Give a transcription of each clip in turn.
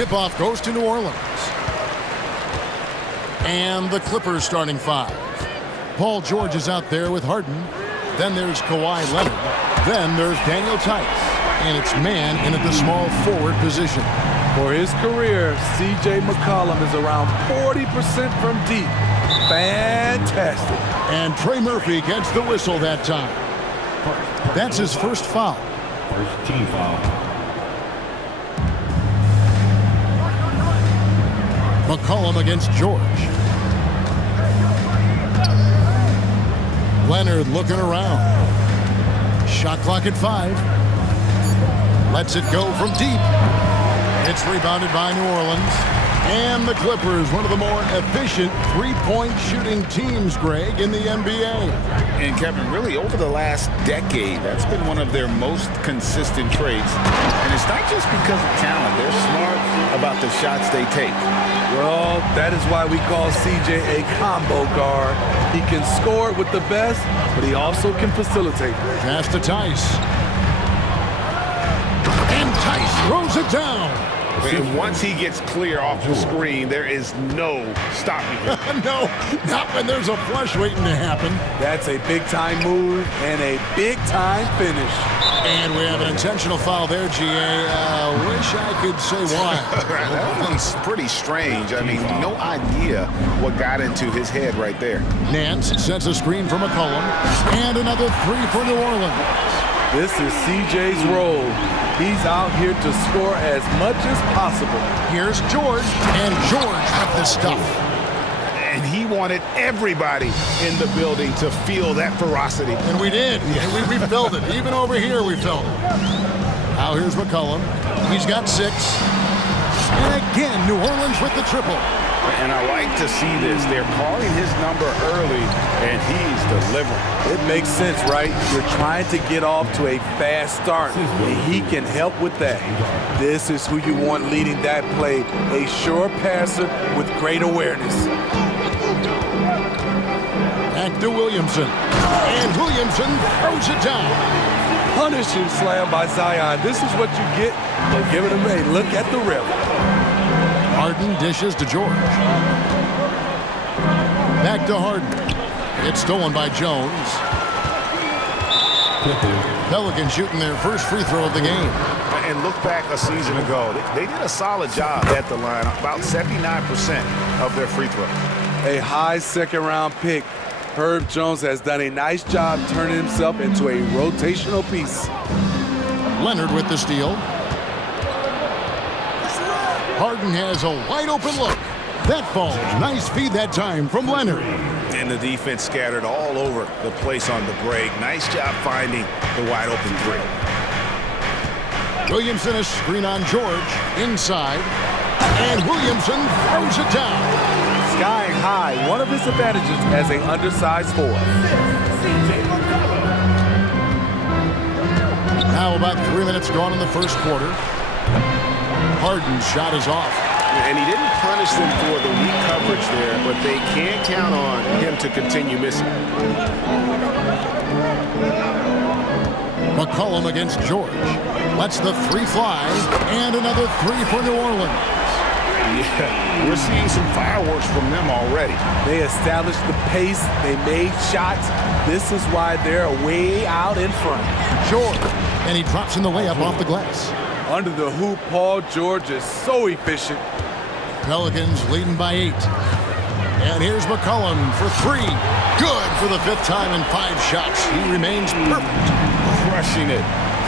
Tip-off goes to New Orleans. And the Clippers starting 5. Paul George is out there with Harden. Then there's Kawhi Leonard. Then there's Daniel Tice. And it's man in at the small forward position. For his career, C.J. McCollum is around 40% from deep. Fantastic. And Trey Murphy gets the whistle that time. That's his first foul. First team foul. McCollum against George. Leonard looking around. Shot clock at 5. Lets it go from deep. It's rebounded by New Orleans. And the Clippers, one of the more efficient three-point shooting teams, Greg, in the NBA. And Kevin, really over the last decade, that's been one of their most consistent traits. And it's not just because of talent. They're smart about the shots they take. Well, that is why we call CJ a combo guard. He can score with the best, but he also can facilitate. Pass to Tice. And Tice throws it down. And once he gets clear off the screen, there is no stopping him. No, not when there's a flush waiting to happen. That's a big-time move and a big-time finish. And we have an intentional foul there, GA. Wish I could say why. That one's pretty strange. I mean, no idea what got into his head right there. Nance sets a screen for McCollum. And another 3 for New Orleans. This is CJ's role. He's out here to score as much as possible. Here's George, and George with the stuff. And he wanted everybody in the building to feel that ferocity. And we did. And we felt it. Even over here, we felt it. Now here's McCollum. He's got 6. And again, New Orleans with the triple. And I like to see this. They're calling his number early, and he's delivering. It makes sense, right? You're trying to get off to a fast start, and he can help with that. This is who you want leading that play, a sure passer with great awareness. Back to Williamson. And Williamson throws it down. Punishing slam by Zion. This is what you get for giving him a look at the rim. Harden dishes to George. Back to Harden. It's stolen by Jones. Pelicans shooting their first free throw of the game. And look back a season ago. They did a solid job at the line. About 79% of their free throw. A high second-round pick. Herb Jones has done a nice job turning himself into a rotational piece. Leonard with the steal. Harden has a wide-open look. That falls. Nice feed that time from Leonard. And the defense scattered all over the place on the break. Nice job finding the wide-open 3. Williamson a screen on George. Inside. And Williamson throws it down. Sky high. One of his advantages as an undersized forward. Now about 3 minutes gone in the first quarter. Harden's shot is off. And he didn't punish them for the weak coverage there, but they can't count on him to continue missing. McCollum against George. Lets the 3 fly. And another 3 for New Orleans. Yeah, we're seeing some fireworks from them already. They established the pace. They made shots. This is why they're way out in front. George. And he drops in the layup off the glass. Under the hoop, Paul George is so efficient. Pelicans leading by 8. And here's McCollum for 3. Good for the 5th time in 5 shots. He remains perfect. Crushing it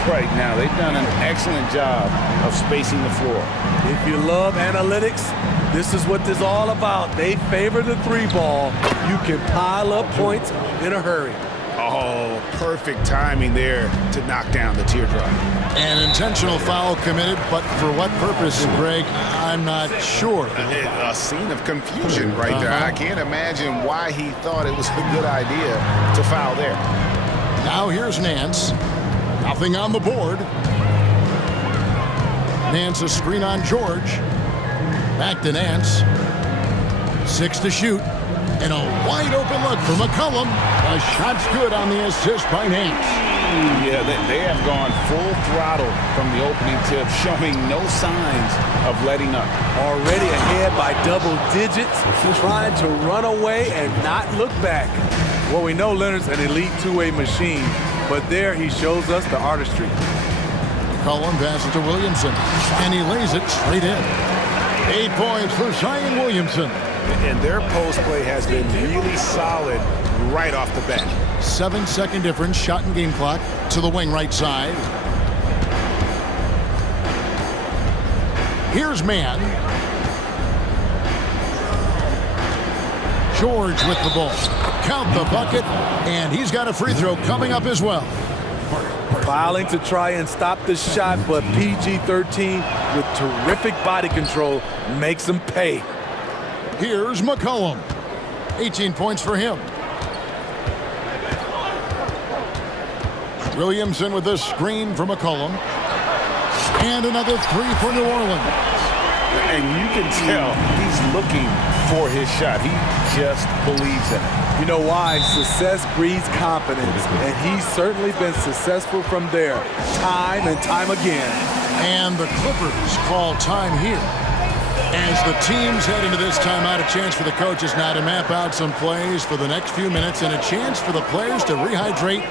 right now. They've done an excellent job of spacing the floor. If you love analytics, this is what this is all about. They favor the 3 ball. You can pile up points in a hurry. Oh, perfect timing there to knock down the teardrop. An intentional foul committed, but for what purpose, Greg? I'm not sure. A scene of confusion right there. I can't imagine why he thought it was a good idea to foul there. Now here's Nance. Nothing on the board. Nance a screen on George. Back to Nance. 6 to shoot. And a wide open look for McCollum. The shot's good on the assist by Nance. Yeah, they have gone full throttle from the opening tip, showing no signs of letting up. Already ahead by double digits, trying to run away and not look back. Well, we know Leonard's an elite two-way machine, but there he shows us the artistry. McCollum passes to Williamson, and he lays it straight in. 8 points for Zion Williamson. And their post play has been really solid right off the bat. 7-second difference, shot and game clock to the wing right side. Here's Mann. George with the ball. Count the bucket, and he's got a free throw coming up as well. Filing to try and stop the shot, but PG-13 with terrific body control makes him pay. Here's McCollum. 18 points for him. Williamson with a screen for McCollum. And another three for New Orleans. And you can tell he's looking for his shot. He just believes in it. You know why? Success breeds confidence, and he's certainly been successful from there, time and time again. And the Clippers call time here. As the teams head into this timeout, a chance for the coaches now to map out some plays for the next few minutes and a chance for the players to rehydrate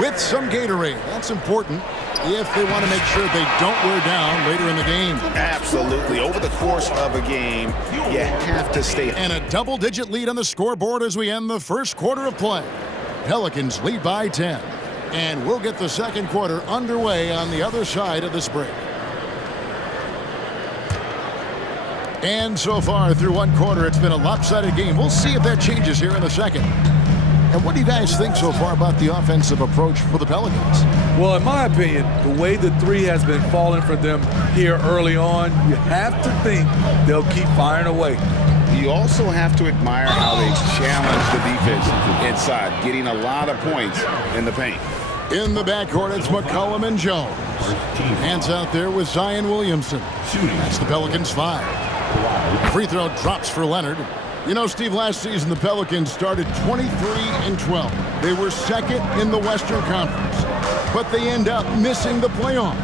with some Gatorade. That's important if they want to make sure they don't wear down later in the game. Absolutely. Over the course of a game, you have to stay. And a double-digit lead on the scoreboard as we end the first quarter of play. Pelicans lead by 10. And we'll get the second quarter underway on the other side of this break. And so far through one quarter, it's been a lopsided game. We'll see if that changes here in the second. And what do you guys think so far about the offensive approach for the Pelicans? Well, in my opinion, the way the three has been falling for them here early on, you have to think they'll keep firing away. You also have to admire how they challenge the defense inside, getting a lot of points in the paint. In the backcourt, it's McCollum and Jones. Hands out there with Zion Williamson. That's the Pelicans 5. Free throw drops for Leonard. You know, Steve, last season the Pelicans started 23-12. They were second in the Western Conference, but they end up missing the playoffs.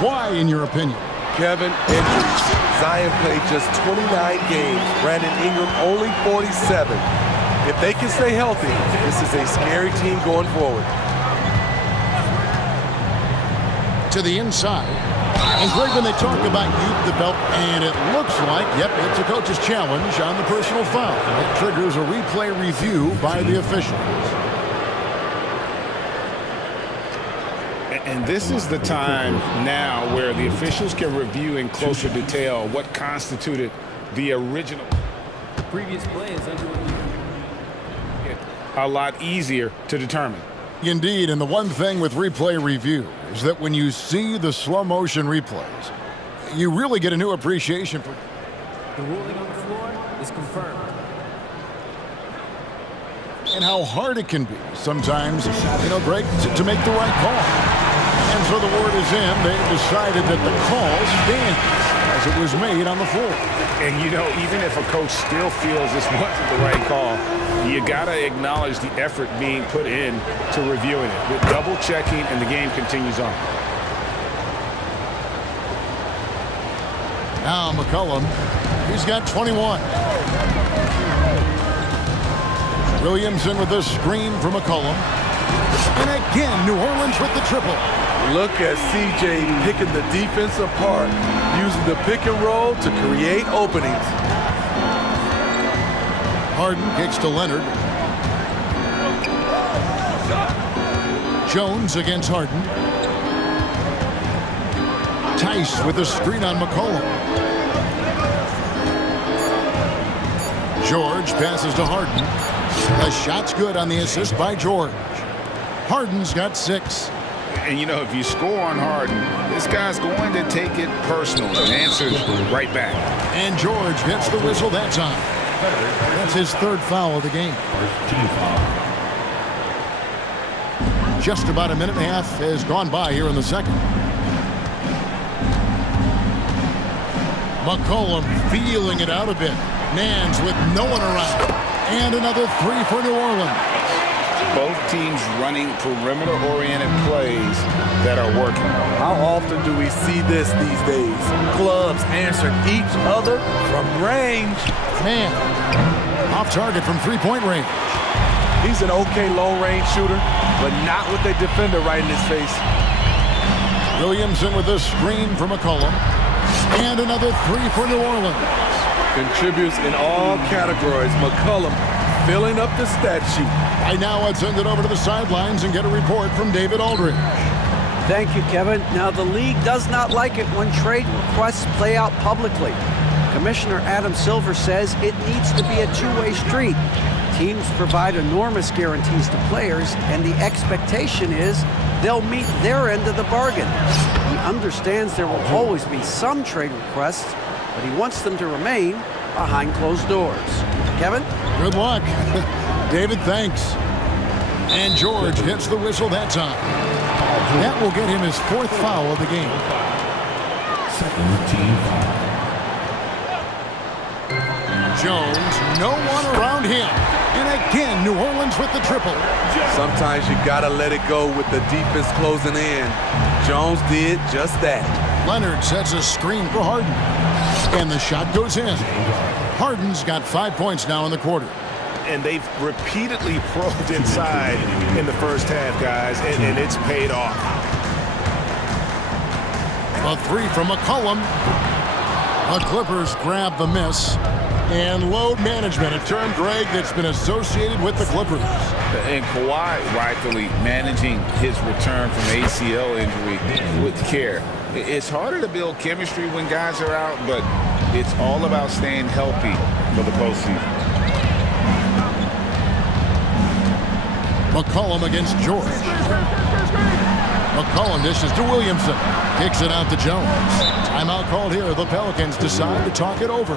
Why, in your opinion? Kevin, injuries. Zion played just 29 games. Brandon Ingram only 47. If they can stay healthy, this is a scary team going forward. To the inside. And Greg, when they talk about youth development, and it looks like, yep, it's a coach's challenge on the personal foul. It triggers a replay review by the officials. And this is the time now where the officials can review in closer detail what constituted the original. The previous play is under review. A lot easier to determine. Indeed, and the one thing with replay review is that when you see the slow motion replays, you really get a new appreciation for The ruling on the floor is confirmed. and how hard it can be sometimes, you know, Greg, to make the right call. And so the word is in. They've decided that the call stands as it was made on the floor. And, you know, even if a coach still feels this wasn't the right call, you got to acknowledge the effort being put in to reviewing it. With double checking, and the game continues on. Now McCollum, he's got 21. Williamson with the screen for McCollum. And again, New Orleans with the triple. Look at CJ picking the defense apart, using the pick and roll to create openings. Harden kicks to Leonard. Jones against Harden. Tice with the screen on McCollum. George passes to Harden. The shot's good on the assist by George. Harden's got 6. And, you know, if you score on Harden, this guy's going to take it personal and answers right back. And George gets the whistle that time. That's his 3rd foul of the game. Just about a minute and a half has gone by here in the second. McCollum feeling it out a bit. Nance with no one around. And another 3 for New Orleans. both teams running perimeter-oriented plays that are working. How often do we see this these days? Clubs answering each other from range. Man, off target from three-point range. He's an okay long-range shooter, but not with a defender right in his face. Williamson with a screen from McCollum. And another three for New Orleans. Contributes in all categories. McCollum filling up the stat sheet. Right now, let's send it over to the sidelines and get a report from David Aldridge. Thank you, Kevin. Now, the league does not like it when trade requests play out publicly. Commissioner Adam Silver says it needs to be a two-way street. Teams provide enormous guarantees to players, and the expectation is they'll meet their end of the bargain. He understands there will always be some trade requests, but he wants them to remain behind closed doors. Kevin? Good luck. David, thanks. And George gets the whistle that time. That will get him his fourth foul of the game. Jones, no one around him. And again, New Orleans with the triple. Sometimes you gotta let it go with the defense closing in. Jones did just that. Leonard sets a screen for Harden. And the shot goes in. Harden's got 5 points now in the quarter. And they've repeatedly probed inside in the first half, guys, and it's paid off. A three from McCollum. The Clippers grab the miss. And load management, a term, Greg, that's been associated with the Clippers. And Kawhi rightfully managing his return from ACL injury with care. It's harder to build chemistry when guys are out, but it's all about staying healthy for the postseason. McCollum against George. McCollum dishes to Williamson. Kicks it out to Jones. Timeout called here. The Pelicans decide to talk it over.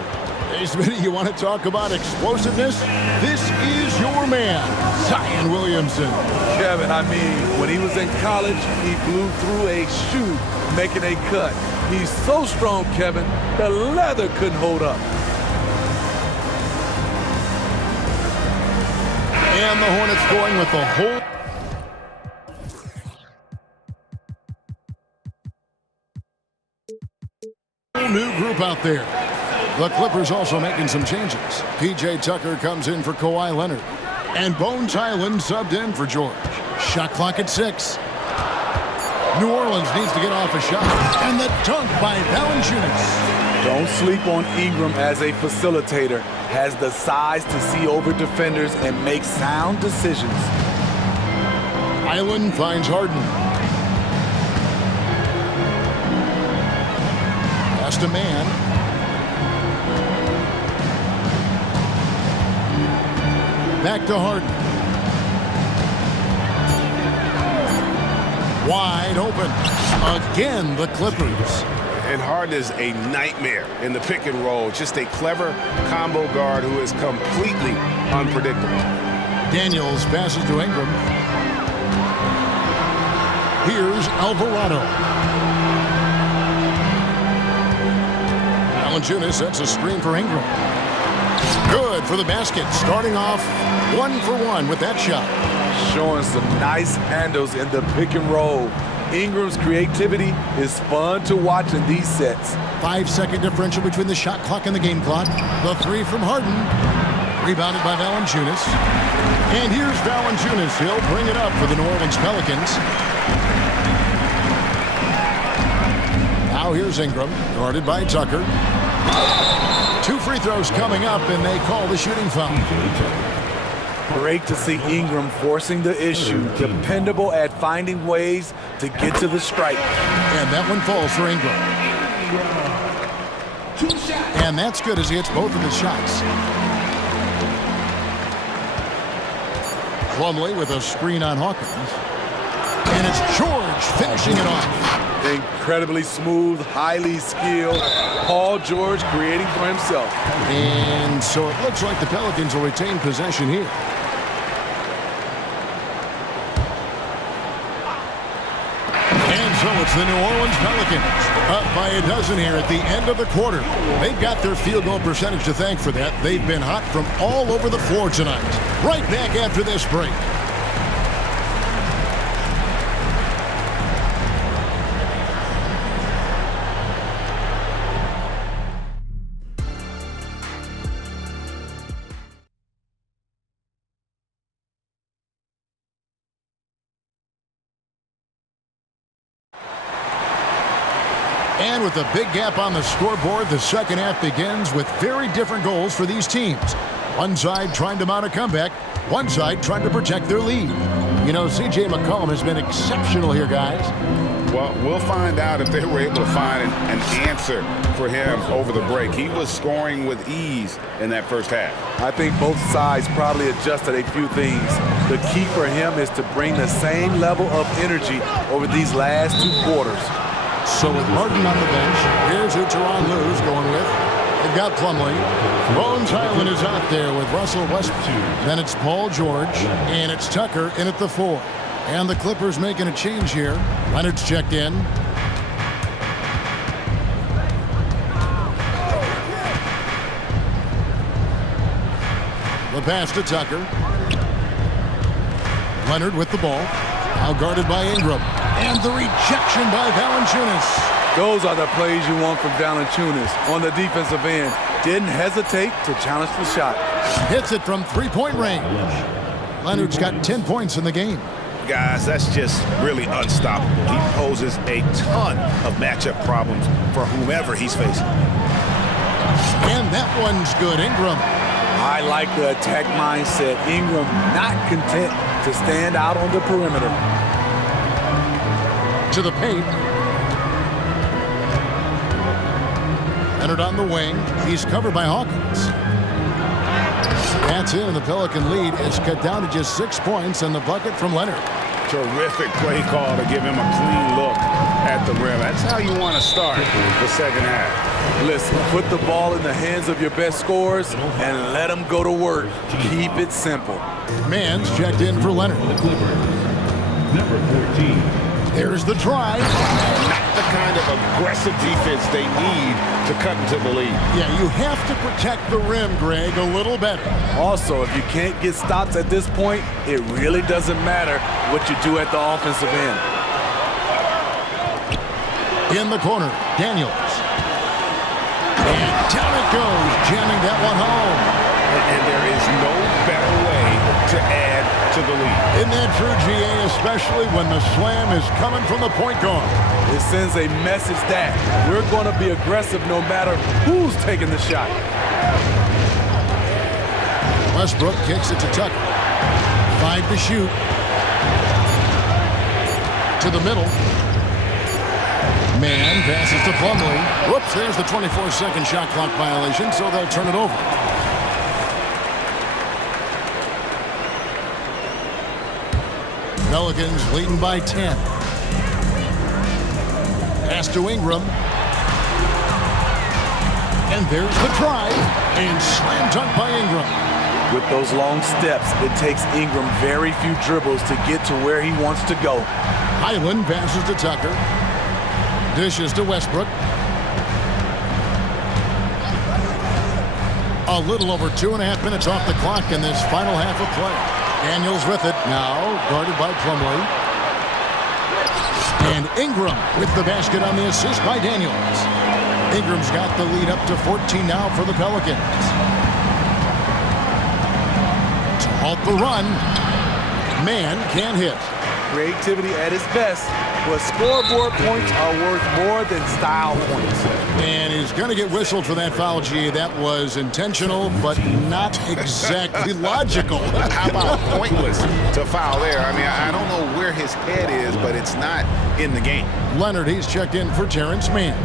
Hey, Smitty, you want to talk about explosiveness? This is your man, Zion Williamson. Kevin, I mean, when he was in college, he blew through a shoe making a cut. He's so strong, Kevin, the leather couldn't hold up. And the Hornets going with the whole... new group out there. The Clippers also making some changes. P.J. Tucker comes in for Kawhi Leonard. And Bones Highland subbed in for George. Shot clock at 6. New Orleans needs to get off a shot. And the dunk by Valanciunas. Don't sleep on Ingram as a facilitator. Has the size to see over defenders and make sound decisions. Highland finds Harden. Pass to man. Back to Harden. Wide open. Again, the Clippers. And Harden is a nightmare in the pick and roll. Just a clever combo guard who is completely unpredictable. Daniels passes to Ingram. Here's Alvarado. Valanciunas sets a screen for Ingram. Good for the basket. Starting off 1-for-1 with that shot. Showing some nice handles in the pick and roll. Ingram's creativity is fun to watch in these sets. 5-second differential between the shot clock and the game clock. The three from Harden. Rebounded by Valanciunas. And here's Valanciunas. He'll bring it up for the New Orleans Pelicans. Now here's Ingram, guarded by Tucker. 2 free throws coming up, and they call the shooting foul. Great to see Ingram forcing the issue. Dependable at finding ways to get to the stripe. And that one falls for Ingram. And that's good as he hits both of his shots. Plumlee with a screen on Hawkins. And it's George finishing it off. Incredibly smooth, highly skilled. Paul George creating for himself. And so it looks like the Pelicans will retain possession here. And so it's the New Orleans Pelicans up by a dozen here at the end of the quarter. They've got their field goal percentage to thank for that. They've been hot from all over the floor tonight. Right back after this break. And with a big gap on the scoreboard, the second half begins with very different goals for these teams. One side trying to mount a comeback, one side trying to protect their lead. You know, C.J. McCollum has been exceptional here, guys. Well, we'll find out if they were able to find an answer for him over the break. He was scoring with ease in that first half. I think both sides probably adjusted a few things. The key for him is to bring the same level of energy over these last 2 quarters. So with Martin on the bench, here's who Teron Lou's going with. They've got Plumlee. Bones Highland is out there with Russell Westbrook. Then it's Paul George, and it's Tucker in at the 4. And the Clippers making a change here. Leonard's checked in. The pass to Tucker. Leonard with the ball. Now guarded by Ingram. And the rejection by Valanciunas. Those are the plays you want from Valanciunas on the defensive end. Didn't hesitate to challenge the shot. Hits it from three-point range. Leonard's got 10 points in the game. Guys, that's just really unstoppable. He poses a ton of matchup problems for whomever he's facing. And that one's good. Ingram. I like the attack mindset. Ingram not content to stand out on the perimeter. To the paint. Leonard on the wing. He's covered by Hawkins. That's in, and the Pelican lead is cut down to just 6 points, and the bucket from Leonard. Terrific play call to give him a clean look at the rim. That's how you want to start the second half. Listen, put the ball in the hands of your best scorers and let them go to work. Keep it simple. Mann's checked in for Leonard. Number 14. There's the drive. Not the kind of aggressive defense they need to cut into the lead. Yeah, you have to protect the rim, Greg, a little better. Also, if you can't get stops at this point, it really doesn't matter what you do at the offensive end. In the corner, Daniels. And down it goes, jamming that one home. And there is no better way to add to the lead. Isn't that true, GA, especially when the slam is coming from the point guard? It sends a message that we're going to be aggressive no matter who's taking the shot. Westbrook kicks it to Tucker. 5 to shoot. To the middle. Mann passes to Plumlee. Whoops, there's the 24-second shot clock violation, so they'll turn it over. Pelicans leading by 10. Pass to Ingram. And there's the drive. And slam dunk by Ingram. With those long steps, it takes Ingram very few dribbles to get to where he wants to go. Highland passes to Tucker. Dishes to Westbrook. A little over 2.5 minutes off the clock in this final half of play. Daniels with it now, guarded by Plumlee. And Ingram with the basket on the assist by Daniels. Ingram's got the lead up to 14 now for the Pelicans. To halt the run, Mann can't hit. Creativity at its best, but scoreboard points are worth more than style points. And he's going to get whistled for that foul, G. That was intentional, but not exactly logical. How about pointless to foul there? I mean, I don't know where his head is, but it's not in the game. Leonard, he's checked in for Terrence Mann.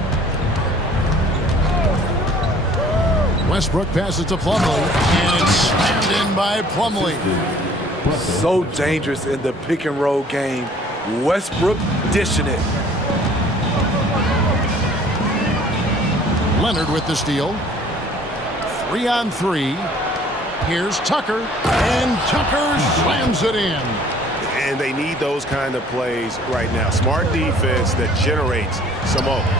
Westbrook passes to Plumlee, and it's slammed in by Plumlee. So dangerous in the pick and roll game. Westbrook dishing it. Leonard with the steal. 3-on-3. Here's Tucker, and Tucker slams it in. And they need those kind of plays right now. Smart defense that generates some open.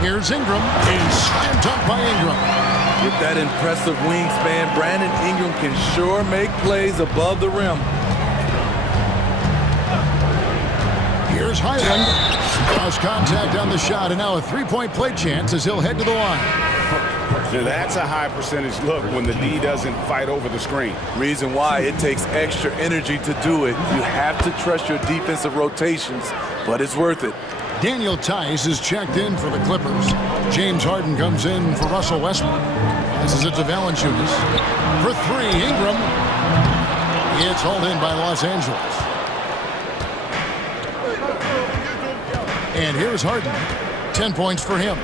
Here's Ingram, and slam dunk by Ingram. With that impressive wingspan, Brandon Ingram can sure make plays above the rim. Here's Highland. Cross contact on the shot, and now a three-point play chance as he'll head to the line. Now that's a high percentage look when the D doesn't fight over the screen. Reason why it takes extra energy to do it. You have to trust your defensive rotations, but it's worth it. Daniel Tice is checked in for the Clippers. James Harden comes in for Russell Westbrook. Passes it to Valanciunas. For three, Ingram. It's hauled in by Los Angeles. And here's Harden. 10 points for him.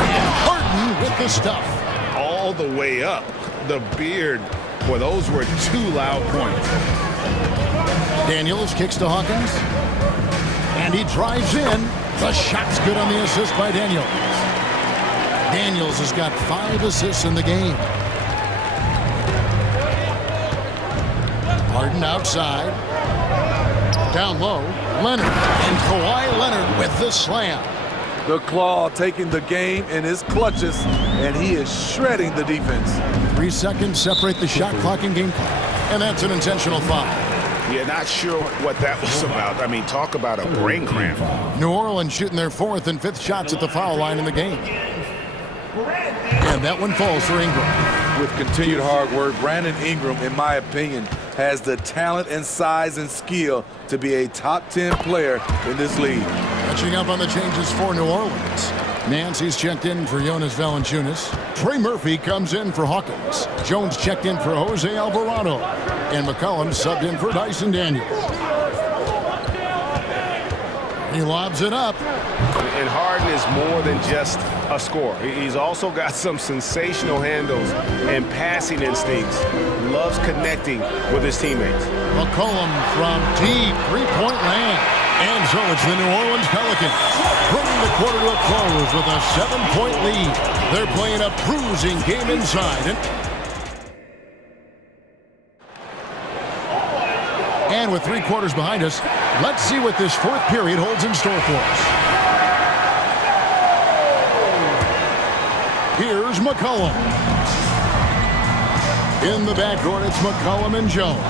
And Harden with the stuff. All the way up. The beard. Boy, those were two loud points. Daniels kicks to Hawkins. And he drives in. The shot's good on the assist by Daniels. Daniels has got 5 assists in the game. Harden outside. Down low. Leonard. And Kawhi Leonard with the slam. The Claw taking the game in his clutches, and he is shredding the defense. 3 seconds separate the shot clock and game clock. And that's an intentional foul. Yeah, not sure what that was about. I mean, talk about a brain cramp. New Orleans shooting their 4th and 5th shots at the foul line in the game. And that one falls for Ingram. With continued hard work, Brandon Ingram, in my opinion, has the talent and size and skill to be a top 10 player in this league. Catching up on the changes for New Orleans. Nancy's checked in for Jonas Valanciunas. Trey Murphy comes in for Hawkins. Jones checked in for Jose Alvarado. And McCollum subbed in for Dyson Daniels. He lobs it up. And Harden is more than just a scorer. He's also got some sensational handles and passing instincts. Loves connecting with his teammates. McCollum from deep three-point land. And so it's the New Orleans Pelicans bringing the quarter to a close with a 7-point lead. They're playing a bruising game inside. And with 3 quarters behind us, let's see what this 4th period holds in store for us. Here's McCollum. In the backcourt, it's McCollum and Jones.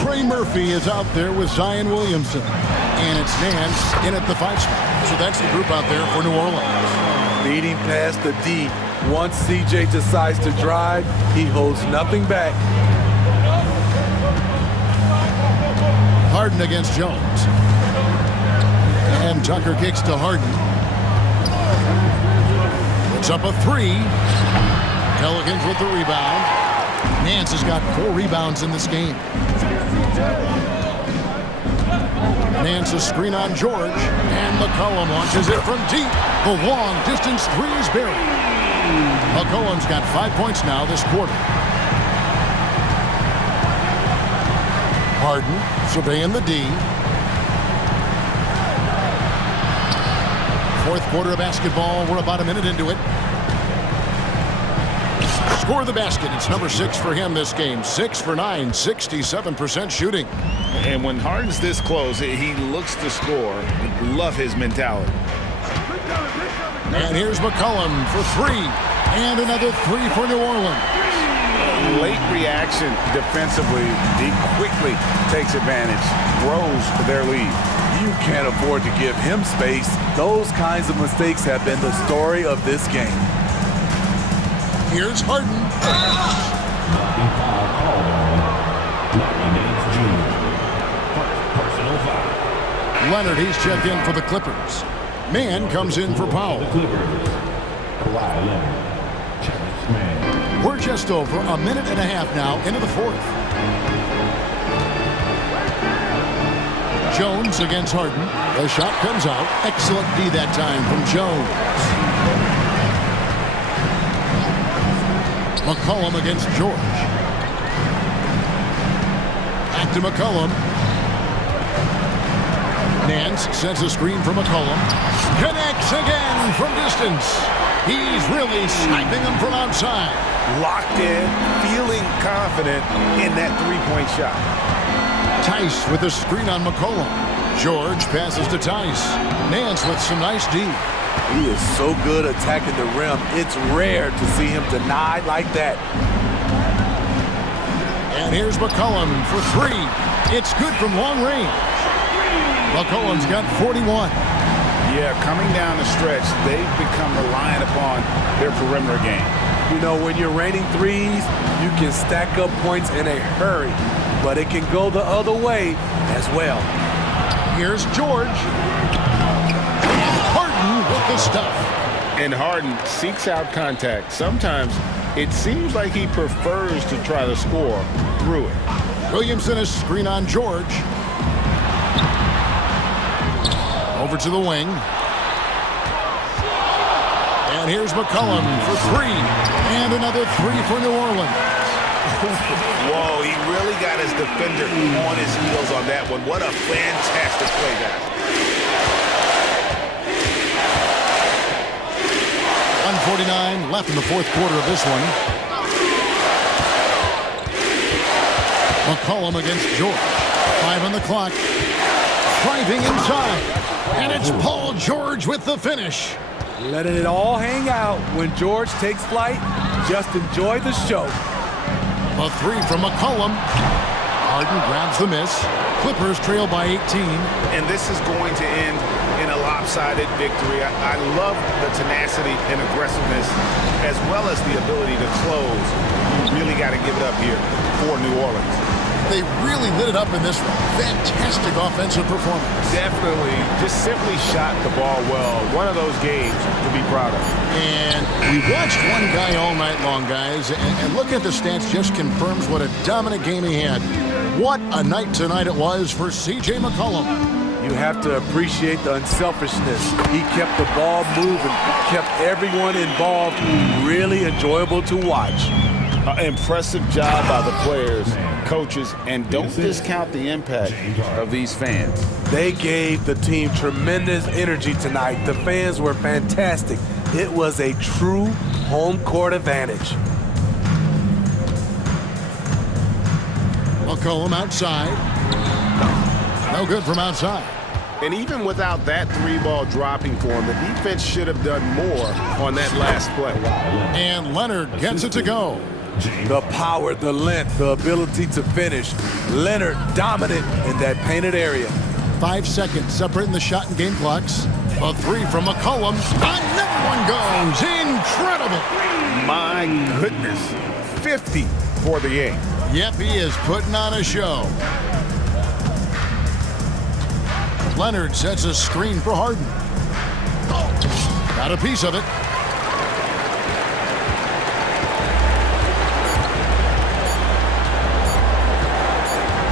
Trey Murphy is out there with Zion Williamson. And it's Nance in at the 5 spot. So that's the group out there for New Orleans. Beating past the D. Once CJ decides to drive, he holds nothing back. Harden against Jones. And Tucker kicks to Harden. Puts up a 3. Pelicans with the rebound. Nance has got 4 rebounds in this game. Nance a screen on George. And McCollum launches it from deep. The long distance 3 is buried. McCollum's got 5 points now this quarter. Harden surveying the D. 4th quarter of basketball. We're about a minute into it. Score the basket. It's number 6 for him this game. 6 for 9, 67% shooting. And when Harden's this close, he looks to score. Love his mentality. And here's McCollum for 3. And another 3 for New Orleans. Late reaction defensively. He quickly takes advantage, grows their lead. You can't afford to give him space. Those kinds of mistakes have been the story of this game. Here's Harden. Leonard, he's checked in for the Clippers. Mann comes in for Powell. We're just over a minute and a half now into the 4th. Jones against Harden. The shot comes out. Excellent D that time from Jones. McCollum against George. Back to McCollum. Nance sends a screen for McCollum. Connects again from distance. He's really sniping them from outside. Locked in, feeling confident in that 3-point shot. Tice with a screen on McCollum. George passes to Tice. Nance with some nice D. He is so good attacking the rim. It's rare to see him denied like that. And here's McCollum for 3. It's good from long range. McCollum's got 41. Yeah, coming down the stretch, they've become reliant upon their perimeter game. You know, when you're raining threes, you can stack up points in a hurry, but it can go the other way as well. Here's George. And Harden with the stuff. And Harden seeks out contact. Sometimes it seems like he prefers to try to score through it. Williamson is screen on George. Over to the wing. And here's McCollum for three. And another three for New Orleans. Whoa, he really got his defender on his heels on that one. What a fantastic play, guys. 1:49 left in the fourth quarter of this one. McCollum against George. 5 on the clock. Driving inside. And it's Paul George with the finish. Letting it all hang out when George takes flight. Just enjoy the show. A three from McCollum. Harden grabs the miss. Clippers trail by 18. And this is going to end in a lopsided victory. I love the tenacity and aggressiveness as well as the ability to close. You really got to give it up here for New Orleans. They really lit it up in this one. Fantastic offensive performance. Definitely just simply shot the ball well. One of those games to be proud of. And we watched one guy all night long, guys, and look at the stats just confirms what a dominant game he had. What a night tonight it was for C.J. McCollum. You have to appreciate the unselfishness. He kept the ball moving, kept everyone involved, really enjoyable to watch. Impressive job by the players, coaches, and don't discount the impact of these fans. They gave the team tremendous energy tonight. The fans were fantastic. It was a true home court advantage. McCollum outside. No good from outside. And even without that three ball dropping for him, the defense should have done more on that last play. And Leonard gets it to go. The power, the length, the ability to finish. Leonard dominant in that painted area. 5 seconds separating the shot and game clocks. A three from McCollum. Another one goes. Incredible. My goodness. 50 for the game. Yep, he is putting on a show. Leonard sets a screen for Harden. Got a piece of it.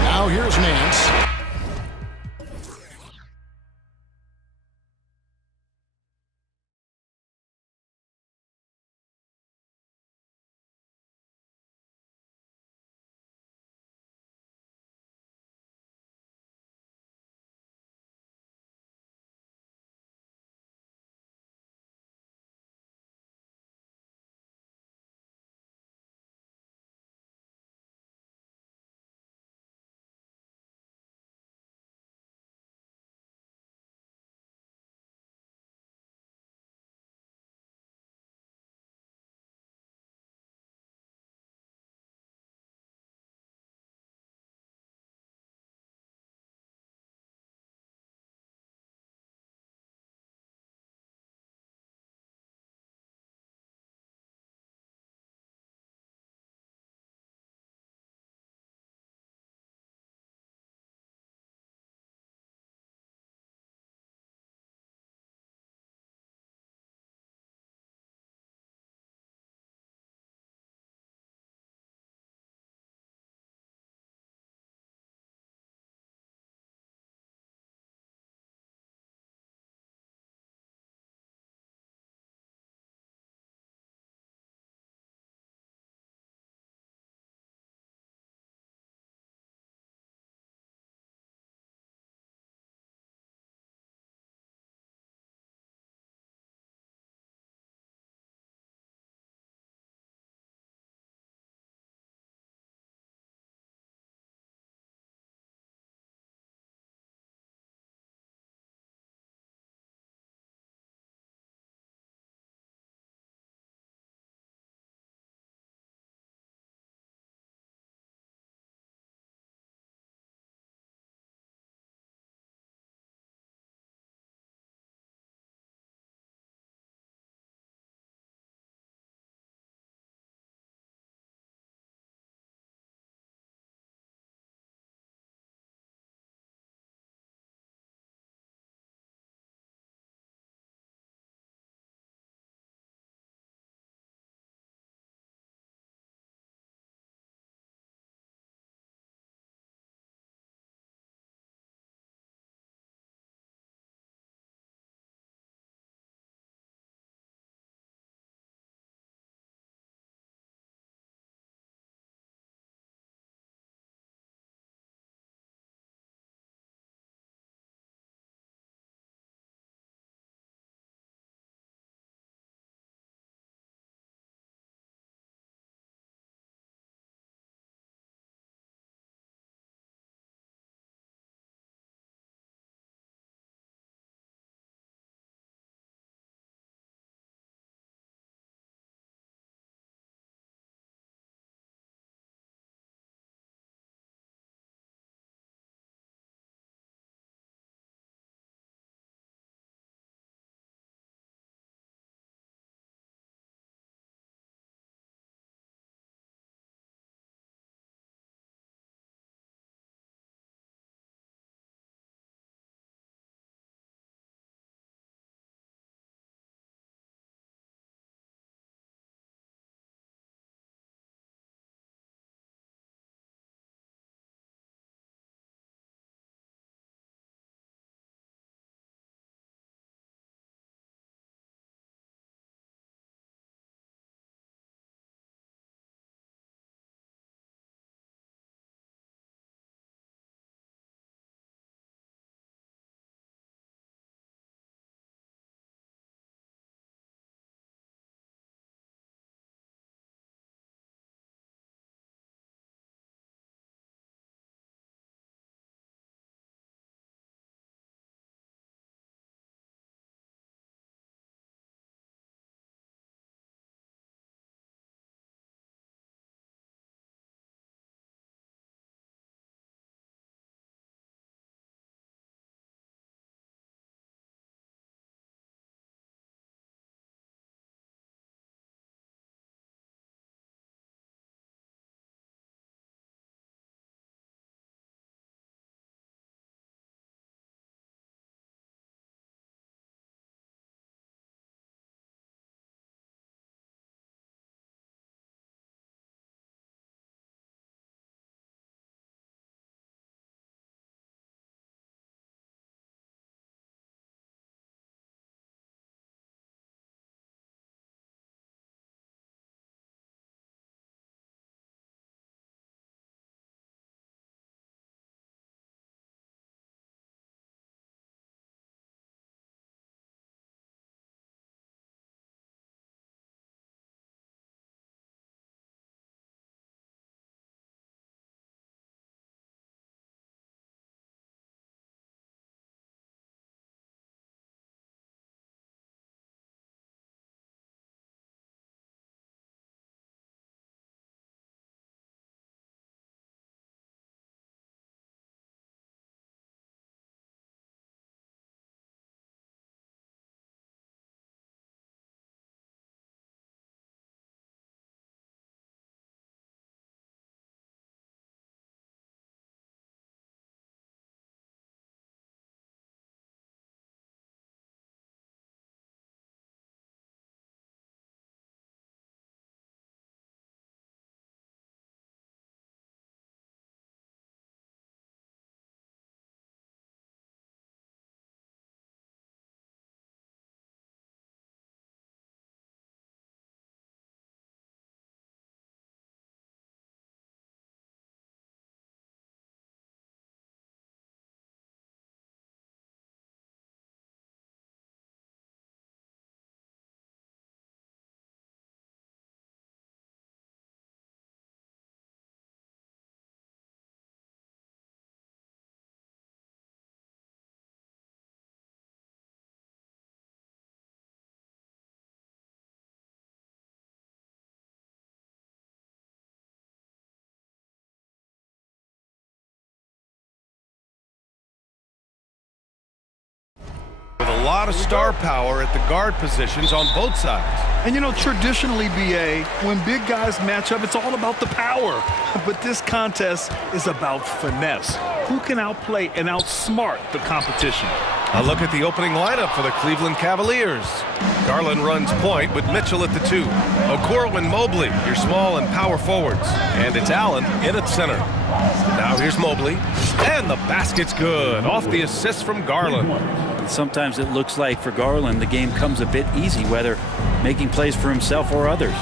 Now here's Nance. With a lot of star power at the guard positions on both sides. And you know, traditionally, BA, when big guys match up, it's all about the power. But this contest is about finesse. Who can outplay and outsmart the competition? A look at the opening lineup for the Cleveland Cavaliers. Garland runs point with Mitchell at the 2. Okoro and Mobley, your small and power forwards. And it's Allen in at center. Now here's Mobley. And the basket's good. Off the assist from Garland. Sometimes it looks like for Garland the game comes a bit easy, whether making plays for himself or others.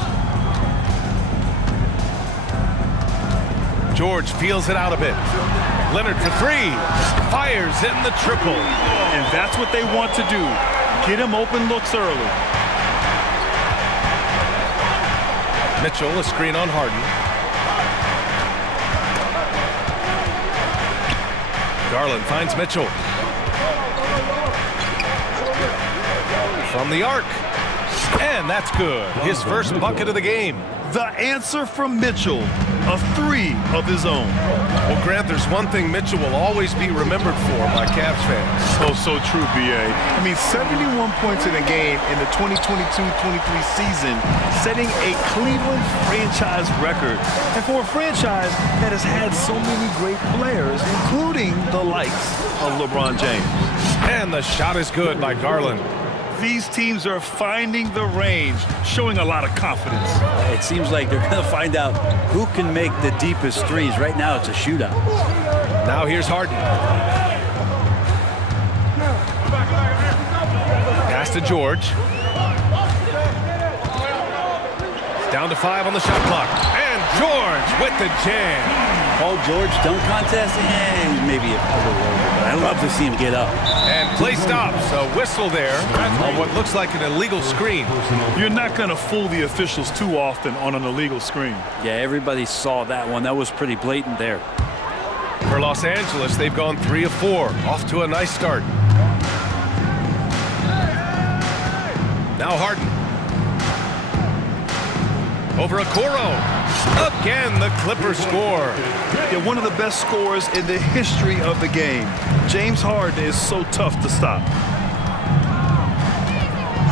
George feels it out a bit. Leonard for 3. Fires in the triple. And that's what they want to do. Get him open looks early. Mitchell, a screen on Harden. Garland finds Mitchell. From the arc. And that's good. His first bucket of the game. The answer from Mitchell, a 3 of his own. Well, Grant, there's one thing Mitchell will always be remembered for by Cavs fans. Oh, so true, BA. I mean, 71 points in a game in the 2022-23 season, setting a Cleveland franchise record. And for a franchise that has had so many great players, including the likes of LeBron James. And the shot is good by Garland. These teams are finding the range, showing a lot of confidence. It seems like they're going to find out who can make the deepest threes. Right now, it's a shootout. Now here's Harden. Pass to George. Down to 5 on the shot clock. And George with the jam. Paul George dunk contest, maybe a little over, but I love to see him get up. And play stops. A whistle there on what looks like an illegal screen. You're not going to fool the officials too often on an illegal screen. Yeah, everybody saw that one. That was pretty blatant there. For Los Angeles, they've gone 3 of 4. Off to a nice start. Now Harden. Over Okoro. Again, the Clippers score. Yeah, one of the best scorers in the history of the game. James Harden is so tough to stop.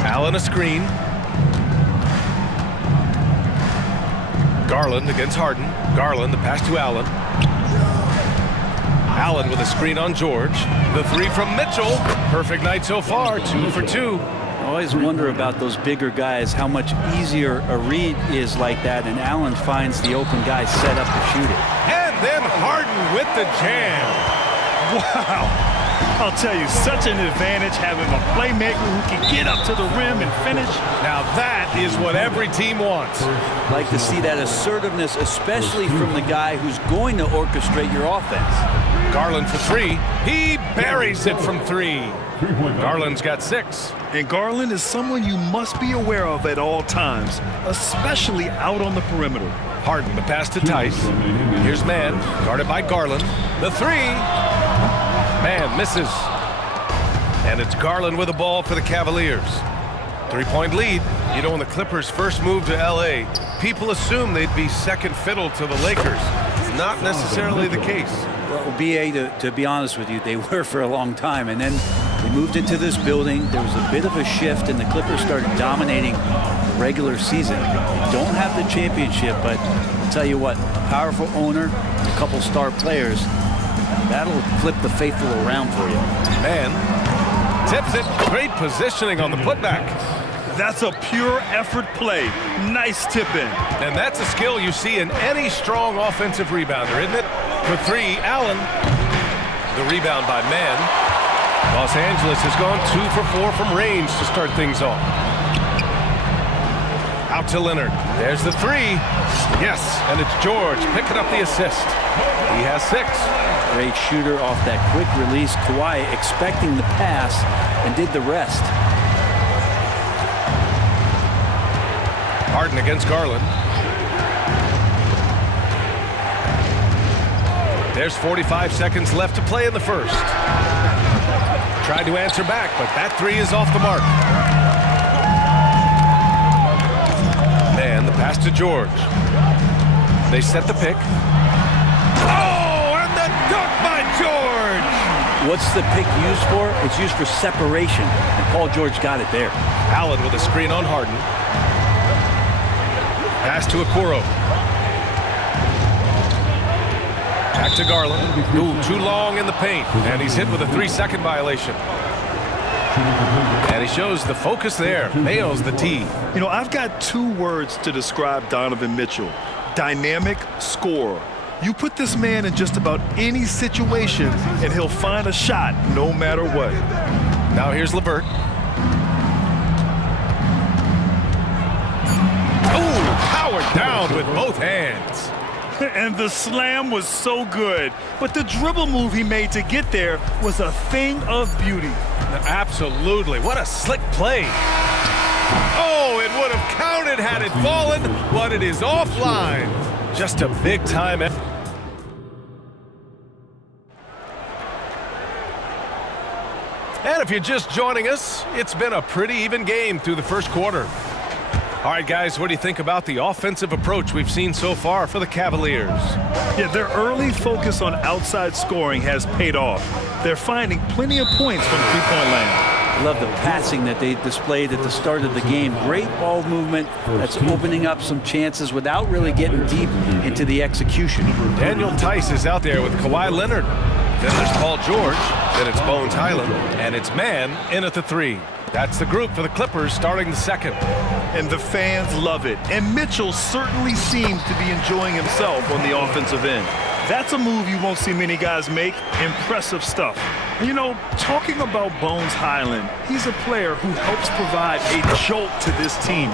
Allen a screen. Garland against Harden. Garland, the pass to Allen. Allen with a screen on George. The 3 from Mitchell. Perfect night so far, 2 for 2. I always wonder about those bigger guys, how much easier a read is like that, and Allen finds the open guy set up to shoot it. And then Harden with the jam. Wow. I'll tell you, such an advantage having a playmaker who can get up to the rim and finish. Now that is what every team wants. Like to see that assertiveness, especially from the guy who's going to orchestrate your offense. Garland for 3. He buries it from 3. Garland's got 6. And Garland is someone you must be aware of at all times, especially out on the perimeter. Harden, the pass to Tice. Here's Mann, guarded by Garland. The 3. Mann misses. And it's Garland with the ball for the Cavaliers. 3-point lead. You know, when the Clippers first moved to L.A., people assumed they'd be second fiddle to the Lakers. Not necessarily the case. Well, BA, to be honest with you, they were for a long time. And then we moved into this building. There was a bit of a shift, and the Clippers started dominating the regular season. They don't have the championship, but I'll tell you what, a powerful owner, a couple star players, that'll flip the faithful around for you. Man tips it. Great positioning on the putback. That's a pure effort play. Nice tip in. And that's a skill you see in any strong offensive rebounder, isn't it? For 3, Allen. The rebound by Mann. Los Angeles has gone 2 for 4 from range to start things off. Out to Leonard. There's the 3. Yes, and it's George picking up the assist. He has 6. Great shooter off that quick release. Kawhi expecting the pass and did the rest. Harden against Garland. There's 45 seconds left to play in the first. Tried to answer back, but that 3 is off the mark. And the pass to George. They set the pick. Oh, and the dunk by George! What's the pick used for? It's used for separation, and Paul George got it there. Allen with a screen on Harden. Pass to Okoro. Back to Garland. Ooh, too long in the paint, and he's hit with a 3-second violation. And he shows the focus there. Nails the tee. You know, I've got 2 words to describe Donovan Mitchell. Dynamic scorer. You put this man in just about any situation, and he'll find a shot no matter what. Now here's LeVert. Oh, powered down with both hands. And the slam was so good, but the dribble move he made to get there was a thing of beauty. Absolutely. What a slick play. Oh, it would have counted had it fallen, but it is offline. Just a big time. And if you're just joining us, it's been a pretty even game through the first quarter. All right, guys, what do you think about the offensive approach we've seen so far for the Cavaliers? Yeah, their early focus on outside scoring has paid off. They're finding plenty of points from three-point land. I love the passing that they displayed at the start of the game. Great ball movement that's opening up some chances without really getting deep into the execution. Daniel Tice is out there with Kawhi Leonard. Then there's Paul George. Then it's Bones Highland. And it's Mann in at the 3. That's the group for the Clippers starting the second. And the fans love it. And Mitchell certainly seems to be enjoying himself on the offensive end. That's a move you won't see many guys make. Impressive stuff. You know, talking about Bones Highland, he's a player who helps provide a jolt to this team.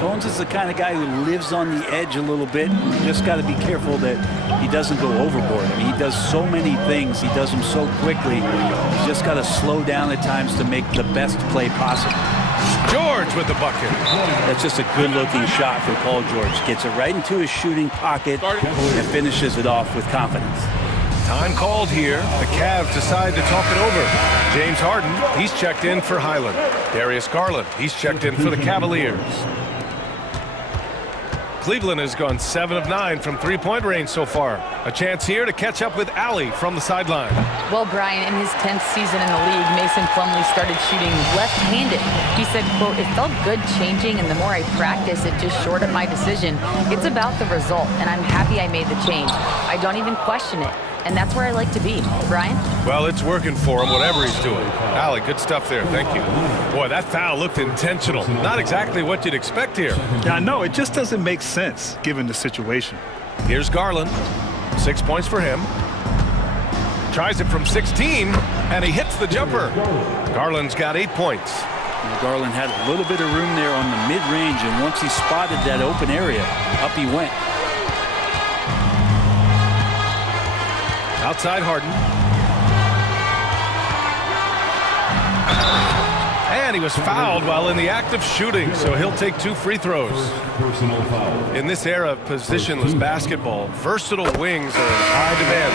Bones is the kind of guy who lives on the edge a little bit. You just got to be careful that he doesn't go overboard. I mean, he does so many things. He does them so quickly. He's just got to slow down at times to make the best play possible. George with the bucket. That's just a good-looking shot from Paul George. Gets it right into his shooting pocket and finishes it off with confidence. Time called here. The Cavs decide to talk it over. James Harden, he's checked in for Highland. Darius Garland, he's checked in for the Cavaliers. Cleveland has gone 7 of 9 from three-point range so far. A chance here to catch up with Allie from the sideline. Well, Brian, in his 10th season in the league, Mason Plumlee started shooting left-handed. He said, quote, "It felt good changing, and the more I practice, it just shored up my decision. It's about the result, and I'm happy I made the change. I don't even question it. And that's where I like to be." Brian? Well, it's working for him, whatever he's doing. Allie, good stuff there. Thank you. Boy, that foul looked intentional. Not exactly what you'd expect here. Yeah, I know. It just doesn't make sense, given the situation. Here's Garland. 6 points for him. Tries it from 16, and he hits the jumper. Garland's got 8 points. And Garland had a little bit of room there on the mid-range, and once he spotted that open area, up he went. Outside Harden. And he was fouled while in the act of shooting, so he'll take 2 free throws. In this era of positionless basketball, versatile wings are in high demand,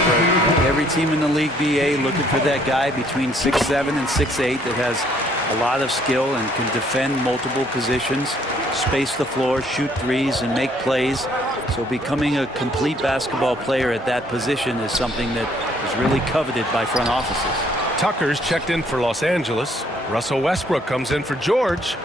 Fred. Every team in the league, BA, looking for that guy between 6'7" and 6'8" that has a lot of skill and can defend multiple positions, space the floor, shoot threes, and make plays. So becoming a complete basketball player at that position is something that is really coveted by front offices. Tucker's checked in for Los Angeles. Russell Westbrook comes in for George.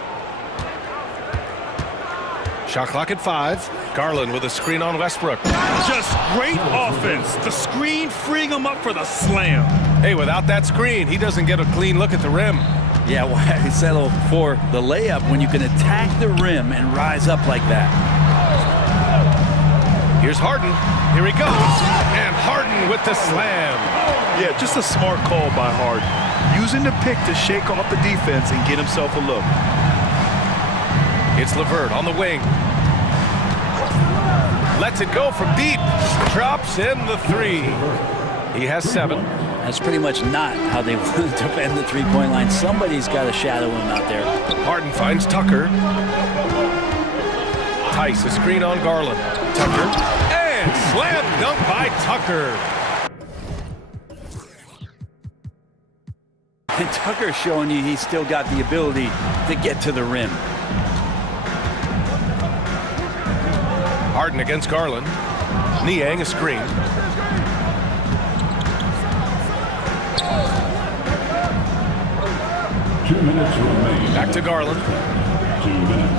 Shot clock at 5. Garland with a screen on Westbrook. Just great offense. The screen freeing him up for the slam. Hey, without that screen, he doesn't get a clean look at the rim. Yeah, why settle for the layup when you can attack the rim and rise up like that? Here's Harden. Here he goes. And Harden with the slam. Yeah, just a smart call by Harden. Using the pick to shake off the defense and get himself a look. It's LeVert on the wing. Lets it go from deep. Drops in the 3. He has 7. That's pretty much not how they want to defend the three-point line. Somebody's got to shadow him out there. Harden finds Tucker. Tice, a screen on Garland. Tucker. And slam dunk by Tucker. And Tucker's showing you he's still got the ability to get to the rim. Harden against Garland. Niang a screen. minutes remain. Back to Garland. 2 minutes.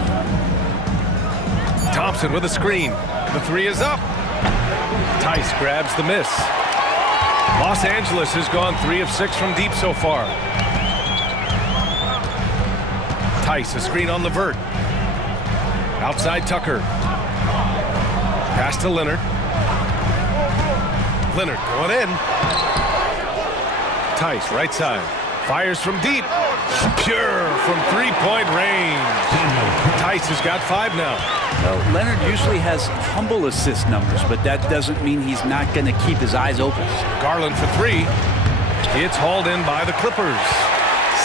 Thompson with a screen. The three is up. Tice grabs the miss. Los Angeles has gone 3 of 6 from deep so far. Tice, a screen on the vert. Outside Tucker. Pass to Leonard. Leonard going in. Tice, right side. Fires from deep. Pure from three-point range. Tice has got 5 now. Well, Leonard usually has humble assist numbers, but that doesn't mean he's not going to keep his eyes open. Garland for 3. It's hauled in by the Clippers.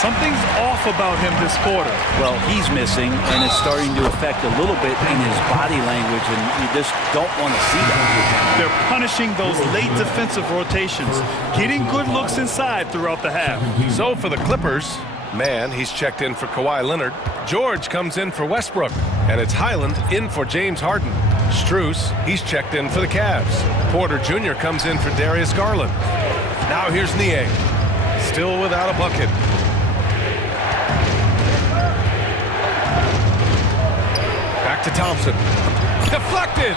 Something's off about him this quarter. Well, he's missing, and it's starting to affect a little bit in his body language, and you just don't want to see that. They're punishing those late defensive rotations, getting good looks inside throughout the half. So for the Clippers, Mann, he's checked in for Kawhi Leonard. George comes in for Westbrook, and it's Highland in for James Harden. Strus, he's checked in for the Cavs. Porter Jr. comes in for Darius Garland. Now here's Niang, still without a bucket. Back to Thompson. Deflected!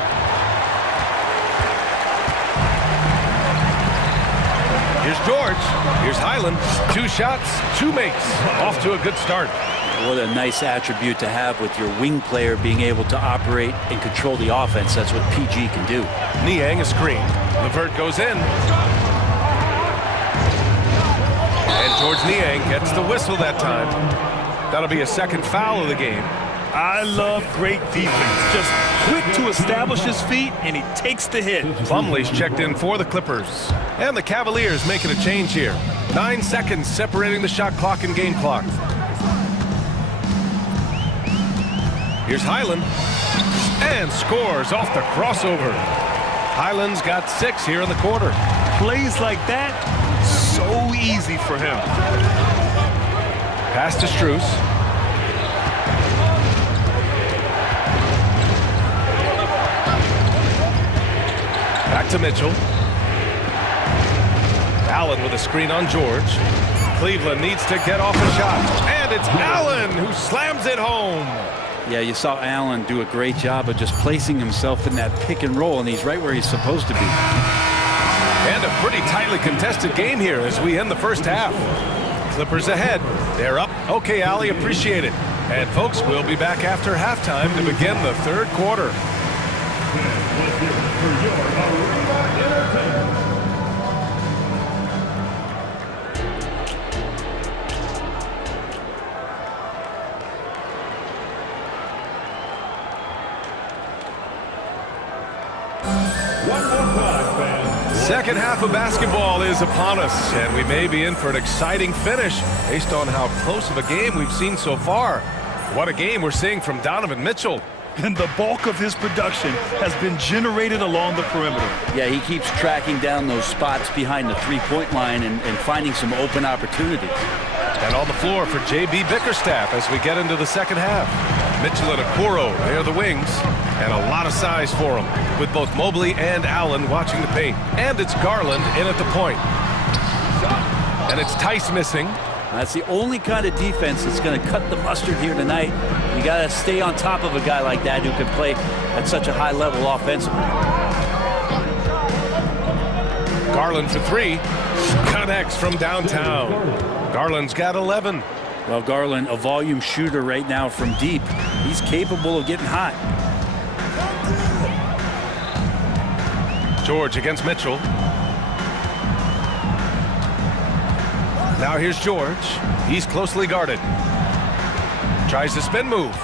Here's George. Here's Highland. 2 shots, 2 makes. Off to a good start. What a nice attribute to have with your wing player being able to operate and control the offense. That's what PG can do. Niang a screen. Levert goes in. And George Niang gets the whistle that time. That'll be a second foul of the game. I love great defense. Just quick to establish his feet, and he takes the hit. Plumlee's checked in for the Clippers. And the Cavaliers making a change here. 9 seconds separating the shot clock and game clock. Here's Highland. And scores off the crossover. Highland's got 6 here in the quarter. Plays like that, so easy for him. Pass to Strus. Back to Mitchell. Allen with a screen on George. Cleveland needs to get off a shot. And it's Allen who slams it home. Yeah, you saw Allen do a great job of just placing himself in that pick and roll, and he's right where he's supposed to be. And a pretty tightly contested game here as we end the first half. Clippers ahead. They're up. Okay, Allie, appreciate it. And folks, we'll be back after halftime to begin the third quarter. Second half of basketball is upon us, and we may be in for an exciting finish based on how close of a game we've seen so far. What a game we're seeing from Donovan Mitchell. And the bulk of his production has been generated along the perimeter. Yeah, he keeps tracking down those spots behind the three-point line and finding some open opportunities. And on the floor for J.B. Bickerstaff as we get into the second half. Mitchell and Okoro, they're the wings. And a lot of size for them, with both Mobley and Allen watching the paint. And it's Garland in at the point. And it's Tice missing. That's the only kind of defense that's going to cut the mustard here tonight. You got to stay on top of a guy like that who can play at such a high level offensively. Garland for 3. Connects from downtown. Garland's got 11. Well, Garland, a volume shooter right now from deep. He's capable of getting hot. George against Mitchell. Now here's George. He's closely guarded. Tries the spin move.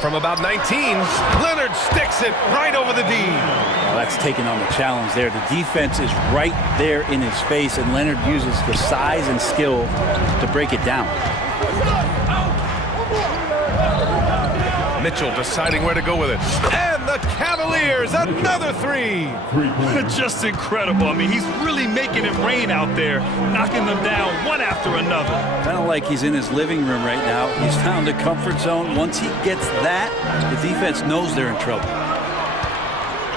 From about 19, Leonard sticks it right over the D. Well, that's taking on the challenge there. The defense is right there in his face, and Leonard uses the size and skill to break it down. Mitchell deciding where to go with it. And the Cavaliers, another 3. Just incredible. I mean, he's really making it rain out there, knocking them down one after another. Kind of like he's in his living room right now. He's found a comfort zone. Once he gets that, the defense knows they're in trouble.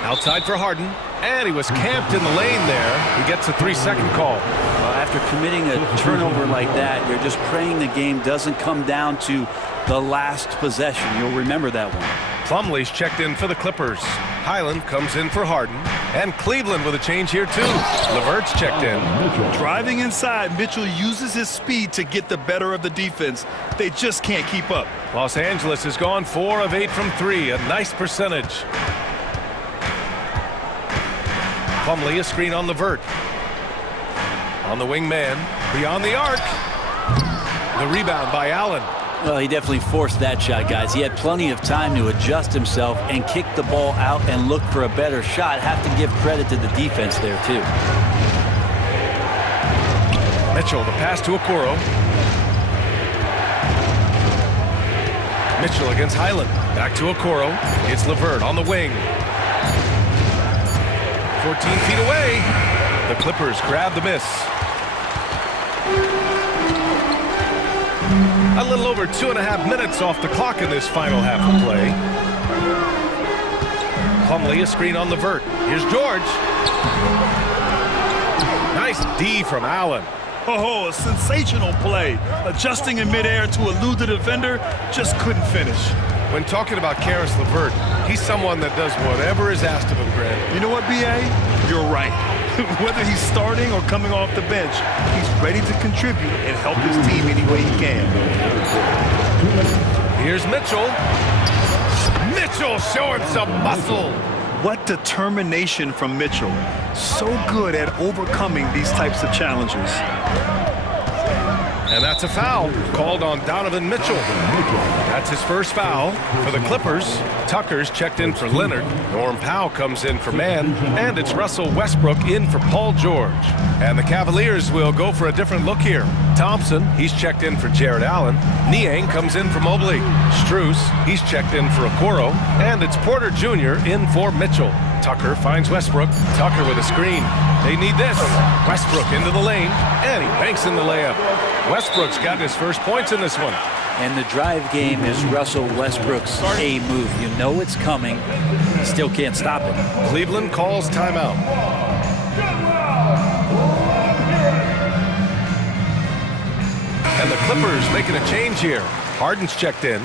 Outside for Harden. And he was camped in the lane there. He gets a 3-second call. Well, after after committing a turnover like that, you're just praying the game doesn't come down to the last possession. You'll remember that one. Plumlee's checked in for the Clippers. Highland comes in for Harden. And Cleveland with a change here, too. Levert's checked in. Driving inside, Mitchell uses his speed to get the better of the defense. They just can't keep up. Los Angeles has gone 4 of 8 from 3. A nice percentage. Plumlee, a screen on Levert. On the wing man. Beyond the arc. The rebound by Allen. Well, he definitely forced that shot, guys. He had plenty of time to adjust himself and kick the ball out and look for a better shot. Have to give credit to the defense there, too. Mitchell, the pass to Okoro. Mitchell against Highland. Back to Okoro. It's Levert on the wing. 14 feet away. The Clippers grab the miss. A little over 2.5 minutes off the clock in this final half of play. Plumlee, a screen on Levert. Here's George. Nice D from Allen. Oh, a sensational play. Adjusting in midair to elude the defender, just couldn't finish. When talking about Karis LeVert, he's someone that does whatever is asked of him, Grant. You know what, B.A.? You're right. Whether he's starting or coming off the bench, he's ready to contribute and help his team any way he can. Here's Mitchell. Mitchell showing some muscle. What determination from Mitchell. So good at overcoming these types of challenges. And that's a foul called on Donovan Mitchell. That's his first foul for the Clippers. Tucker's checked in for Leonard. Norm Powell comes in for Mann. And it's Russell Westbrook in for Paul George. And the Cavaliers will go for a different look here. Thompson, he's checked in for Jared Allen. Niang comes in for Mobley. Strus, he's checked in for Okoro. And it's Porter Jr. in for Mitchell. Tucker finds Westbrook. Tucker with a screen. They need this. Westbrook into the lane, and he banks in the layup. Westbrook's got his first points in this one. And the drive game is Russell Westbrook's A move. You know it's coming. You still can't stop it. Cleveland calls timeout. And the Clippers making a change here. Harden's checked in.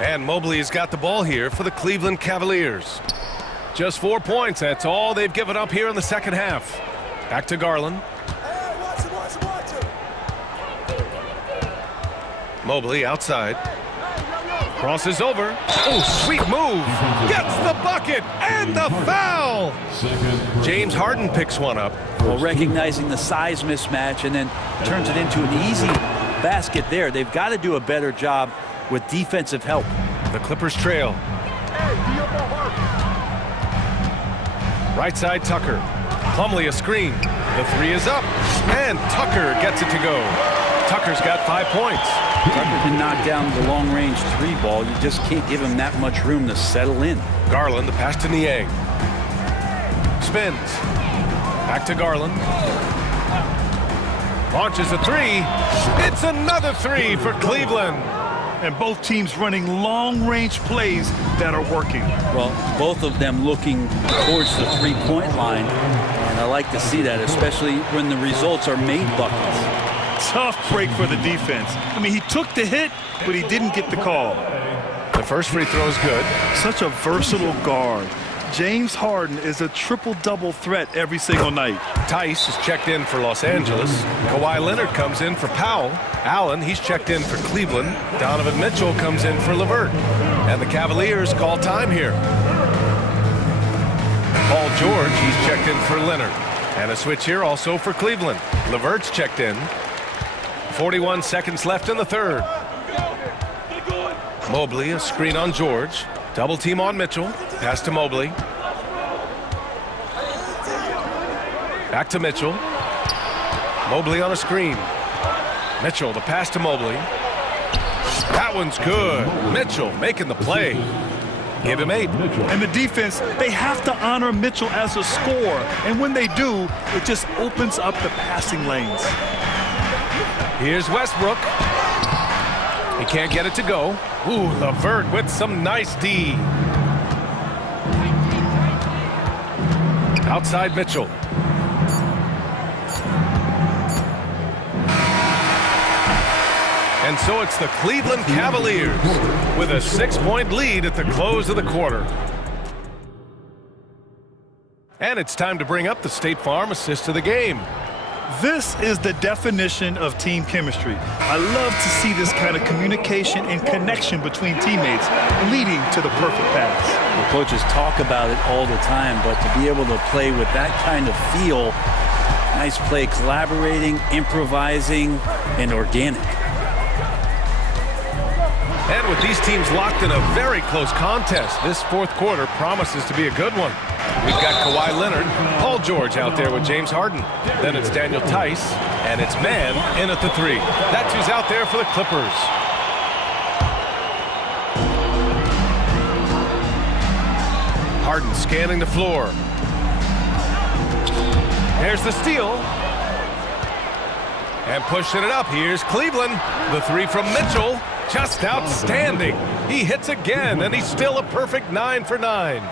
And Mobley's got the ball here for the Cleveland Cavaliers. Just 4 points. That's all they've given up here in the second half. Back to Garland. Mobley outside. Crosses over. Oh, sweet move. Gets the bucket and the foul. James Harden picks one up. Well, recognizing the size mismatch and then turns it into an easy basket there. They've got to do a better job with defensive help. The Clippers trail. Right side Tucker. Plumlee a screen. The three is up. And Tucker gets it to go. Tucker's got 5 points. Tucker can knock down the long-range 3 ball. You just can't give him that much room to settle in. Garland, the pass to Niang. Spins. Back to Garland. Launches a 3. It's another 3 for Cleveland. And both teams running long-range plays that are working. Well, both of them looking towards the three-point line. And I like to see that, especially when the results are made buckets. Tough break for the defense. I mean, he took the hit, but he didn't get the call. The first free throw is good. Such a versatile guard. James Harden is a triple-double threat every single night. Tice is checked in for Los Angeles. Kawhi Leonard comes in for Powell. Allen, he's checked in for Cleveland. Donovan Mitchell comes in for LeVert. And the Cavaliers call time here. Paul George, he's checked in for Leonard. And a switch here also for Cleveland. LeVert's checked in. 41 seconds left in the third. Mobley, a screen on George. Double team on Mitchell. Pass to Mobley. Back to Mitchell. Mobley on a screen. Mitchell, the pass to Mobley. That one's good. Mitchell making the play. Give him 8. And the defense, they have to honor Mitchell as a scorer. And when they do, it just opens up the passing lanes. Here's Westbrook. He can't get it to go. Ooh, LeVert with some nice D. Outside Mitchell. And so it's the Cleveland Cavaliers with a 6-point lead at the close of the quarter. And it's time to bring up the State Farm assist of the game. This is the definition of team chemistry. I love to see this kind of communication and connection between teammates leading to the perfect pass. The coaches talk about it all the time, but to be able to play with that kind of feel, nice play, collaborating, improvising, and organic. And with these teams locked in a very close contest, this fourth quarter promises to be a good one. We've got Kawhi Leonard, Paul George out there with James Harden. Then it's Daniel Tice, and it's Man in at the 3. That's who's out there for the Clippers. Harden scanning the floor. There's the steal. And pushing it up, here's Cleveland. The 3 from Mitchell, just outstanding. He hits again, and he's still a perfect 9 for 9.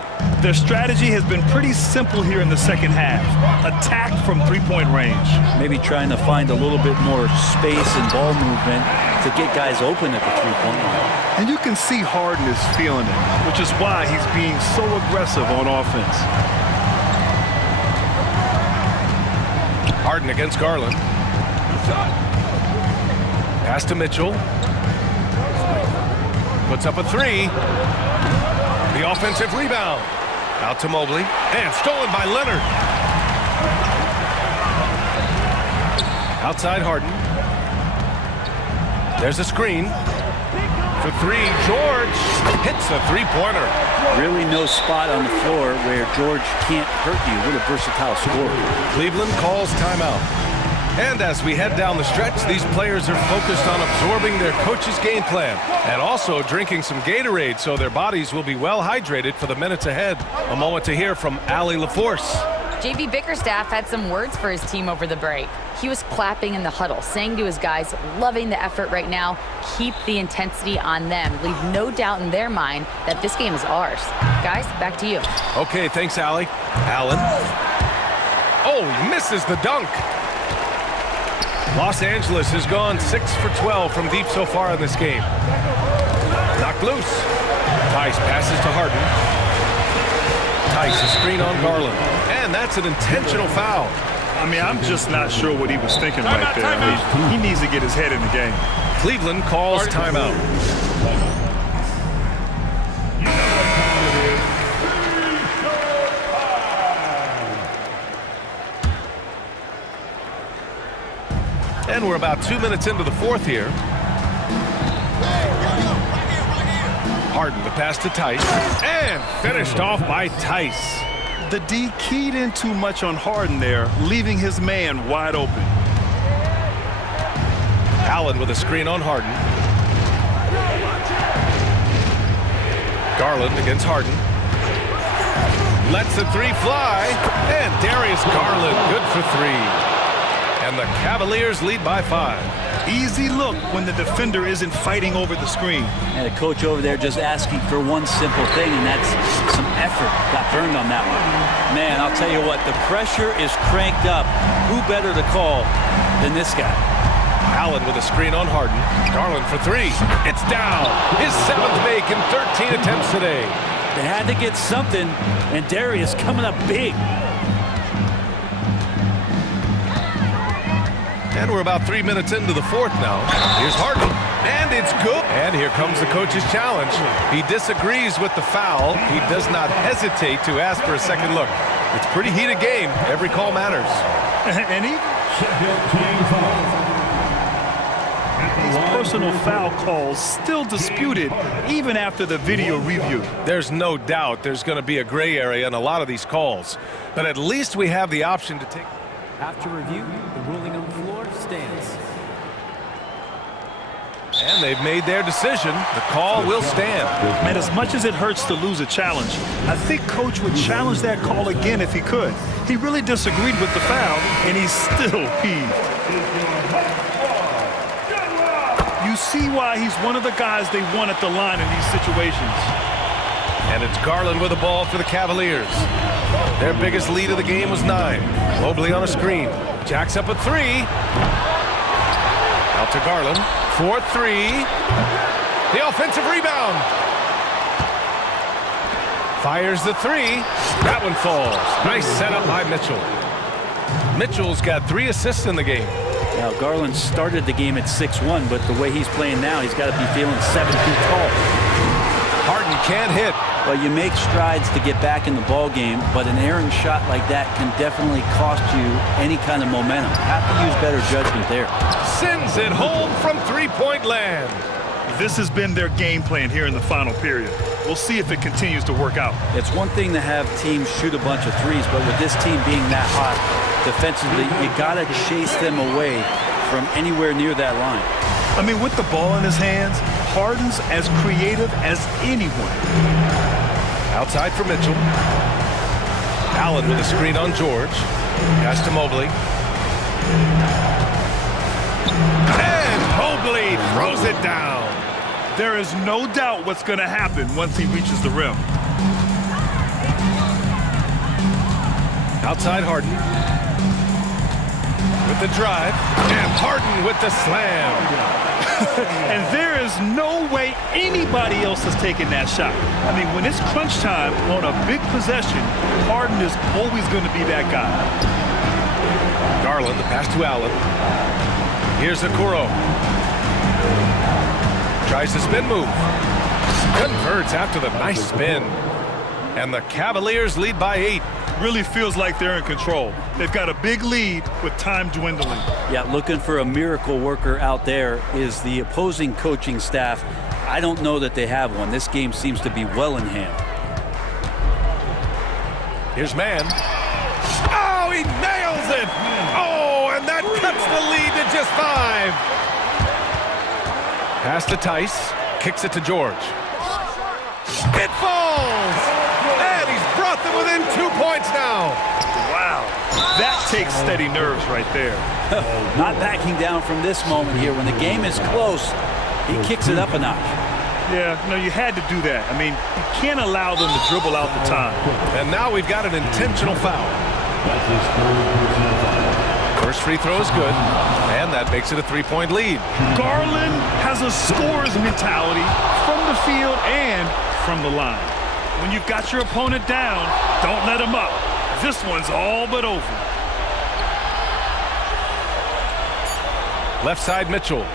Their strategy has been pretty simple here in the second half. Attack from three-point range. Maybe trying to find a little bit more space and ball movement to get guys open at the three-point line. And you can see Harden is feeling it, which is why he's being so aggressive on offense. Harden against Garland. Pass to Mitchell. Puts up a 3. The offensive rebound. Out to Mobley. And stolen by Leonard. Outside Harden. There's a screen. For 3, George hits a three-pointer. Really no spot on the floor where George can't hurt you. What a versatile scorer. Cleveland calls timeout. And as we head down the stretch, these players are focused on absorbing their coach's game plan and also drinking some Gatorade so their bodies will be well hydrated for the minutes ahead. A moment to hear from Allie LaForce. JB Bickerstaff had some words for his team over the break. He was clapping in the huddle, saying to his guys, loving the effort right now, keep the intensity on them. Leave no doubt in their mind that this game is ours. Guys, back to you. Okay, thanks, Allie. Allen. Oh, he misses the dunk. Los Angeles has gone 6 for 12 from deep so far in this game. Knocked loose. Tice passes to Harden. Tice, a screen on Garland. And that's an intentional foul. I mean, I'm just not sure what he was thinking right there. I mean, he needs to get his head in the game. Cleveland calls timeout. And we're about 2 minutes into the fourth here. Harden, the pass to Tice. And finished off by Tice. The D keyed in too much on Harden there, leaving his man wide open. Allen with a screen on Harden. Garland against Harden. Lets the 3 fly. And Darius Garland, good for 3. And the Cavaliers lead by 5. Easy look when the defender isn't fighting over the screen. And the coach over there just asking for one simple thing, and that's some effort. Got burned on that one. Man, I'll tell you what, the pressure is cranked up. Who better to call than this guy? Allen with a screen on Harden. Garland for 3. It's down. His 7th make in 13 attempts today. They had to get something, and Darius coming up big. And we're about 3 minutes into the fourth now. Here's Harden, and it's good. And here comes the coach's challenge. He disagrees with the foul. He does not hesitate to ask for a second look. It's a pretty heated game. Every call matters. And these personal foul calls still disputed even after the video review. There's no doubt there's going to be a gray area in a lot of these calls. But at least we have the option to take... After review, the ruling on the floor stands. And they've made their decision. The call will stand. Man, as much as it hurts to lose a challenge, I think Coach would challenge that call again if he could. He really disagreed with the foul, and he's still peeved. You see why he's one of the guys they want at the line in these situations. And it's Garland with the ball for the Cavaliers. Their biggest lead of the game was 9. Mobley on a screen. Jacks up a 3. Out to Garland. for three. The offensive rebound. Fires the three. That one falls. Nice setup by Mitchell. Mitchell's got 3 assists in the game. Now, Garland started the game at 6'1", but the way he's playing now, he's got to be feeling 7 feet tall. Harden can't hit. Well, you make strides to get back in the ball game, but an errant shot like that can definitely cost you any kind of momentum. Have to use better judgment there. Sends it home from three-point land. This has been their game plan here in the final period. We'll see if it continues to work out. It's one thing to have teams shoot a bunch of threes, but with this team being that hot defensively, you got to chase them away from anywhere near that line. I mean, with the ball in his hands, Harden's as creative as anyone. Outside for Mitchell. Allen with a screen on George. Pass to Mobley. And Mobley throws it down. There is no doubt what's going to happen once he reaches the rim. Outside Harden. With the drive. And Harden with the slam. And there is no way anybody else is taking that shot. I mean, when it's crunch time on a big possession, Harden is always going to be that guy. Garland, the pass to Allen. Here's Okoro. Tries the spin move. Converts after the nice spin. And the Cavaliers lead by 8. Really feels like they're in control. They've got a big lead with time dwindling. Yeah, looking for a miracle worker out there is the opposing coaching staff. I don't know that they have one. This game seems to be well in hand. Here's Mann. Oh, he nails it! Oh, and that cuts the lead to just 5. Pass to Tice. Kicks it to George. It falls! And he's brought them within 2 points now. Wow. That takes steady nerves right there. Not backing down from this moment here. When the game is close, he kicks it up a notch. Yeah, no, you had to do that. I mean, you can't allow them to dribble out the time. And now we've got an intentional foul. First free throw is good, and that makes it a 3-point lead. Garland has a scorer's mentality from the field and from the line. When you've got your opponent down, don't let him up. This one's all but over. Left side, Mitchell.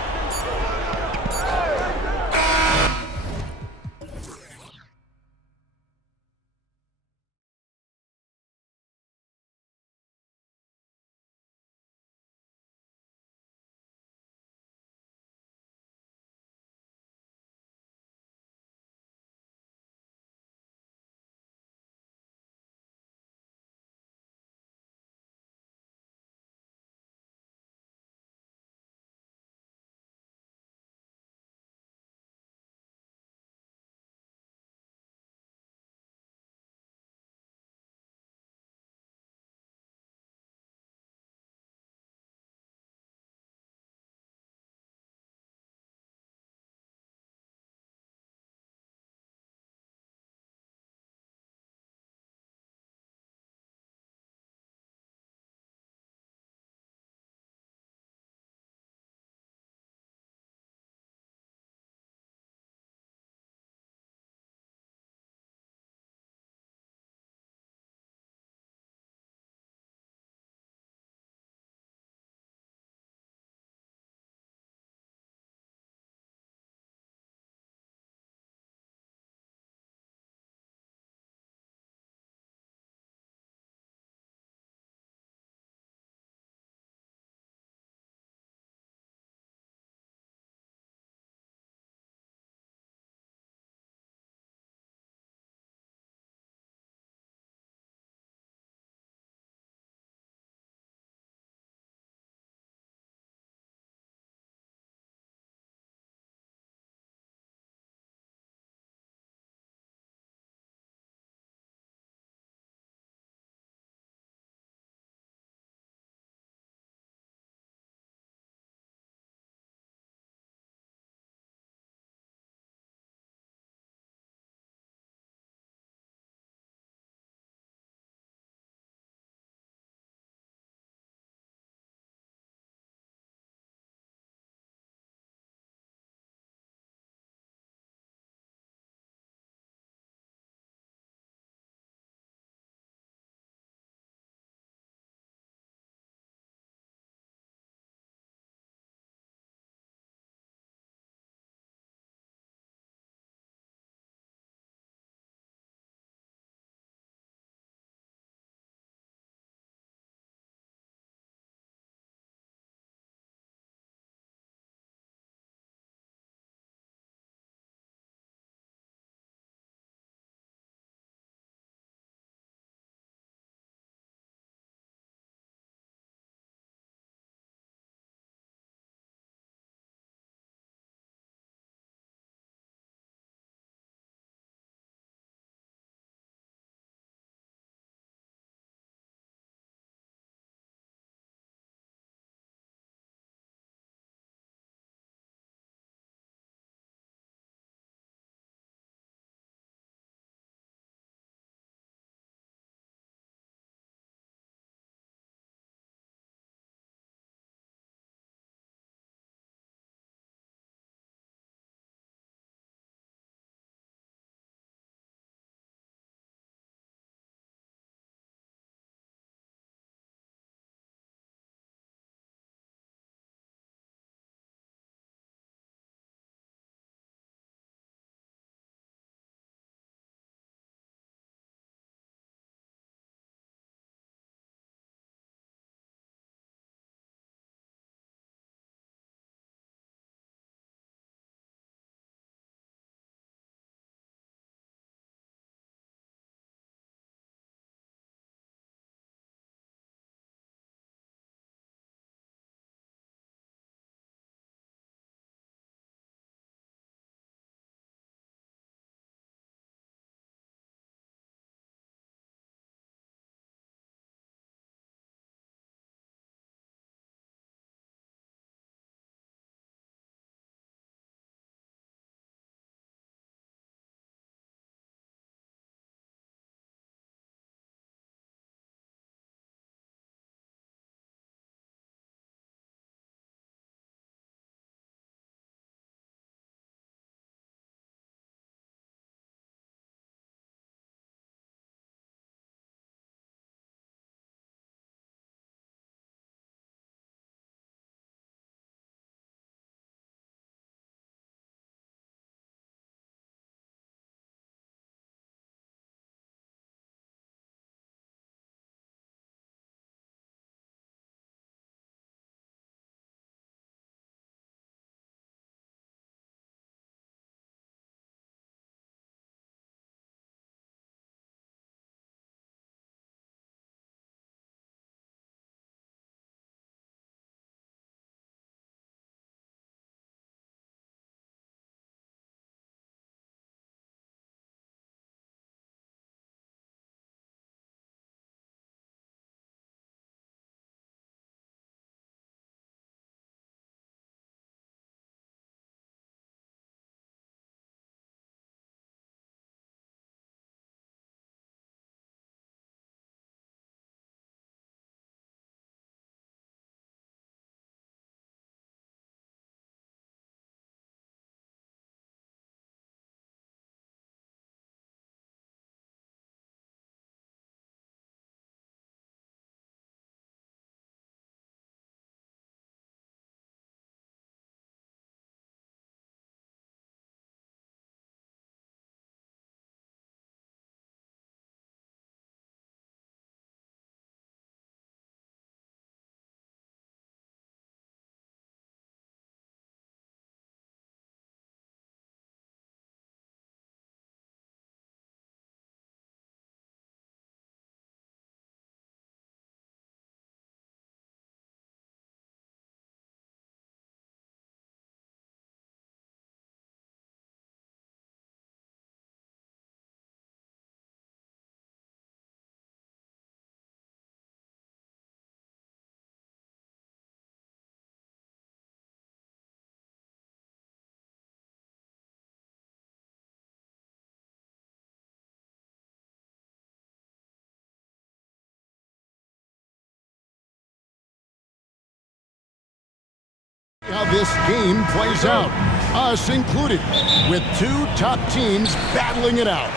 how this game plays out, us included, with two top teams battling it out.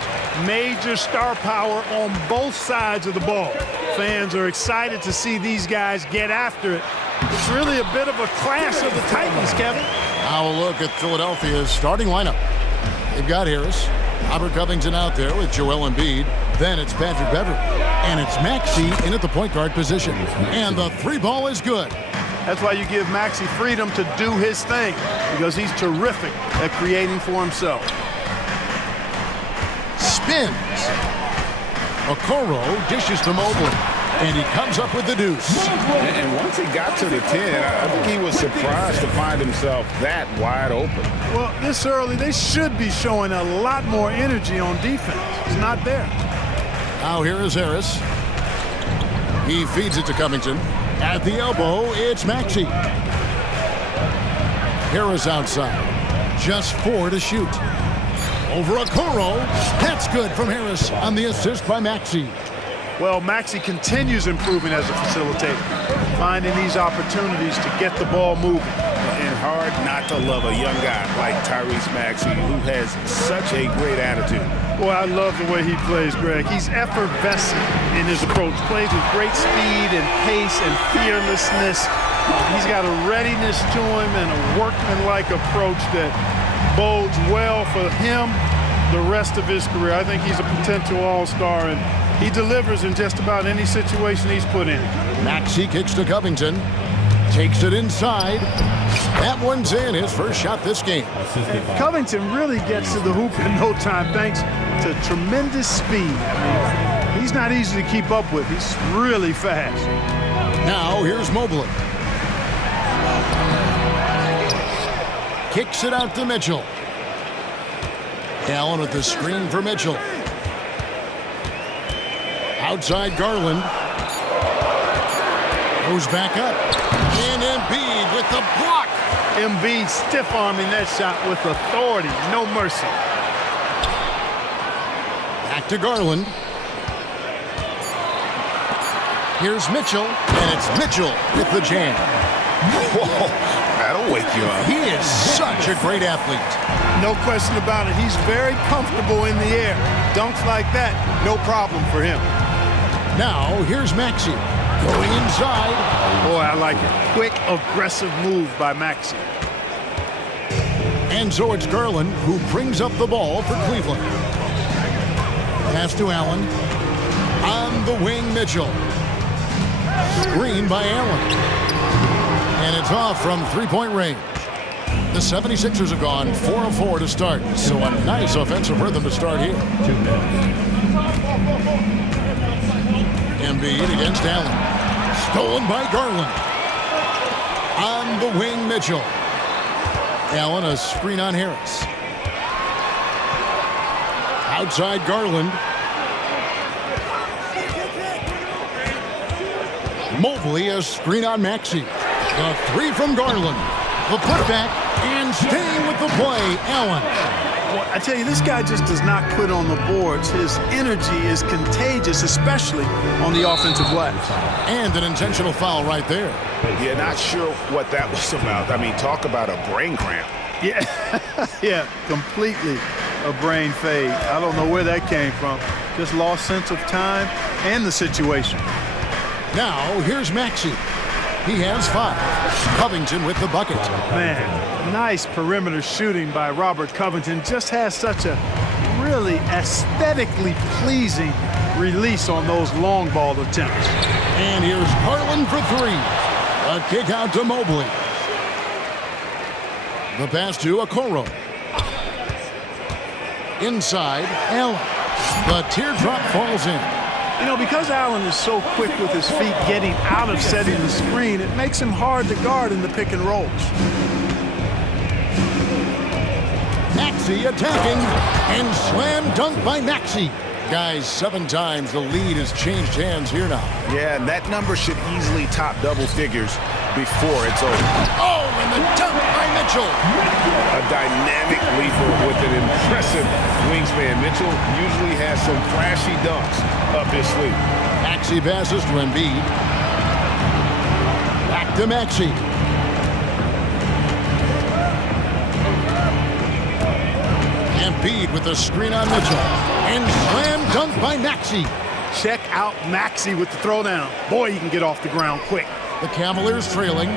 Major star power on both sides of the ball. Fans are excited to see these guys get after it. It's really a bit of a clash of the Titans, Kevin. Now a look at Philadelphia's starting lineup. They've got Harris, Robert Covington out there with Joel Embiid. Then it's Patrick Beverley. And it's Maxey in at the point guard position. And the three ball is good. That's why you give Maxey freedom to do his thing, because he's terrific at creating for himself. Spins. Okoro dishes to Mobley. And he comes up with the deuce. And once he got to the 10, I think he was surprised to find himself that wide open. Well, this early, they should be showing a lot more energy on defense. It's not there. Now here is Harris. He feeds it to Covington. At the elbow, it's Maxey. Harris outside. Just 4 to shoot. Over Okoro. That's good from Harris on the assist by Maxey. Well, Maxey continues improving as a facilitator, finding these opportunities to get the ball moving. And hard not to love a young guy like Tyrese Maxey, who has such a great attitude. Boy, I love the way he plays, Greg. He's effervescent in his approach. Plays with great speed and pace and fearlessness. He's got a readiness to him and a workmanlike approach that bodes well for him the rest of his career. I think he's a potential all-star, and he delivers in just about any situation he's put in. Maxey kicks to Covington. Takes it inside. That one's in, his first shot this game. And Covington really gets to the hoop in no time thanks to tremendous speed. I mean, he's not easy to keep up with. He's really fast. Now here's Mobley. Kicks it out to Mitchell. Allen with the screen for Mitchell. Outside Garland. Goes back up. And Embiid with the block. Embiid stiff-arming that shot with authority. No mercy. Back to Garland. Here's Mitchell. And it's Mitchell with the jam. Whoa, that'll wake you up. He is such a great athlete. No question about it. He's very comfortable in the air. Dunks like that, no problem for him. Now, here's Maxey. Going inside. Boy, I like it. Quick, aggressive move by Maxey. And so it's Garland who brings up the ball for Cleveland. Pass to Allen. On the wing, Mitchell. Screen by Allen. And it's off from three-point range. The 76ers have gone 4 of 4 to start. So a nice offensive rhythm to start here. Embiid against Allen. Stolen by Garland. On the wing, Mitchell. Allen, a screen on Harris. Outside Garland. Mobley, a screen on Maxey. The three from Garland. The putback, and staying with the play, Allen. Well, I tell you, this guy just does not quit on the boards. His energy is contagious, especially on the offensive glass. And an intentional foul right there. Yeah, not sure what that was about. I mean, talk about a brain cramp. Yeah, yeah, completely a brain fade. I don't know where that came from. Just lost sense of time and the situation. Now, here's Maxey. He has 5. Covington with the bucket. Man, nice perimeter shooting by Robert Covington. Just has such a really aesthetically pleasing release on those long ball attempts. And here's Garland for 3. A kick out to Mobley. The pass to Okoro. Inside, Allen. The teardrop falls in. You know, because Allen is so quick with his feet getting out of setting the screen, it makes him hard to guard in the pick and rolls. Maxey attacking, and slam dunk by Maxey. Guys, 7 times the lead has changed hands here now. Yeah, and that number should easily top double figures before it's over. Oh, and the dunk by Mitchell. A dynamic leaper with an impressive wingspan. Mitchell usually has some flashy dunks up his sleeve. Maxey passes to Embiid. Back to Maxey. Embiid with the screen on Mitchell. And slam dunk by Maxey. Check out Maxey with the throwdown. Boy, he can get off the ground quick. The Cavaliers trailing.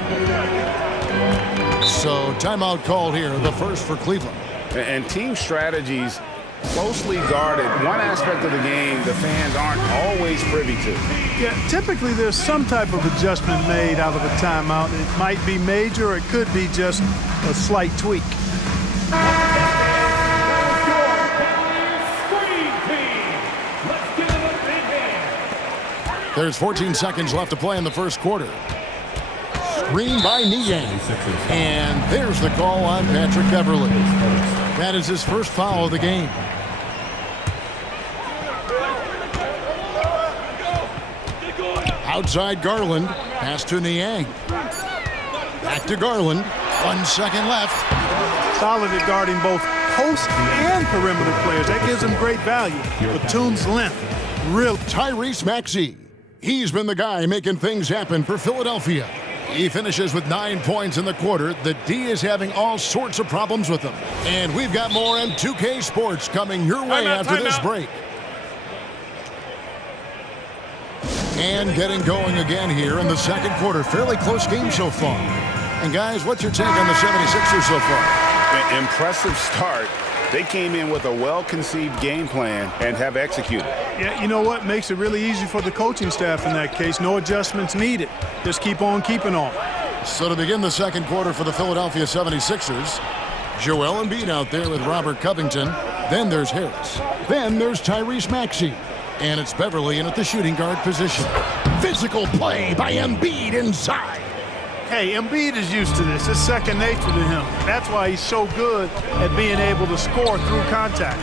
So timeout called here, the first for Cleveland. And team strategies closely guarded. One aspect of the game the fans aren't always privy to. Yeah, typically there's some type of adjustment made out of a timeout. It might be major, or it could be just a slight tweak. There's 14 seconds left to play in the first quarter. Screen by Niang. And there's the call on Patrick Beverly. That is his first foul of the game. Outside Garland. Pass to Niang. Back to Garland. 1 second left. Solid at guarding both post and perimeter players. That gives him great value. Batum's length. Real. Tyrese Maxey. He's been the guy making things happen for Philadelphia. He finishes with 9 points in the quarter. The D is having all sorts of problems with him. And we've got more on 2K Sports coming your way after this break. And getting going again here in the second quarter. Fairly close game so far. And guys, what's your take on the 76ers so far? An impressive start. They came in with a well-conceived game plan and have executed. Yeah, you know what? Makes it really easy for the coaching staff in that case. No adjustments needed. Just keep on keeping on. So to begin the second quarter for the Philadelphia 76ers, Joel Embiid out there with Robert Covington. Then there's Harris. Then there's Tyrese Maxey. And it's Beverly in at the shooting guard position. Physical play by Embiid inside. Hey, Embiid is used to this. It's second nature to him. That's why he's so good at being able to score through contact.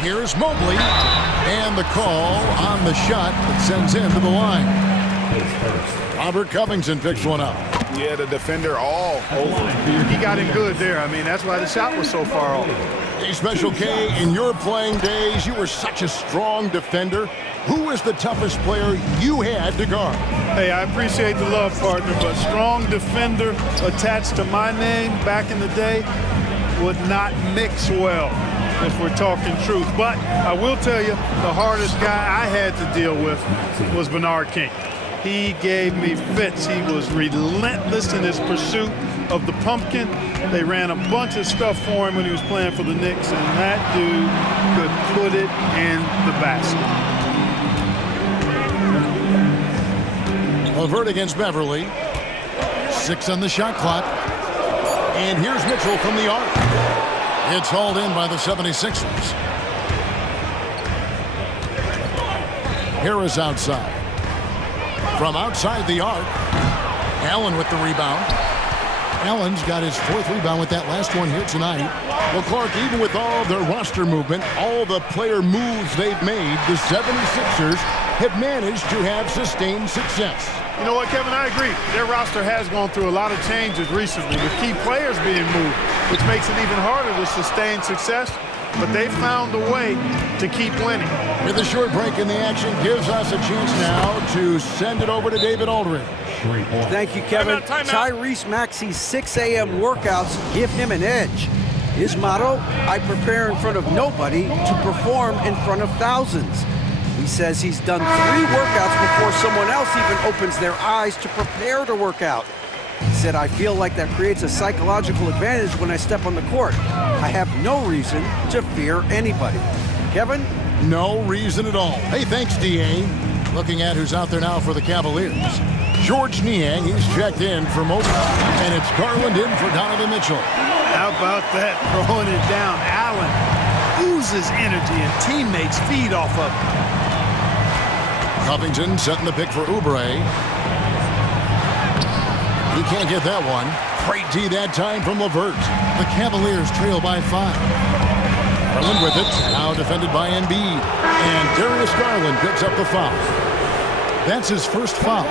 Here's Mobley. And the call on the shot that sends him to the line. Robert Covington picks one up. Yeah, the defender all over. He got him good there. I mean, that's why the shot was so far off. Hey, Special K, in your playing days, you were such a strong defender. Who was the toughest player you had to guard? Hey, I appreciate the love, partner, but strong defender attached to my name back in the day would not mix well, if we're talking truth. But I will tell you, the hardest guy I had to deal with was Bernard King. He gave me fits. He was relentless in his pursuit of the pumpkin. They ran a bunch of stuff for him when he was playing for the Knicks, and that dude could put it in the basket. LeVert against Beverly. 6 on the shot clock. And here's Mitchell from the arc. It's hauled in by the 76ers. Harris outside. From outside the arc, Allen with the rebound. Allen's got his 4th rebound with that last one here tonight. Well, Clark, even with all their roster movement, all the player moves they've made, the 76ers have managed to have sustained success. You know what, Kevin? I agree. Their roster has gone through a lot of changes recently with key players being moved, which makes it even harder to sustain success. But they found a way to keep winning. With a short break in the action, gives us a chance now to send it over to David Aldridge. Thank you, Kevin. Tyrese Maxey's 6 a.m. workouts give him an edge. His motto, I prepare in front of nobody to perform in front of thousands. He says he's done 3 workouts before someone else even opens their eyes to prepare to work out. He said, I feel like that creates a psychological advantage when I step on the court. I have no reason to fear anybody. Kevin? No reason at all. Hey, thanks, D.A. Looking at who's out there now for the Cavaliers. George Niang, he's checked in for Mobley. And it's Garland in for Donovan Mitchell. How about that? Throwing it down. Allen oozes energy and teammates feed off of it. Covington setting the pick for Oubre. He can't get that one. Great D that time from LeVert. The Cavaliers trail by 5. Garland with it. Now defended by Embiid. And Darius Garland picks up the foul. That's his first foul.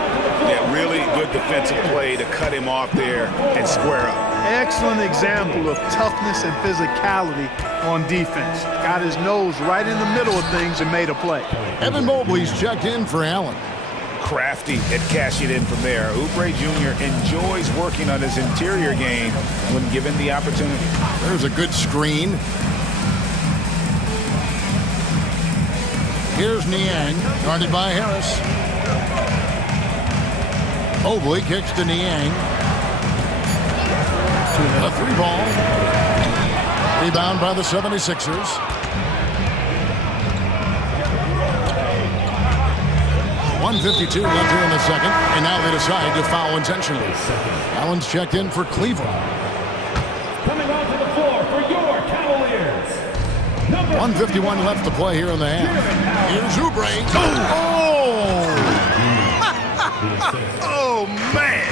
Yeah, really good defensive play to cut him off there and square up. Excellent example of toughness and physicality on defense. Got his nose right in the middle of things and made a play. Evan Mobley's checked in for Allen. Crafty at cashing in from there. Oubre Jr. enjoys working on his interior game when given the opportunity. There's a good screen. Here's Niang, guarded by Harris. Mobley kicks to Niang. A 3-ball. Rebound by the 76ers. .152 left here in the second, and now they decide to foul intentionally. Allen's checked in for Cleveland. Coming onto the floor for your Cavaliers. 151 left to play here in the half. Here's Oubre. Oh, man.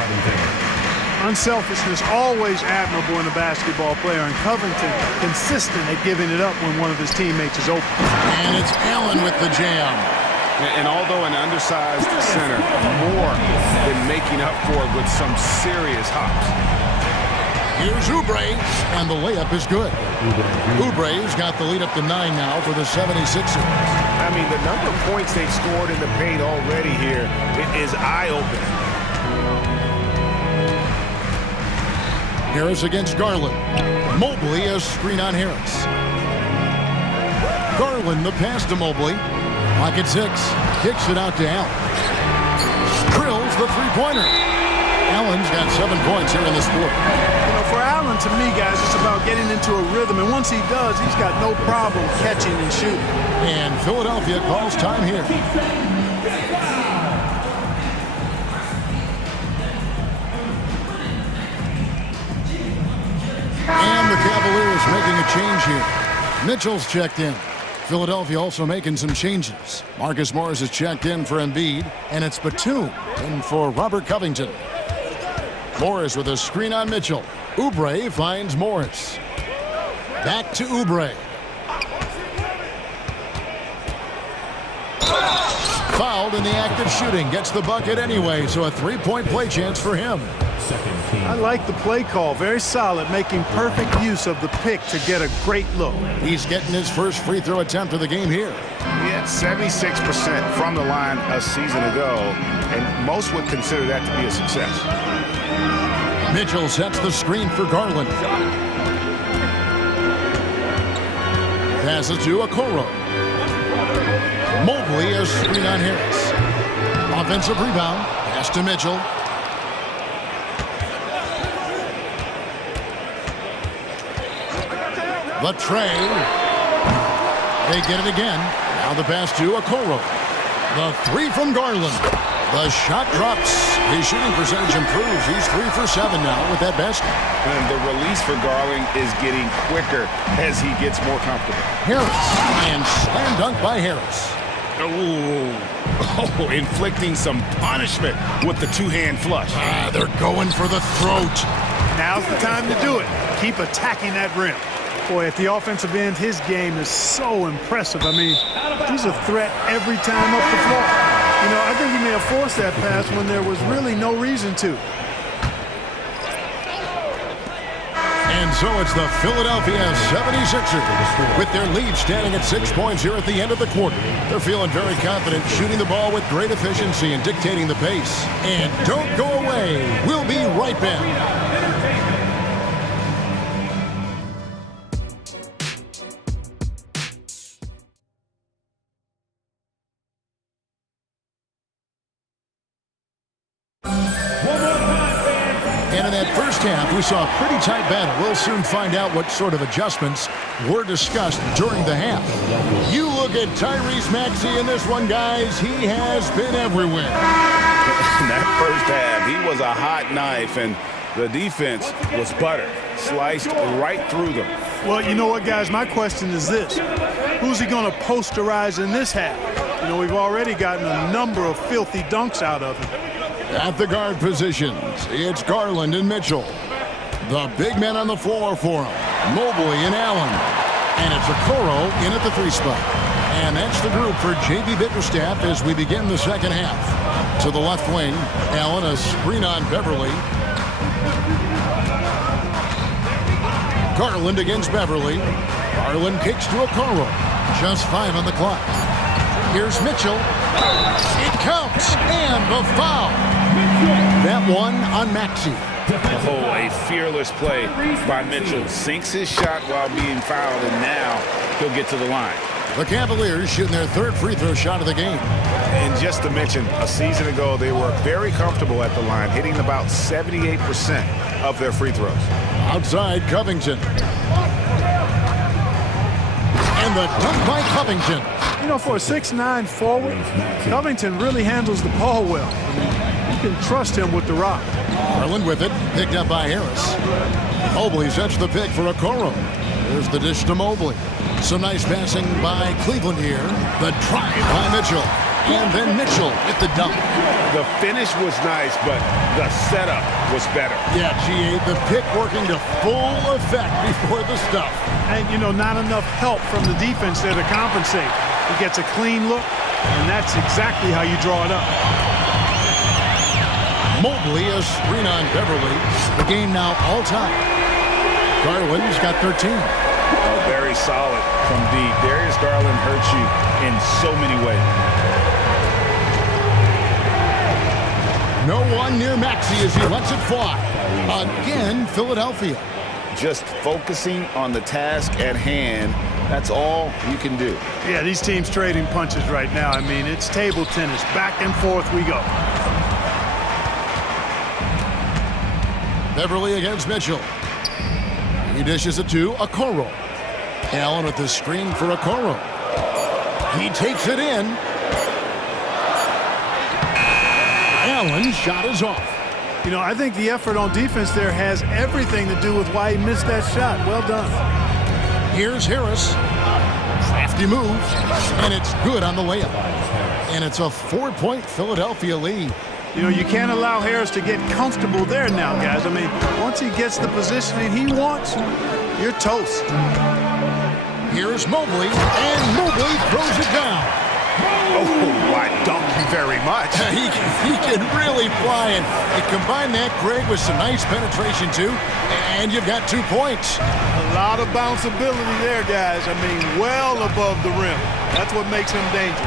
Unselfishness always admirable in a basketball player, and Covington consistent at giving it up when one of his teammates is open. And it's Allen with the jam. And although an undersized center, Moore than making up for it with some serious hops. Here's Oubre, and the layup is good. Oubre's got the lead up to 9 now for the 76ers. I mean, the number of points they've scored in the paint already here is eye-opening. Harris against Garland. Mobley a screen on Harris. Garland the pass to Mobley. Pocket 6. Kicks it out to Allen. Drills the three-pointer. Allen's got 7 points here in this quarter. You know, for Allen, to me, guys, it's about getting into a rhythm. And once he does, he's got no problem catching and shooting. And Philadelphia calls time here. And the Cavaliers making a change here. Mitchell's checked in. Philadelphia also making some changes. Marcus Morris is checked in for Embiid, and it's Batum in for Robert Covington. Morris with a screen on Mitchell. Oubre finds Morris. Back to Oubre. Fouled in the act of shooting. Gets the bucket anyway, so a 3-point play chance for him. I like the play call. Very solid, making perfect use of the pick to get a great look. He's getting his first free throw attempt of the game here. He had 76% from the line a season ago, and most would consider that to be a success. Mitchell sets the screen for Garland. Passes to Okoro. Mobley a screen on Harris. Offensive rebound. Pass to Mitchell. The tray. They get it again. Now the pass to Okoro. The 3 from Garland. The shot drops. His shooting percentage improves. He's 3 for 7 now with that basket. And the release for Garland is getting quicker as he gets more comfortable. Harris. And slam dunk by Harris. Oh, inflicting some punishment with the two-hand flush. They're going for the throat. Now's the time to do it. Keep attacking that rim. Boy, at the offensive end, his game is so impressive. I mean, he's a threat every time up the floor. You know, I think he may have forced that pass when there was really no reason to. And so it's the Philadelphia 76ers with their lead standing at 6 points here at the end of the quarter. They're feeling very confident, shooting the ball with great efficiency and dictating the pace. And don't go away. We'll be right back. And in that first half, we saw a pretty tight battle. We'll soon find out what sort of adjustments were discussed during the half. You look at Tyrese Maxey in this one, guys. He has been everywhere. In that first half, he was a hot knife, and the defense was butter. Sliced right through them. Well, you know what, guys? My question is this. Who's he going to posterize in this half? You know, we've already gotten a number of filthy dunks out of him. At the guard positions, it's Garland and Mitchell. The big men on the floor for him. Mobley and Allen. And it's Okoro in at the 3 spot. And that's the group for J.B. Bickerstaff as we begin the second half. To the left wing, Allen a screen on Beverly. Garland against Beverly. Garland kicks to Okoro. Just 5 on the clock. Here's Mitchell. It counts, and the foul. That one on Maxey. Oh, a fearless play by Mitchell. Sinks his shot while being fouled, and now he'll get to the line. The Cavaliers shooting their third free throw shot of the game. And just to mention, a season ago, they were very comfortable at the line, hitting about 78% of their free throws. Outside, Covington. And the dunk by Covington. You know, for a 6'9" forward, Covington really handles the ball well. You can trust him with the rock. Garland with it, picked up by Harris. Mobley sets the pick for Okoro. There's the dish to Mobley. Some nice passing by Cleveland here. The drive by Mitchell. And then Mitchell with the dunk. The finish was nice, but the setup was better. Yeah, GA, the pick working to full effect before the stuff. And, you know, not enough help from the defense there to compensate. He gets a clean look, and that's exactly how you draw it up. Mobley a screen on Beverly. The game now all time. Garland's got 13. Oh, very solid from deep. Darius Garland hurts you in so many ways. No one near Maxey as he lets it fly. Again, Philadelphia. Just focusing on the task at hand, that's all you can do. Yeah, these teams trading punches right now. I mean, it's table tennis. Back and forth we go. Beverly against Mitchell. He dishes it to Okoro. Allen with the screen for Okoro. He takes it in. Allen's shot is off. You know, I think the effort on defense there has everything to do with why he missed that shot. Well done. Here's Harris. Crafty move. And it's good on the layup. And it's a 4-point Philadelphia lead. You know, you can't allow Harris to get comfortable there now, guys. I mean, once he gets the positioning he wants, you're toast. Here's Mobley, and Mobley throws it down. Oh, I don't very much. He can really fly, and combine that, Greg, with some nice penetration, too, and you've got 2 points. A lot of bounceability there, guys. I mean, well above the rim. That's what makes him dangerous.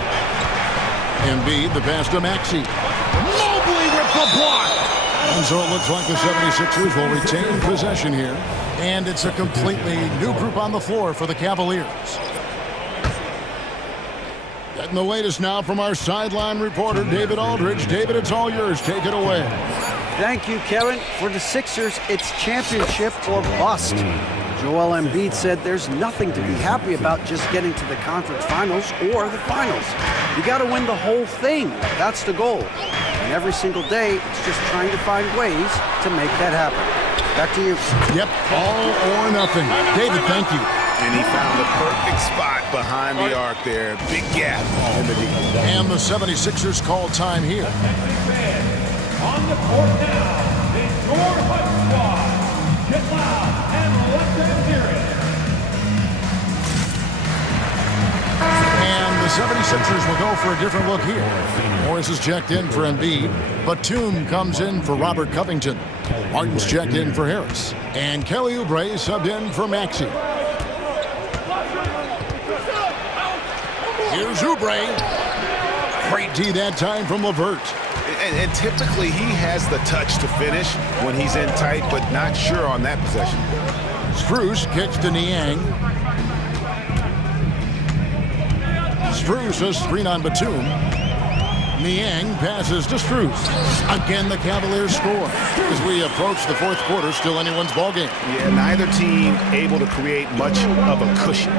Embiid, the pass to Maxey. Mobley with the block. And so it looks like the 76ers will retain possession here. And it's a completely new group on the floor for the Cavaliers. Getting the latest now from our sideline reporter, David Aldridge. David, it's all yours. Take it away. Thank you, Kevin. For the Sixers, it's championship or bust. Joel Embiid said there's nothing to be happy about just getting to the conference finals or the finals. You got to win the whole thing. That's the goal. And every single day, it's just trying to find ways to make that happen. Back to you. Yep, all or nothing. David, thank you. And he found the perfect spot behind the arc there. Big gap in the deep. And the 76ers call time here. On the court now, the Door Hut Squad. Get loud and let them hear it. And the 76ers will go for a different look here. Morris is checked in for Embiid. Batum comes in for Robert Covington. Martin's checked in for Harris. And Kelly Oubre subbed in for Maxey. Here's Oubre. Great D that time from LeVert. And typically he has the touch to finish when he's in tight, but not sure on that possession. Strus kicks to Niang. Strus a screen on Batum. Niang passes to Strus. Again, the Cavaliers score. As we approach the fourth quarter, still anyone's ballgame. Yeah, neither team able to create much of a cushion.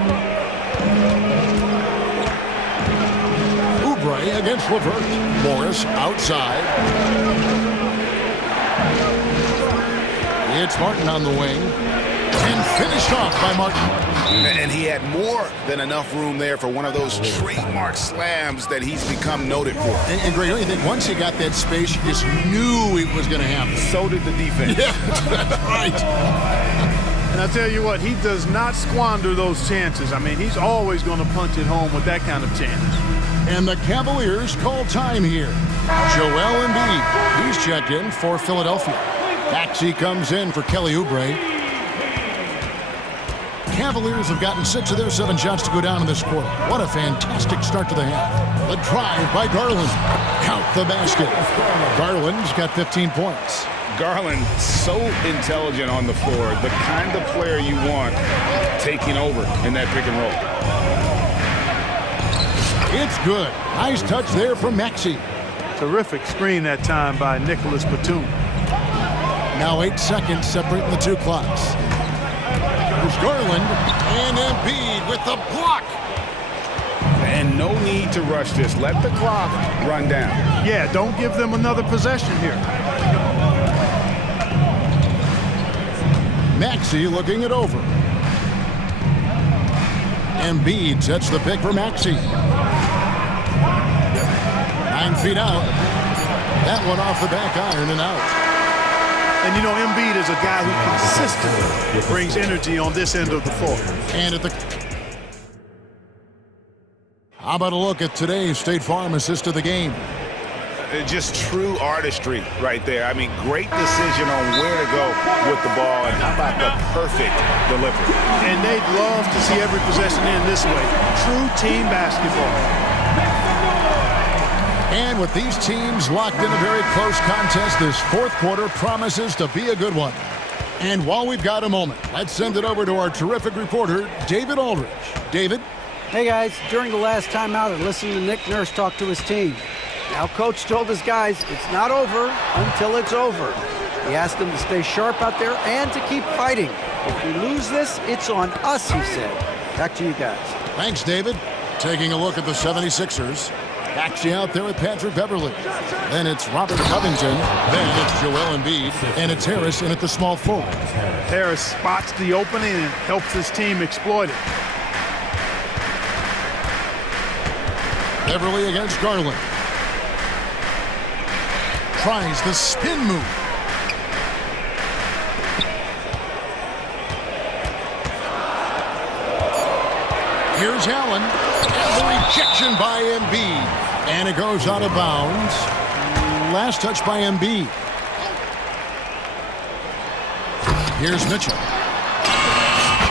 Oubre against LeVert. Morris outside. It's Martin on the wing. And finished off by Martin. And he had more than enough room there for one of those trademark slams that he's become noted for. And Greg, don't you think once he got that space, you just knew it was going to happen? So did the defense. Yeah, that's right. And I'll tell you what, he does not squander those chances. I mean, he's always going to punch it home with that kind of chance. And the Cavaliers call time here. Joel Embiid, he's checked in for Philadelphia. Maxey comes in for Kelly Oubre. Cavaliers have gotten 6 of their 7 shots to go down in this quarter. What a fantastic start to the half. The drive by Garland. Count the basket. Garland's got 15 points. Garland, so intelligent on the floor, the kind of player you want taking over in that pick and roll. It's good. Nice touch there from Maxey. Terrific screen that time by Nicholas Batum. Now 8 seconds separating the two clocks. Here's Garland and Embiid with the block. And no need to rush this. Let the clock run down. Yeah, don't give them another possession here. Maxey looking it over. Embiid sets the pick for Maxey. 9 feet out. That one off the back iron and out. And you know, Embiid is a guy who consistently brings energy on this end of the floor. And at the... How about a look at today's State Farm assist of the game? Just true artistry right there. I mean, great decision on where to go with the ball, and how about the perfect delivery? And they'd love to see every possession end this way. True team basketball. And with these teams locked in a very close contest, this fourth quarter promises to be a good one. And while we've got a moment, let's send it over to our terrific reporter, David Aldridge. David? Hey guys, during the last timeout, I listened to Nick Nurse talk to his team. Now Coach told his guys it's not over until it's over. He asked them to stay sharp out there and to keep fighting. If we lose this, it's on us, he said. Back to you guys. Thanks, David. Taking a look at the 76ers. Maxey out there with Patrick Beverly. Then it's Robert Covington. Then it's Joel Embiid. And it's Harris in at the small forward. Harris spots the opening and helps his team exploit it. Beverly against Garland. Tries the spin move. Here's Allen. And the rejection by Embiid. And it goes out of bounds. Last touch by Embiid. Here's Mitchell.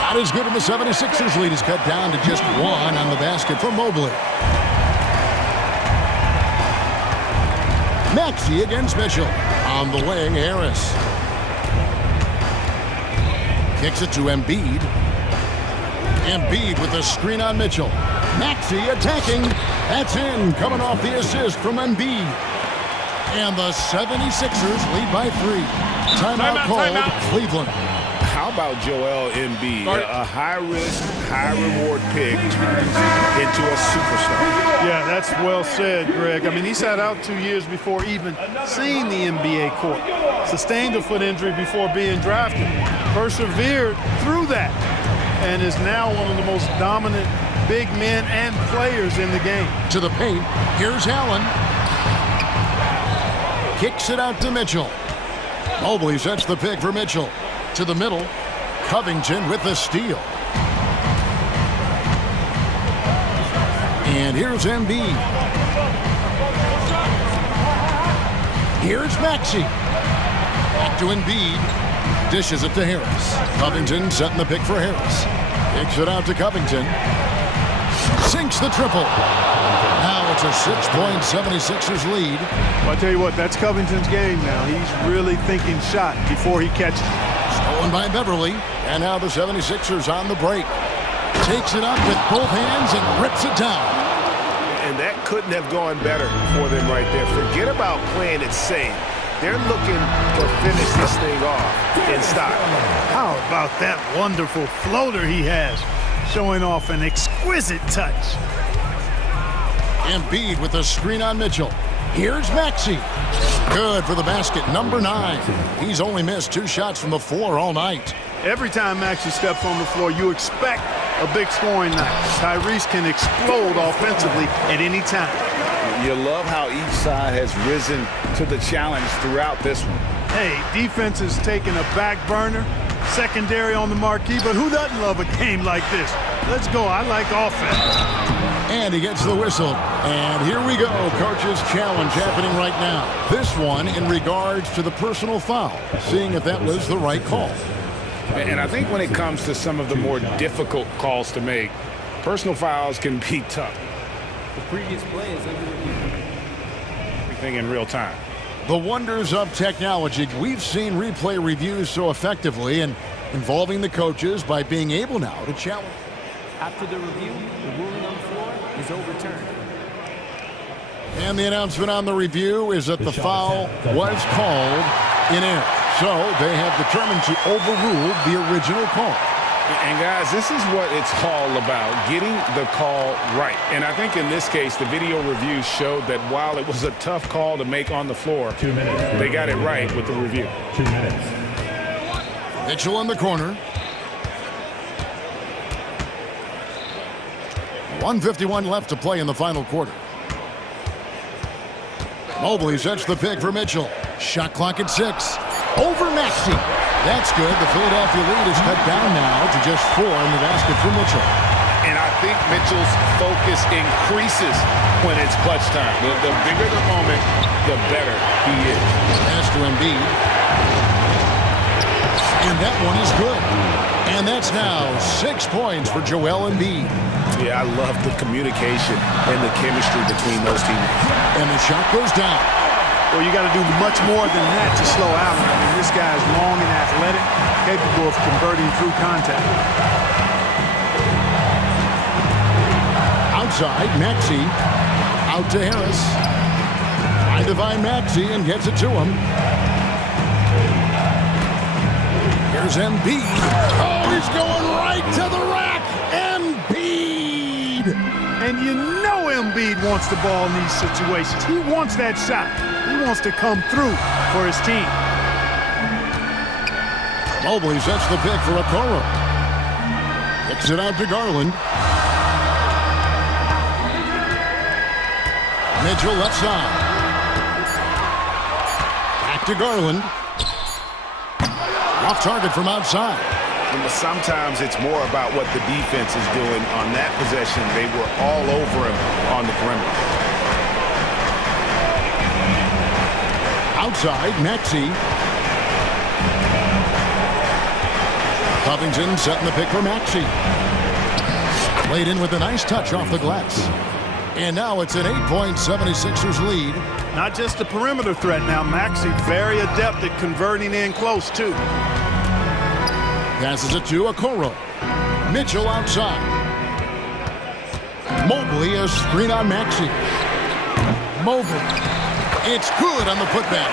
Not as good, and the 76ers lead is cut down to just 1 on the basket from Mobley. Maxey against Mitchell. On the wing, Harris. Kicks it to Embiid. Embiid with a screen on Mitchell. Maxey attacking. That's in. Coming off the assist from Embiid. And the 76ers lead by 3. Timeout called. Cleveland. How about Joel Embiid? A high-risk, high-reward pick turns into a superstar. Yeah, that's well said, Greg. I mean, he sat out 2 years before even seeing the NBA court. Sustained a foot injury before being drafted. Persevered through that. And is now one of the most dominant big men and players in the game. To the paint. Here's Allen. Kicks it out to Mitchell. Mobley sets the pick for Mitchell. To the middle. Covington with the steal. And here's Embiid. Here's Maxey. Back to Embiid. Dishes it to Harris. Covington setting the pick for Harris. Kicks it out to Covington. Sinks the triple. Now it's a 6-point 76ers lead. Well, I tell you what, that's Covington's game now. He's really thinking shot before he catches it. Stolen by Beverly. And now the 76ers on the break. Takes it up with both hands and rips it down. And that couldn't have gone better for them right there. Forget about playing it safe. They're looking to finish this thing off in style. How about that wonderful floater he has, showing off an exquisite touch. Embiid with a screen on Mitchell. Here's Maxey. Good for the basket, number 9. He's only missed 2 shots from the floor all night. Every time Maxey steps on the floor, you expect a big scoring night. Tyrese can explode offensively at any time. You love how each side has risen to the challenge throughout this one. Hey, defense is taking a back burner, secondary on the marquee, but who doesn't love a game like this? Let's go. I like offense. And he gets the whistle. And here we go. Coach's challenge happening right now. This one in regards to the personal foul, seeing if that was the right call. And I think when it comes to some of the more difficult calls to make, personal fouls can be tough. The previous play is under review. Everything in real time. The wonders of technology. We've seen replay reviews so effectively and involving the coaches by being able now to challenge. After the review, the ruling on the floor is overturned. And the announcement on the review is that the foul was called in air. So they have determined to overrule the original call. And guys, this is what it's all about, getting the call right. And I think in this case, the video review showed that while it was a tough call to make on the floor, 2 minutes. they got it right with the review. 2 minutes. Mitchell in the corner. 1:51 left to play in the final quarter. Mobley sets the pick for Mitchell. Shot clock at 6. Over Maxey. That's good. The Philadelphia lead is cut down now to just 4 in the basket for Mitchell. And I think Mitchell's focus increases when it's clutch time. The bigger the moment, the better he is. Pass to Embiid. And that one is good. And that's now 6 points for Joel Embiid. Yeah, I love the communication and the chemistry between those teammates. And the shot goes down. Well, you got to do much more than that to slow Allen. I mean, this guy is long and athletic, capable of converting through contact. Outside, Maxey. Out to Harris. Trying to find Maxey and gets it to him. Here's Embiid. Oh, he's going right to the rack. Embiid! And you know Embiid wants the ball in these situations. He wants that shot. He wants to come through for his team. Mobley sets the pick for Okoro. Kicks it out to Garland. Mitchell left side. Back to Garland. Off target from outside. Sometimes it's more about what the defense is doing on that possession. They were all over him on the perimeter. Outside, Maxey. Covington setting the pick for Maxey. Played in with a nice touch off the glass. And now it's an 8-point 76ers lead. Not just a perimeter threat now. Maxey very adept at converting in close, too. Passes it to Okoro. Mitchell outside. Mobley a screen on Maxey. Mobley. It's good on the putback.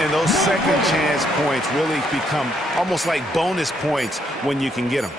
And those second chance points really become almost like bonus points when you can get them.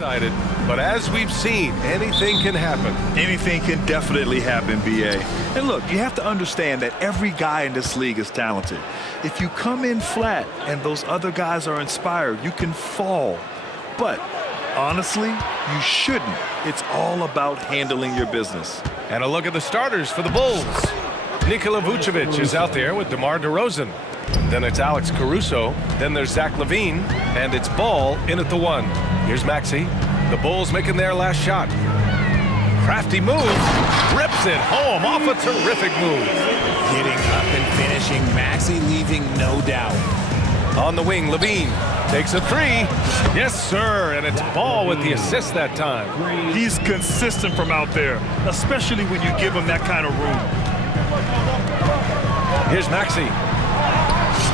Excited, but as we've seen, anything can happen. Anything can definitely happen, BA. And look, you have to understand that every guy in this league is talented. If you come in flat and those other guys are inspired, you can fall. But honestly, you shouldn't. It's all about handling your business. And a look at the starters for the Bulls. Nikola Vucevic is out there with DeMar DeRozan. Then it's Alex Caruso. Then there's Zach LaVine. And it's Ball in at the 1. Here's Maxey. The Bulls making their last shot. Crafty move. Rips it home off a terrific move. Getting up and finishing. Maxey leaving no doubt. On the wing, LaVine takes a 3. Yes, sir. And it's Ball with the assist that time. He's consistent from out there, especially when you give him that kind of room. Here's Maxey.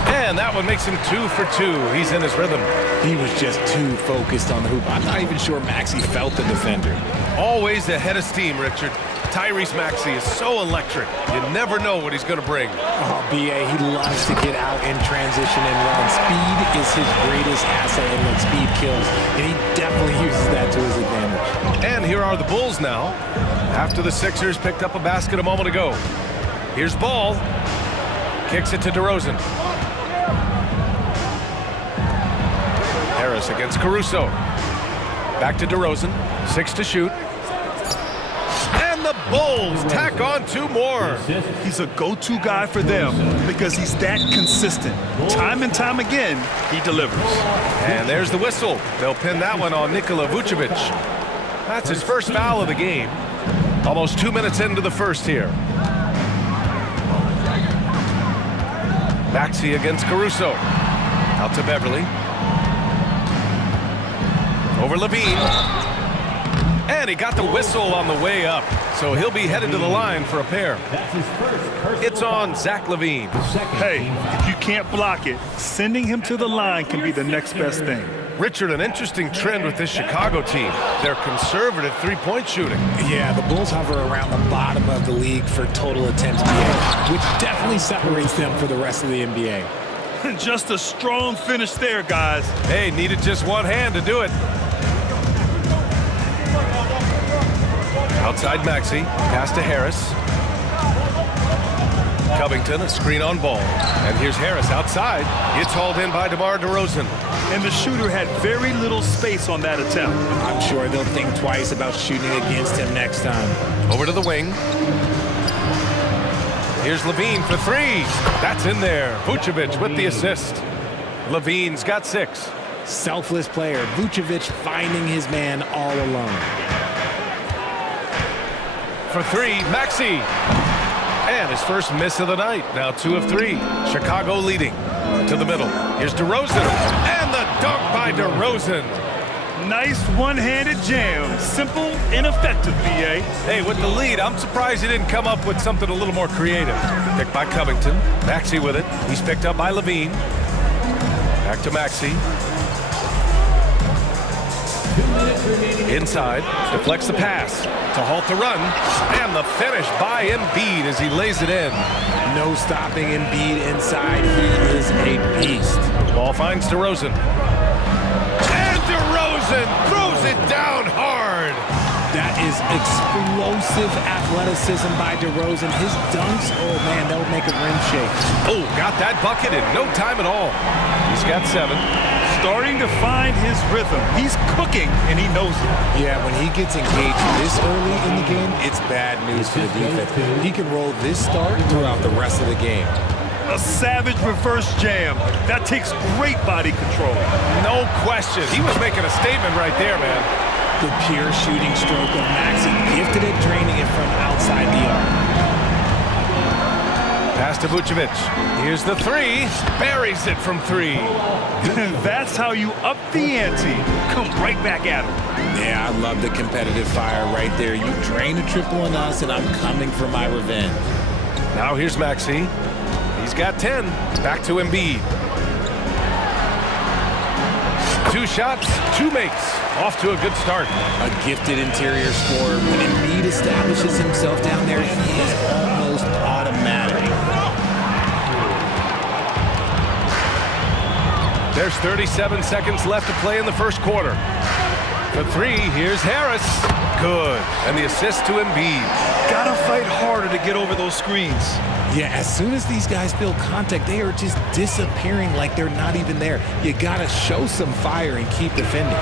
And that one makes him 2 for 2. He's in his rhythm. He was just too focused on the hoop. I'm not even sure Maxey felt the defender. Always ahead of steam, Richard. Tyrese Maxey is so electric. You never know what he's going to bring. Oh, BA, he loves to get out in transition and run. Speed is his greatest asset, and when speed kills, and he definitely uses that to his advantage. And here are the Bulls now, after the Sixers picked up a basket a moment ago. Here's Ball. Kicks it to DeRozan. Harris against Caruso. Back to DeRozan. 6 to shoot. And the Bulls tack on 2 more. He's a go-to guy for them because he's that consistent. Time and time again, he delivers. And there's the whistle. They'll pin that one on Nikola Vucevic. That's his first foul of the game. Almost 2 minutes into the first here. Maxey against Caruso. Out to Beverly. Over LaVine. And he got the whistle on the way up. So he'll be headed to the line for a pair. It's on Zach LaVine. Hey, if you can't block it, sending him to the line can be the next best thing. Richard, an interesting trend with this Chicago team. They're conservative three-point shooting. Yeah, the Bulls hover around the bottom of the league for total attempts, which definitely separates them for the rest of the NBA. Just a strong finish there, guys. Hey, needed just one hand to do it. Outside Maxey, pass to Harris. Covington, a screen on Ball. And here's Harris outside. It's hauled in by DeMar DeRozan. And the shooter had very little space on that attempt. I'm sure they'll think twice about shooting against him next time. Over to the wing. Here's LaVine for 3. That's in there. Vucevic with the assist. LaVine's got 6. Selfless player. Vucevic finding his man all alone. For 3, Maxey. And his first miss of the night. Now 2 of 3. Chicago leading. To the middle. Here's DeRozan. And the dunk by DeRozan. Nice one-handed jam. Simple and effective, BA. Hey, with the lead, I'm surprised he didn't come up with something a little more creative. Picked by Covington. Maxey with it. He's picked up by LaVine. Back to Maxey. Inside. Deflects the pass. To halt the run. And the finish by Embiid as he lays it in. No stopping Embiid inside. He is a beast. Ball finds DeRozan. And DeRozan throws it down hard. That is explosive athleticism by DeRozan. His dunks, oh man, that would make a rim shake. Oh, got that bucket in no time at all. He's got 7. Starting to find his rhythm. He's cooking, and he knows it. Yeah, when he gets engaged this early in the game, it's bad news for the defense. He can roll this start throughout the rest of the game. A savage reverse jam. That takes great body control. No question. He was making a statement right there, man. The pure shooting stroke of Maxey, gifted at draining it from outside the arc. Pass to Vucevic. Here's the 3. Buries it from 3. That's how you up the ante. Come right back at him. Yeah, I love the competitive fire right there. You drain a triple on us, and I'm coming for my revenge. Now here's Maxey. He's got 10. Back to Embiid. 2 shots, 2 makes. Off to a good start. A gifted interior scorer. When Embiid establishes himself down there, he is almost automatic. There's 37 seconds left to play in the first quarter. For three, here's Harris. Good. And the assist to Embiid. Gotta fight harder to get over those screens. Yeah, as soon as these guys feel contact, they are just disappearing like they're not even there. You gotta show some fire and keep defending.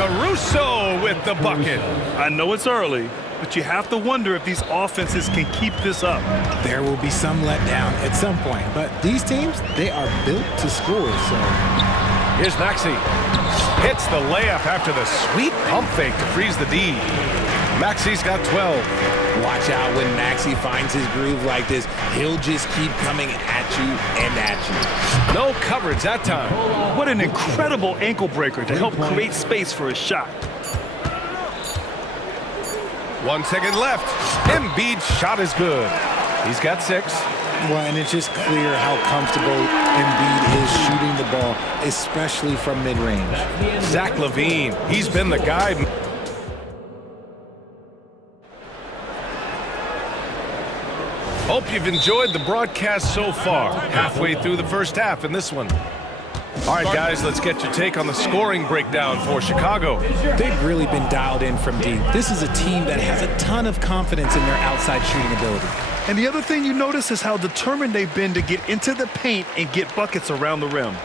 Caruso with the bucket. I know it's early, but you have to wonder if these offenses can keep this up. There will be some letdown at some point, but these teams, they are built to score, so. Here's Maxey. Hits the layup after the sweet pump fake to freeze the D. Maxey's got 12. Watch out when Maxey finds his groove like this. He'll just keep coming at you and at you. No coverage that time. What an incredible ankle breaker to help create space for a shot. 1 second left. Embiid's shot is good. He's got 6. Well, and it's just clear how comfortable Embiid is shooting the ball, especially from mid-range. Zach LaVine, he's been the guy. Hope you've enjoyed the broadcast so far. Halfway through the first half in this one. All right, guys, let's get your take on the scoring breakdown for Chicago. They've really been dialed in from deep. This is a team that has a ton of confidence in their outside shooting ability. And the other thing you notice is how determined they've been to get into the paint and get buckets around the rim.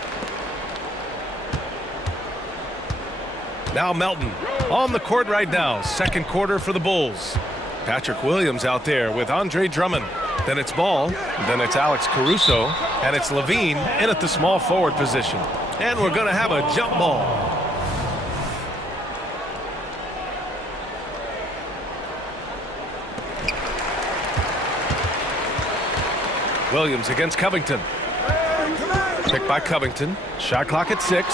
Now Melton on the court right now. Second quarter for the Bulls. Patrick Williams out there with Andre Drummond. Then it's Ball, then it's Alex Caruso, and it's LaVine in at the small forward position. And we're going to have a jump ball. Williams against Covington. Picked by Covington. Shot clock at 6.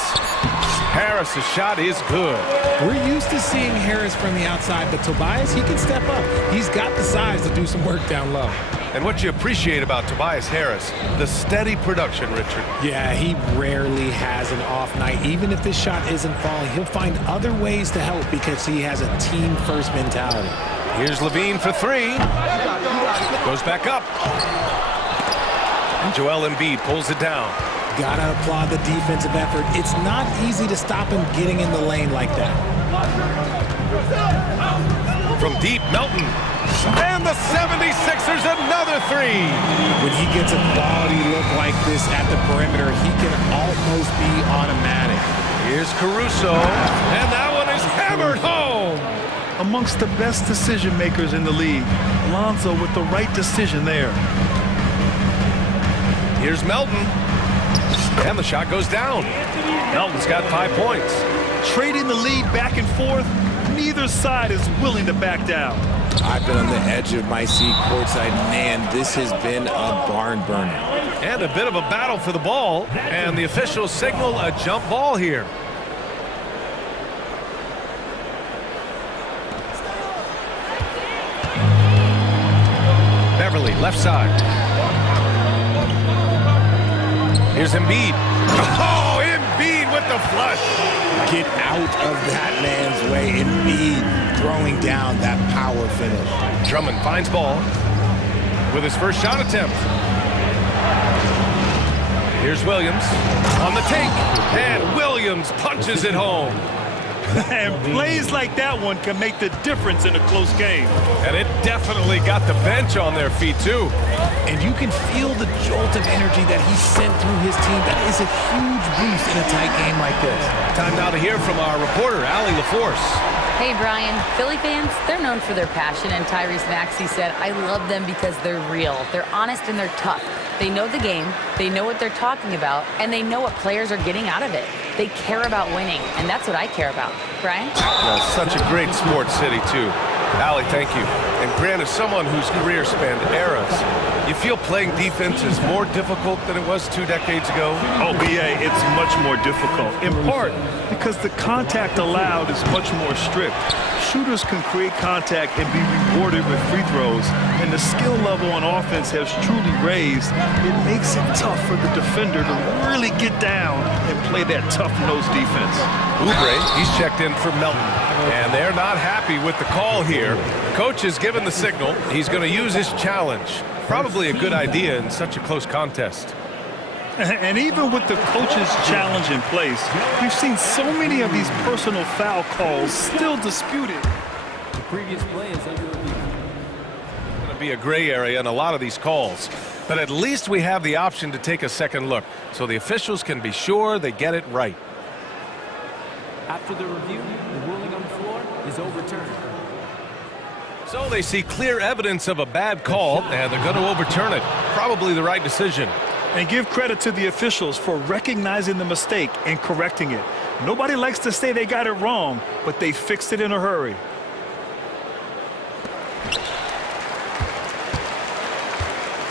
Harris' shot is good. We're used to seeing Harris from the outside, but Tobias, he can step up. He's got the size to do some work down low. And what you appreciate about Tobias Harris, the steady production, Richard. Yeah, he rarely has an off night. Even if this shot isn't falling, he'll find other ways to help because he has a team-first mentality. Here's LaVine for 3. Goes back up. And Joel Embiid pulls it down. Gotta applaud the defensive effort. It's not easy to stop him getting in the lane like that. From deep, Melton. And the 76ers another 3. When he gets a quality look like this at the perimeter, he can almost be automatic. Here's Caruso. And that one is hammered home. Amongst the best decision makers in the league, Lonzo with the right decision there. Here's Melton. And the shot goes down. Melton's got 5 points. Trading the lead back and forth, neither side is willing to back down. I've been on the edge of my seat courtside. Man, this has been a barn burner. And a bit of a battle for the ball. And the officials signal a jump ball here. Beverly, left side. Here's Embiid. Oh, Embiid with the flush. Get out of that man's way. Embiid throwing down that power finish. Drummond finds Ball with his first shot attempt. Here's Williams on the take. And Williams punches it home. And plays like that one can make the difference in a close game. And it definitely got the bench on their feet, too. And you can feel the jolt of energy that he sent through his team. That is a huge boost in a tight game like this. Time now to hear from our reporter, Allie LaForce. Hey, Brian. Philly fans, they're known for their passion, and Tyrese Maxey said, I love them because they're real. They're honest and they're tough. They know the game, they know what they're talking about, and they know what players are getting out of it. They care about winning, and that's what I care about. Brian? Well, such a great sports city, too. Allie, thank you. And Grant, as someone whose career spanned eras, you feel playing defense is more difficult than it was 2 decades ago? Oh, BA, it's much more difficult, in part because the contact allowed is much more strict. Shooters can create contact and be rewarded with free throws, and the skill level on offense has truly raised. It makes it tough for the defender to really get down and play that tough-nosed defense. Oubre, he's checked in for Melton, and they're not happy with the call here. Coach has given the signal. He's going to use his challenge. Probably a good idea in such a close contest. And even with the coach's challenge in place, we've seen so many of these personal foul calls still disputed. The previous play is under review. Going to be a gray area in a lot of these calls, but at least we have the option to take a second look, so the officials can be sure they get it right. After the review, the ruling on the floor is overturned. So they see clear evidence of a bad call, and they're going to overturn it. Probably the right decision. And give credit to the officials for recognizing the mistake and correcting it. Nobody likes to say they got it wrong, but they fixed it in a hurry.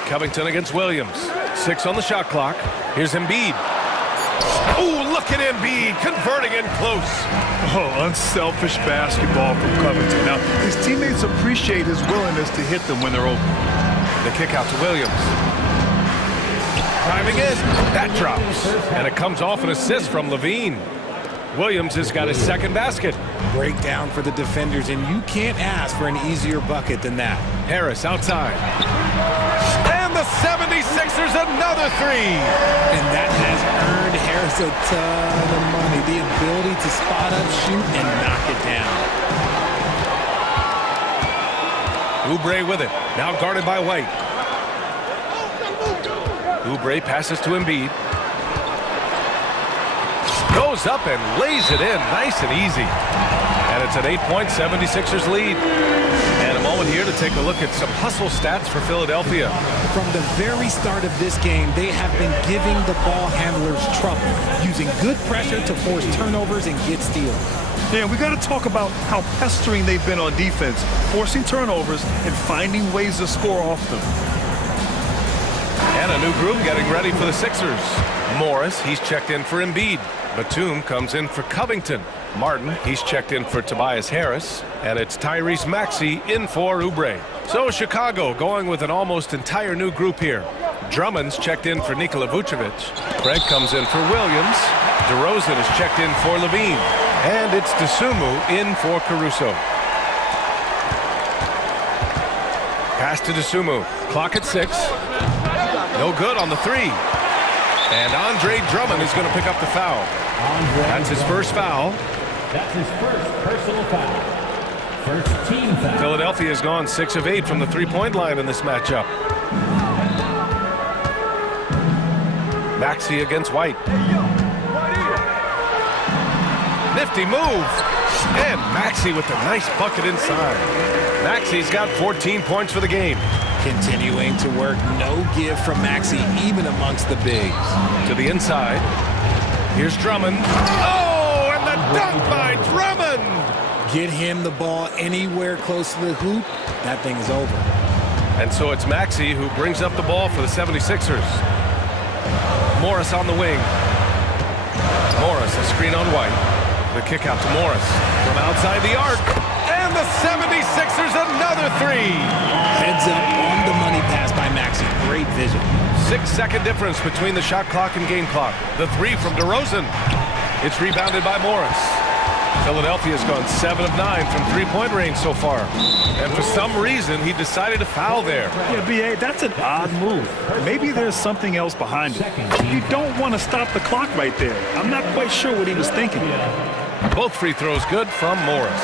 Covington against Williams. 6 on the shot clock. Here's Embiid. Oh, look at Embiid converting in close. Oh, unselfish basketball from Covington. Now, his teammates appreciate his willingness to hit them when they're open. The kick out to Williams. Driving in. That drops. And it comes off an assist from Levine. Williams has got his second basket. Breakdown for the defenders, and you can't ask for an easier bucket than that. Harris outside. And the 76ers another three. And that has earned Harris a ton of money. The ability to spot up, shoot, and knock it down. Oubre with it. Now guarded by White. Oubre passes to Embiid. Goes up and lays it in nice and easy. And it's an 8-point 76ers lead. And a moment here to take a look at some hustle stats for Philadelphia. From the very start of this game, they have been giving the ball handlers trouble, using good pressure to force turnovers and get steals. Yeah, we got to talk about how pestering they've been on defense, forcing turnovers and finding ways to score off them. And a new group getting ready for the Sixers. Morris, he's checked in for Embiid. Batum comes in for Covington. Martin, he's checked in for Tobias Harris. And it's Tyrese Maxey in for Oubre. So Chicago going with an almost entire new group here. Drummond's checked in for Nikola Vucevic. Craig comes in for Williams. DeRozan is checked in for Levine. And it's Dosunmu in for Caruso. Pass to Dosunmu. Clock at 6. No good on the three. And Andre Drummond is going to pick up the foul. That's his first foul. That's his first personal foul. First team foul. Philadelphia has gone 6 of 8 from the three-point line in this matchup. Maxey against White. Nifty move. And Maxey with a nice bucket inside. Maxey's got 14 points for the game. Continuing to work, no give from Maxey, even amongst the bigs. To the inside. Here's Drummond. Oh, and the dunk by Drummond! Get him the ball anywhere close to the hoop, that thing is over. And so it's Maxey who brings up the ball for the 76ers. Morris on the wing. Morris, a screen on White. The kick out to Morris. From outside the arc. And the 76ers another three. Heads up on the money pass by Maxey. Great vision. 6-second difference between the shot clock and game clock. The three from DeRozan. It's rebounded by Morris. Philadelphia's gone 7 of 9 from three-point range so far. And for some reason, he decided to foul there. Yeah, B.A., that's an odd move. Maybe there's something else behind it. You don't want to stop the clock right there. I'm not quite sure what he was thinking. Both free throws good from Morris.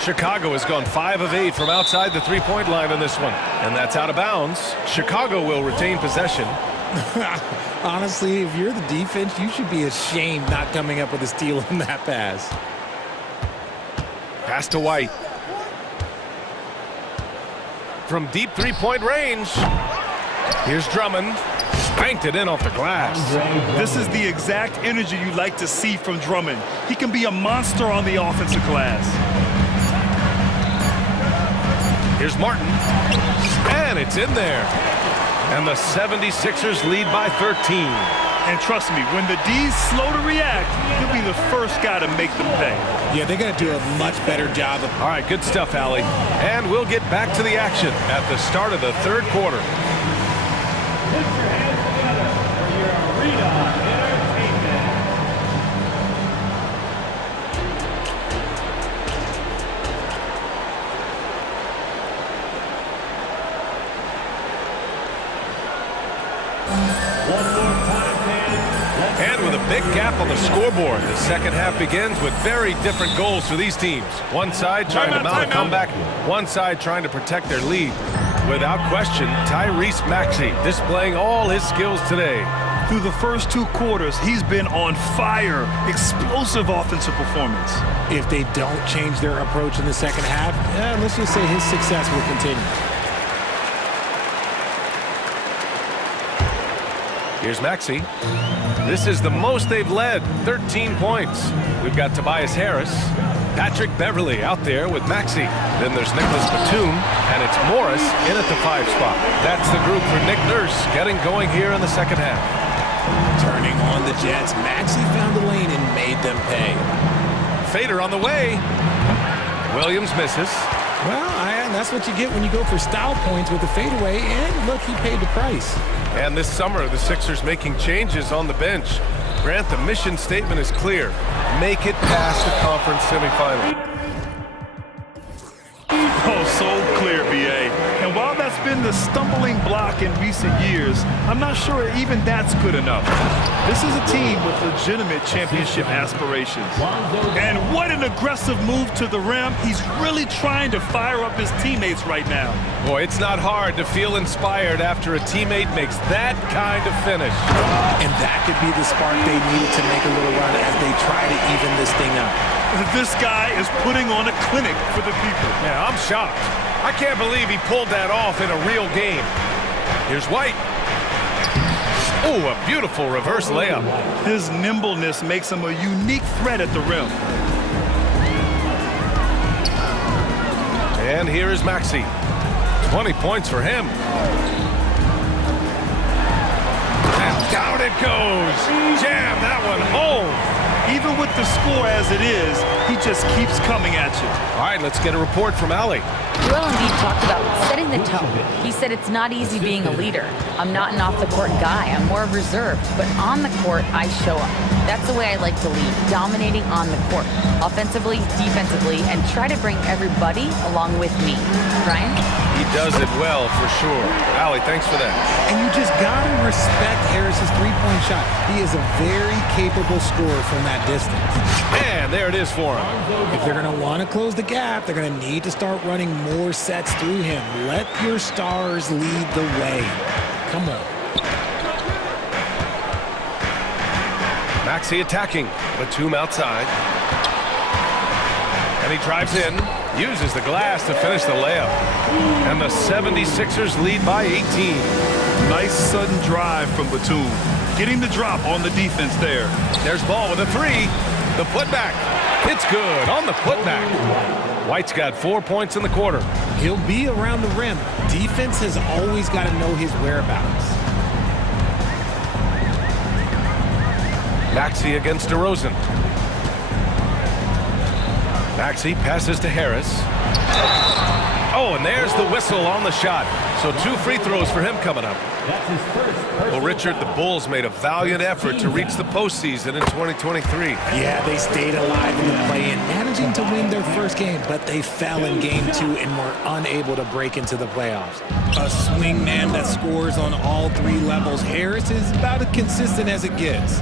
Chicago has gone 5 of 8 from outside the three-point line in this one. And that's out of bounds. Chicago will retain possession. Honestly, if you're the defense, you should be ashamed not coming up with a steal on that pass. Pass to White. From deep three-point range. Here's Drummond. Banked it in off the glass. This is the exact energy you like to see from Drummond. He can be a monster on the offensive glass. Here's Martin. And it's in there. And the 76ers lead by 13. And trust me, when the D's slow to react, he'll be the first guy to make them pay. Yeah, they're going to do a much better job of... All right, good stuff, Allie. And we'll get back to the action at the start of the third quarter. Put your hands together for your arena entertainment. Big gap on the scoreboard. The second half begins with very different goals for these teams. One side trying to mount a comeback, one side trying to protect their lead. Without question, Tyrese Maxey displaying all his skills today. Through the first 2 quarters, he's been on fire. Explosive offensive performance. If they don't change their approach in the second half, let's just say his success will continue. Here's Maxey. This is the most they've led, 13 points. We've got Tobias Harris, Patrick Beverly out there with Maxey. Then there's Nicholas Batum, and it's Morris in at the 5 spot. That's the group for Nick Nurse getting going here in the second half. Turning on the Jets, Maxey found the lane and made them pay. Fader on the way. Williams misses. Well, that's what you get when you go for style points with the fadeaway, and look, he paid the price. And this summer, the Sixers making changes on the bench. Grant, the mission statement is clear. Make it past the conference semifinal. Oh, so clear, B.A. And while that's been the stumbling block in recent years, I'm not sure even that's good enough. This is a team with legitimate championship aspirations. And what an aggressive move to the rim. He's really trying to fire up his teammates right now. Boy, it's not hard to feel inspired after a teammate makes that kind of finish. And that could be the spark they needed to make a little run as they try to even this thing up. This guy is putting on a clinic for the people. Yeah, I'm shocked. I can't believe he pulled that off in a real game. Here's White. Oh, a beautiful reverse layup. His nimbleness makes him a unique threat at the rim. And here is Maxey. 20 points for him. And down it goes. Jam that one home. Even with the score as it is, he just keeps coming at you. All right, let's get a report from Allie. Joel Embiid talked about setting the tone. He said it's not easy being a leader. I'm not an off-the-court guy. I'm more reserved. But on the court, I show up. That's the way I like to lead, dominating on the court, offensively, defensively, and try to bring everybody along with me. Ryan? He does it well, for sure. Allie, thanks for that. And you just got to respect Harris's three-point shot. He is a very capable scorer from that distance. And there it is for him. If they're going to want to close the gap, they're going to need to start running more sets through him. Let your stars lead the way. Come on. Maxey attacking. Batum outside. And he drives in. Uses the glass to finish the layup. And the 76ers lead by 18. Nice sudden drive from Batum. Getting the drop on the defense there. There's Ball with a 3. The putback. It's good on the putback. White's got 4 points in the quarter. He'll be around the rim. Defense has always got to know his whereabouts. Maxey against DeRozan. Maxey passes to Harris. Oh, and there's the whistle on the shot. So 2 free throws for him coming up. Well, Richard, the Bulls made a valiant effort to reach the postseason in 2023. Yeah, they stayed alive in the play-in, managing to win their first game, but they fell in game 2 and were unable to break into the playoffs. A swing man that scores on all 3 levels. Harris is about as consistent as it gets.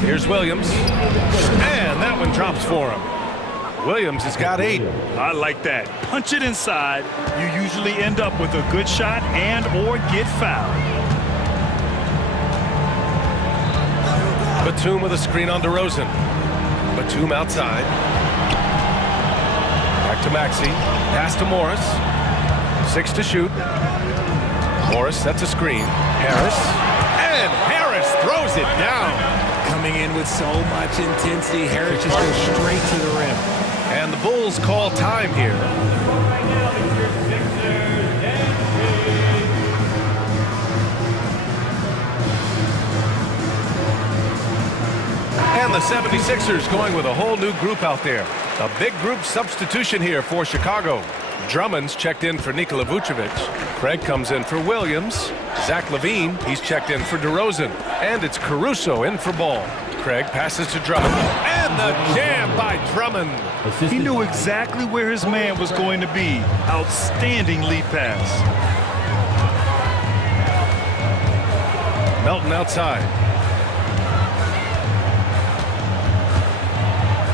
Here's Williams. And that one drops for him. Williams has got 8. I like that. Punch it inside. You usually end up with a good shot and or get fouled. Batum with a screen on DeRozan. Batum outside. Back to Maxey. Pass to Morris. 6 to shoot. Morris sets a screen. Harris. And Harris throws it down. Coming in with so much intensity, Harris just goes straight to the rim. And the Bulls call time here. And the 76ers going with a whole new group out there. A big group substitution here for Chicago. Drummond's checked in for Nikola Vucevic. Craig comes in for Williams. Zach LaVine, he's checked in for DeRozan. And it's Caruso in for Ball. Craig passes to Drummond. And the jam by Drummond. He knew exactly where his man was going to be. Outstanding lead pass. Melton outside.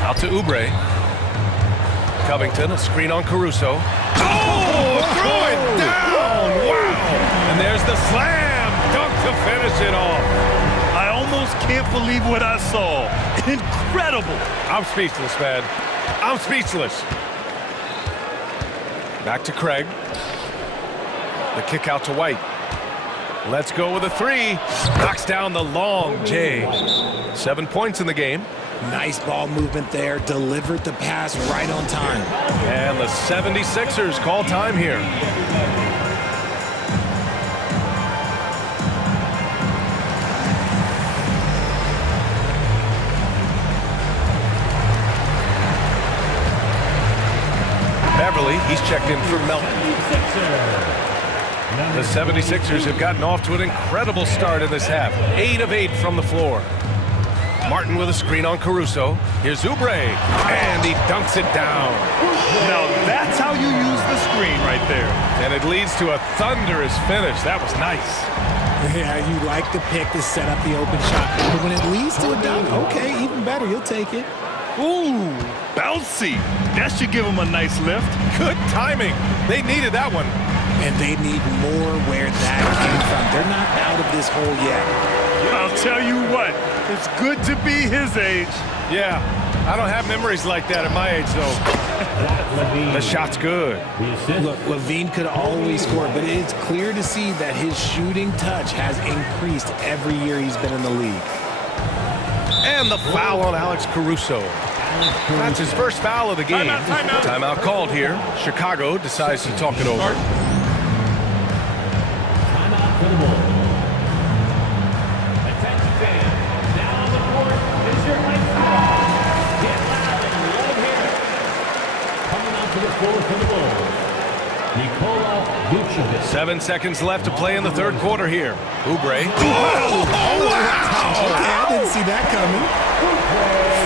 Out to Oubre. Covington, a screen on Caruso. Oh, throw it down! Wow! And there's the slam dunk to finish it off. I almost can't believe what I saw. Incredible. I'm speechless, man. I'm speechless. Back to Craig. The kick out to White. Let's go with a three. Knocks down the long J. 7 points in the game. Nice ball movement there. Delivered the pass right on time. And the 76ers call time here. Beverly, he's checked in for Melton. The 76ers have gotten off to an incredible start in this half. 8 of 8 from the floor. Martin with a screen on Caruso. Here's Oubre, and he dunks it down. Now that's how you use the screen right there. And it leads to a thunderous finish. That was nice. Yeah, you like the pick to set up the open shot. But when it leads to a dunk, okay, even better, you'll take it. Ooh, bouncy. That should give him a nice lift. Good timing. They needed that one. And they need more where that came from. They're not out of this hole yet. I'll tell you what, it's good to be his age. Yeah, I don't have memories like that at my age, though. The shot's good. Look, Levine could always score, but it's clear to see that his shooting touch has increased every year he's been in the league. And the foul on Alex Caruso. That's his first foul of the game. Timeout called here. Chicago decides to talk it over. For the Bulls. Attention fans, now on the court is your high school. Get loud and let them hear it. Coming out to the floor for the Bulls, Nikola Vucevic. 7 seconds left to play in the third quarter here. Oubre. Oh, wow! Okay, I didn't see that coming.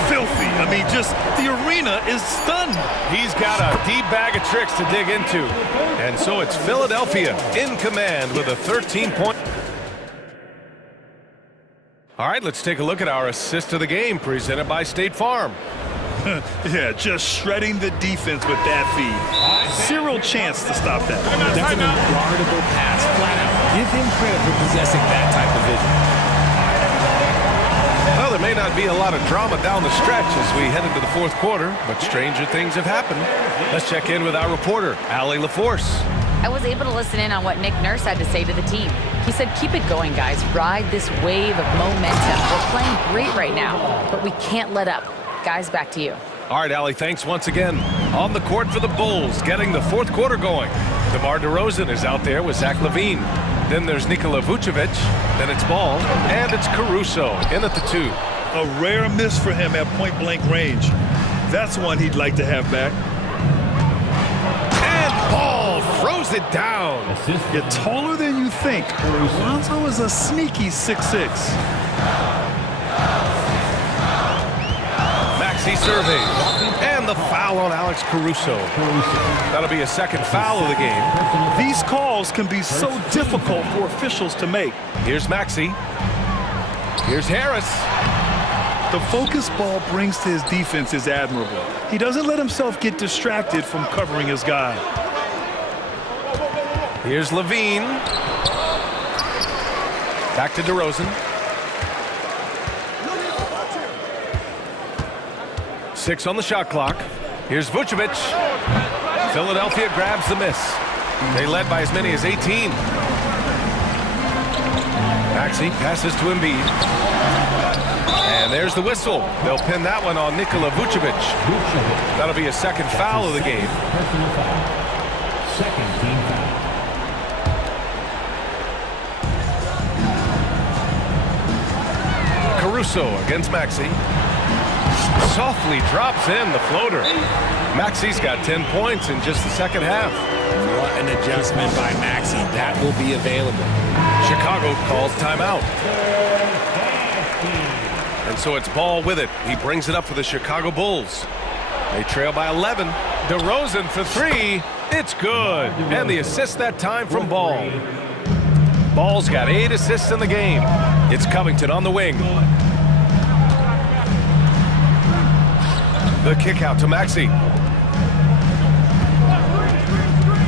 Filthy. I mean, just the arena is stunned. He's got a deep bag of tricks to dig into. And so it's Philadelphia in command with a 13-point. All right, let's take a look at our assist of the game presented by State Farm. Yeah, just shredding the defense with that feed. Zero chance to stop that. That's an unguardable pass, flat out. Give him credit for possessing that type of vision. Well, there may not be a lot of drama down the stretch as we head into the fourth quarter, but stranger things have happened. Let's check in with our reporter, Allie LaForce. I was able to listen in on what Nick Nurse had to say to the team. He said, keep it going, guys. Ride this wave of momentum. We're playing great right now, but we can't let up. Guys, back to you. All right, Allie, thanks once again. On the court for the Bulls, getting the fourth quarter going. DeMar DeRozan is out there with Zach LaVine. Then there's Nikola Vucevic. Then it's Ball. And it's Caruso in at the 2. A rare miss for him at point-blank range. That's one he'd like to have back. And Ball throws it down. You're taller than you think. Lonzo is a sneaky 6'6". Maxey survey. And the foul on Alex Caruso. That'll be a second foul of the game. These calls can be so difficult for officials to make. Here's Maxey. Here's Harris. The focus Ball brings to his defense is admirable. He doesn't let himself get distracted from covering his guy. Here's LaVine. Back to DeRozan. 6 on the shot clock. Here's Vucevic. Philadelphia grabs the miss. They led by as many as 18. Maxey passes to Embiid. And there's the whistle. They'll pin that one on Nikola Vucevic. That'll be a second foul of the game. Second team foul. Caruso against Maxey. Softly drops in the floater. Maxey's got 10 points in just the second half. What an adjustment by Maxey. That will be available. Chicago calls timeout. And so it's Ball with it. He brings it up for the Chicago Bulls. They trail by 11. DeRozan for 3. It's good. And the assist that time from Ball. Ball's got 8 assists in the game. It's Covington on the wing. The kick out to Maxey.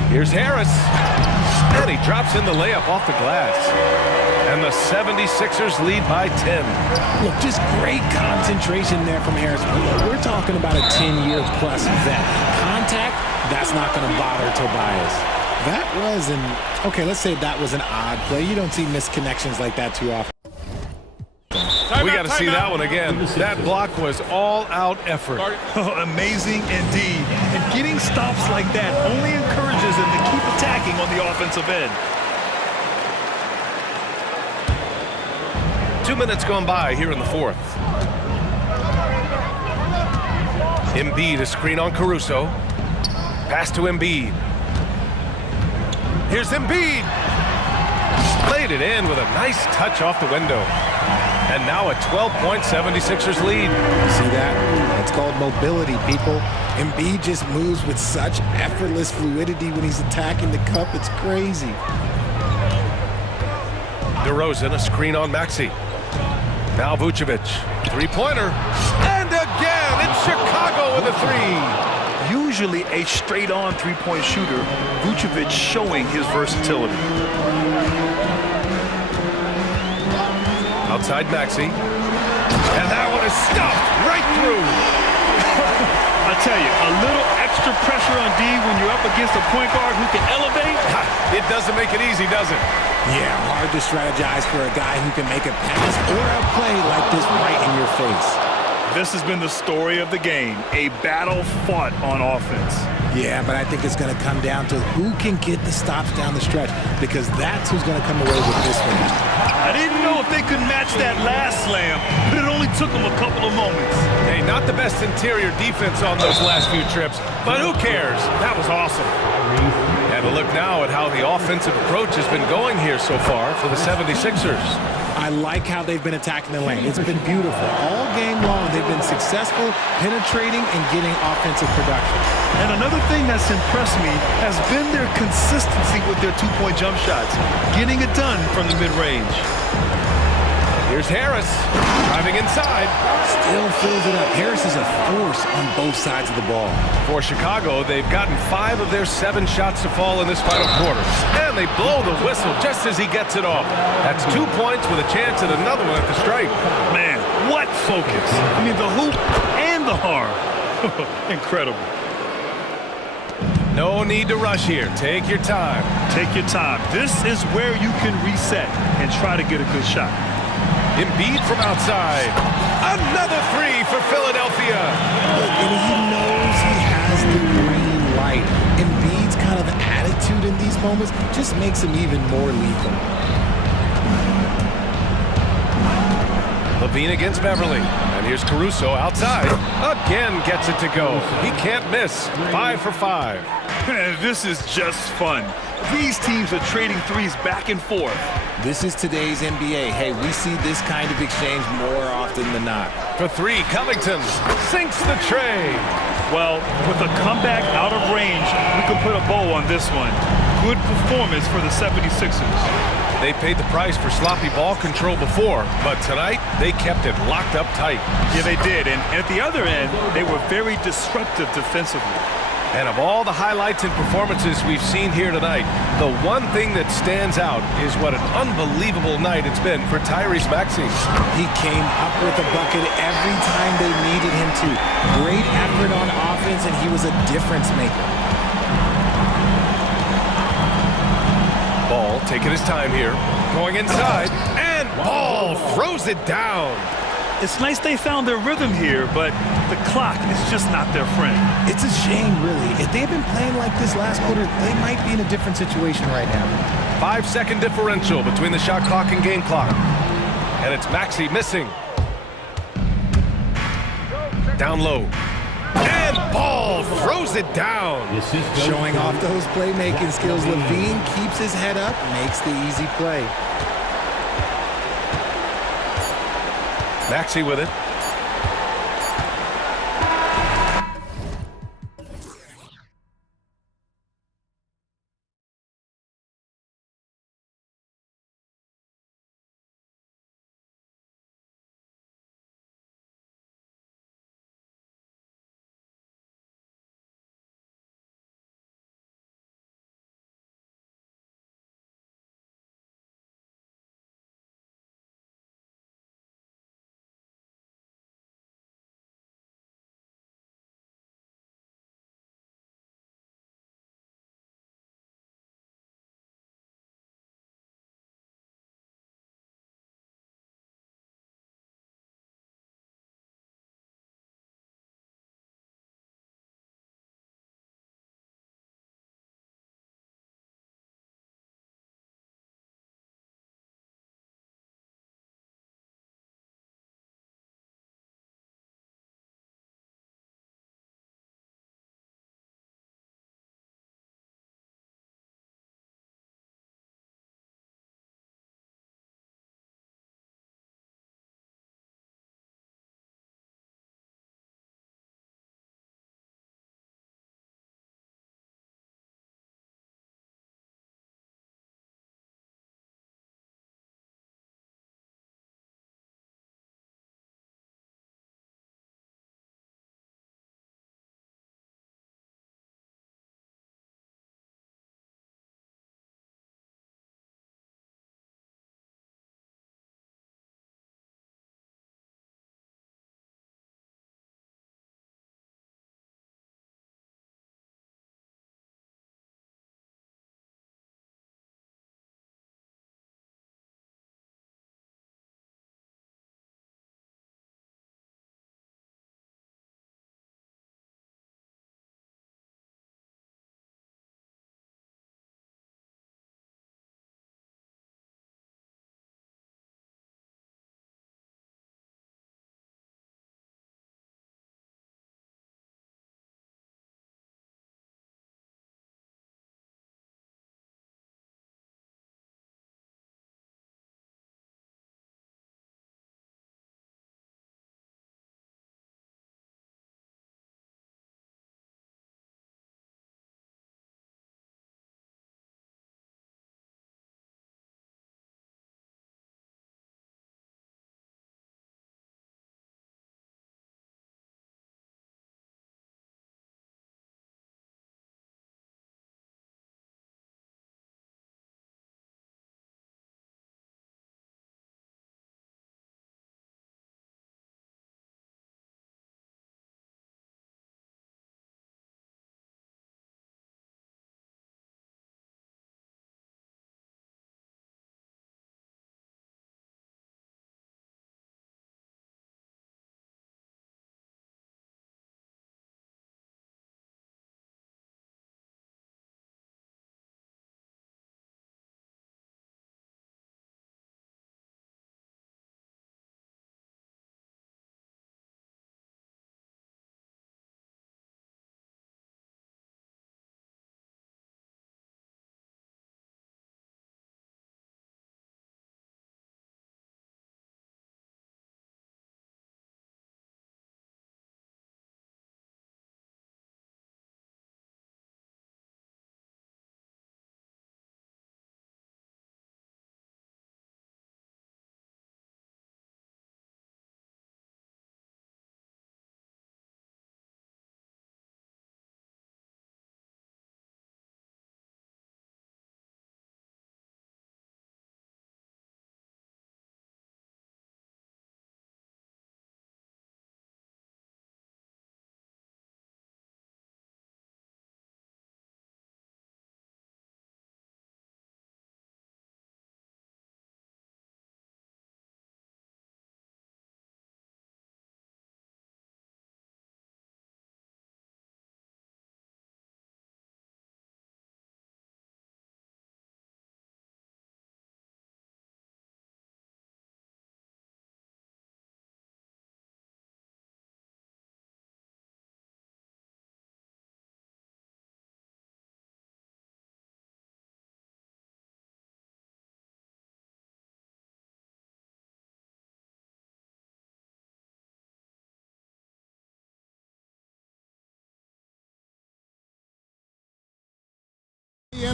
Here's Harris. And he drops in the layup off the glass. And the 76ers lead by 10. Look, just great concentration there from Harris. We're talking about a 10-year plus vet. Contact, that's not going to bother Tobias. That was okay, let's say that was an odd play. You don't see misconnections like that too often. We got to see that one again. That block was all-out effort. Amazing indeed. And getting stops like that only encourages them to keep attacking on the offensive end. 2 minutes gone by here in the fourth. Embiid, a screen on Caruso. Pass to Embiid. Here's Embiid. Played it in with a nice touch off the window. And now a 12-point 76ers lead. See that? That's called mobility, people. Embiid just moves with such effortless fluidity when he's attacking the cup. It's crazy. DeRozan, a screen on Maxey. Now Vucevic, three-pointer. And again, it's Chicago with a three. Usually a straight-on three-point shooter, Vucevic showing his versatility. Outside Maxey. And that one is stuffed right through. I tell you, a little extra pressure on D when you're up against a point guard who can elevate. It doesn't make it easy, does it? Yeah, hard to strategize for a guy who can make a pass or a play like this right in your face. This has been the story of the game, a battle fought on offense. Yeah, but I think it's going to come down to who can get the stops down the stretch, because that's who's going to come away with this one. I didn't know if they could match that last slam, but it only took them a couple of moments. Hey, not the best interior defense on those last few trips, but who cares? That was awesome. And a look now at how the offensive approach has been going here so far for the 76ers. I like how they've been attacking the lane. It's been beautiful. All game long, they've been successful penetrating and getting offensive production. And another thing that's impressed me has been their consistency with their two-point jump shots, getting it done from the mid-range. Here's Harris, driving inside. Still fills it up. Harris is a force on both sides of the ball. For Chicago, they've gotten 5 of their 7 shots to fall in this final quarter. And they blow the whistle just as he gets it off. That's 2 points with a chance at another one at the stripe. Man, what focus. I mean, the hoop and the harm. Incredible. No need to rush here. Take your time. Take your time. This is where you can reset and try to get a good shot. Embiid from outside. Another three for Philadelphia. And he knows he has the green light. Embiid's kind of attitude in these moments just makes him even more lethal. Levine against Beverly. And here's Caruso outside. Again gets it to go. He can't miss. 5 for 5. This is just fun. These teams are trading threes back and forth. This is today's NBA. Hey, we see this kind of exchange more often than not. For 3, Covington sinks the tray. Well, with a comeback out of range, we can put a bow on this one. Good performance for the 76ers. They paid the price for sloppy ball control before, but tonight they kept it locked up tight. Yeah, they did. And at the other end, they were very disruptive defensively. And of all the highlights and performances we've seen here tonight, the one thing that stands out is what an unbelievable night it's been for Tyrese Maxey. He came up with a bucket every time they needed him to. Great effort on offense, and he was a difference maker. Ball taking his time here, going inside, and Ball throws it down. It's nice they found their rhythm here, but the clock is just not their friend. It's a shame, really. If they had been playing like this last quarter, they might be in a different situation right now. 5-second differential between the shot clock and game clock. And it's Maxey missing. Down low. And Ball throws it down. Showing off those playmaking skills, Levine keeps his head up, makes the easy play. Maxey with it.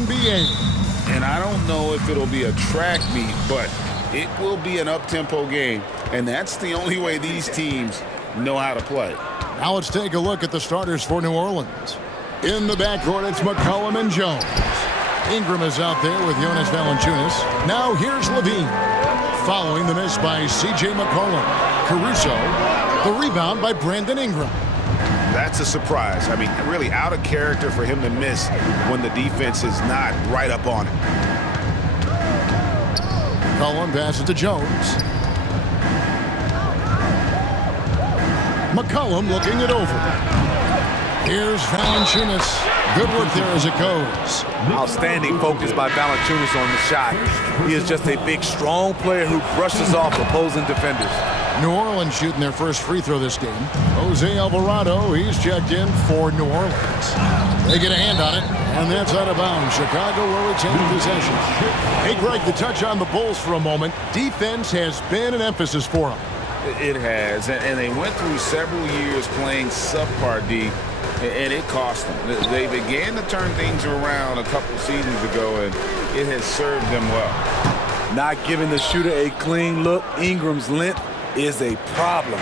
NBA. And I don't know if it'll be a track meet, but it will be an up-tempo game. And that's the only way these teams know how to play. Now let's take a look at the starters for New Orleans. In the backcourt, it's McCollum and Jones. Ingram is out there with Jonas Valanciunas. Now here's Levine. Following the miss by C.J. McCollum. Caruso, the rebound by Brandon Ingram. That's a surprise. I mean, really out of character for him to miss when the defense is not right up on him. McCollum passes to Jones. McCollum looking it over. Here's Valanciunas. Good work there as it goes. Outstanding focus by Valanciunas on the shot. He is just a big, strong player who brushes off opposing defenders. New Orleans shooting their first free throw this game. Jose Alvarado, he's checked in for New Orleans. They get a hand on it, and that's out of bounds. Chicago will retain possession. Hey, Greg, to touch on the Bulls for a moment, defense has been an emphasis for them. It has, and they went through several years playing subpar D, and it cost them. They began to turn things around a couple seasons ago, and it has served them well. Not giving the shooter a clean look. Ingram's length is a problem.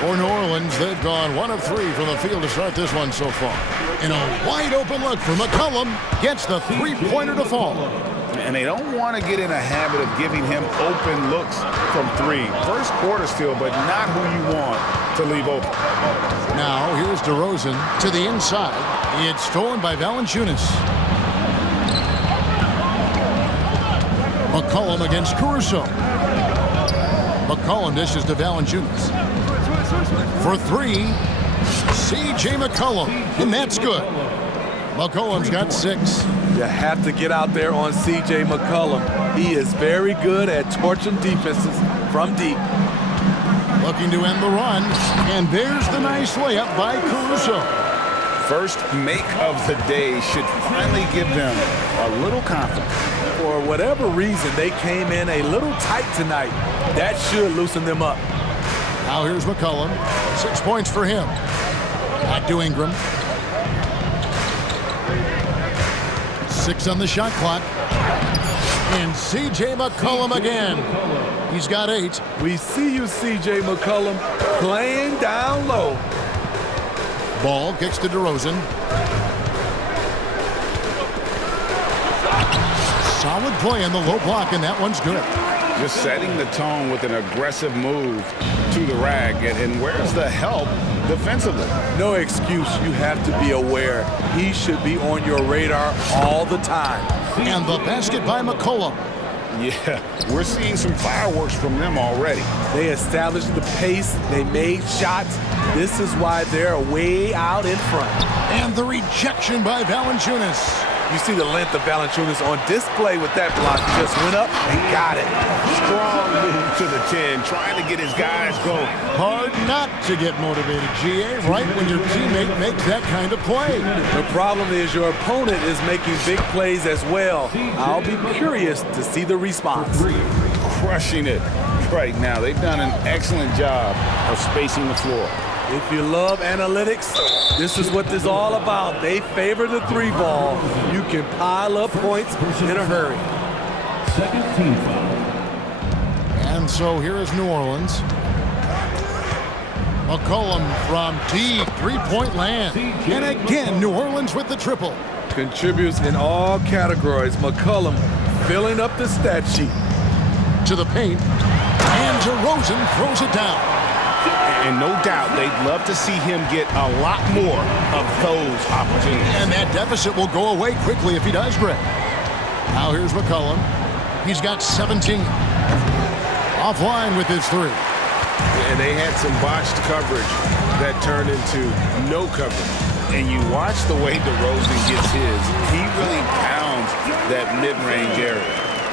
For New Orleans, they've gone 1 of 3 from the field to start this one so far. And a wide open look for McCollum gets the three-pointer to fall. And they don't want to get in a habit of giving him open looks from 3. First quarter still, but not who you want to leave open. Now here's DeRozan to the inside. It's stolen by Valanciunas. McCollum against Caruso. McCollum dishes to Valanciunas. For 3, C.J. McCollum, and that's good. McCollum's got 6. You have to get out there on C.J. McCollum. He is very good at torching defenses from deep. Looking to end the run, and there's the nice layup by Caruso. First make of the day should finally give them a little confidence. For whatever reason, they came in a little tight tonight. That should loosen them up. Now here's McCollum. 6 points for him. Back to Ingram. 6 on the shot clock. And C.J. McCollum again. He's got 8. We see you, C.J. McCollum, playing down low. Ball kicks to DeRozan. Solid play in the low block, and that one's good. Just setting the tone with an aggressive move to the rack. And where's the help defensively? No excuse. You have to be aware. He should be on your radar all the time. And the basket by McCollum. Yeah, we're seeing some fireworks from them already. They established the pace. They made shots. This is why they're way out in front. And the rejection by Valanciunas. You see the length of Valanciunas on display with that block. Just went up and got it. Strong move to the 10, trying to get his guys going. Hard not to get motivated, GA, right when your teammate makes that kind of play. The problem is your opponent is making big plays as well. I'll be curious to see the response. Crushing it right now. They've done an excellent job of spacing the floor. If you love analytics, this is what this is all about. They favor the 3 ball. You can pile up points in a hurry. Second team foul. And so here is New Orleans. McCollum from deep 3-point land. And again, New Orleans with the triple. Contributes in all categories. McCollum filling up the stat sheet. To the paint. And DeRozan throws it down. And no doubt they'd love to see him get a lot more of those opportunities. And that deficit will go away quickly if he does, Greg. Now here's McCollum. He's got 17. Offline with his 3. And they had some botched coverage that turned into no coverage. And you watch the way DeRozan gets his. He really pounds that mid-range area.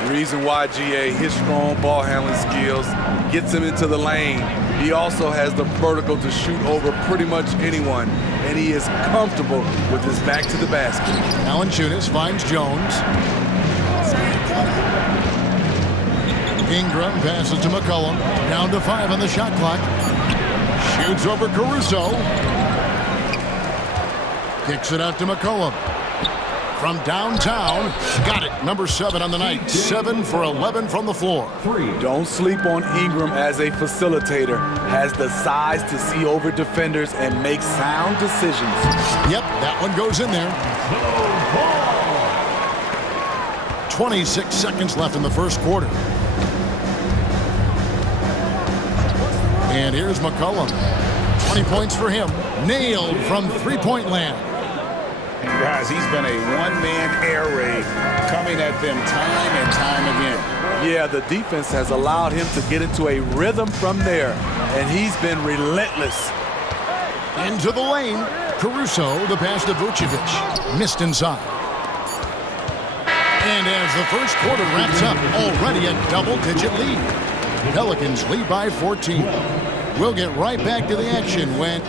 The reason why, GA, his strong ball handling skills gets him into the lane. He also has the vertical to shoot over pretty much anyone, and he is comfortable with his back to the basket. Valanciunas finds Jones. Ingram passes to McCollum. Down to 5 on the shot clock. Shoots over Caruso. Kicks it out to McCollum. from downtown. Got it. Number 7 on the night. 7 for 11 from the floor. Don't sleep on Ingram as a facilitator. Has the size to see over defenders and make sound decisions. Yep, that one goes in there. 26 seconds left in the first quarter. And here's McCollum. 20 points for him. Nailed from three-point land. And guys, he's been a one-man air raid coming at them time and time again. Yeah, the defense has allowed him to get into a rhythm from there, and he's been relentless. Into the lane. Caruso, the pass to Vucevic. Missed inside. And as the first quarter wraps up, already a double-digit lead. Pelicans lead by 14. We'll get right back to the action when...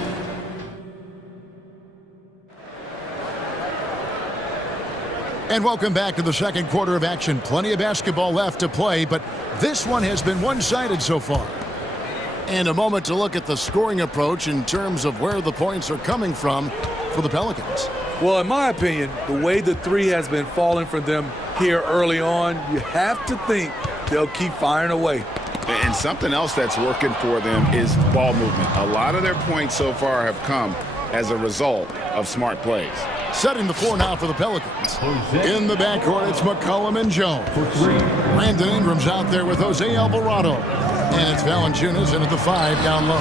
And welcome back to the second quarter of action. Plenty of basketball left to play, but this one has been one-sided so far. And a moment to look at the scoring approach in terms of where the points are coming from for the Pelicans. Well, in my opinion, the way the three has been falling for them here early on, you have to think they'll keep firing away. And something else that's working for them is ball movement. A lot of their points so far have come as a result of smart plays. Setting the floor now for the Pelicans. In the backcourt, it's McCollum and Jones. Brandon Ingram's out there with Jose Alvarado. And it's Valanciunas in at the 5 down low.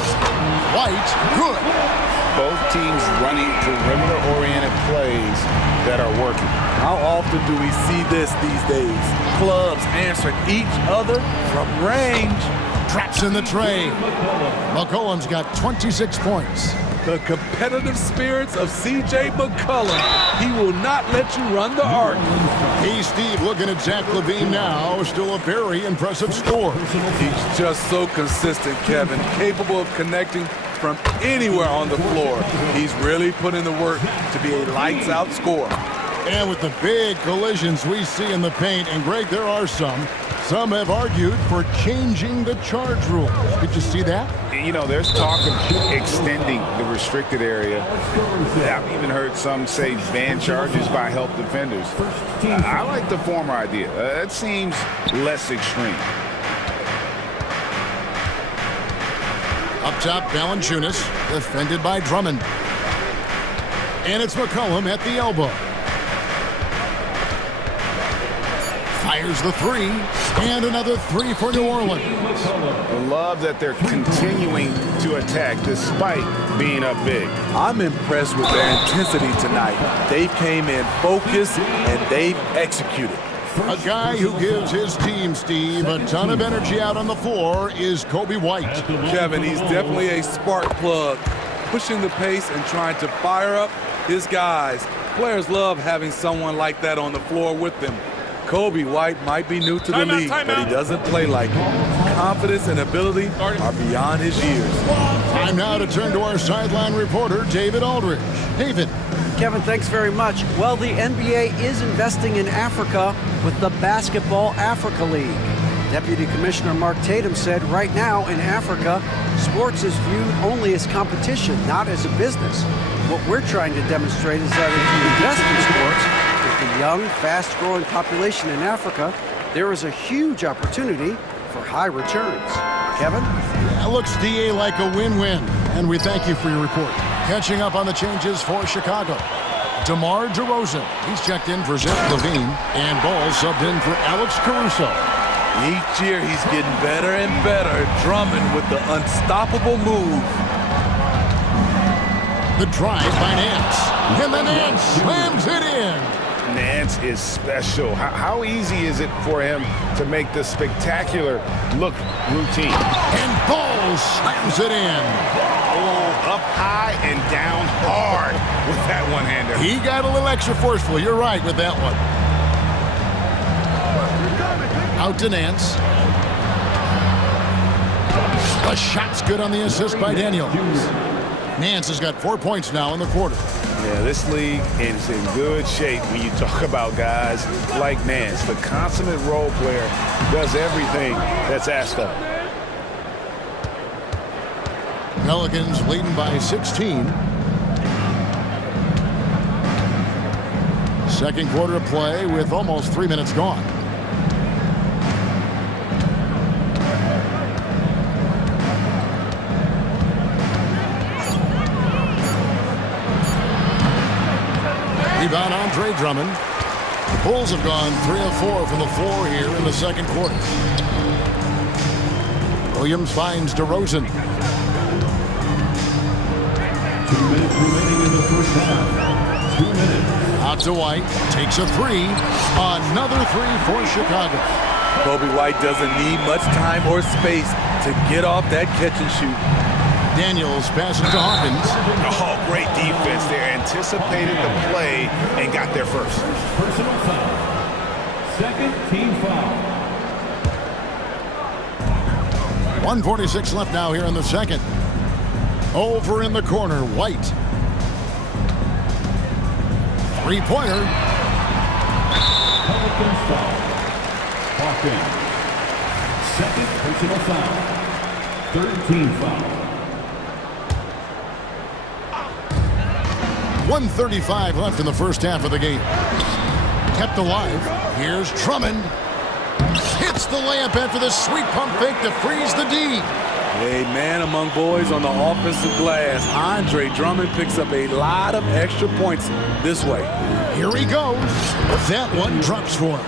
White, good. Both teams running perimeter-oriented plays that are working. How often do we see this these days? Clubs answering each other from range. Traps in the tray. McCollum's got 26 points. The competitive spirits of C.J. McCollum. He will not let you run the arc. Hey, Steve, looking at Zach LaVine now. Still a very impressive score. He's just so consistent, Kevin. Capable of connecting from anywhere on the floor. He's really put in the work to be a lights-out scorer. And with the big collisions we see in the paint, and Greg, there are some have argued for changing the charge rules. Did you see that? You know, there's talk of extending the restricted area. I've even heard some say ban charges by help defenders. I like the former idea. It seems less extreme. Up top, Valanciunas, defended by Drummond. And it's McCollum at the elbow. Fires the 3, and another 3 for New Orleans. I love that they're continuing to attack despite being up big. I'm impressed with their intensity tonight. They came in focused, and they've executed. A guy who gives his team, Steve, a ton of energy out on the floor is Kobe White. Kevin, he's definitely a spark plug, pushing the pace and trying to fire up his guys. Players love having someone like that on the floor with them. Kobe White might be new to the league, but he doesn't play like it. Confidence and ability are beyond his years. Time now to turn to our sideline reporter, David Aldridge. David. Kevin, thanks very much. Well, the NBA is investing in Africa with the Basketball Africa League. Deputy Commissioner Mark Tatum said right now in Africa, sports is viewed only as competition, not as a business. What we're trying to demonstrate is that if you invest in sports, with the young, fast-growing population in Africa, there is a huge opportunity for high returns. Kevin? That looks, DA, like a win-win, and we thank you for your report. Catching up on the changes for Chicago. DeMar DeRozan, he's checked in for Zach LaVine, and Ball subbed in for Alex Caruso. Each year he's getting better and better, Drummond with the unstoppable move. The drive by Nance, and then Nance slams it in. Nance is special. How easy is it for him to make the spectacular look routine? And Ball slams it in. Oh, up high and down hard with that one-hander. He got a little extra forceful. You're right with that one. Out to Nance. The shot's good on the assist by Daniels. Nance has got 4 points now in the quarter. Yeah, this league is in good shape when you talk about guys like Nance. The consummate role player does everything that's asked of him. Pelicans leading by 16. Second quarter of play with almost 3 minutes gone. Rebound, Andre Drummond. The Bulls have gone 3 of 4 from the floor here in the second quarter. Williams finds DeRozan. 2 minutes remaining in the first half. 2 minutes. Out to White. Takes a three. Another three for Chicago. Kobe White doesn't need much time or space to get off that catch and shoot. Daniels passes to Hawkins. Oh, great defense there. Anticipated the play and got there first. Personal foul. Second team foul. 1:46 left now here in the second. Over in the corner, White. Three-pointer. Pelicans foul. Hawkins. Second personal foul. Third team foul. 1:35 left in the first half of the game. Kept alive. Here's Drummond. Hits the layup after the sweet pump fake to freeze the D. A man among boys on the offensive glass. Andre Drummond picks up a lot of extra points this way. Here he goes. That one drops for him.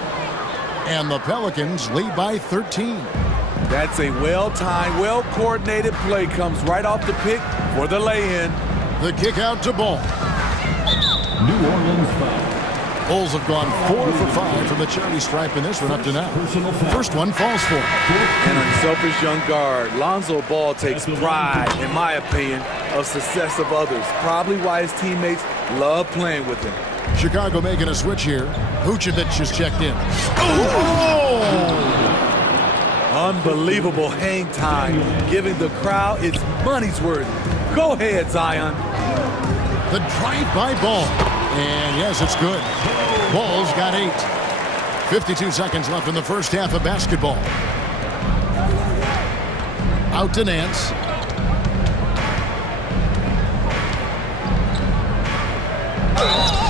And the Pelicans lead by 13. That's a well-timed, well-coordinated play. Comes right off the pick for the lay-in. The kick out to Ball. New Orleans foul. Bulls have gone 4 for 5 from the charity stripe in this one up to now. First one falls for him. An unselfish young guard. Lonzo Ball takes pride, in my opinion, of success of others. Probably why his teammates love playing with him. Chicago making a switch here. Vucevic has checked in. Oh! Unbelievable hang time, giving the crowd its money's worth. Go ahead, Zion. The drive-by Ball. And yes, it's good. Ball's got 8. 52 seconds left in the first half of basketball. Out to Nance.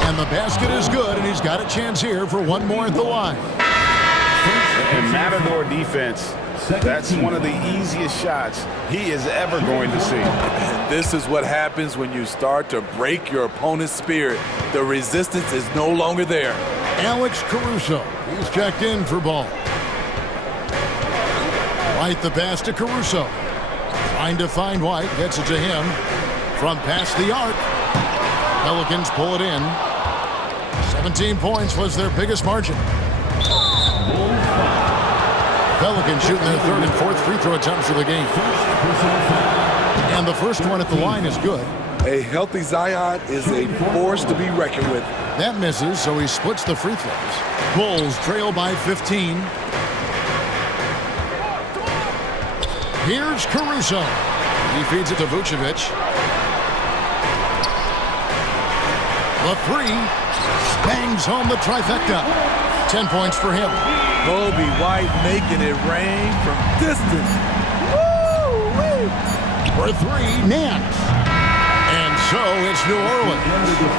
And the basket is good, and he's got a chance here for one more at the line. And Matador defense, that's one of the easiest shots he is ever going to see. And this is what happens when you start to break your opponent's spirit. The resistance is no longer there. Alex Caruso, he's checked in for Ball. White the pass to Caruso. Trying to find White, gets it to him. From past the arc. Pelicans pull it in. 17 points was their biggest margin. Pelicans shooting their third and fourth free throw attempts of the game. And the first one at the line is good. A healthy Zion is a force to be reckoned with. That misses, so he splits the free throws. Bulls trail by 15. Here's Caruso. He feeds it to Vucevic. The three bangs home the trifecta. 10 points for him. Kobe White making it rain from distance. Woo-wee. For three, Nance. And so it's New Orleans.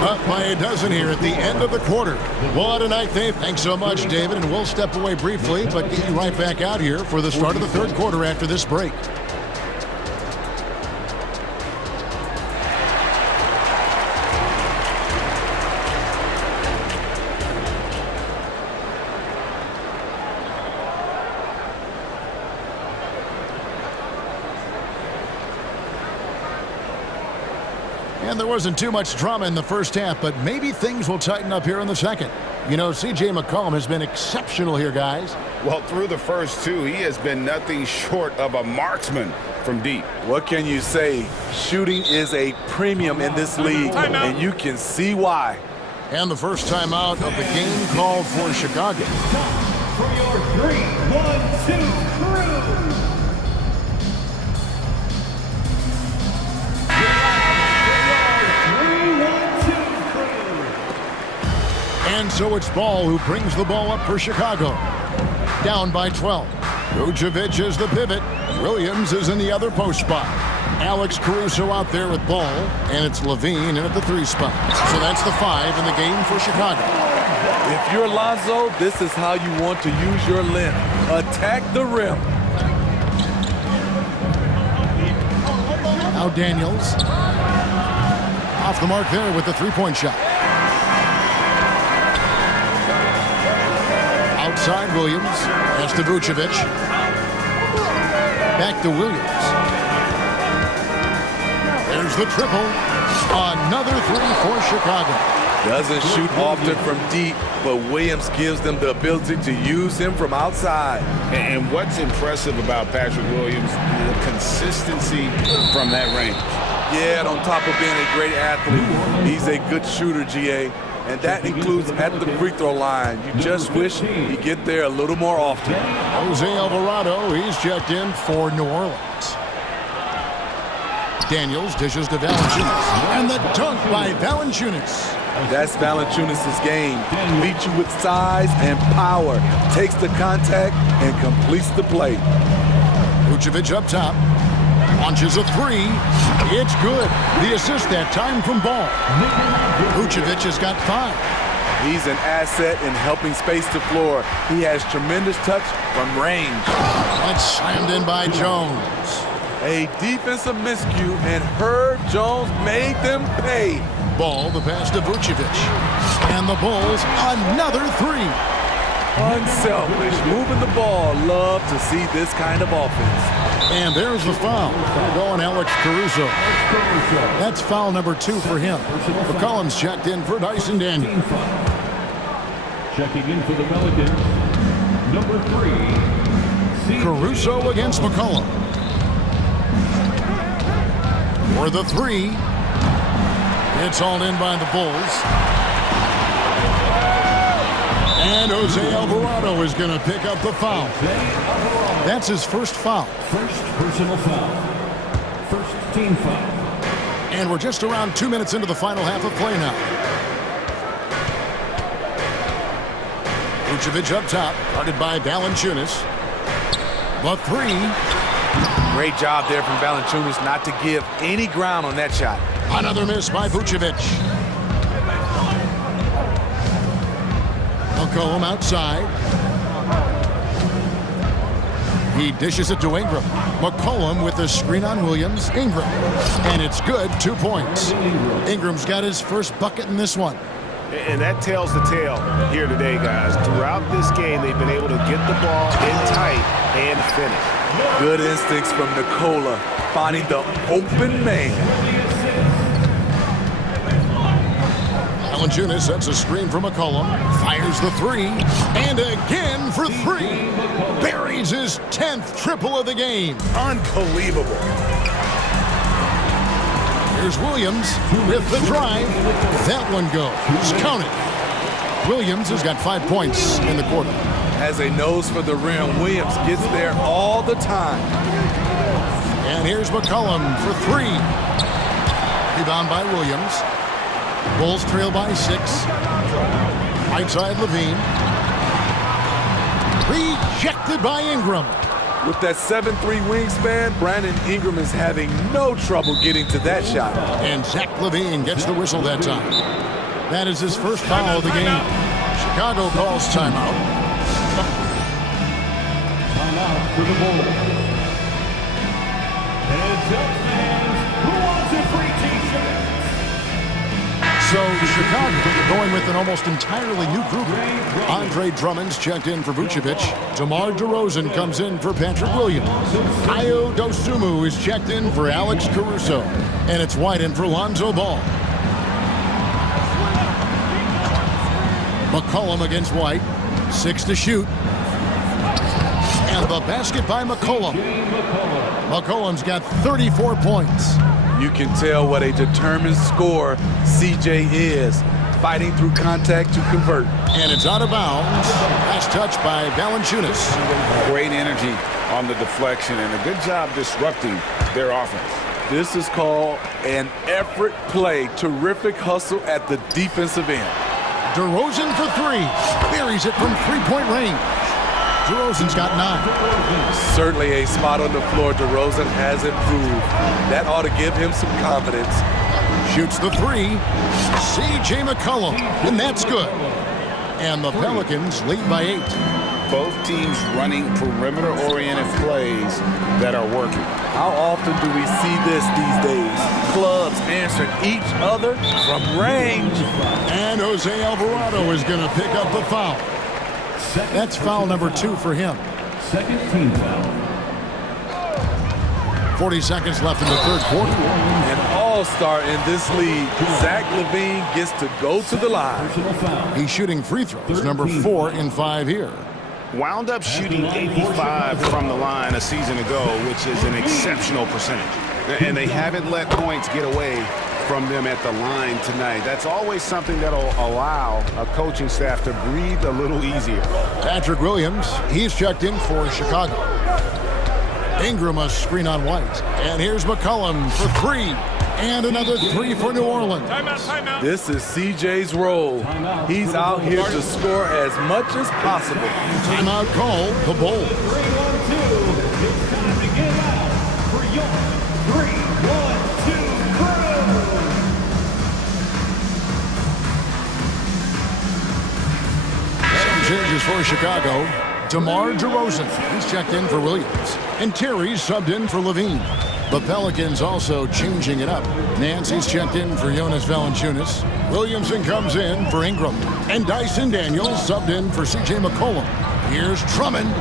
Up by a dozen here at the end of the quarter. What a night, Dave. Thanks so much, David. And we'll step away briefly, but get you right back out here for the start of the third quarter after this break. And there wasn't too much drama in the first half, but maybe things will tighten up here in the second. You know, C.J. McCollum has been exceptional here, guys. Well, through the first two, he has been nothing short of a marksman from deep. What can you say? Shooting is a premium in this league, and you can see why. And the first timeout of the game called for Chicago. For your 3-1-2 crew. And so it's Ball who brings the ball up for Chicago. Down by 12. Vucevic is the pivot. Williams is in the other post spot. Alex Caruso out there with Ball. And it's Levine in at the 3 spot. So that's the 5 in the game for Chicago. If you're Lonzo, this is how you want to use your length. Attack the rim. Now Daniels. Off the mark there with the three-point shot. Outside Williams. That's to Vucevic. Back to Williams. There's the triple. Another three for Chicago. Doesn't shoot often from deep, but Williams gives them the ability to use him from outside. And what's impressive about Patrick Williams, the consistency from that range. Yeah, and on top of being a great athlete, he's a good shooter, GA. And that includes at the free throw line. You just wish he'd get there a little more often. Jose Alvarado, he's checked in for New Orleans. Daniels dishes to Valanciunas. And the dunk by Valanciunas. That's Valanciunas' game. Beats you with size and power. Takes the contact and completes the play. Vucevic up top. Launches a three. It's good. The assist that time from Ball. Vucevic has got 5. He's an asset in helping space the floor. He has tremendous touch from range. It's slammed in by Jones. A defensive miscue, and Herb Jones made them pay. Ball, the pass to Vucevic. And the Bulls, another three. Unselfish, moving the ball. Love to see this kind of offense. And there's the foul. Going Alex Caruso. That's foul number 2 for him. McCollum's checked in for Dyson Daniels. Checking in for the Pelicans, number 3. Caruso against McCollum. For the three. It's hauled in by the Bulls. And Jose Alvarado is going to pick up the foul. That's his first foul. First personal foul. First team foul. And we're just around 2 minutes into the final half of play now. Vucevic up top, guarded by Valanciunas. The three. Great job there from Valanciunas not to give any ground on that shot. Another miss by Vucevic. McCollum outside. He dishes it to Ingram. McCollum with the screen on Williams. Ingram. And it's good, 2 points. Ingram's got his first bucket in this one. And that tells the tale here today, guys. Throughout this game, they've been able to get the ball in tight and finish. Good instincts from Nikola, finding the open man. Valanciunas sets a screen for McCollum. Fires the three. And again for 3. Buries his 10th triple of the game. Unbelievable. Here's Williams with the drive. That one goes. Count it. Williams has got 5 points in the quarter. Has a nose for the rim. Williams gets there all the time. And here's McCollum for 3. Rebound by Williams. Bulls trail by 6. Right side Levine. Rejected by Ingram. With that 7'3" wingspan, Brandon Ingram is having no trouble getting to that shot. And Zach LaVine gets the whistle that time. That is his first foul of the game. Chicago calls timeout. Timeout for the Bulls. Heads up, fans. Who wants a free t-shirt? So Chicago going with an almost entirely new group. Andre Drummond's checked in for Vucevic. DeMar DeRozan comes in for Patrick Williams. Ayo Dosunmu is checked in for Alex Caruso. And it's White in for Lonzo Ball. McCollum against White. 6 to shoot. And the basket by McCollum. McCollum's got 34 points. You can tell what a determined scorer CJ is, fighting through contact to convert. And it's out of bounds. Last touch by Valanciunas. Great energy on the deflection and a good job disrupting their offense. This is called an effort play. Terrific hustle at the defensive end. DeRozan for 3. Buries it from 3-point range. DeRozan's got 9. Certainly a spot on the floor. DeRozan has improved. That ought to give him some confidence. Shoots the 3. C.J. McCollum, and that's good. and the Pelicans lead by 8. Both teams running perimeter-oriented plays that are working. How often do we see this these days? Clubs answering each other from range. And Jose Alvarado is going to pick up the foul. That's foul number 2 for him. Second team foul. 40 seconds left in the third quarter. An all-star in this league. Zach LaVine gets to go to the line. He's shooting free throws, number 4 in 5 here. Wound up shooting 85 from the line a season ago, which is an exceptional percentage. And they haven't let points get away from them at the line tonight. That's always something that'll allow a coaching staff to breathe a little easier. Patrick Williams, he's checked in for Chicago. Ingram a screen on White. And here's McCollum for 3. And another 3 for New Orleans. Timeout. This is CJ's role. He's out here to score as much as possible. Timeout call, the Bulls. 3-1-2. It's time to get out for your 3-1-2 crew. Some changes for Chicago. DeMar DeRozan, he's checked in for Williams. And Terry's subbed in for Levine. The Pelicans also changing it up. Nancy's checked in for Jonas Valanciunas. Williamson comes in for Ingram. And Dyson Daniels subbed in for C.J. McCollum. Here's Drummond.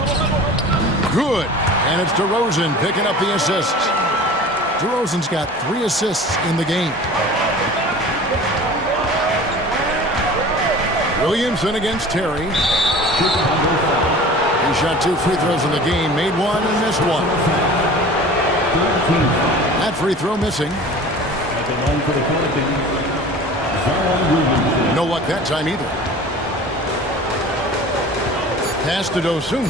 Good. And it's DeRozan picking up the assists. DeRozan's got 3 assists in the game. Williamson against Terry. He shot 2 free throws in the game, made 1 and missed 1. That free throw missing. No luck that time either. Pass to Dosunmu.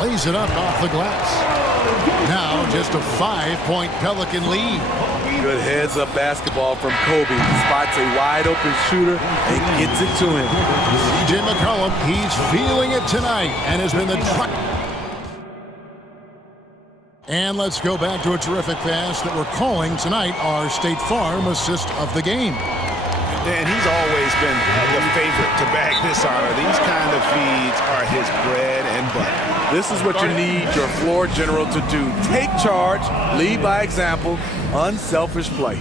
Lays it up off the glass. Now just a 5-point Pelican lead. Good heads-up basketball from Kobe. Spots a wide-open shooter and gets it to him. C.J. McCollum, he's feeling it tonight and has been the truck. And let's go back to a terrific pass that we're calling tonight our State Farm assist of the game. And he's always been the favorite to bag this honor. These kind of feeds are his bread and butter. This is what you need your floor general to do. Take charge, lead by example, unselfish play.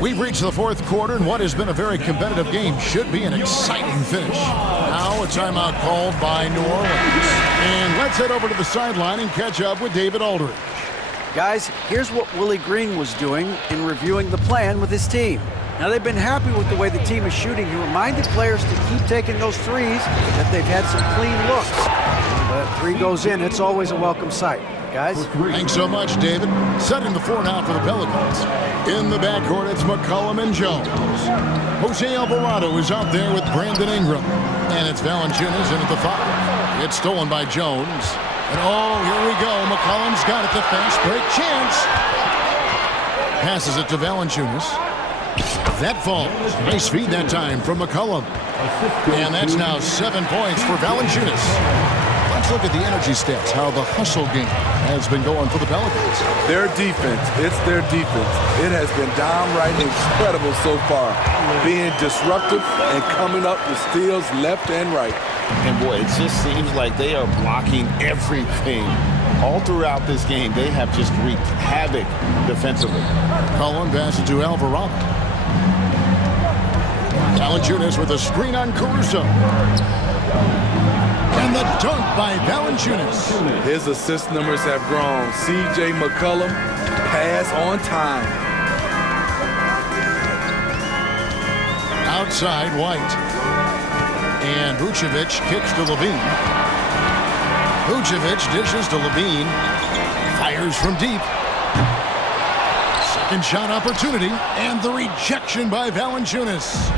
We've reached the fourth quarter, and what has been a very competitive game should be an exciting finish. Now a timeout called by New Orleans. And let's head over to the sideline and catch up with David Aldridge. Guys, here's what Willie Green was doing in reviewing the plan with his team. Now, they've been happy with the way the team is shooting. He reminded players to keep taking those threes, that they've had some clean looks. But 3 goes in, it's always a welcome sight. Guys? Thanks so much, David. Setting the floor now for the Pelicans. In the backcourt, it's McCollum and Jones. Jose Alvarado is out there with Brandon Ingram. And it's Valanciunas in at the 5. It's stolen by Jones. And oh, here we go. McCollum's got it. The fast break chance. Passes it to Valanciunas. That falls. Nice feed that time from McCollum. And that's now 7 points for Valanciunas. Let's look at the energy stats, how the hustle game has been going for the Pelicans. Their defense, it's their defense. It has been downright incredible so far. Being disruptive and coming up with steals left and right. And boy, it just seems like they are blocking everything. All throughout this game, they have just wreaked havoc defensively. Collin passes to Alvarado. Valanciunas with a screen on Caruso. And the dunk by Valanciunas. His assist numbers have grown. C.J. McCollum, pass on time. Outside, White. And Vucevic kicks to Levine. Vucevic dishes to Levine. Fires from deep. Second shot opportunity. And the rejection by Valanciunas.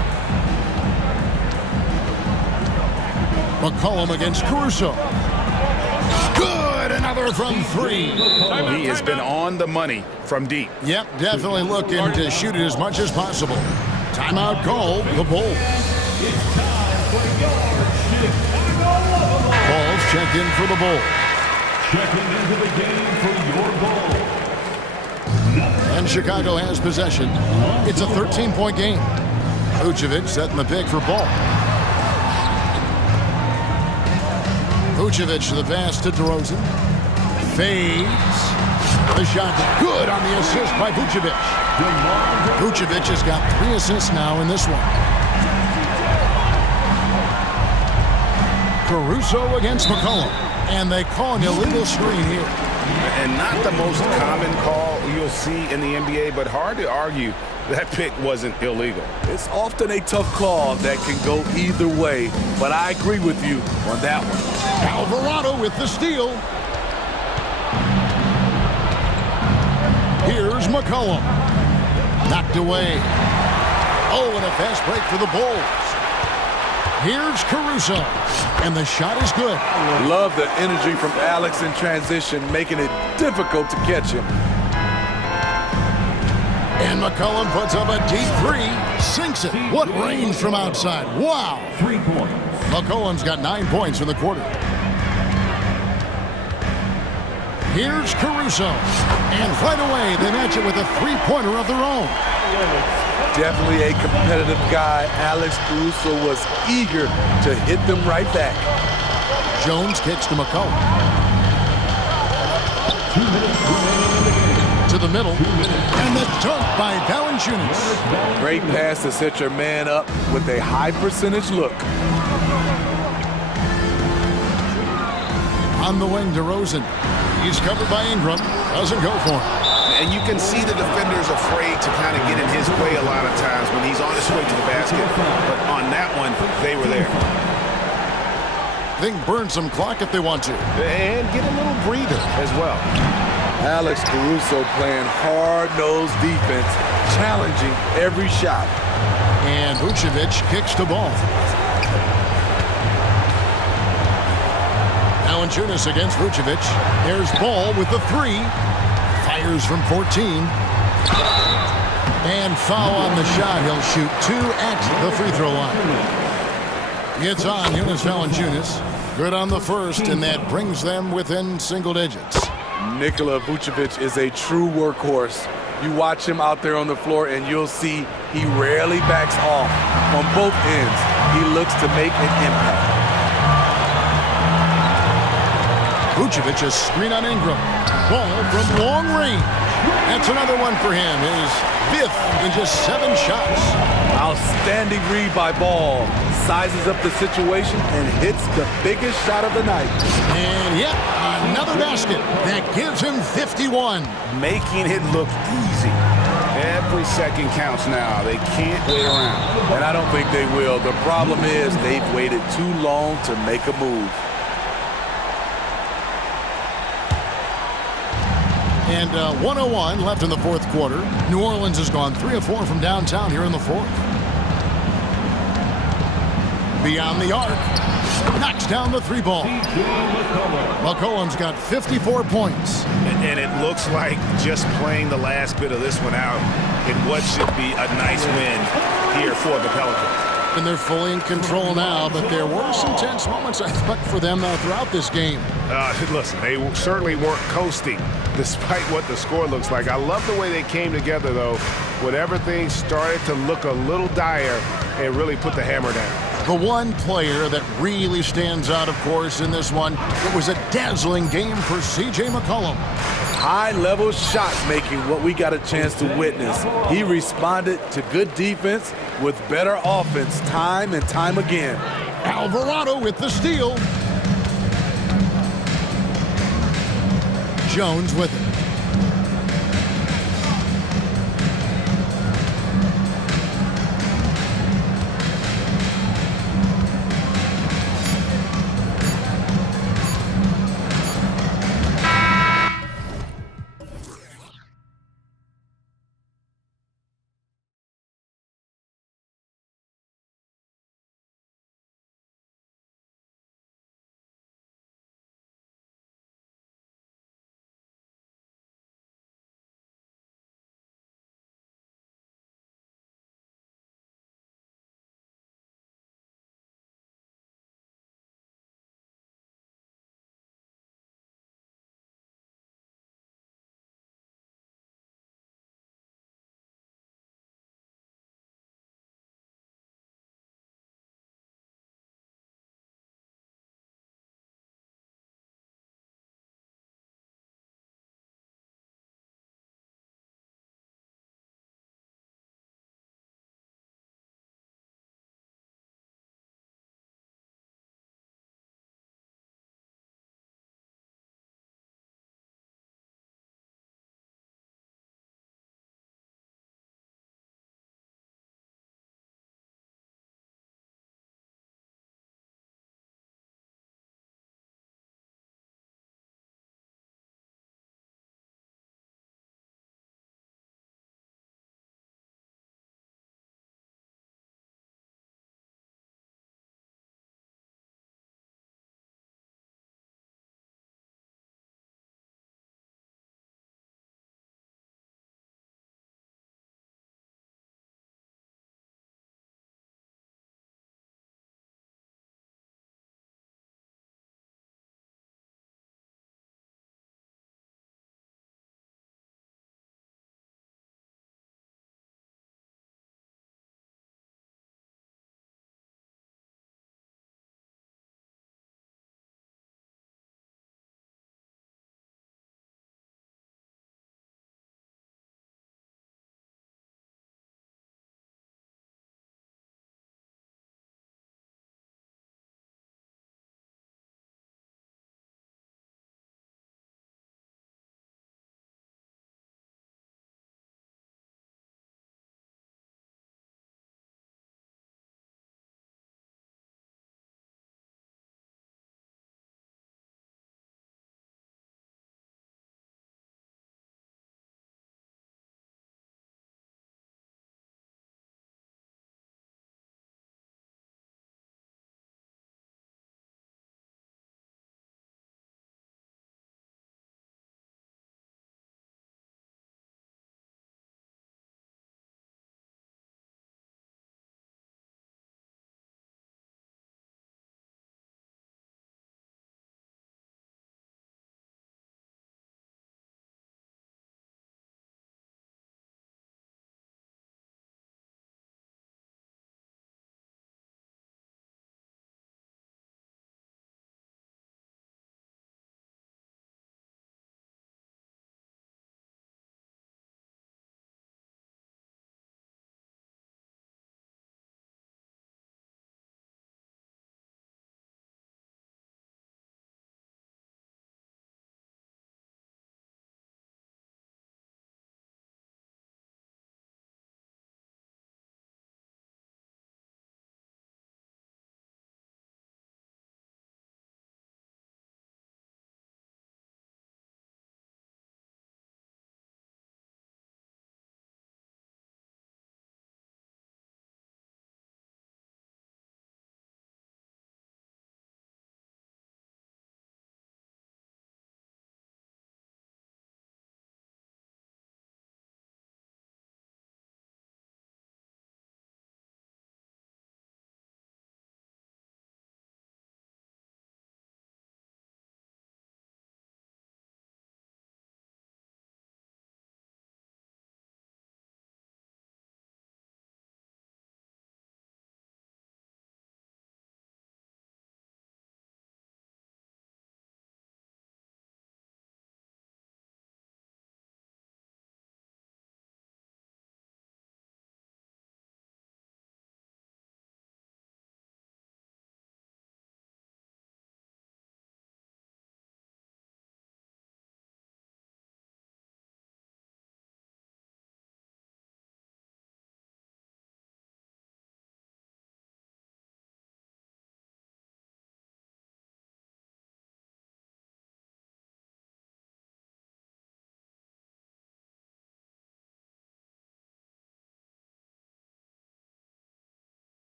McCollum against Caruso. Good! Another from 3. He has been on the money from deep. Yep, definitely looking to shoot it as much as possible. Timeout call, the Bulls. Bulls check in for the Bulls. Checking into the game for your Bulls. And Chicago has possession. It's a 13-point game. Vucevic setting the pick for Ball. Vucevic to the pass to DeRozan. Fades. The shot good on the assist by Vucevic. Vucevic has got 3 assists now in this one. Caruso against McCollum. And they call an illegal screen here. And not the most common call you'll see in the NBA, but hard to argue that pick wasn't illegal. It's often a tough call that can go either way, but I agree with you on that one. Alvarado with the steal. Here's McCollum. Knocked away. Oh, and a fast break for the Bulls. Here's Caruso. And the shot is good. Love the energy from Alex in transition, making it difficult to catch him. And McCollum puts up a deep 3. Sinks it. What range from outside. Wow. 3 points. McCollum's got 9 points in the quarter. Here's Caruso. And right away, they match it with a 3-pointer of their own. Definitely a competitive guy. Alex Caruso was eager to hit them right back. Jones kicks to McCollum. 2 minutes remaining in the game. To the middle. And the dunk by Valanciunas. Great pass to set your man up with a high percentage look. On the wing, DeRozan. He's covered by Ingram. Doesn't go for him. And you can see the defender's afraid to kind of get in his way a lot of times when he's on his way to the basket. But on that one, they were there. They can burn some clock if they want to. And get a little breather as well. Alex Caruso playing hard-nosed defense, challenging every shot. And Vucevic kicks the ball. Valanciunas against Vucevic. There's Ball with the 3. Fires from 14. And foul on the shot. He'll shoot 2 at the free throw line. It's on Jonas Valanciunas. Good on the first, and that brings them within single digits. Nikola Vucevic is a true workhorse. You watch him out there on the floor, and you'll see he rarely backs off. On both ends, he looks to make an impact. Vucevic, a screen on Ingram. Ball from long range. That's another one for him. His 5th in just 7 shots. Outstanding read by Ball. Sizes up the situation and hits the biggest shot of the night. And yet another basket that gives him 51. Making it look easy. Every second counts now. They can't wait around. And I don't think they will. The problem is they've waited too long to make a move. And 1:01 left in the 4th quarter. New Orleans has gone 3 of 4 from downtown here in the 4th. Beyond the arc. Knocks down the 3 ball. McCollum's got 54 points. And it looks like just playing the last bit of this one out in what should be a nice win here for the Pelicans. And they're fully in control now, but there were some tense moments, I thought, for them throughout this game. Listen, they certainly weren't coasting, despite what the score looks like. I love the way they came together, though, when everything started to look a little dire and really put the hammer down. The one player that really stands out, of course, in this one, it was a dazzling game for C.J. McCollum. High-level shot making, what we got a chance to witness. He responded to good defense with better offense time and time again. Alvarado with the steal. Jones with it.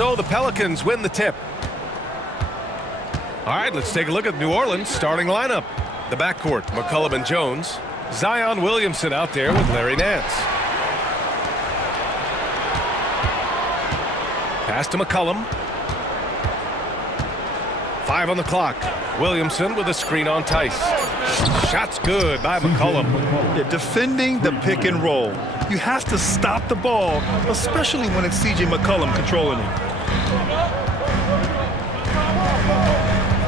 So the Pelicans win the tip. All right, let's take a look at New Orleans' starting lineup. The backcourt, McCollum and Jones. Zion Williamson out there with Larry Nance. Pass to McCollum. 5 on the clock. Williamson with a screen on Tice. Shot's good by McCollum. Yeah, defending the pick and roll. You have to stop the ball, especially when it's C.J. McCollum controlling it.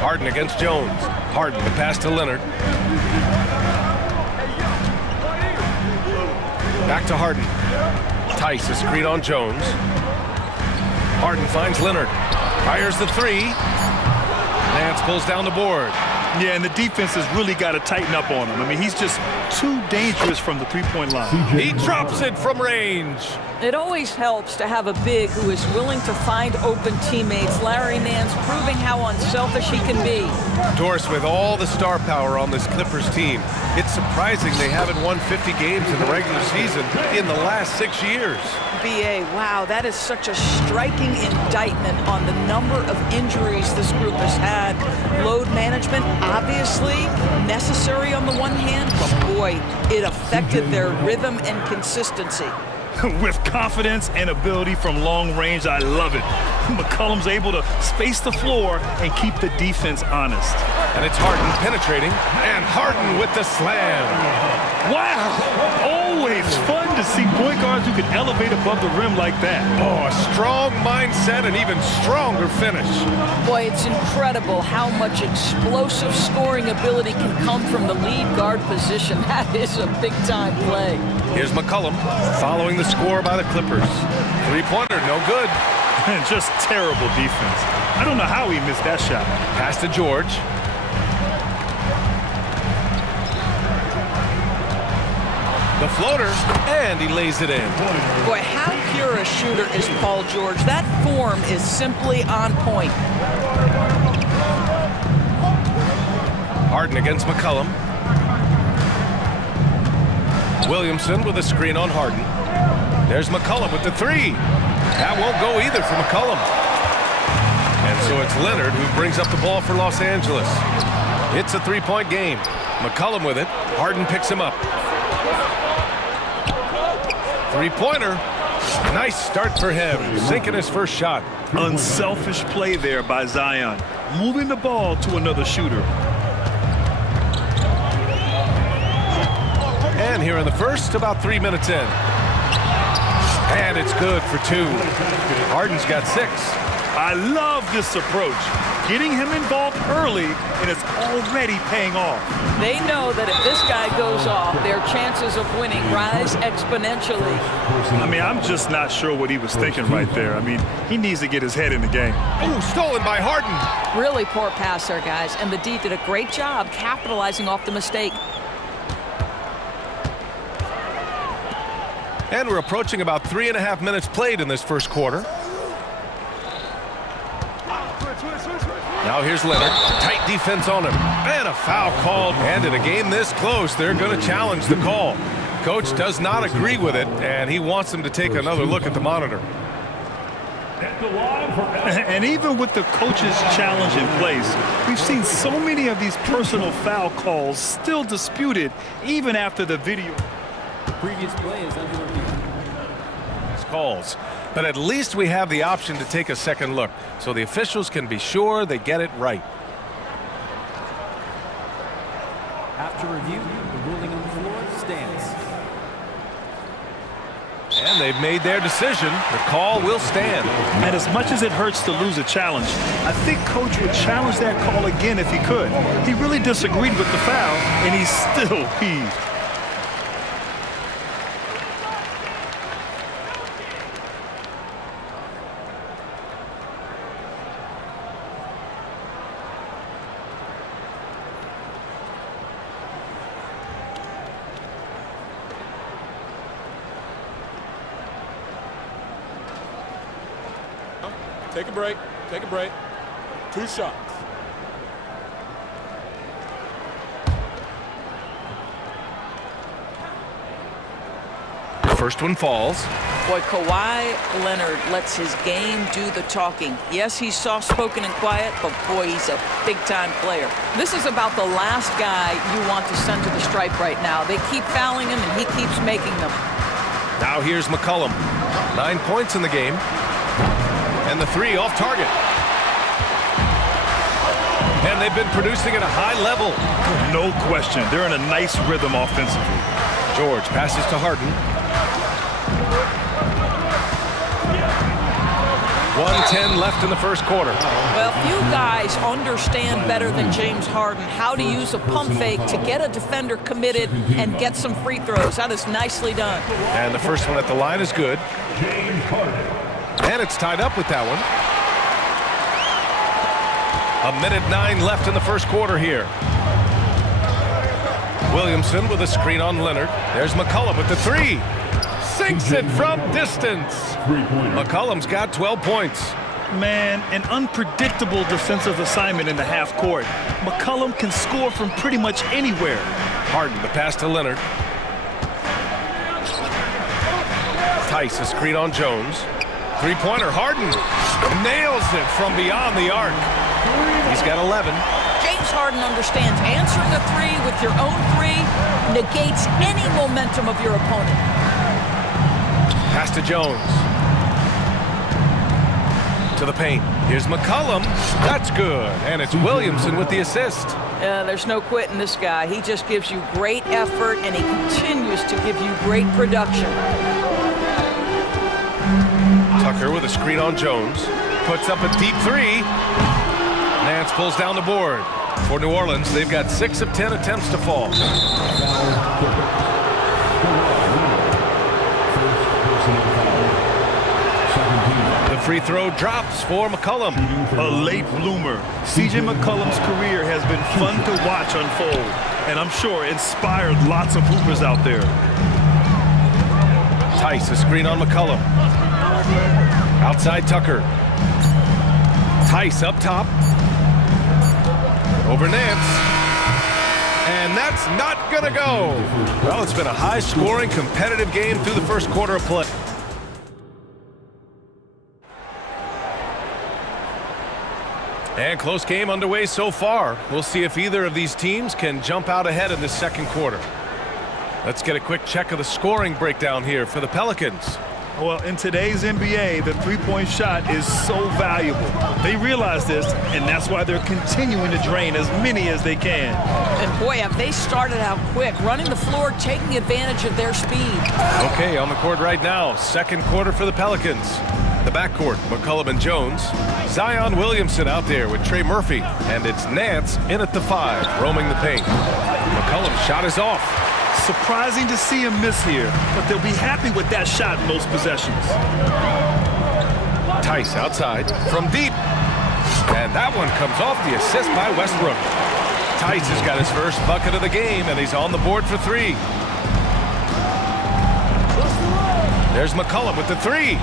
Harden against Jones. Harden, the pass to Leonard. Back to Harden. Tice, a screen on Jones. Harden finds Leonard. Fires the three. Nance pulls down the board. Yeah, and the defense has really got to tighten up on him. I mean, he's just too dangerous from the three-point line. He drops it from range. It always helps to have a big who is willing to find open teammates. Larry Nance proving how unselfish he can be. Doris, with all the star power on this Clippers team, it's surprising they haven't won 50 games in the regular season in the last 6 years. B.A., wow, that is such a striking indictment on the number of injuries this group has had. Load management, obviously, necessary on the one hand, but boy, it affected their rhythm and consistency. With confidence and ability from long range, I love it. McCollum's able to space the floor and keep the defense honest. And it's Harden penetrating, and Harden with the slam. Wow! Always fun to see point guards who can elevate above the rim like that. Oh, a strong mindset and even stronger finish. Boy, it's incredible how much explosive scoring ability can come from the lead guard position. That is a big-time play. Here's McCollum following the score by the Clippers. Three-pointer, no good. Just terrible defense. I don't know how he missed that shot. Pass to George. The floater, and he lays it in. Boy, how pure a shooter is Paul George. That form is simply on point. Harden against McCollum. Williamson with a screen on Harden. There's McCollum with the three. That won't go either for McCollum. And so it's Leonard who brings up the ball for Los Angeles. It's a three-point game. McCollum with it. Harden picks him up. Three-pointer. Nice start for him. Sinking his first shot. Unselfish play there by Zion. Moving the ball to another shooter. And here in the first, about 3 minutes in. And it's good for two. Harden's got 6. I love this approach. Getting him involved early, and it's already paying off. They know that if this guy goes off, their chances of winning rise exponentially. I mean, I'm just not sure what he was thinking right there. I mean, he needs to get his head in the game. Ooh, stolen by Harden. Really poor pass there, guys, and the D did a great job capitalizing off the mistake. And we're approaching about 3.5 minutes played in this first quarter. Now here's Leonard. Tight defense on him. And a foul called. And in a game this close, they're going to challenge the call. Coach does not agree with it, and he wants them to take another look at the monitor. And even with the coach's challenge in place, we've seen so many of these personal foul calls still disputed even after the video. The previous play is under review. Calls. But at least we have the option to take a second look, so the officials can be sure they get it right. After review, the ruling on the floor stands. And they've made their decision. The call will stand. And as much as it hurts to lose a challenge, I think Coach would challenge that call again if he could. He really disagreed with the foul, and he's still peeved. Take a break. Take a break. 2 shots. First one falls. Boy, Kawhi Leonard lets his game do the talking. Yes, he's soft-spoken and quiet, but boy, he's a big-time player. This is about the last guy you want to send to the stripe right now. They keep fouling him, and he keeps making them. Now here's McCollum. 9 points in the game. And the three off target. And they've been producing at a high level. No question. They're in a nice rhythm offensively. George passes to Harden. 1:10 left in the first quarter. Well, few guys understand better than James Harden how to use a pump fake to get a defender committed and get some free throws. That is nicely done. And the first one at the line is good. And it's tied up with that one. 1:09 left in the first quarter here. Williamson with a screen on Leonard. There's McCollum with the three. Sinks it from distance. McCollum's got 12 points. Man, an unpredictable defensive assignment in the half court. McCollum can score from pretty much anywhere. Harden, the pass to Leonard. Tice, a screen on Jones. Three-pointer, Harden nails it from beyond the arc. He's got 11. James Harden understands answering a three with your own three negates any momentum of your opponent. Pass to Jones. To the paint. Here's McCollum. That's good. And it's Williamson with the assist. There's no quitting this guy. He just gives you great effort, and he continues to give you great production. Tucker with a screen on Jones. Puts up a deep three. Nance pulls down the board. For New Orleans, they've got 6 of 10 attempts to fall. The free throw drops for McCollum. A late bloomer. C.J. McCollum's career has been fun to watch unfold, and I'm sure inspired lots of hoopers out there. Tice, a screen on McCollum. Outside Tucker. Tice up top. Over Nance. And that's not going to go. Well, it's been a high-scoring, competitive game through the first quarter of play. And close game underway so far. We'll see if either of these teams can jump out ahead in this second quarter. Let's get a quick check of the scoring breakdown here for the Pelicans. Well, in today's NBA, the three-point shot is so valuable. They realize this, and that's why they're continuing to drain as many as they can. And boy, have they started out quick, running the floor, taking advantage of their speed. Okay, on the court right now, second quarter for the Pelicans. The backcourt, McCollum and Jones. Zion Williamson out there with Trey Murphy. And it's Nance in at the 5, roaming the paint. McCollum's shot is off. Surprising to see him miss here, but they'll be happy with that shot most possessions. Tice outside from deep. And that one comes off the assist by Westbrook. Tice has got his first bucket of the game, and he's on the board for 3. There's McCollum with the 3.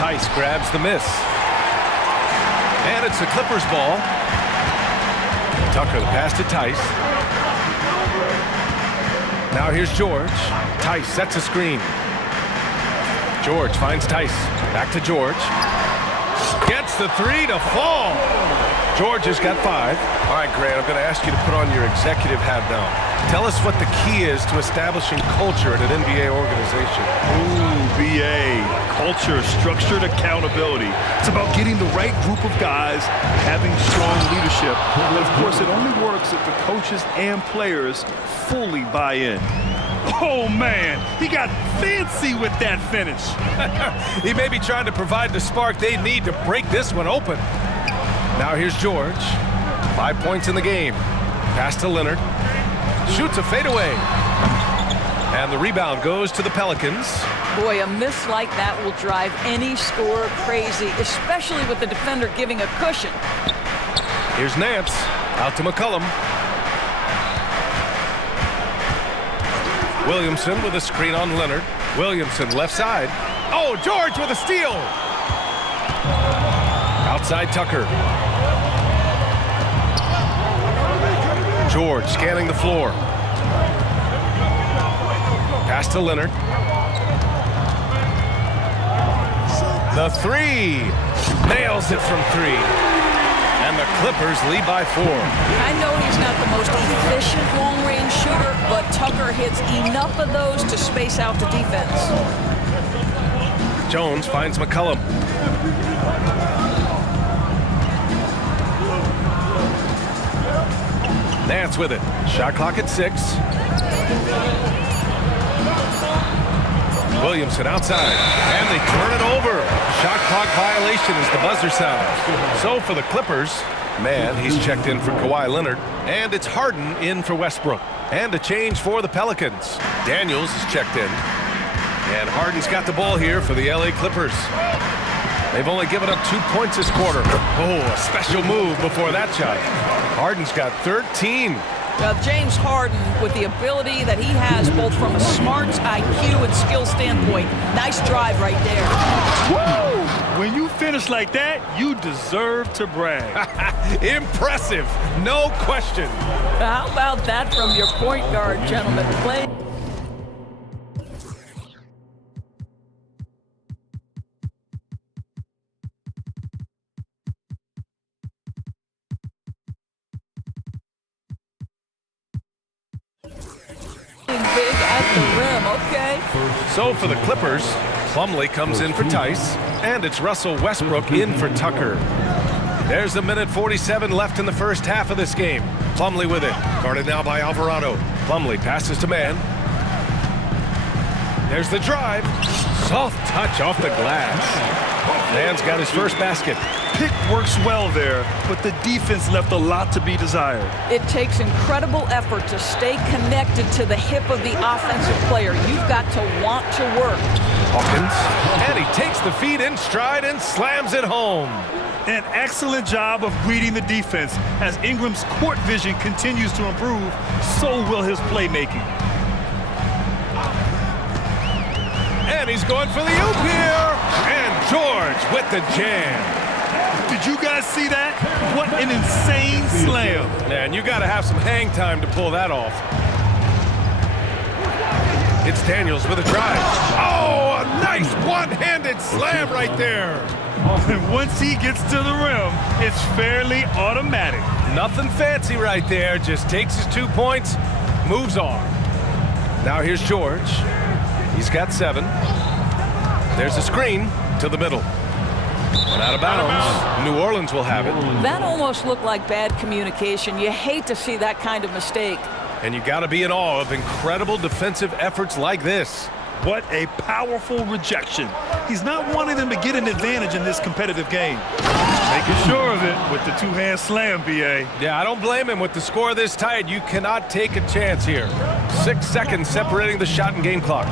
Tice grabs the miss. And it's the Clippers' ball. Tucker the pass to Tice. Now here's George. Tice sets a screen. George finds Tice. Back to George. Gets the 3 to fall. George has got 5. All right, Grant, I'm going to ask you to put on your executive hat now. Tell us what the key is to establishing culture at an NBA organization. Ooh, BA. Culture, structured accountability. It's about getting the right group of guys, having strong leadership. And of course, it only works if the coaches and players fully buy in. Oh, man, he got fancy with that finish. He may be trying to provide the spark they need to break this one open. Now here's George. 5 points in the game. Pass to Leonard. Shoots a fadeaway. And the rebound goes to the Pelicans. Boy, a miss like that will drive any scorer crazy, especially with the defender giving a cushion. Here's Nance. Out to McCollum. Williamson with a screen on Leonard. Williamson left side. Oh, George with a steal. Outside Tucker. George scanning the floor. Pass to Leonard. The three. Nails it from three. And the Clippers lead by 4. I know he's not the most efficient long-range shooter, but Tucker hits enough of those to space out the defense. Jones finds McCollum. Nance with it. Shot clock at 6. Williamson outside. And they turn it over. Shot clock violation as the buzzer sounds. So for the Clippers, man, he's checked in for Kawhi Leonard. And it's Harden in for Westbrook. And a change for the Pelicans. Daniels is checked in. And Harden's got the ball here for the LA Clippers. They've only given up 2 points this quarter. Oh, a special move before that shot. Harden's got 13. James Harden, with the ability that he has both from a smarts, IQ, and skill standpoint, nice drive right there. Woo! When you finish like that, you deserve to brag. Impressive, no question. How about that from your point guard, gentlemen? Play. Big at the rim, okay. So for the Clippers, Plumlee comes in for Tice, and it's Russell Westbrook in for Tucker. There's a minute 47 left in the first half of this game. Plumlee with it, guarded now by Alvarado. Plumlee passes to Mann. There's the drive. Soft touch off the glass. Mann's got his first basket. Pick works well there, but the defense left a lot to be desired. It takes incredible effort to stay connected to the hip of the offensive player. You've got to want to work. Hawkins, and he takes the feed in stride and slams it home. An excellent job of reading the defense. As Ingram's court vision continues to improve, so will his playmaking. And he's going for the oop here. And George with the jam. Did you guys see that? What an insane slam. Man, you got to have some hang time to pull that off. It's Daniels with a drive. Oh, a nice one-handed slam right there. And once he gets to the rim, it's fairly automatic. Nothing fancy right there. Just takes his 2 points, moves on. Now here's George. He's got 7. There's a screen to the middle. And out of bounds. New Orleans will have it. That almost looked like bad communication. You hate to see that kind of mistake. And you got to be in awe of incredible defensive efforts like this. What a powerful rejection. He's not wanting them to get an advantage in this competitive game. Making sure of it with the two-hand slam, B.A. Yeah, I don't blame him. With the score this tight, you cannot take a chance here. 6 seconds separating the shot and game clocks.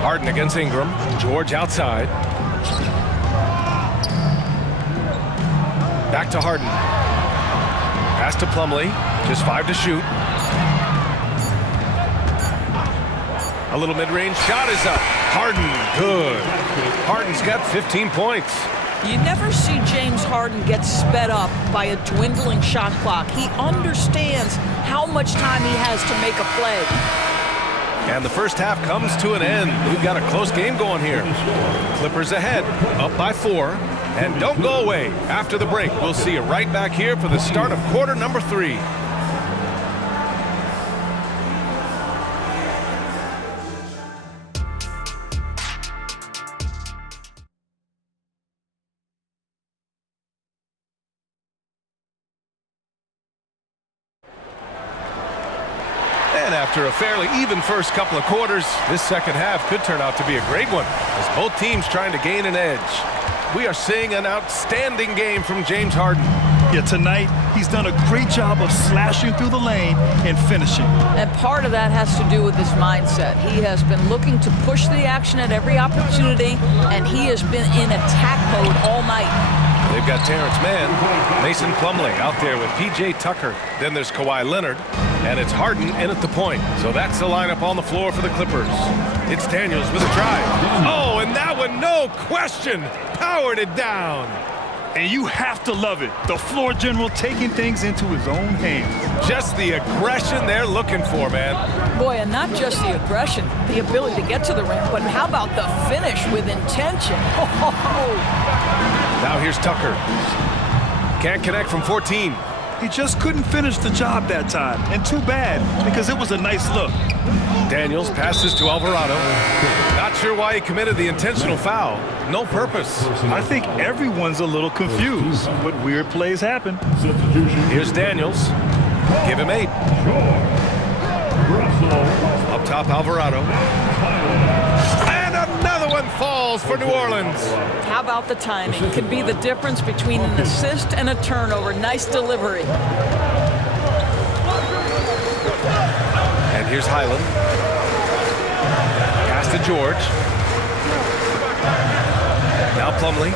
Harden against Ingram. George outside. Back to Harden. Pass to Plumlee. Just 5 to shoot. A little mid-range shot is up. Harden, good. Harden's got 15 points. You never see James Harden get sped up by a dwindling shot clock. He understands how much time he has to make a play. And the first half comes to an end. We've got a close game going here. Clippers ahead, up by 4. And don't go away. After the break, we'll see you right back here for the start of quarter number 3. And after a fairly even first couple of quarters, this second half could turn out to be a great one as both teams trying to gain an edge. We are seeing an outstanding game from James Harden. Yeah, tonight he's done a great job of slashing through the lane and finishing. And part of that has to do with his mindset. He has been looking to push the action at every opportunity, and he has been in attack mode all night. They've got Terrence Mann, Mason Plumlee out there with P.J. Tucker. Then there's Kawhi Leonard, and it's Harden in at the point. So that's the lineup on the floor for the Clippers. It's Daniels with a drive. Oh, and that one, no question, powered it down. And you have to love it. The floor general taking things into his own hands. Just the aggression they're looking for, man. Boy, and not just the aggression, the ability to get to the rim, but how about the finish with intention? Now here's Tucker. Can't connect from 14. He just couldn't finish the job that time, and too bad, because it was a nice look. Daniels passes to Alvarado. Not sure why he committed the intentional foul. No purpose. I think everyone's a little confused, but weird plays happen. Here's Daniels. Give him 8. Up top, Alvarado. And another one falls for New Orleans. How about the timing? Could be the difference between an assist and a turnover. Nice delivery. And here's Highland. Pass to George. Now Plumlee.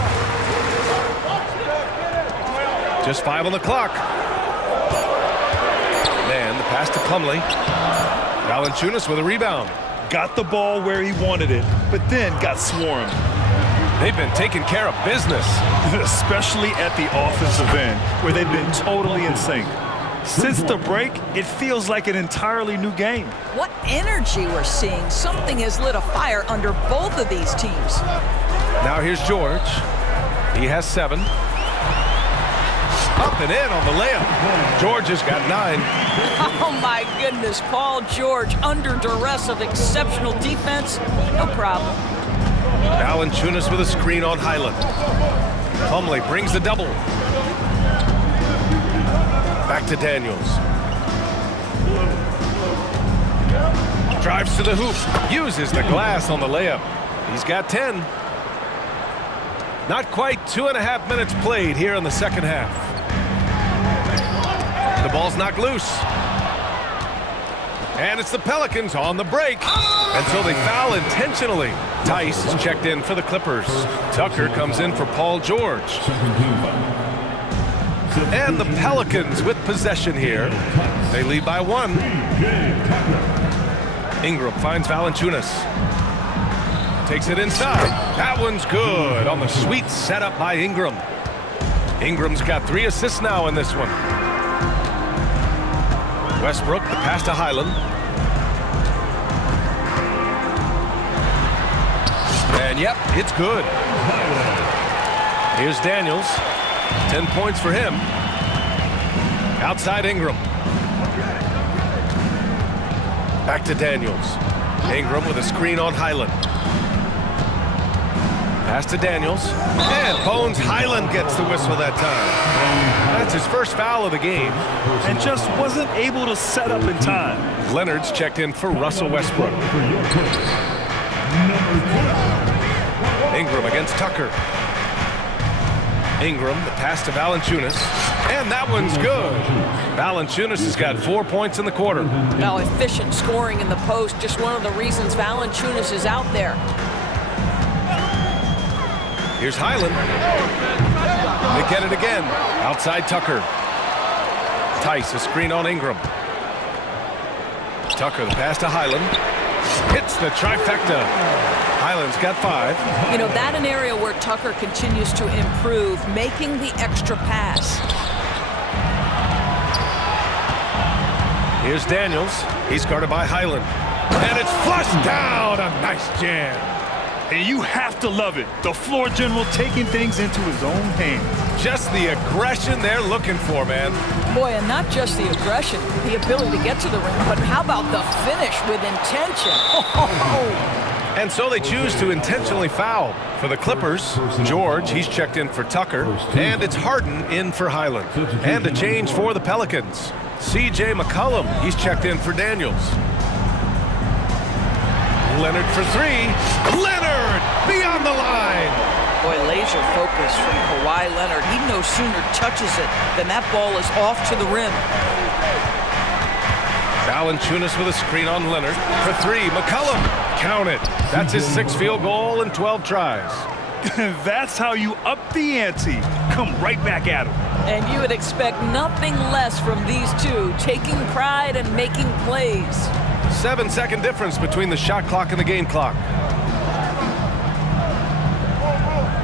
Just 5 on the clock. Man, the pass to Plumlee. Valanciunas with a rebound. Got the ball where he wanted it, but then got swarmed. They've been taking care of business. Especially at the offensive end, where they've been totally in sync. Since the break, it feels like an entirely new game. What energy we're seeing. Something has lit a fire under both of these teams. Now here's George. He has 7. Up and in on the layup. George has got 9. Oh my goodness, Paul George under duress of exceptional defense. No problem. Valanciunas with a screen on Highland. Plumlee brings the double. Back to Daniels. Drives to the hoop. Uses the glass on the layup. He's got 10. Not quite 2.5 minutes played here in the second half. The ball's knocked loose. And it's the Pelicans on the break. And so they foul intentionally. Tice is checked in for the Clippers. Tucker comes in for Paul George. And the Pelicans with possession here. They lead by 1. Ingram finds Valanciunas. Takes it inside. That one's good on the sweet setup by Ingram. Ingram's got 3 assists now in this one. Westbrook, the pass to Highland. And yep, it's good. Here's Daniels. 10 points for him. Outside Ingram. Back to Daniels. Ingram with a screen on Highland. Pass to Daniels. And Bones Highland gets the whistle that time. That's his first foul of the game. And just wasn't able to set up in time. Leonard's checked in for Russell Westbrook. Ingram against Tucker. Ingram, the pass to Valanciunas. And that one's good. Valanciunas has got 4 points in the quarter. Now efficient scoring in the post, just one of the reasons Valanciunas is out there. Here's Highland. They get it again. Outside Tucker. Tice, a screen on Ingram. Tucker, the pass to Highland. Hits the trifecta. Highland's got 5. You know, that an area where Tucker continues to improve, making the extra pass. Here's Daniels. He's guarded by Highland. And it's flushed down. A nice jam. And you have to love it. The floor general taking things into his own hands. Just the aggression they're looking for, man. Boy, and not just the aggression, the ability to get to the rim, but how about the finish with intention? And so they choose to intentionally foul. For the Clippers, George, he's checked in for Tucker. And it's Harden in for Highland. And a change for the Pelicans. C.J. McCollum, he's checked in for Daniels. Leonard for 3. Leonard beyond the line. Boy, laser focus from Kawhi Leonard. He no sooner touches it than that ball is off to the rim. Valanciunas with a screen on Leonard for 3. McCollum, count it. That's his 6th field goal in 12 tries. That's how you up the ante. Come right back at him. And you would expect nothing less from these two, taking pride and making plays. 7-second difference between the shot clock and the game clock.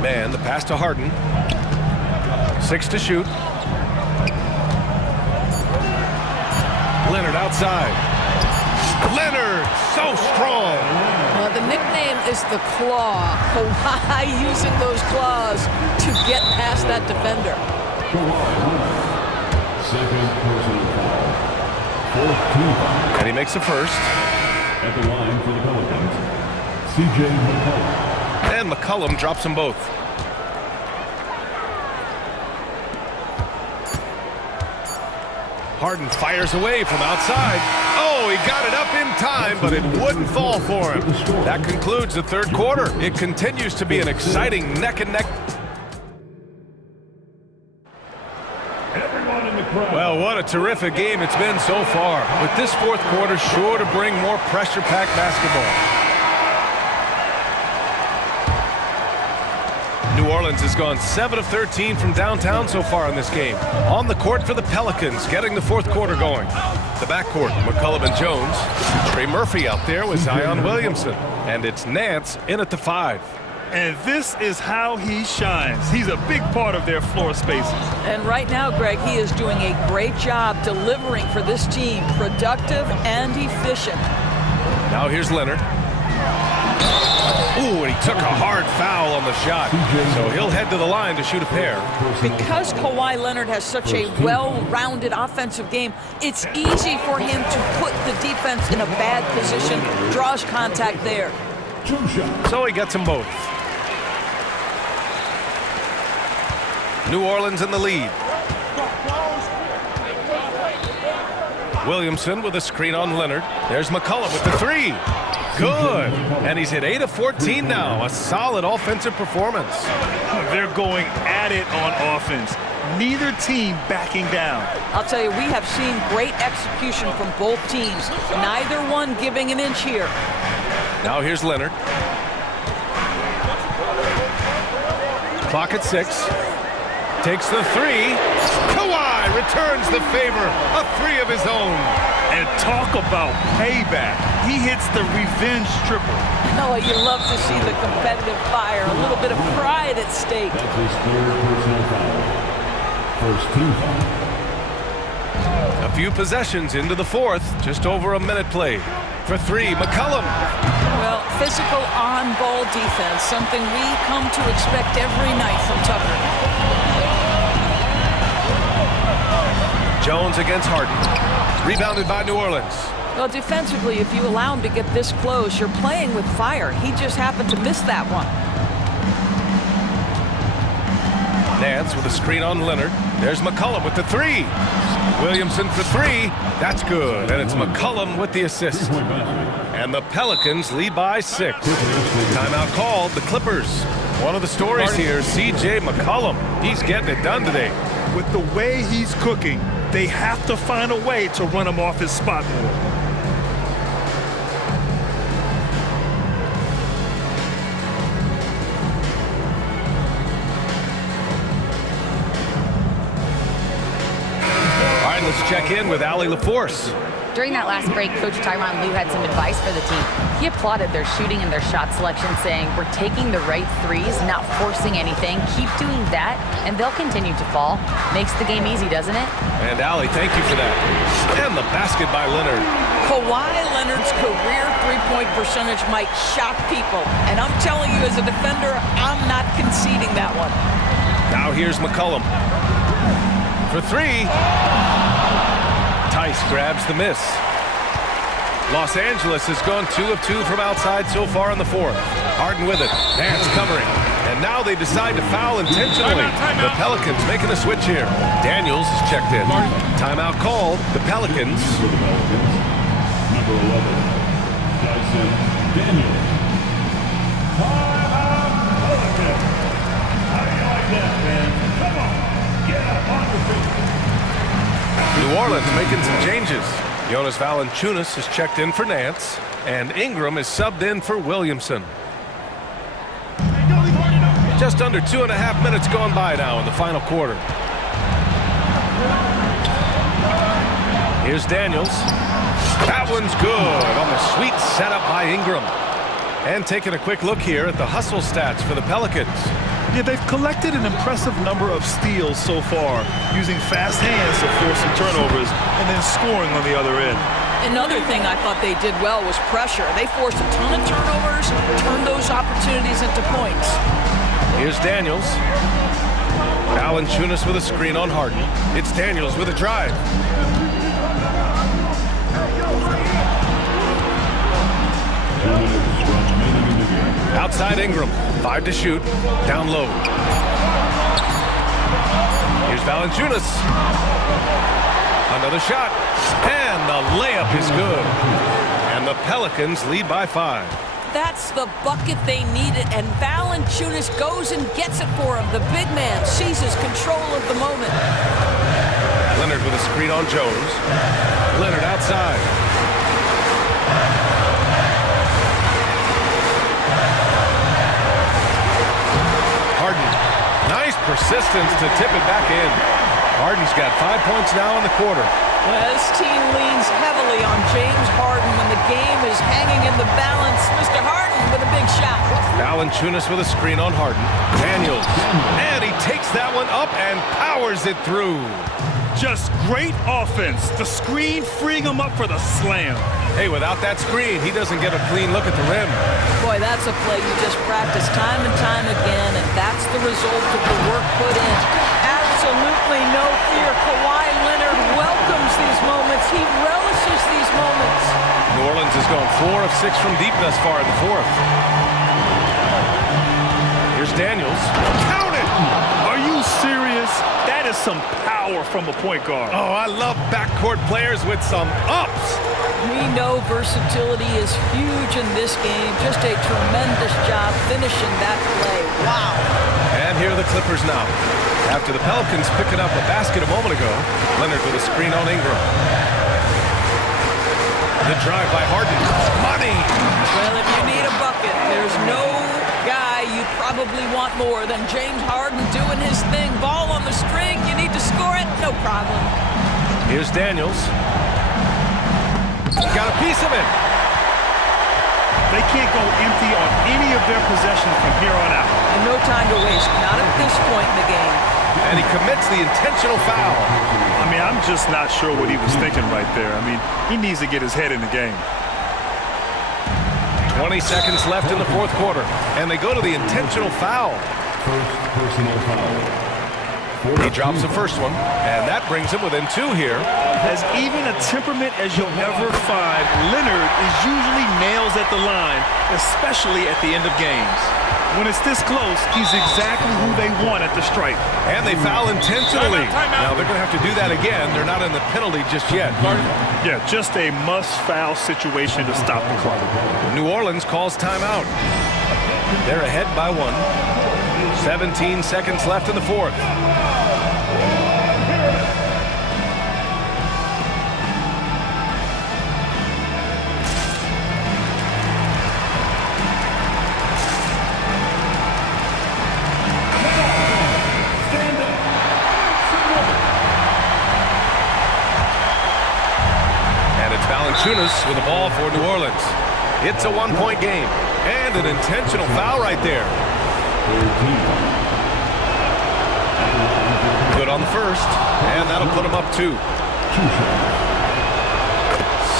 Man, the pass to Harden. 6 to shoot. Leonard outside. Leonard, so strong. The nickname is the Claw. Kawhi using those claws to get past that defender. Second personal foul. Fourth team foul. And he makes the first. At the line for the Pelicans, C.J. McCollum. And McCollum drops them both. Harden fires away from outside. Oh, he got it up in time, but it wouldn't fall for him. That concludes the third quarter. It continues to be an exciting neck-and-neck. Well, what a terrific game it's been so far. With this fourth quarter sure to bring more pressure-packed basketball. New Orleans has gone 7 of 13 from downtown so far in this game. On the court for the Pelicans, getting the fourth quarter going. The backcourt, McCollum and Jones. Trey Murphy out there with Zion Williamson. And it's Nance in at the 5. And this is how he shines. He's a big part of their floor spaces. And right now, Greg, he is doing a great job delivering for this team. Productive and efficient. Now here's Leonard. Ooh, and he took a hard foul on the shot. So he'll head to the line to shoot a pair. Because Kawhi Leonard has such a well-rounded offensive game, it's easy for him to put the defense in a bad position, draws contact there. So he gets them both. New Orleans in the lead. Williamson with a screen on Leonard. There's McCollum with the 3. Good. And he's hit 8 of 14 now. A solid offensive performance. They're going at it on offense. Neither team backing down. I'll tell you, we have seen great execution from both teams. Neither one giving an inch here. Now here's Leonard. Clock at 6. Takes the 3. Kawhi returns the favor. A 3 of his own. And talk about payback. He hits the revenge triple. Oh, you love to see the competitive fire. A little bit of pride at stake. That's his third personal foul. First team foul. A few possessions into the fourth. Just over a minute played. For 3, McCollum. Well, physical on-ball defense, something we come to expect every night from Tucker. Jones against Harden. Rebounded by New Orleans. Well, defensively, if you allow him to get this close, you're playing with fire. He just happened to miss that one. Nance with a screen on Leonard. There's McCollum with the 3. Williamson for 3. That's good. And it's McCollum with the assist. And the Pelicans lead by 6. Timeout called. The Clippers. One of the stories here, C.J. McCollum. He's getting it done today. With the way he's cooking, they have to find a way to run him off his spot more. All right, let's check in with Allie LaForce. During that last break, Coach Tyronn Lue had some advice for the team. He applauded their shooting and their shot selection, saying, "We're taking the right threes, not forcing anything. Keep doing that, and they'll continue to fall." Makes the game easy, doesn't it? And Allie, thank you for that. And the basket by Leonard. Kawhi Leonard's career three-point percentage might shock people. And I'm telling you, as a defender, I'm not conceding that one. Now here's McCollum. For 3. Tice grabs the miss. Los Angeles has gone 2 of 2 from outside so far in the fourth. Harden with it. Nance covering. And now they decide to foul intentionally. The Pelicans making a switch here. Daniels is checked in. Timeout called. The Pelicans. Number 11, Dyson Daniels. Timeout, Pelicans. How do you like that, man? Come on, get up on your feet. New Orleans making some changes. Jonas Valanciunas is checked in for Nance, and Ingram is subbed in for Williamson. Just under 2.5 minutes gone by now in the final quarter. Here's Daniels. That one's good on the sweet setup by Ingram. And taking a quick look here at the hustle stats for the Pelicans. Yeah, they've collected an impressive number of steals so far, using fast hands to force some turnovers and then scoring on the other end. Another thing I thought they did well was pressure. They forced a ton of turnovers, turned those opportunities into points. Here's Daniels. Valanciunas with a screen on Harden. It's Daniels with a drive. Outside Ingram, 5 to shoot, down low. Here's Valanciunas. Another shot, and the layup is good. And the Pelicans lead by 5. That's the bucket they needed, and Valanciunas goes and gets it for him. The big man seizes control of the moment. Leonard with a screen on Jones. Leonard outside. Harden, nice persistence to tip it back in. Harden's got 5 points now in the quarter. Well, this team leans heavily on James Harden when the game is hanging in the balance. Mr. Harden with a big shot. Valanciunas with a screen on Harden. Daniels, and he takes that one up and powers it through. Just great offense. The screen freeing him up for the slam. Hey, without that screen, he doesn't get a clean look at the rim. Boy, that's a play you just practice time and time again, and that's the result of the work put in. Absolutely no fear. Kawhi Leonard welcomes these moments. He relishes these moments. New Orleans has gone 4 of 6 from deep thus far in the fourth. Here's Daniels. Count it! Are you serious? That is some power from a point guard. Oh, I love backcourt players with some ups. We know versatility is huge in this game. Just a tremendous job finishing that play. Wow. And here are the Clippers now. After the Pelicans picking up a basket a moment ago, Leonard with a screen on Ingram. The drive by Harden. Money! Well, if you need a bucket, there's no guy you probably want more than James Harden doing his thing. Ball on the string, you need to score it, no problem. Here's Daniels. Got a piece of it. They can't go empty on any of their possessions from here on out. And no time to waste, not at this point in the game. And he commits the intentional foul. I mean, I'm just not sure what he was thinking right there. I mean, he needs to get his head in the game. 20 seconds left in the fourth quarter, and they go to the intentional foul. First personal foul. He drops the first one, and that brings him within 2 here. As even a temperament as you'll ever find, Leonard is usually nails at the line, especially at the end of games. When it's this close, he's exactly who they want at the stripe. And they foul intentionally. Now they're going to have to do that again. They're not in the penalty just yet. Yeah, just a must-foul situation to stop the clock. New Orleans calls timeout. They're ahead by 1. 17 seconds left in the fourth. Valanciunas with the ball for New Orleans. It's a 1-point game and an intentional foul right there. Good on the first, and that'll put him up 2.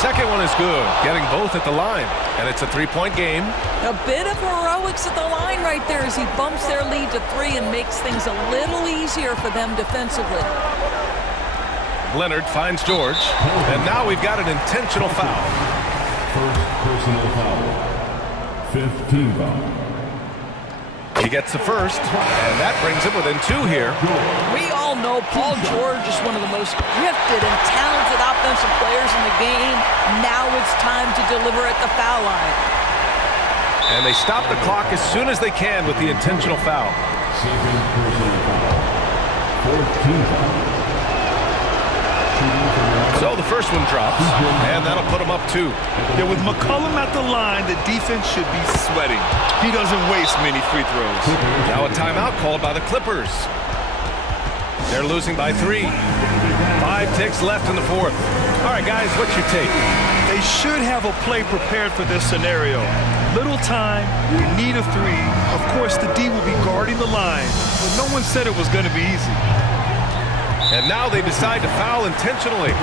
Second one is good, getting both at the line, and it's a 3-point game. A bit of heroics at the line right there as he bumps their lead to 3 and makes things a little easier for them defensively. Leonard finds George, and now we've got an intentional foul. First personal foul. 5th team foul. He gets the first, and that brings him within 2 here. We all know Paul George is one of the most gifted and talented offensive players in the game. Now it's time to deliver at the foul line. And they stop the clock as soon as they can with the intentional foul. Second personal foul. 4th team foul. So the first one drops, and that'll put him up 2. Yeah, with McCollum at the line, the defense should be sweating. He doesn't waste many free throws. Now a timeout called by the Clippers. They're losing by 3. 5 ticks left in the fourth. All right, guys, what's your take? They should have a play prepared for this scenario. little time, we need a three. Of course, the D will be guarding the line, but no one said it was going to be easy. And now they decide to foul intentionally.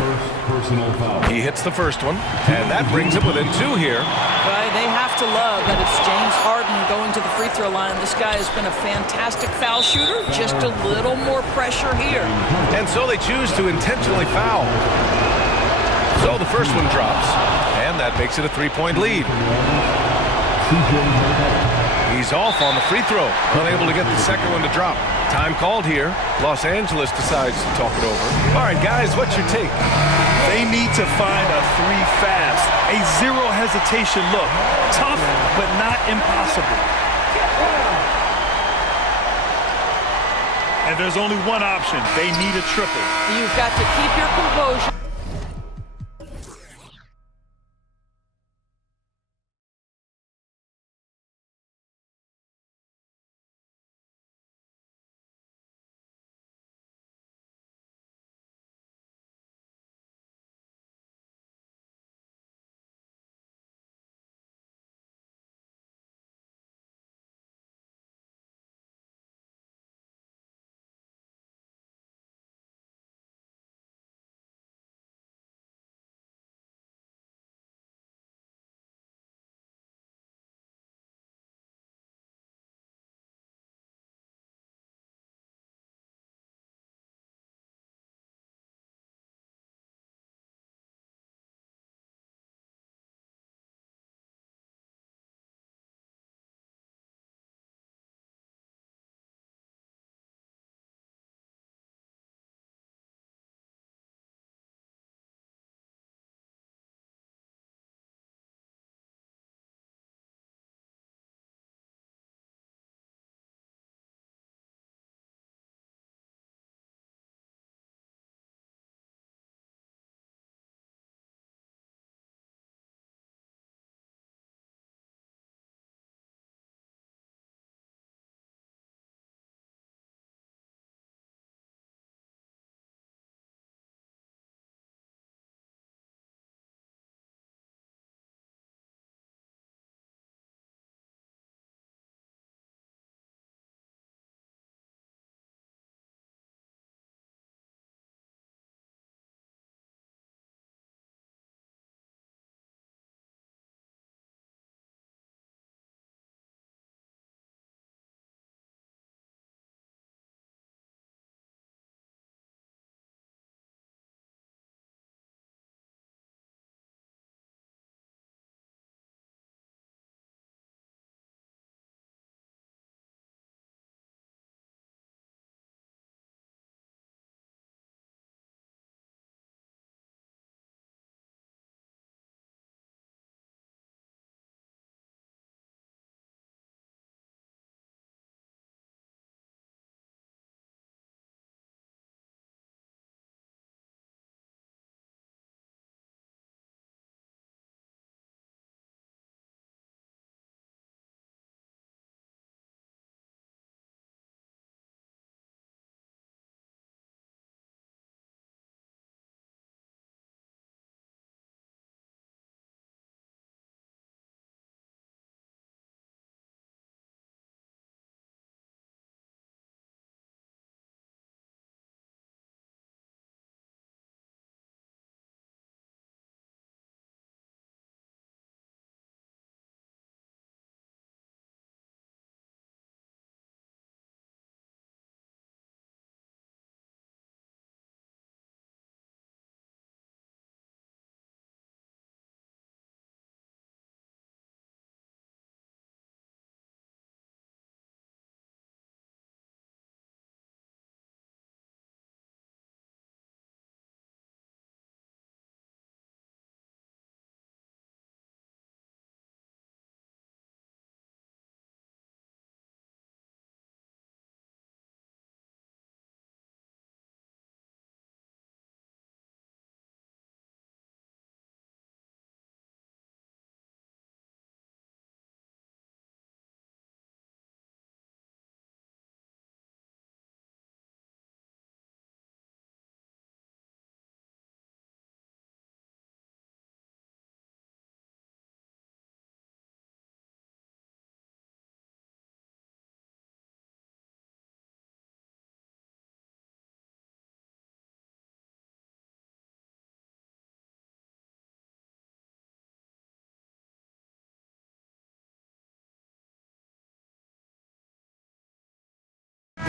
First personal foul. He hits the first one, and that brings him within 2 here. Right, they have to love that it's James Harden going to the free throw line. This guy has been a fantastic foul shooter. Just a little more pressure here. And so they choose to intentionally foul. So the first one drops, and that makes it a 3-point lead. He's off on the free throw, unable to get the second one to drop. Time called here. Los Angeles decides to talk it over. All right, guys, what's your take? They need to find a three fast. A zero hesitation look. Tough, but not impossible. And there's only one option. They need a triple. You've got to keep your composure.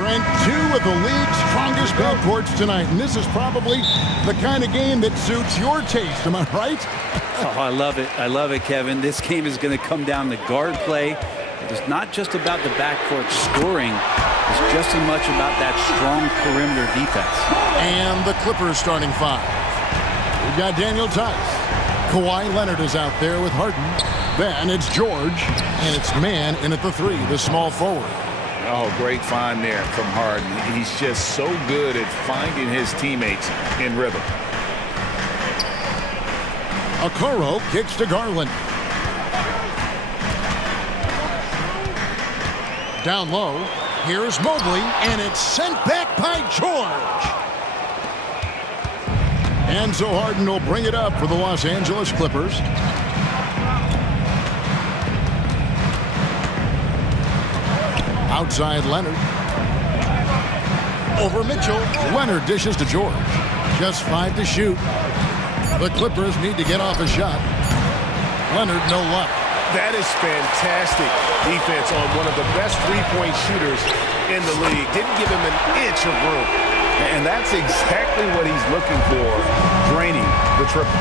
and two of the league's strongest backcourts tonight. And this is probably the kind of game that suits your taste, am I right? Oh, I love it. I love it, Kevin. This game is going to come down to guard play. It's not just about the backcourt scoring. It's just as much about that strong perimeter defense. And the Clippers starting five. We've got Daniel Tice. Kawhi Leonard is out there with Harden. Then it's George, and it's man in at the three, the small forward. Oh, great find there from Harden. He's just so good at finding his teammates in rhythm. Okoro kicks to Garland. Down low, here's Mobley, and it's sent back by George. And so Harden will bring it up for the Los Angeles Clippers. Outside Leonard. Over Mitchell. Leonard dishes to George. Just 5 to shoot. The Clippers need to get off a shot. Leonard, no luck. That is fantastic defense on one of the best three-point shooters in the league. Didn't give him an inch of room. And that's exactly what he's looking for, draining the triple.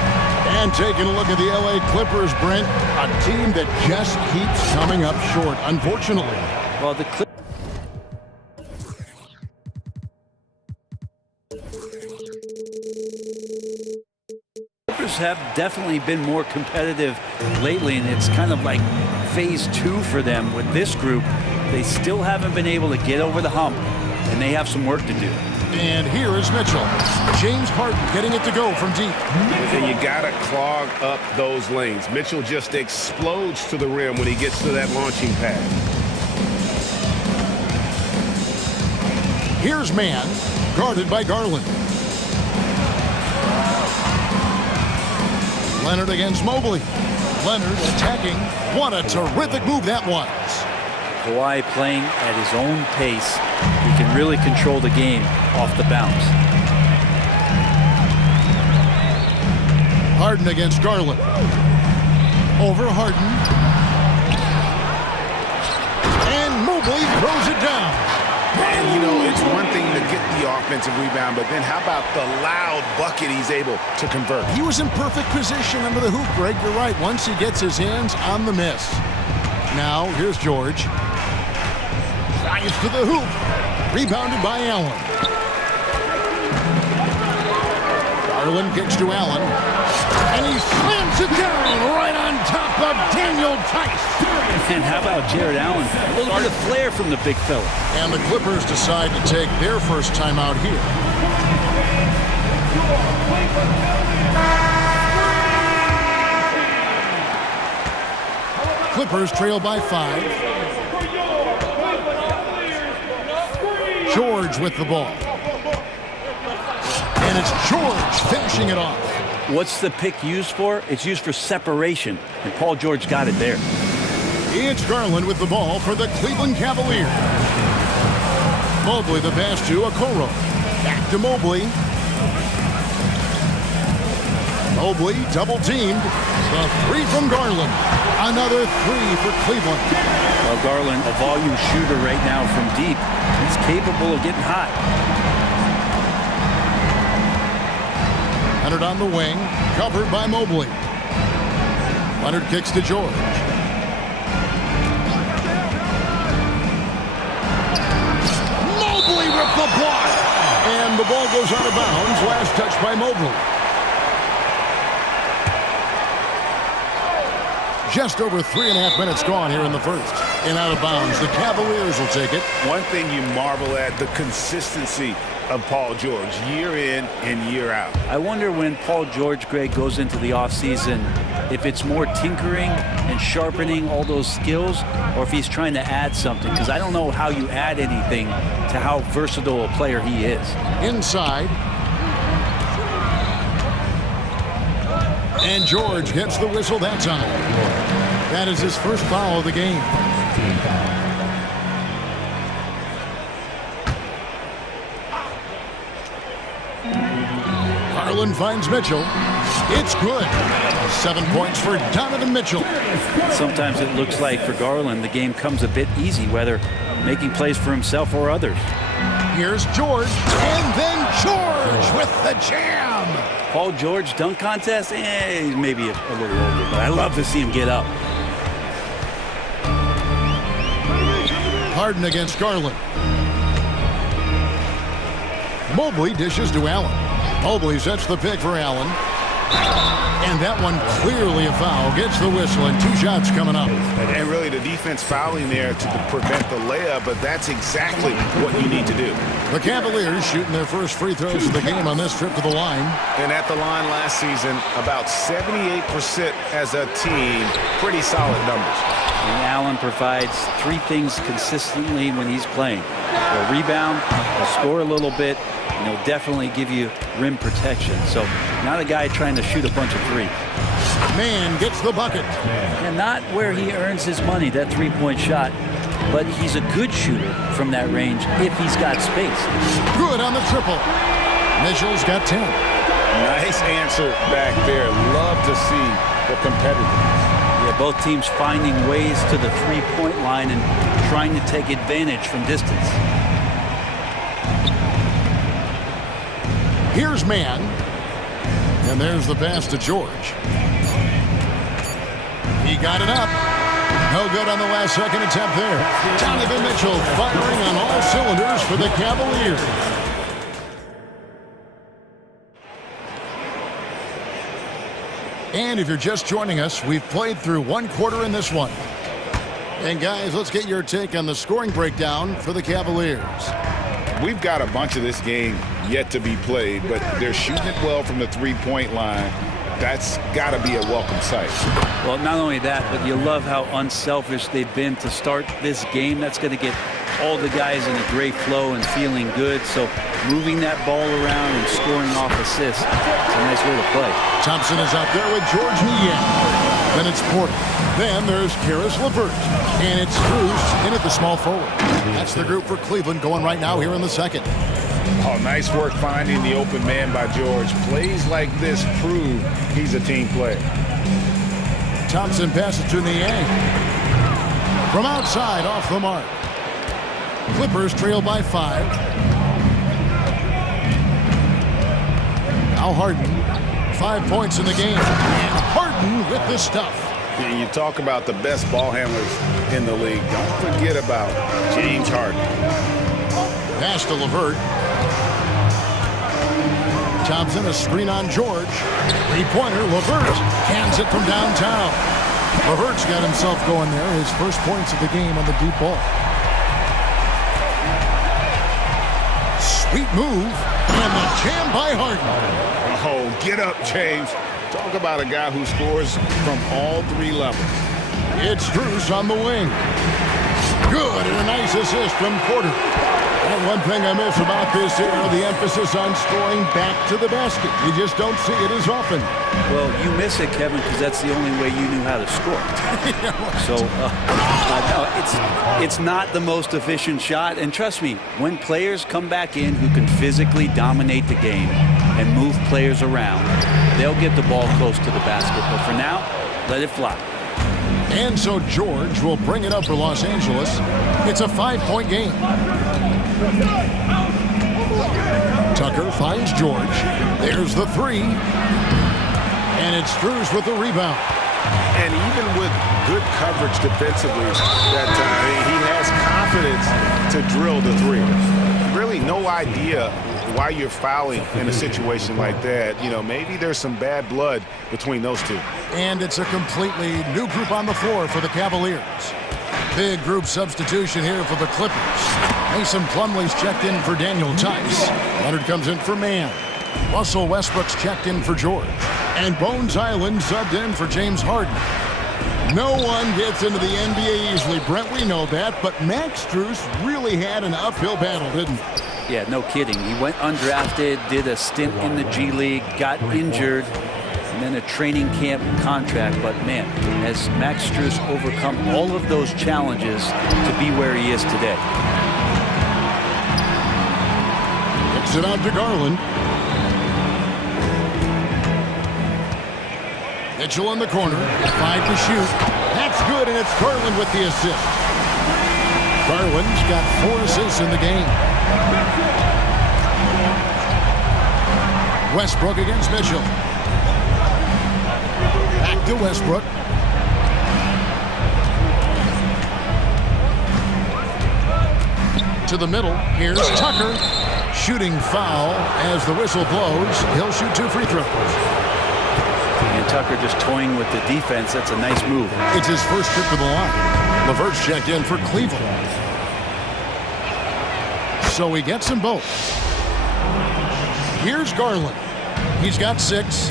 And taking a look at the LA Clippers, Brent, a team that just keeps coming up short, unfortunately. Well, the Clippers have definitely been more competitive lately, and it's kind of like phase 2 for them with this group. They still haven't been able to get over the hump, and they have some work to do. And here is Mitchell. James Harden getting it to go from deep. And you got to clog up those lanes. Mitchell just explodes to the rim when he gets to that launching pad. Here's man, guarded by Garland. Leonard against Mobley. Leonard attacking. What a terrific move that was. Kawhi playing at his own pace. He can really control the game off the bounce. Harden against Garland. Over Harden. And Mobley throws it down. And, you know, it's one thing to get the offensive rebound, but then how about the loud bucket he's able to convert? He was in perfect position under the hoop break. You're right. Once he gets his hands on the miss. Now, here's George. Drives to the hoop. Rebounded by Allen. Garland kicks to Allen. And he slams it down right on top of Daniel Tice. And how about Jared Allen? A little bit of flair from the big fella. And the Clippers decide to take their first timeout here. Clippers trail by 5. George with the ball. And it's George finishing it off. What's the pick used for? It's used for separation, and Paul George got it there. It's Garland with the ball for the Cleveland Cavaliers. Mobley the pass to Okoro. Back to Mobley. Mobley double teamed. The three from Garland. Another three for Cleveland. Well, Garland, a volume shooter right now from deep. He's capable of getting hot. Leonard on the wing, covered by Mobley. Leonard kicks to George. Mobley with the block. And the ball goes out of bounds. Last touch by Mobley. Just over 3.5 minutes gone here in the first. And out of bounds. The Cavaliers will take it. One thing you marvel at, the consistency of Paul George, year in and year out. I wonder when Paul George, Greg, goes into the offseason, if it's more tinkering and sharpening all those skills, or if he's trying to add something, because I don't know how you add anything to how versatile a player he is. Inside. And George gets the whistle that time. That is his first foul of the game. Garland finds Mitchell. It's good. 7 points for Donovan Mitchell. Sometimes it looks like for Garland the game comes a bit easy, whether making plays for himself or others. Here's George, and then George with the jam. Paul George dunk contest? He's maybe a little older, but I love to see him get up. Harden against Garland. Mobley dishes to Allen. Mobley sets the pick for Allen. And that one clearly a foul. Gets the whistle, and 2 shots coming up. And really the defense fouling there to prevent the layup, but that's exactly what you need to do. The Cavaliers shooting their first free throws of the game on this trip to the line. And at the line last season, about 78% as a team. Pretty solid numbers. And Allen provides 3 things consistently when he's playing. He'll rebound, he'll score a little bit, and he'll definitely give you rim protection. So not a guy trying to shoot a bunch of threes. Man gets the bucket. And not where he earns his money, that 3-point shot. But he's a good shooter from that range if he's got space. Good on the triple. Mitchell's got 10. Nice answer back there. Love to see the competitiveness. Yeah, both teams finding ways to the 3-point line and trying to take advantage from distance. Here's Man. And there's the pass to George. He got it up. No good on the last second attempt there. Donovan Mitchell firing on all cylinders for the Cavaliers. And if you're just joining us, we've played through 1 quarter in this one. And guys, let's get your take on the scoring breakdown for the Cavaliers. We've got a bunch of this game yet to be played, but they're shooting it well from the 3-point line. That's got to be a welcome sight. Well, not only that, but you love how unselfish they've been to start this game. That's going to get all the guys in a great flow and feeling good. So moving that ball around and scoring off assists, it's a nice way to play. Thompson is out there with George Niang. Then it's Porter. Then there's Karis LeVert. And it's Cruz in at the small forward. That's the group for Cleveland going right now here in the second. Oh, nice work finding the open man by George. Plays like this prove he's a team player. Thompson passes to Niang. From outside, off the mark. Clippers trail by 5. Now Harden. 5 points in the game. And Harden with the stuff. And you talk about the best ball handlers in the league. Don't forget about James Harden. Pass to LeVert. Thompson, a screen on George. 3-pointer, LeVert cans it from downtown. LeVert's got himself going there. His first points of the game on the deep ball. Sweet move. And the jam by Harden. Oh, get up, James. Talk about a guy who scores from all 3 levels. It's Strus on the wing. Good, and a nice assist from Porter. And one thing I miss about this era, the emphasis on scoring back to the basket. You just don't see it as often. Well, you miss it, Kevin, because that's the only way you knew how to score. So, no, it's not the most efficient shot. And trust me, when players come back in who can physically dominate the game and move players around, they'll get the ball close to the basket. But for now, let it fly. And so George will bring it up for Los Angeles. It's a 5-point game. Tucker finds George. There's the 3. And it's Strus with the rebound. And even with good coverage defensively that time, he has confidence to drill the 3. Really no idea why you're fouling in a situation like that. You know, maybe there's some bad blood between those 2. And it's a completely new group on the floor for the Cavaliers. Big group substitution here for the Clippers. Mason Plumlee's checked in for Daniel Tice. Leonard comes in for Man. Russell Westbrook's checked in for George. And Bones Island subbed in for James Harden. No one gets into the NBA easily, Brent, we know that, but Max Strus really had an uphill battle, didn't he? Yeah, no kidding. He went undrafted, did a stint in the G League, got injured, and then a training camp contract. But man, has Max Strus overcome all of those challenges to be where he is today. Kicks it out to Garland. Mitchell in the corner, 5 to shoot. That's good, and it's Garland with the assist. Garland's got 4 assists in the game. Westbrook against Mitchell. Back to Westbrook. To the middle. Here's Tucker. Shooting foul as the whistle blows. He'll shoot 2 free throws. And Tucker just toying with the defense. That's a nice move. It's his first trip to the line. LeVert's checked in for Cleveland. So he gets them both. Here's Garland. He's got 6.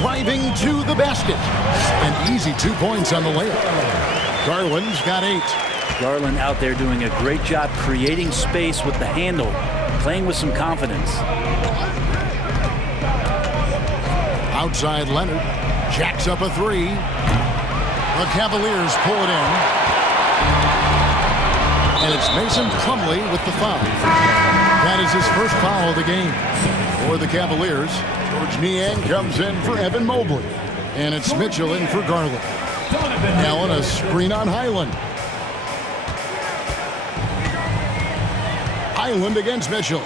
Driving to the basket. An easy 2 points on the layup. Garland's got 8. Garland out there doing a great job creating space with the handle, playing with some confidence. Outside Leonard. Jacks up a 3. The Cavaliers pull it in. And it's Mason Plumlee with the foul. That is his first foul of the game for the Cavaliers. George Niang comes in for Evan Mobley. And it's Mitchell in for Garland. Now on a screen on Highland. Highland against Mitchell.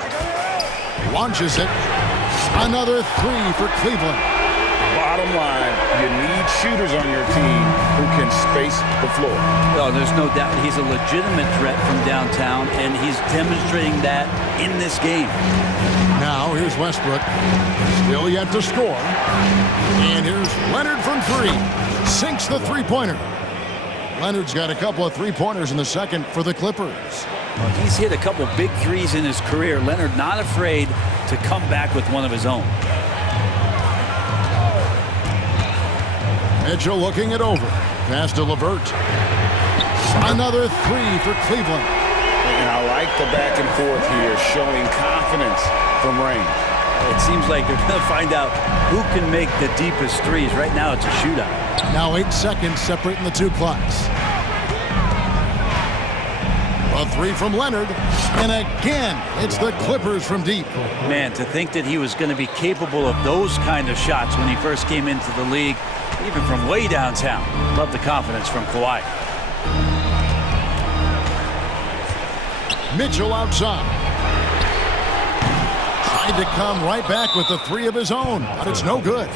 Launches it. Another 3 for Cleveland. Bottom line, you need shooters on your team who can space the floor. Well, there's no doubt he's a legitimate threat from downtown, and he's demonstrating that in this game. Now here's Westbrook. Still yet to score. And here's Leonard from 3. Sinks the three-pointer. Leonard's got a couple of three-pointers in the second for the Clippers. Well, he's hit a couple big threes in his career. Leonard not afraid to come back with one of his own. Mitchell looking it over. Pass to LeVert. Another 3 for Cleveland. And I like the back and forth here, showing confidence from range. It seems like they're going to find out who can make the deepest threes. Right now, it's a shootout. Now 8 seconds separating the 2 clocks. A 3 from Leonard. And again, it's the Clippers from deep. Man, to think that he was going to be capable of those kind of shots when he first came into the league, even from way downtown. Love the confidence from Kawhi. Mitchell outside. Tried to come right back with the 3 of his own, but it's no good.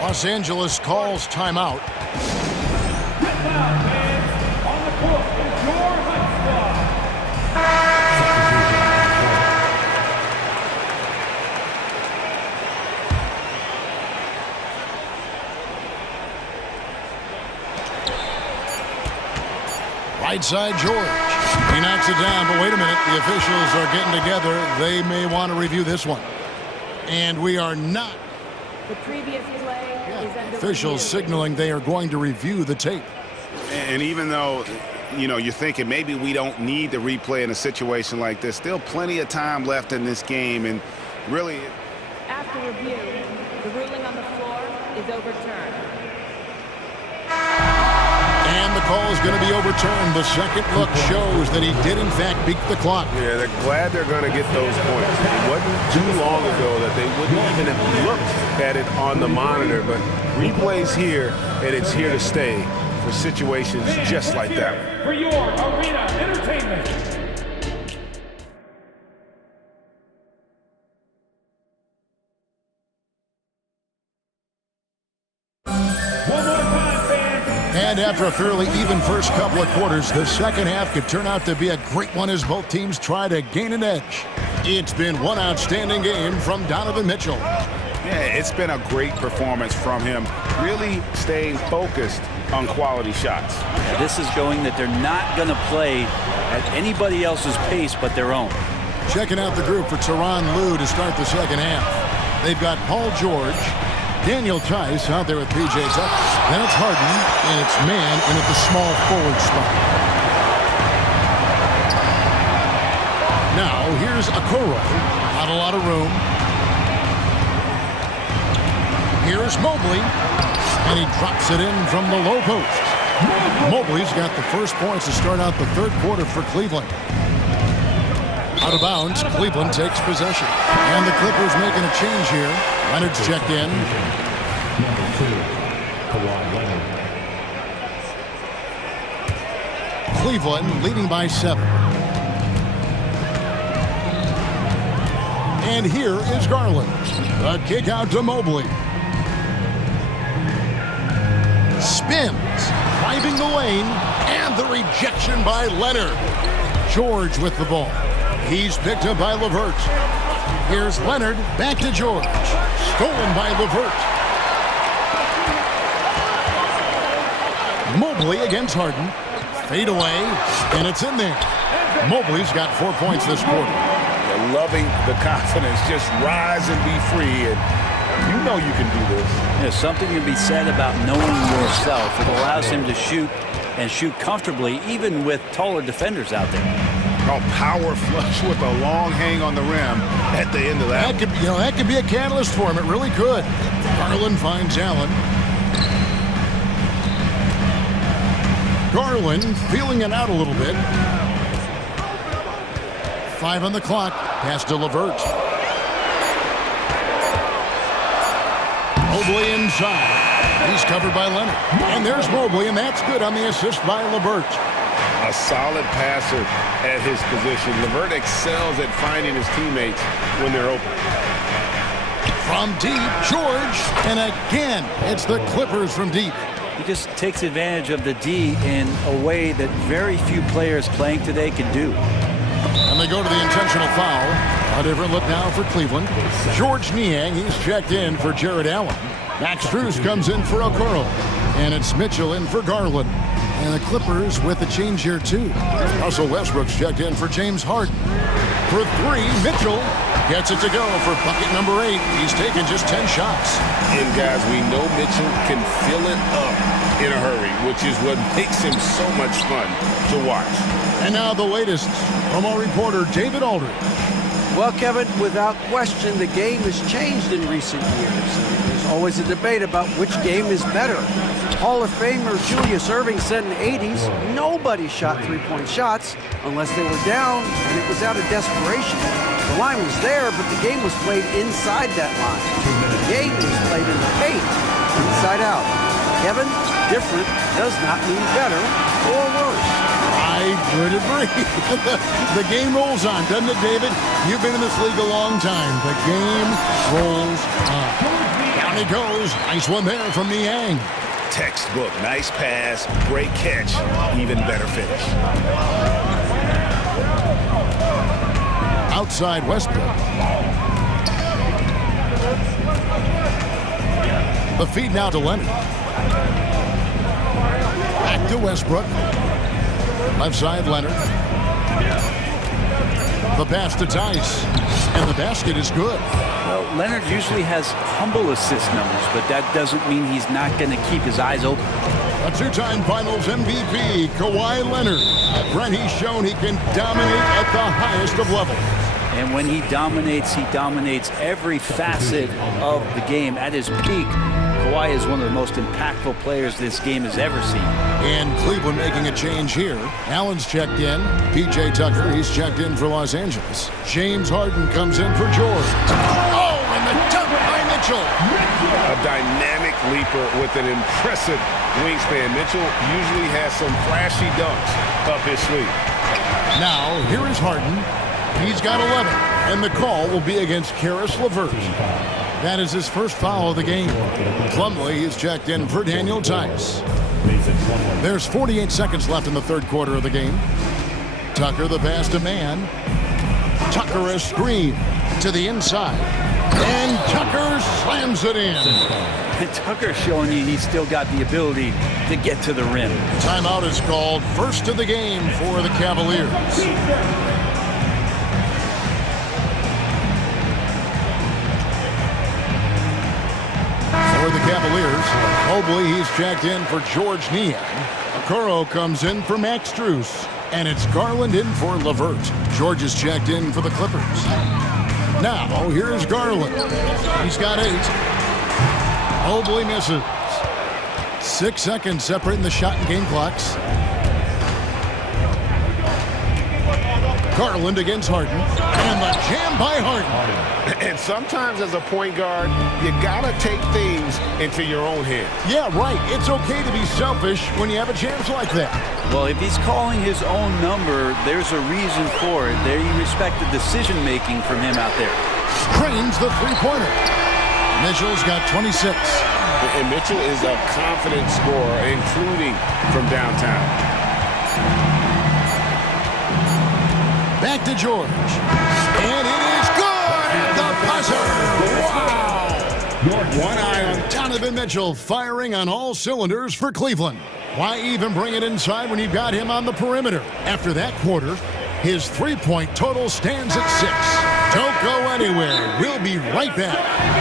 Los Angeles calls timeout. Right side, George. He knocks it down, but wait a minute. The officials are getting together. They may want to review this one. And we are not. The previous play is under Officials review. signaling they are going to review the tape. And even though, you know, you're thinking maybe we don't need to replay in a situation like this, still plenty of time left in this game. And really, After review, the ruling on the floor is overturned. And the call is going to be overturned. The second look shows that he did, in fact, beat the clock. yeah, they're glad they're going to get those points. It wasn't too long ago that they wouldn't even have looked at it on the monitor. But replays here, and it's here to stay for situations just like that. For your arena entertainment. And after a fairly even first couple of quarters, the second half could turn out to be a great one as both teams try to gain an edge. It's been one outstanding game from Donovan Mitchell. Yeah, it's been a great performance from him, really staying focused on quality shots. Yeah, this is showing that they're not going to play at anybody else's pace but their own. Checking out the group for Tyronn Lue to start the second half. They've got Paul George, Daniel Tice out there with P.J. Tucker. Then it's Harden, and it's Man in at the small forward spot. Now, here's Okoro. Not a lot of room. Here's Mobley, and he drops it in from the low post. Mobley's got the first points to start out the third quarter for Cleveland. Out of bounds, Cleveland takes possession. And the Clippers making a change here. Leonard's checked in. Number 2, Kawhi Leonard. Cleveland leading by 7. And here is Garland. The kick out to Mobley. Spins, driving the lane, and the rejection by Leonard. George with the ball. He's picked up by LeVert. Here's Leonard, back to George. Stolen by LeVert. Mobley against Harden. Fade away, and it's in there. Mobley's got 4 points this quarter. They're loving the confidence. Just rise and be free, and you know you can do this. There's something to be said about knowing yourself. It allows him to shoot and shoot comfortably, even with taller defenders out there. Oh, power flush with a long hang on the rim at the end of that. That could be a catalyst for him. It really could. Garland finds Allen. Garland feeling it out a little bit. 5 on the clock. Pass to LeVert. Mobley inside. He's covered by Leonard. And there's Mobley, and that's good on the assist by LeVert. A solid passer at his position. LeVert excels at finding his teammates when they're open. From deep, George. And again, it's the Clippers from deep. He just takes advantage of the D in a way that very few players playing today can do. And they go to the intentional foul. A different look now for Cleveland. George Niang, he's checked in for Jared Allen. Max Strus comes in for Okoro. And it's Mitchell in for Garland. And the Clippers with a change here, too. Russell Westbrook's checked in for James Harden. For 3, Mitchell gets it to go for bucket number 8. He's taken just 10 shots. And, guys, we know Mitchell can fill it up in a hurry, which is what makes him so much fun to watch. And now the latest from our reporter, David Aldridge. Well, Kevin, without question, the game has changed in recent years. There's always a debate about which game is better. Hall of Famer Julius Erving said in the 80s, nobody shot three-point shots unless they were down, and it was out of desperation. The line was there, but the game was played inside that line. The game was played in the paint, inside out. Kevin, different does not mean better or worse. I would agree. The game rolls on, doesn't it, David? You've been in this league a long time. The game rolls on. Down he goes. Nice one there from Niang. Textbook. Nice pass. Great catch. Even better finish. Outside Westbrook. The feed now to Leonard. Back to Westbrook. Left side, Leonard. The pass to Tice. And the basket is good. Well, Leonard usually has humble assist numbers, but that doesn't mean he's not going to keep his eyes open. A 2-time Finals MVP, Kawhi Leonard. Brent, he's shown he can dominate at the highest of levels. And when he dominates every facet of the game at his peak. Kawhi is one of the most impactful players this game has ever seen. And Cleveland making a change here. Allen's checked in. P.J. Tucker, he's checked in for Los Angeles. James Harden comes in for George. Oh, and the dunk by Mitchell. A dynamic leaper with an impressive wingspan. Mitchell usually has some flashy dunks up his sleeve. Now, here is Harden. He's got 11. And the call will be against Karis LeVert. That is his first foul of the game. Plumlee is checked in for Daniel Tice. There's 48 seconds left in the third quarter of the game. Tucker the pass to Mann. Tucker a screen to the inside. And Tucker slams it in. And Tucker's showing you he's still got the ability to get to the rim. Timeout is called. First of the game for the Cavaliers. For the Cavaliers, Mobley, he's checked in for George Niang. Okoro comes in for Max Strus. And it's Garland in for LeVert. George is checked in for the Clippers. Now, here's Garland. He's got 8. Mobley misses. 6 seconds separating the shot and game clocks. Garland against Harden. And the jam by Harden. And sometimes as a point guard, you gotta take things into your own hands. Yeah, right. It's okay to be selfish when you have a chance like that. Well, if he's calling his own number, there's a reason for it. There you respect the decision-making from him out there. Drains the three-pointer. Mitchell's got 26. And Mitchell is a confident scorer, including from downtown. Back to George. And it is good! The buzzer! Wow! One eye on Donovan Mitchell, firing on all cylinders for Cleveland. Why even bring it inside when you've got him on the perimeter? After that quarter, his three-point total stands at 6. Don't go anywhere. We'll be right back.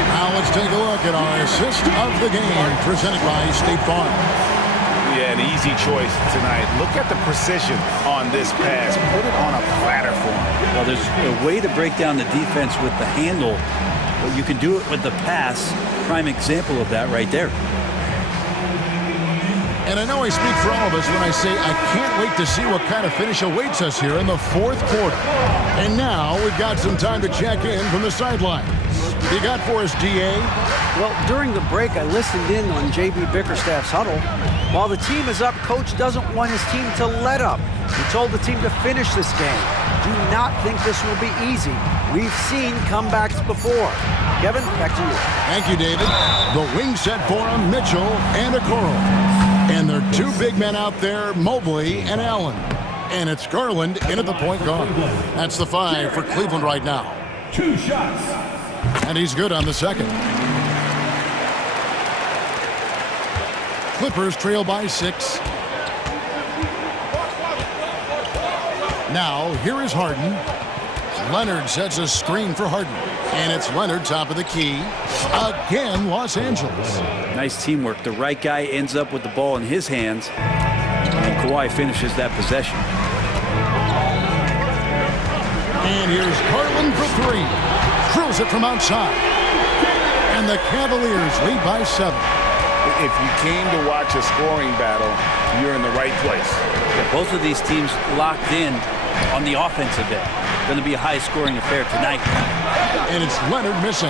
Now let's take a look at our assist of the game, presented by State Farm. Yeah, an easy choice tonight. Look at the precision on this pass. Put it on a platter for him. Well, there's a way to break down the defense with the handle, but you can do it with the pass. Prime example of that right there. And I know I speak for all of us when I say I can't wait to see what kind of finish awaits us here in the fourth quarter. And now we've got some time to check in from the sidelines. You got for us, DA? Well, during the break, I listened in on J.B. Bickerstaff's huddle. While the team is up, Coach doesn't want his team to let up. He told the team to finish this game. Do not think this will be easy. We've seen comebacks before. Kevin, back to you. Thank you, David. The wing set for him, Mitchell and Okoro. And there are two big men out there, Mobley and Allen. And it's Garland in at the point guard. That's the 5 for Cleveland right now. 2 shots. And he's good on the second. Clippers trail by 6. Now, here is Harden. Leonard sets a screen for Harden. And it's Leonard top of the key. Again, Los Angeles. Nice teamwork. The right guy ends up with the ball in his hands, and Kawhi finishes that possession. And here's Garland for 3. Drills it from outside. And the Cavaliers lead by 7. If you came to watch a scoring battle, you're in the right place. Both of these teams locked in on the offensive end. Going to be a high-scoring affair tonight. And it's Leonard missing.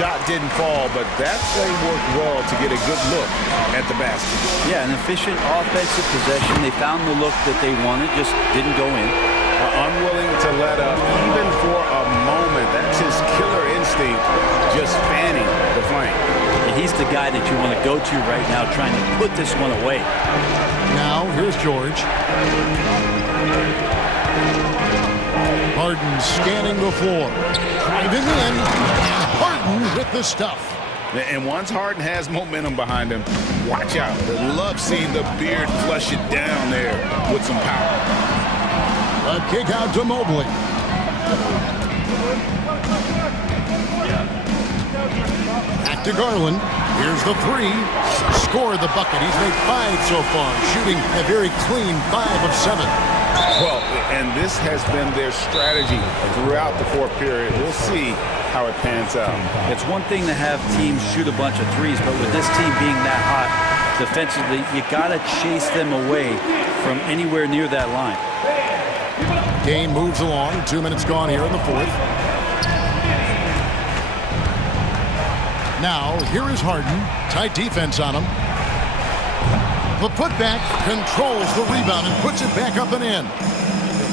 Shot didn't fall, but that play worked well to get a good look at the basket. Yeah, an efficient offensive possession. They found the look that they wanted, just didn't go in. Unwilling to let up, even for a moment. That's his killer instinct, just fanning the flame. And he's the guy that you want to go to right now, trying to put this one away. Now, here's George. Harden scanning the floor. Driving in. And Harden with the stuff. And once Harden has momentum behind him, watch out. I love seeing the beard flush it down there with some power. A kick out to Mobley. Back to Garland. Here's the 3. Scored the bucket. He's made 5 so far, shooting a very clean 5 of 7. Well, and this has been their strategy throughout the fourth period. We'll see how it pans out. It's one thing to have teams shoot a bunch of threes, but with this team being that hot defensively, you got to chase them away from anywhere near that line. Game moves along. 2 minutes gone here in the fourth. Now, here is Harden. Tight defense on him. The putback controls the rebound and puts it back up and in.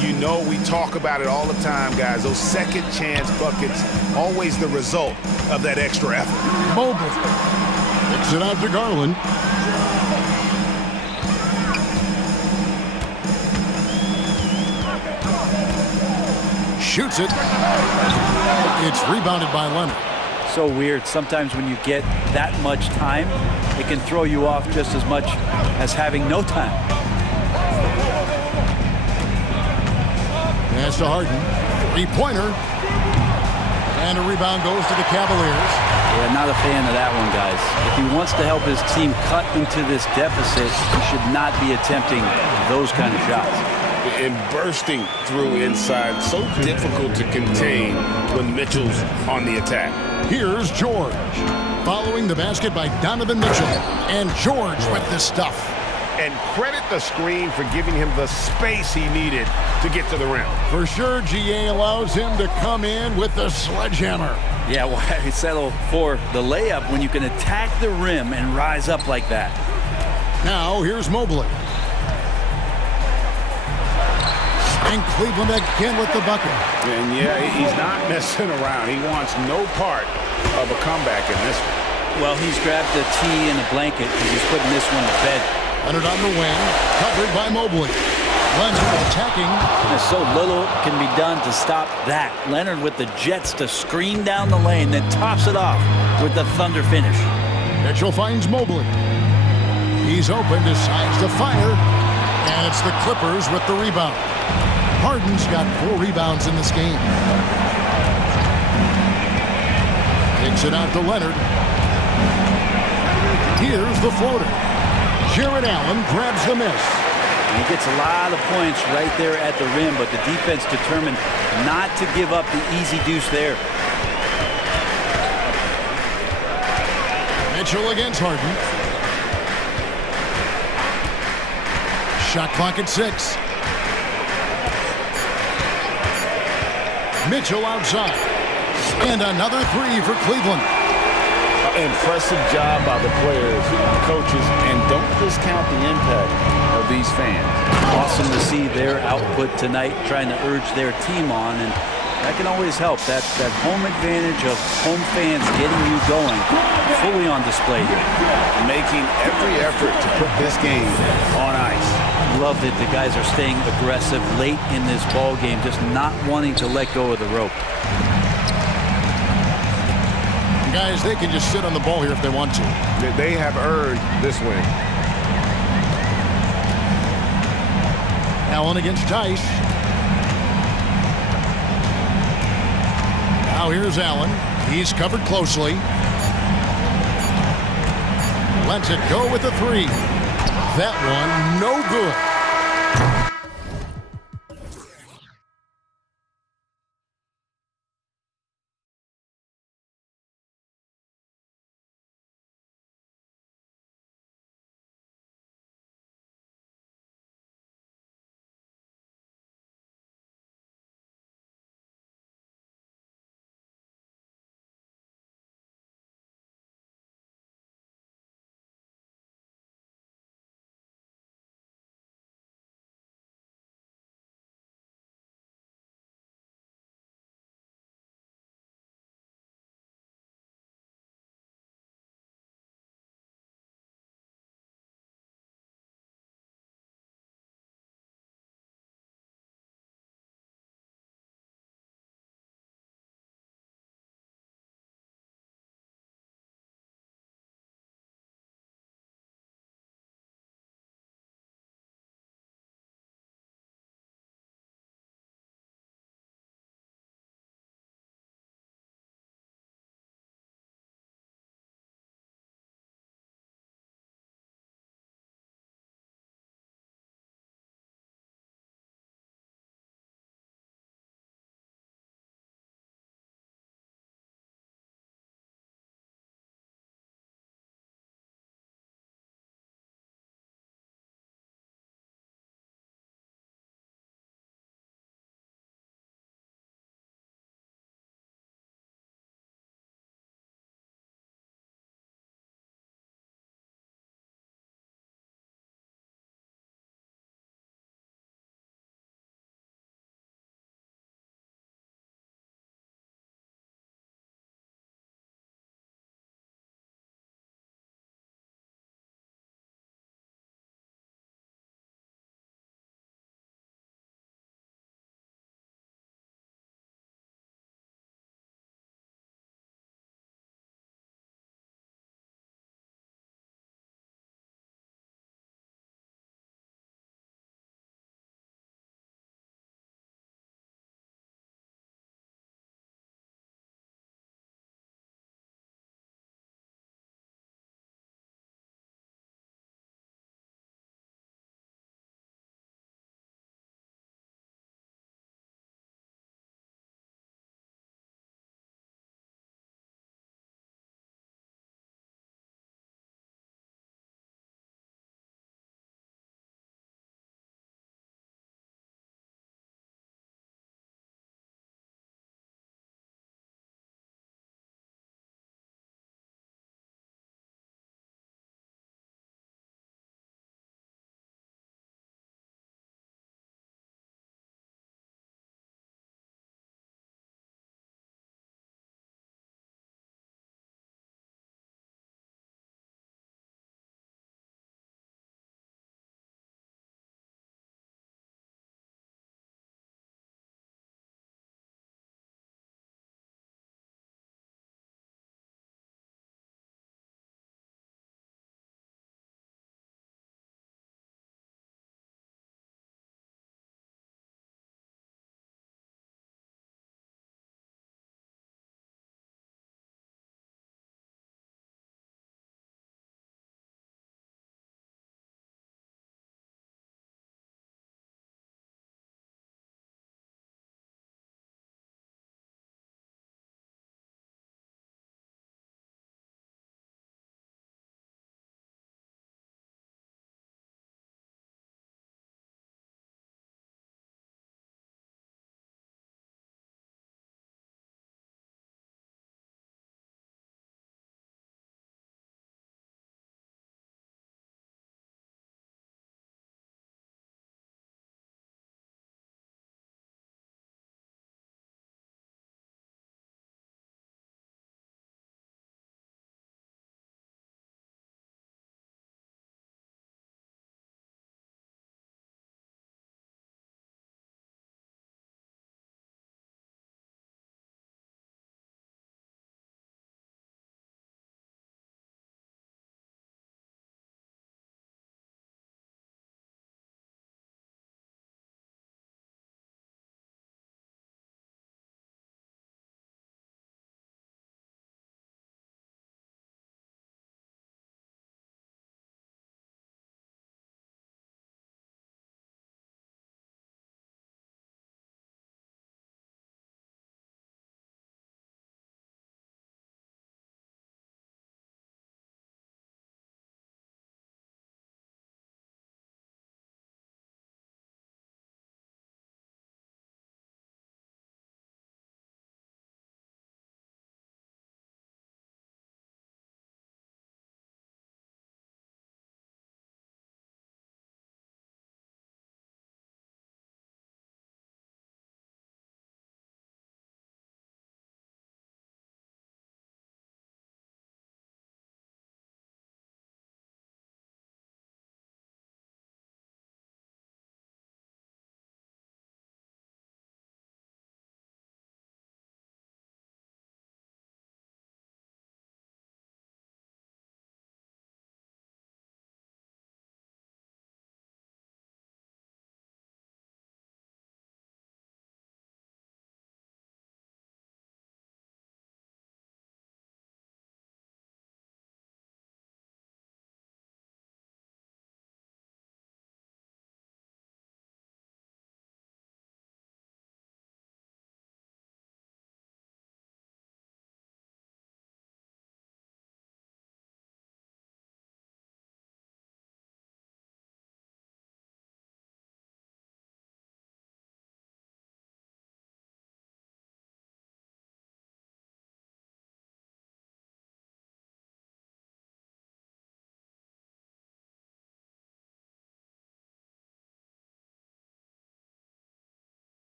You know we talk about it all the time, guys. Those second chance buckets, always the result of that extra effort. Mobley kicks it out to Garland. Shoots it. It's rebounded by Leonard. So weird. Sometimes when you get that much time, it can throw you off just as much as having no time. Pass to Harden. 3-pointer. And a rebound goes to the Cavaliers. Yeah, not a fan of that one, guys. If he wants to help his team cut into this deficit, he should not be attempting those kind of shots. And bursting through inside, so difficult to contain when Mitchell's on the attack. Here's George. Following the basket by Donovan Mitchell. And George with the stuff. And credit the screen for giving him the space he needed to get to the rim. For sure, GA allows him to come in with the sledgehammer. Yeah, why settle for the layup when you can attack the rim and rise up like that? Now, here's Mobley. And Cleveland again with the bucket. And yeah, he's not messing around. He wants no part of a comeback in this one. Well, he's grabbed the tee and a blanket because he's putting this one to bed. Leonard on the wing, covered by Mobley. Leonard attacking. There's so little can be done to stop that. Leonard with the jets to screen down the lane, then tops it off with the thunder finish. Mitchell finds Mobley. He's open, decides to fire, and it's the Clippers with the rebound. Harden's got 4 rebounds in this game. Takes it out to Leonard. Here's the floater. Jared Allen grabs the miss. He gets a lot of points right there at the rim, but the defense determined not to give up the easy deuce there. Mitchell against Harden. Shot clock at 6. Mitchell outside. And another 3 for Cleveland. Impressive job by the players, coaches, and don't discount the impact of these fans. Awesome to see their output tonight, trying to urge their team on, and that can always help. That home advantage of home fans getting you going, fully on display here. Making every effort to put this game on ice. Love that the guys are staying aggressive late in this ball game, just not wanting to let go of the rope. Guys, they can just sit on the ball here if they want to. They have earned this win. Allen against Tice. Now here's Allen. He's covered closely. Lets it go with the 3. That one, no good.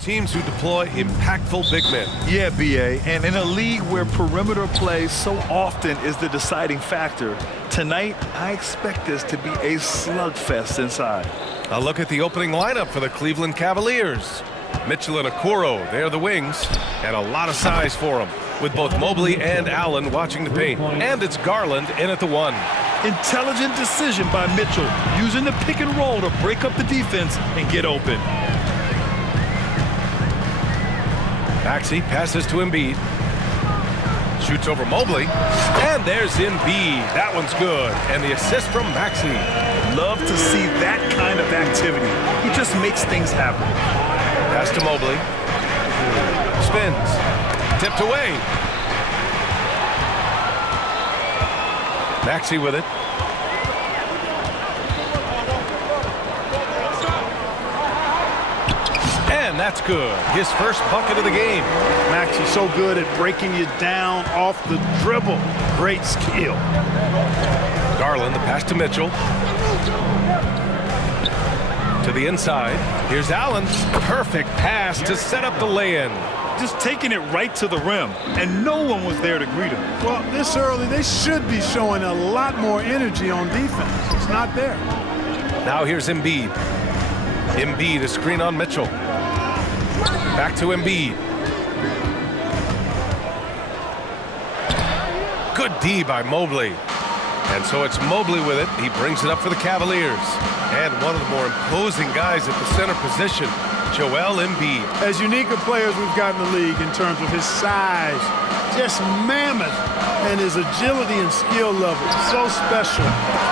Teams who deploy impactful big men. Yeah, BA, and in a league where perimeter play so often is the deciding factor, tonight I expect this to be a slugfest inside. A look at the opening lineup for the Cleveland Cavaliers. Mitchell and Okoro, they're the wings, and a lot of size for them, with both Mobley and Allen watching the paint. And it's Garland in at the 1. Intelligent decision by Mitchell, using the pick and roll to break up the defense and get open. Maxey passes to Embiid. Shoots over Mobley. And there's Embiid. That one's good. And the assist from Maxey. Love to see that kind of activity. He just makes things happen. Pass to Mobley. Spins. Tipped away. Maxey with it. And that's good. His first bucket of the game. Maxey's so good at breaking you down off the dribble. Great skill. Garland, the pass to Mitchell. To the inside. Here's Allen. Perfect pass to set up the lay-in. Just taking it right to the rim, and no one was there to greet him. Well, this early, they should be showing a lot more energy on defense. It's not there. Now here's Embiid. Embiid, a screen on Mitchell. Back to Embiid. Good D by Mobley. And so it's Mobley with it. He brings it up for the Cavaliers. And one of the more imposing guys at the center position, Joel Embiid. As unique a players we've got in the league in terms of his size, just mammoth, and his agility and skill level. So special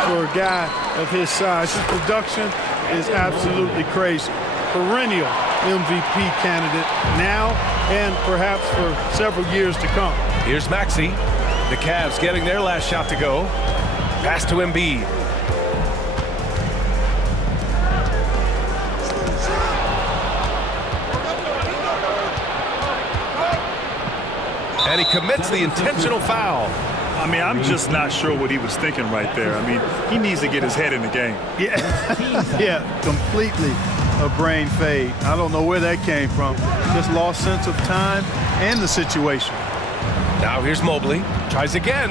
for a guy of his size. His production is absolutely crazy. Perennial MVP candidate now and perhaps for several years to come. Here's Maxey. The Cavs getting their last shot to go. Pass to Embiid. And he commits the intentional foul. I mean, I'm just not sure what he was thinking right there. I mean, he needs to get his head in the game. Yeah, yeah, completely a brain fade. I don't know where that came from. Just lost sense of time and the situation. Now here's Mobley. Tries again.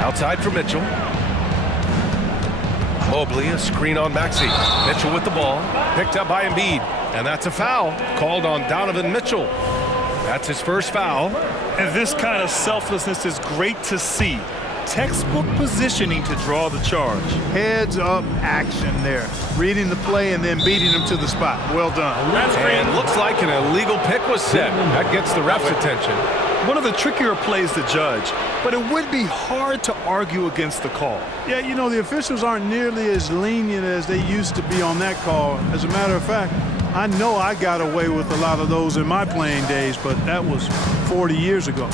Outside for Mitchell. Mobley, a screen on Maxey. Mitchell with the ball. Picked up by Embiid. And that's a foul called on Donovan Mitchell. That's his first foul. And this kind of selflessness is great to see. Textbook positioning to draw the charge. Heads up action there. Reading the play and then beating him to the spot. Well done. And looks like an illegal pick was set. That gets the ref's attention. One of the trickier plays to judge, but it would be hard to argue against the call. Yeah, you know, the officials aren't nearly as lenient as they used to be on that call. As a matter of fact, I know I got away with a lot of those in my playing days, but that was 40 years ago.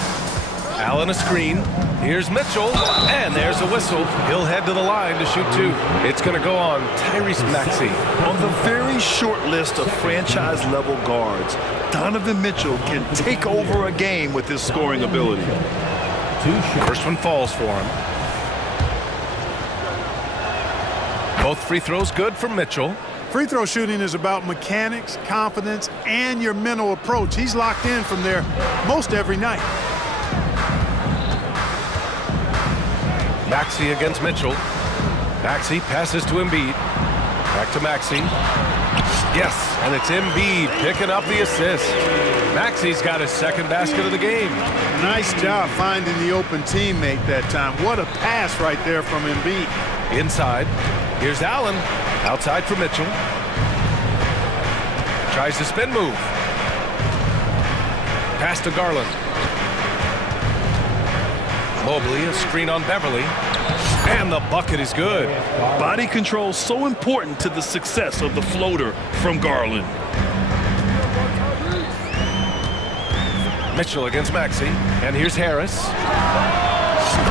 Allen a screen. Here's Mitchell, and there's a whistle. He'll head to the line to shoot 2. It's going to go on Tyrese Maxey. On the very short list of franchise-level guards, Donovan Mitchell can take over a game with his scoring ability. First one falls for him. Both free throws good for Mitchell. Free throw shooting is about mechanics, confidence, and your mental approach. He's locked in from there most every night. Maxey against Mitchell. Maxey passes to Embiid. Back to Maxey. Yes, and it's Embiid picking up the assist. Maxey's got his second basket of the game. Nice job finding the open teammate that time. What a pass right there from Embiid. Inside. Here's Allen. Outside for Mitchell. Tries the spin move. Pass to Garland. Mobley, a screen on Beverly. And the bucket is good. Body control so important to the success of the floater from Garland. Mitchell against Maxey. And here's Harris.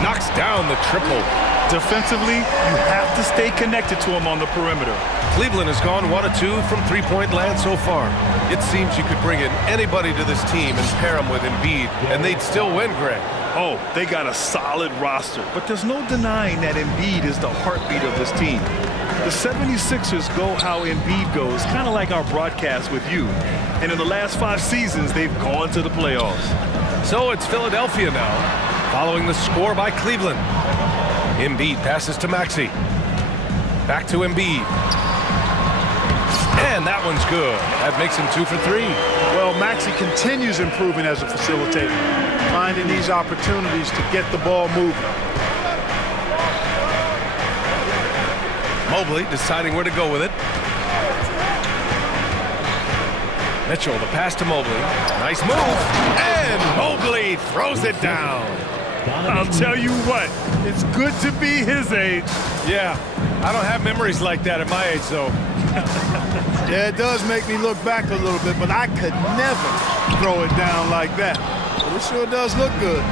Knocks down the triple. Defensively, you have to stay connected to him on the perimeter. Cleveland has gone 1 of 2 from three-point land so far. It seems you could bring in anybody to this team and pair them with Embiid, and they'd still win, Greg. Oh, they got a solid roster, but there's no denying that Embiid is the heartbeat of this team. The 76ers go how Embiid goes, kind of like our broadcast with you. And in the last 5 seasons, they've gone to the playoffs. So it's Philadelphia now, following the score by Cleveland. Embiid passes to Maxey. Back to Embiid. And that one's good. That makes him 2 for 3. Well, Maxey continues improving as a facilitator, finding these opportunities to get the ball moving. Mobley deciding where to go with it. Mitchell, the pass to Mobley. Nice move. And Mobley throws it down. I'll tell you what, it's good to be his age. Yeah, I don't have memories like that at my age, though. Yeah, it does make me look back a little bit, but I could never throw it down like that. But it sure does look good.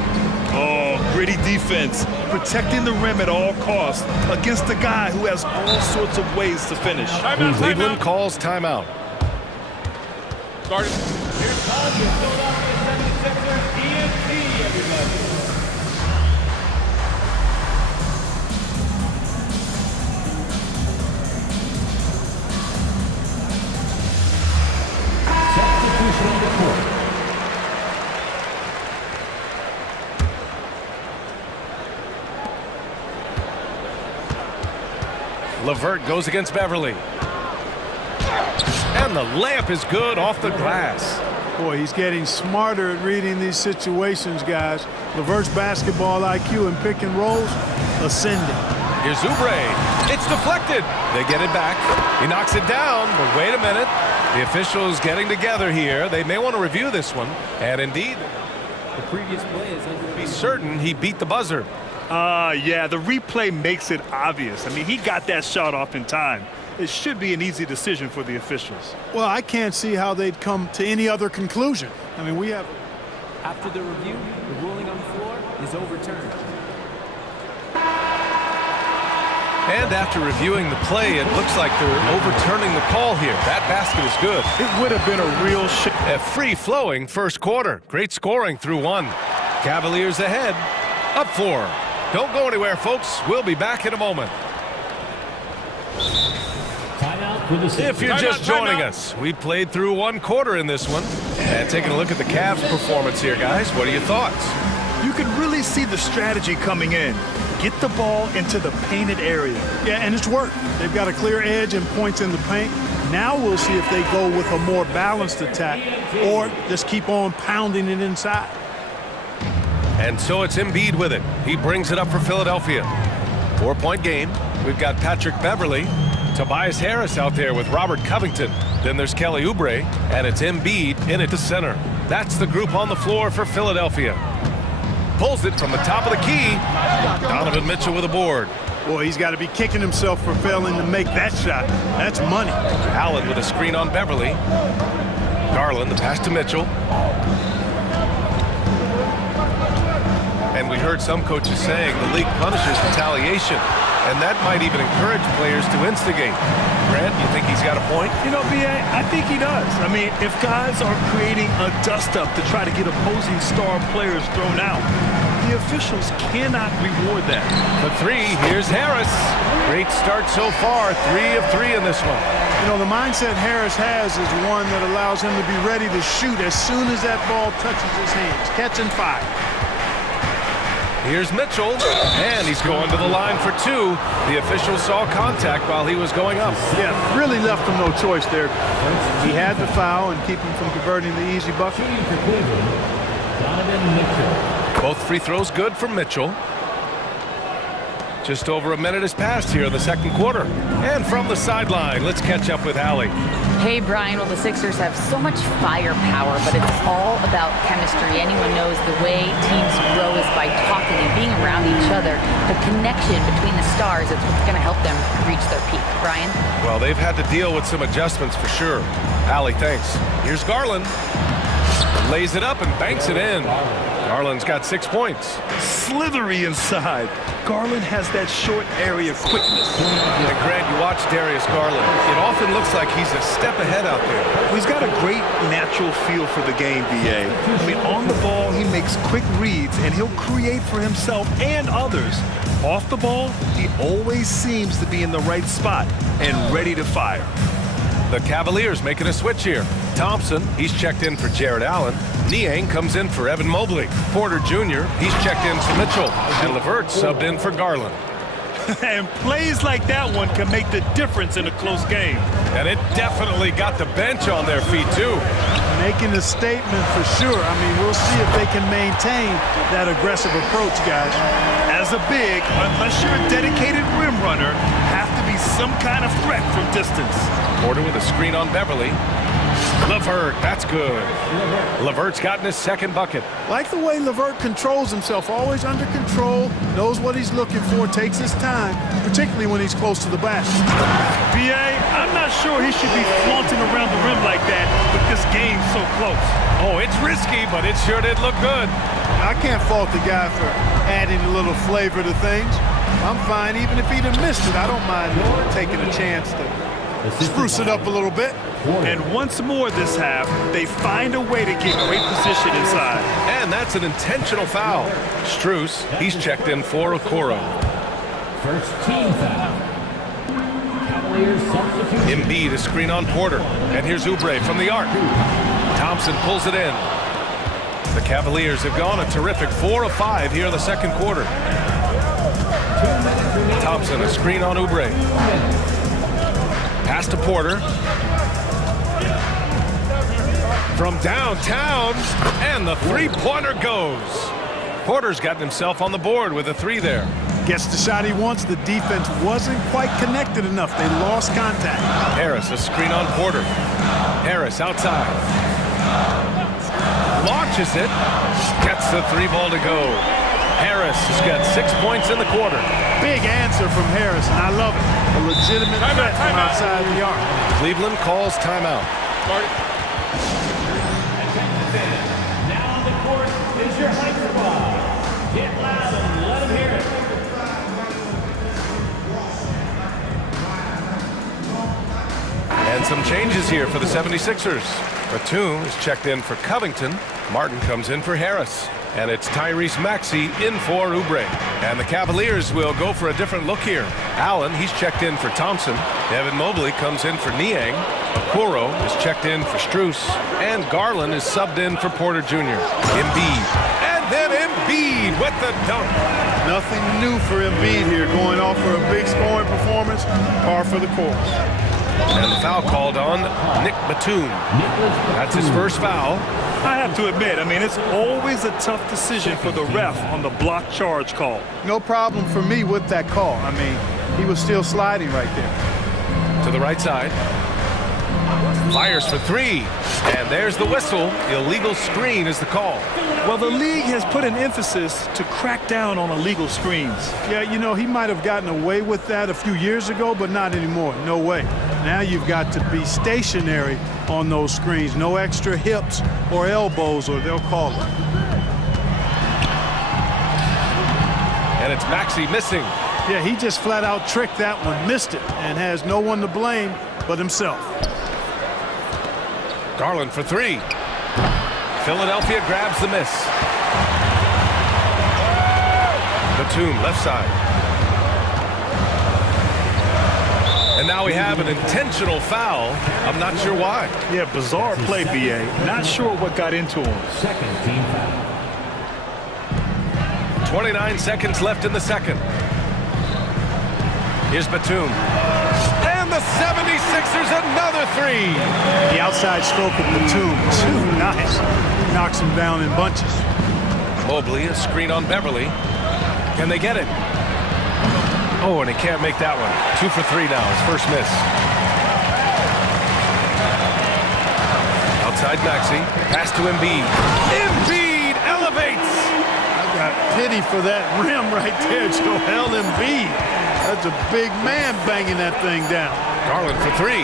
Oh, gritty defense, protecting the rim at all costs against a guy who has all sorts of ways to finish. Cleveland calls timeout. Started. Here's calls the Philadelphia 76ers ENT, everybody. Substitution on the court. LeVert goes against Beverly. And the layup is good off the glass. Boy, he's getting smarter at reading these situations, guys. LeVert's basketball IQ and pick and rolls ascending. Here's Oubre. It's deflected. They get it back. He knocks it down, but wait a minute. The officials getting together here. They may want to review this one. And indeed, the previous play is under. Be certain he beat the buzzer. Yeah, the replay makes it obvious. I mean, he got that shot off in time. It should be an easy decision for the officials. Well, I can't see how they'd come to any other conclusion. I mean, we have... After the review, the ruling on the floor is overturned. And after reviewing the play, it looks like they're overturning the call here. That basket is good. It would have been a real shit. A free-flowing first quarter. Great scoring through one. Cavaliers ahead. Up 4. Don't go anywhere, folks. We'll be back in a moment. If you're just joining us, we played through one quarter in this one. And taking a look at the Cavs' performance here, guys. What are your thoughts? You can really see the strategy coming in. Get the ball into the painted area. Yeah, and it's worked. They've got a clear edge and points in the paint. Now we'll see if they go with a more balanced attack or just keep on pounding it inside. And so it's Embiid with it. He brings it up for Philadelphia. 4-point game. We've got Patrick Beverly, Tobias Harris out there with Robert Covington. Then there's Kelly Oubre, and it's Embiid in at the center. That's the group on the floor for Philadelphia. Pulls it from the top of the key. Donovan Mitchell with a board. Boy, he's got to be kicking himself for failing to make that shot. That's money. Allen with a screen on Beverly. Garland, the pass to Mitchell. And we heard some coaches saying the league punishes retaliation, and that might even encourage players to instigate. Grant, you think he's got a point? You know, B.A., I think he does. I mean, if guys are creating a dust-up to try to get opposing star players thrown out, the officials cannot reward that. For 3, here's Harris. Great start so far, 3 of 3 in this one. You know, the mindset Harris has is one that allows him to be ready to shoot as soon as that ball touches his hands. Catch and fire. Here's Mitchell, and he's going to the line for 2. The official saw contact while he was going up. Yeah, really left him no choice there. He had the foul and keep him from converting the easy bucket. Both free throws good for Mitchell. Just over a minute has passed here in the second quarter. And from the sideline, let's catch up with Allie. Hey, Brian. Well, the Sixers have so much firepower, but it's all about chemistry. Anyone knows the way teams grow is by talking and being around each other. The connection between the stars is what's going to help them reach their peak. Brian? Well, they've had to deal with some adjustments for sure. Allie, thanks. Here's Garland. Lays it up and banks it in. Garland's got 6 points. Slithery inside. Garland has that short area quickness. And Grant, you watch Darius Garland. It often looks like he's a step ahead out there. He's got a great natural feel for the game, B.A. I mean, on the ball, he makes quick reads, and he'll create for himself and others. Off the ball, he always seems to be in the right spot and ready to fire. The Cavaliers making a switch here. Thompson, he's checked in for Jared Allen. Niang comes in for Evan Mobley. Porter Jr., he's checked in for Mitchell. And LeVert subbed in for Garland. And plays like that one can make the difference in a close game. And it definitely got the bench on their feet, too. Making a statement for sure. I mean, we'll see if they can maintain that aggressive approach, guys. As a big, unless you're a dedicated rim runner, have to be some kind of threat from distance. Porter with a screen on Beverly. LeVert, that's good. LeVert's gotten his second bucket. Like the way LeVert controls himself, always under control, knows what he's looking for, takes his time, particularly when he's close to the basket. B.A., I'm not sure he should be flaunting around the rim like that with this game so close. Oh, it's risky, but it sure did look good. I can't fault the guy for adding a little flavor to things. I'm fine, even if he'd have missed it. I don't mind taking a chance to spruce it up a little bit. And once more this half, they find a way to get great position inside. And that's an intentional foul. Strus, he's checked in for Okoro. First team foul. Cavaliers substitution. Embiid, a screen on Porter. And here's Oubre from the arc. Thompson pulls it in. The Cavaliers have gone a terrific 4 of 5 here in the second quarter. Thompson, a screen on Oubre. Pass to Porter. From downtown, and the three-pointer goes. Porter's gotten himself on the board with a 3 there. Gets the shot he wants. The defense wasn't quite connected enough. They lost contact. Harris, a screen on Porter. Harris outside. Launches it. Gets the 3 ball to go. Harris has got 6 points in the quarter. Big answer from Harris, and I love it. A legitimate threat from outside the arc. Cleveland calls timeout. Now on the court is your height squad. Get loud and let them hear it. And some changes here for the 76ers. Batum is checked in for Covington. Martin comes in for Harris. And it's Tyrese Maxey in for Oubre. And the Cavaliers will go for a different look here. Allen, he's checked in for Thompson. Evan Mobley comes in for Niang. Okoro is checked in for Strus. And Garland is subbed in for Porter Jr. Embiid. And then Embiid with the dunk. Nothing new for Embiid here, going off for a big scoring performance. Par for the course. And the foul called on Nick Batum. That's his first foul. I have to admit, I mean, it's always a tough decision for the ref on the block charge call. No problem for me with that call. I mean, he was still sliding right there. To the right side. Fires for 3. And there's the whistle. Illegal screen is the call. Well, the league has put an emphasis to crack down on illegal screens. Yeah, you know, he might have gotten away with that a few years ago, but not anymore. No way. Now you've got to be stationary on those screens. No extra hips or elbows, or they'll call it. And it's Maxey missing. Yeah, he just flat out tricked that one, missed it, and has no one to blame but himself. Garland for 3. Philadelphia grabs the miss. Batum left side. And now we have an intentional foul. I'm not sure why. Yeah, bizarre play, B.A. Not sure what got into him. Second team foul. 29 seconds left in the second. Here's Batum. And the 76ers another 3. The outside stroke of Batum, too nice. Knocks him down in bunches. Mobley, a screen on Beverly. Can they get it? Oh, and he can't make that one. 2 for 3 now, his first miss. Outside Maxey, pass to Embiid. Embiid elevates! I got pity for that rim right there, Joel Embiid. That's a big man banging that thing down. Garland for three.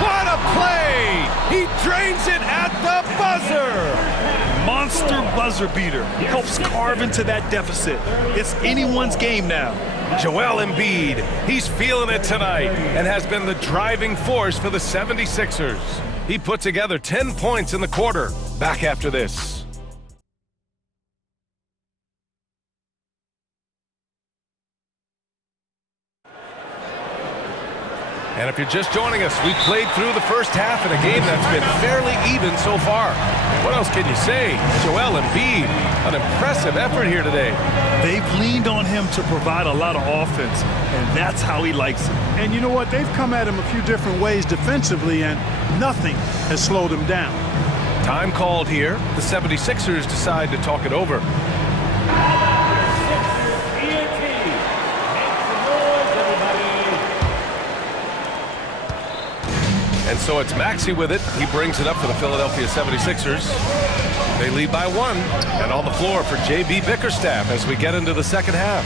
What a play! He drains it at the buzzer! Monster buzzer beater. Helps carve into that deficit. It's anyone's game now. Joel Embiid, he's feeling it tonight and has been the driving force for the 76ers. He put together 10 points in the quarter. Back after this. And if you're just joining us, we played through the first half in a game that's been fairly even so far. What else can you say? Joel Embiid, an impressive effort here today. They've leaned on him to provide a lot of offense, and that's how he likes it. And you know what? They've come at him a few different ways defensively, and nothing has slowed him down. Time called here. The 76ers decide to talk it over. And so it's Maxey with it. He brings it up for the Philadelphia 76ers. They lead by one. And on the floor for J.B. Bickerstaff as we get into the second half.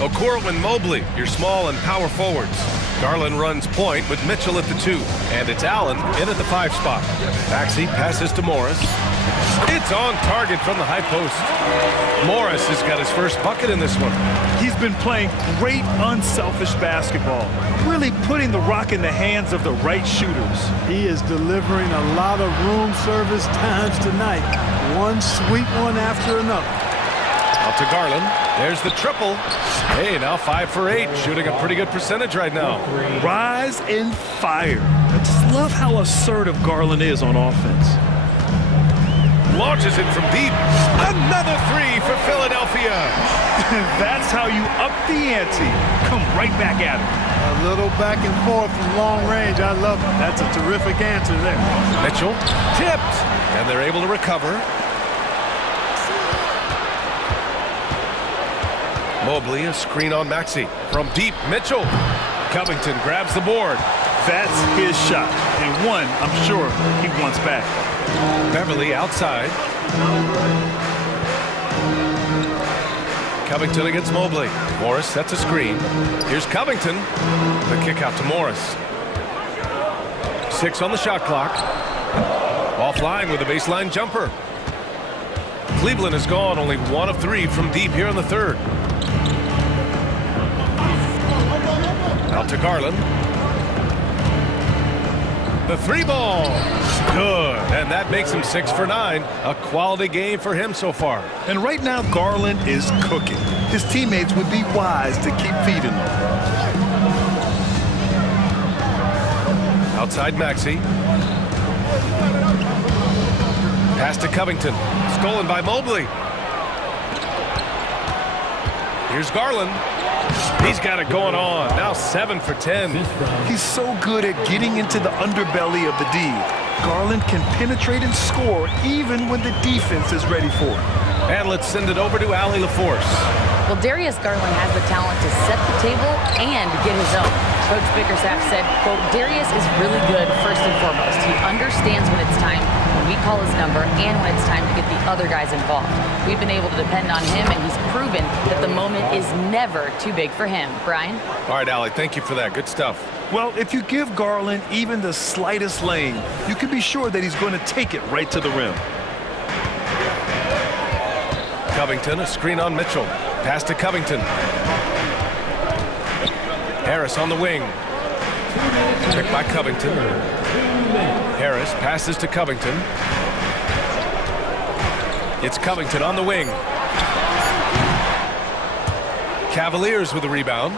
Okoro and Mobley, your small and power forwards. Garland runs point with Mitchell at the 2. And it's Allen in at the 5 spot. Maxey passes to Morris. It's on target from the high post. Morris has got his first bucket in this one. He's been playing great unselfish basketball, really putting the rock in the hands of the right shooters. He is delivering a lot of room service times tonight. One sweet one after another. Out to Garland. There's the triple. Hey, now 5 for 8, shooting a pretty good percentage right now. Rise and fire. I just love how assertive Garland is on offense. Launches it from deep. Another 3 for Philadelphia. That's how you up the ante. Come right back at it. A little back and forth from long range. I love it. That's a terrific answer there. Mitchell tipped, and they're able to recover. Mobley, a screen on Maxey. From deep, Mitchell. Covington grabs the board. That's his shot, and one I'm sure he wants back. Beverly outside. Covington against Mobley. Morris sets a screen. Here's Covington. The kick out to Morris. 6 on the shot clock. Offline with a baseline jumper. Cleveland has gone only 1 of 3 from deep here in the third. Out to Garland. The 3 ball. Good. And that makes him 6 for 9. A quality game for him so far. And right now, Garland is cooking. His teammates would be wise to keep feeding him. Outside Maxey. Pass to Covington. Stolen by Mobley. Here's Garland. He's got it going on. Now 7 for 10. He's so good at getting into the underbelly of the D. Garland can penetrate and score even when the defense is ready for it. And let's send it over to Allie LaForce. Well, Darius Garland has the talent to set the table and get his own. Coach Bickerstaff said, quote, Darius is really good first and foremost. He understands when it's time, when we call his number, and when it's time to get the other guys involved. We've been able to depend on him, and he's proven that the moment is never too big for him. Brian? All right, Allie, thank you for that. Good stuff. Well, if you give Garland even the slightest lane, you can be sure that he's going to take it right to the rim. Covington, a screen on Mitchell. Pass to Covington. Harris on the wing. Picked by Covington. Harris passes to Covington. It's Covington on the wing. Cavaliers with the rebound.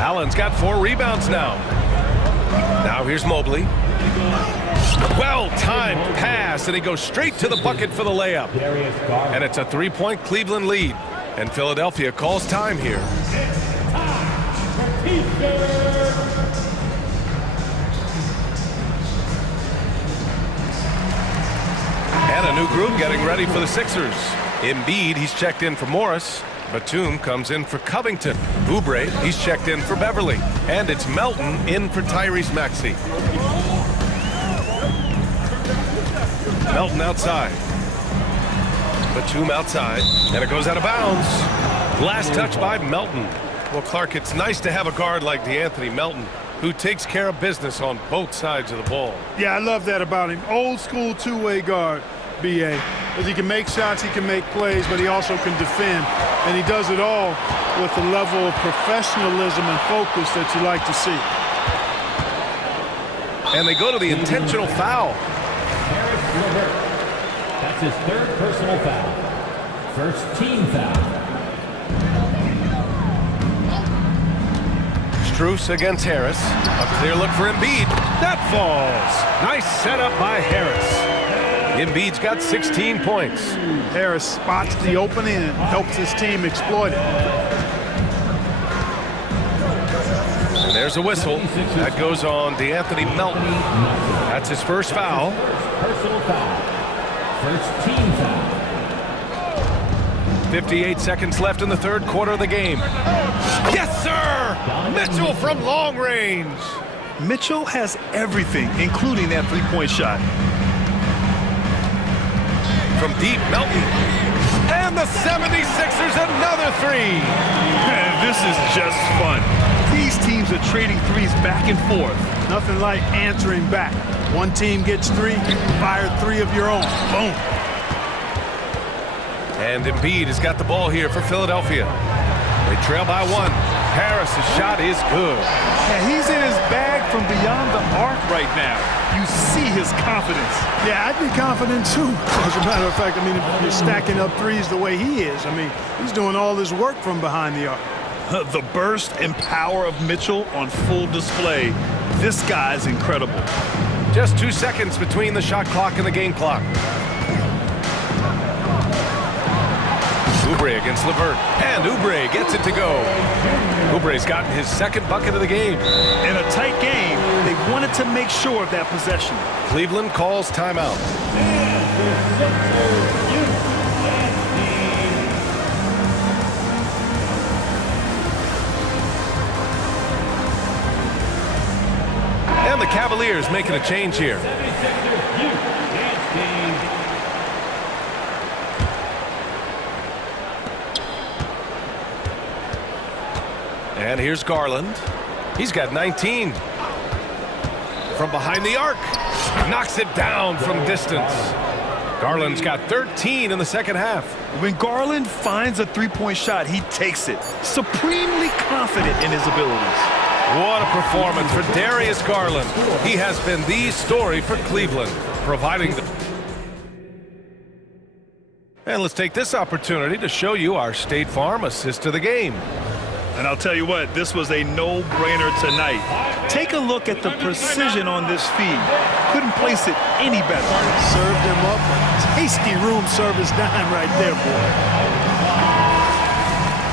Allen's got 4 rebounds now. Now here's Mobley. Well-timed pass, and he goes straight to the bucket for the layup. And it's a 3-point Cleveland lead. And Philadelphia calls time here. And a new group getting ready for the Sixers. Embiid, he's checked in for Morris. Batum comes in for Covington. Oubre, he's checked in for Beverly. And it's Melton in for Tyrese Maxey. Melton outside. Batum outside. And it goes out of bounds. Last touch by Melton. Well, Clark, it's nice to have a guard like DeAnthony Melton. who takes care of business on both sides of the ball. Yeah, I love that about him. Old school two-way guard, B.A. Because he can make shots, he can make plays, but he also can defend. And he does it all with a level of professionalism and focus that you like to see. And they go to the intentional foul. Harris Levert. That's his third personal foul. First team foul. Strus against Harris. A clear look for Embiid. That falls. Nice setup by Harris. Embiid's got 16 points. Harris spots the open end, helps his team exploit it. And there's a whistle. That goes on DeAnthony Melton. That's his first foul. Personal foul. First team foul. 58 seconds left in the third quarter of the game. Yes, sir! Mitchell from long range. Mitchell has everything, including that three-point shot. From deep, Melton. And the 76ers, another three. Man, this is just fun. These teams are trading threes back and forth. Nothing like answering back. One team gets three, you fire three of your own. Boom. And Embiid has got the ball here for Philadelphia. They trail by one. Harris's shot is good. And he's in his bag from beyond the arc right now. You see his confidence. Yeah, I'd be confident too. As a matter of fact, I mean, if you're stacking up threes the way he is, I mean, he's doing all this work from behind the arc. The burst and power of Mitchell on full display. This guy's incredible. Just 2 seconds between the shot clock and the game clock. Oubre against Levert, and Oubre gets it to go. Oubre's gotten his second bucket of the game. In a tight game, they wanted to make sure of that possession. Cleveland calls timeout. And the Cavaliers making a change here. And here's Garland. He's got 19. From behind the arc. Knocks it down from distance. Garland's got 13 in the second half. When Garland finds a three-point shot, he takes it. Supremely confident in his abilities. What a performance for Darius Garland. He has been the story for Cleveland, providing the... And let's take this opportunity to show you our State Farm assist to the game. And I'll tell you what, this was a no-brainer tonight. Take a look at the precision on this feed. Couldn't place it any better. Served him up a tasty room service dime right there, boy.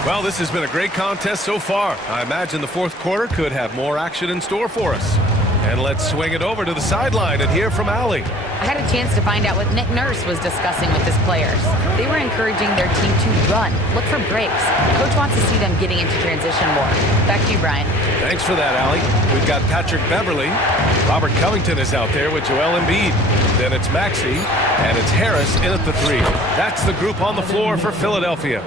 Well, this has been a great contest so far. I imagine the fourth quarter could have more action in store for us. And let's swing it over to the sideline and hear from Allie. I had a chance to find out what Nick Nurse was discussing with his players. They were encouraging their team to run, look for breaks. Coach wants to see them getting into transition more. Back to you, Brian. Thanks for that, Allie. We've got Patrick Beverly. Robert Covington is out there with Joel Embiid. Then it's Maxey, and it's Harris in at the three. That's the group on the floor for Philadelphia.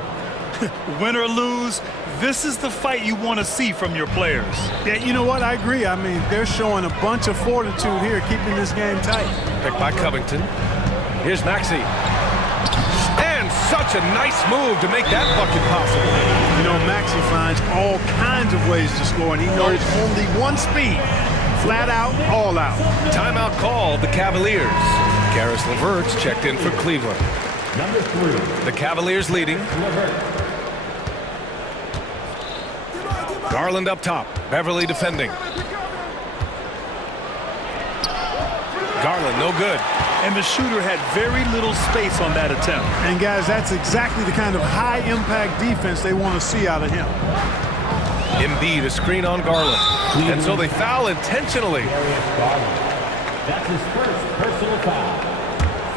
Win or lose, this is the fight you want to see from your players. Yeah, you know what? I agree. I mean, they're showing a bunch of fortitude here, keeping this game tight. Picked by Covington. Here's Maxey. And such a nice move to make that bucket possible. You know, Maxey finds all kinds of ways to score, and he knows only one speed. Flat out, all out. Timeout called the Cavaliers. Caris LeVert's checked in for Cleveland. Number 3. The Cavaliers leading. Garland up top. Beverly defending. Garland, no good. And the shooter had very little space on that attempt. And guys, that's exactly the kind of high-impact defense they want to see out of him. Embiid, a screen on Garland. And so they foul intentionally. That's his first personal foul.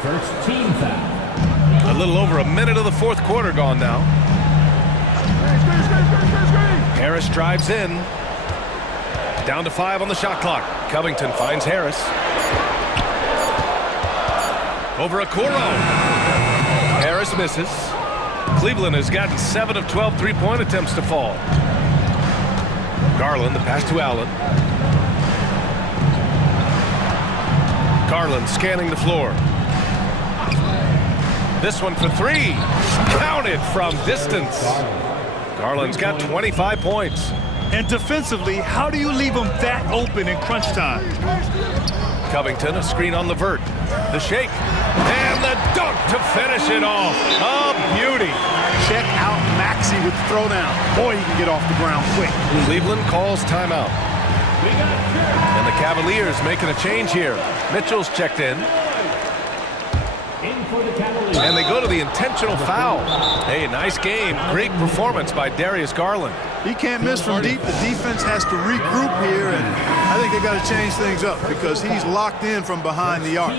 First team foul. A little over a minute of the fourth quarter gone now. Harris drives in. Down to 5 on the shot clock. Covington finds Harris. Over a Okoro. Harris misses. Cleveland has gotten 7 of 12 three-point attempts to fall. Garland, the pass to Allen. Garland scanning the floor. This one for three. Counted from distance. Garland's got 25 points. And defensively, how do you leave them that open in crunch time? Covington, a screen on Levert. The shake. And the dunk to finish it off. A beauty. Check out Maxey with the throwdown. Boy, he can get off the ground quick. Cleveland calls timeout. And the Cavaliers making a change here. Mitchell's checked in. And they go to the intentional foul. Hey, nice game. Great performance by Darius Garland. He can't miss from deep. The defense has to regroup here, and I think they got to change things up because he's locked in from behind the arc.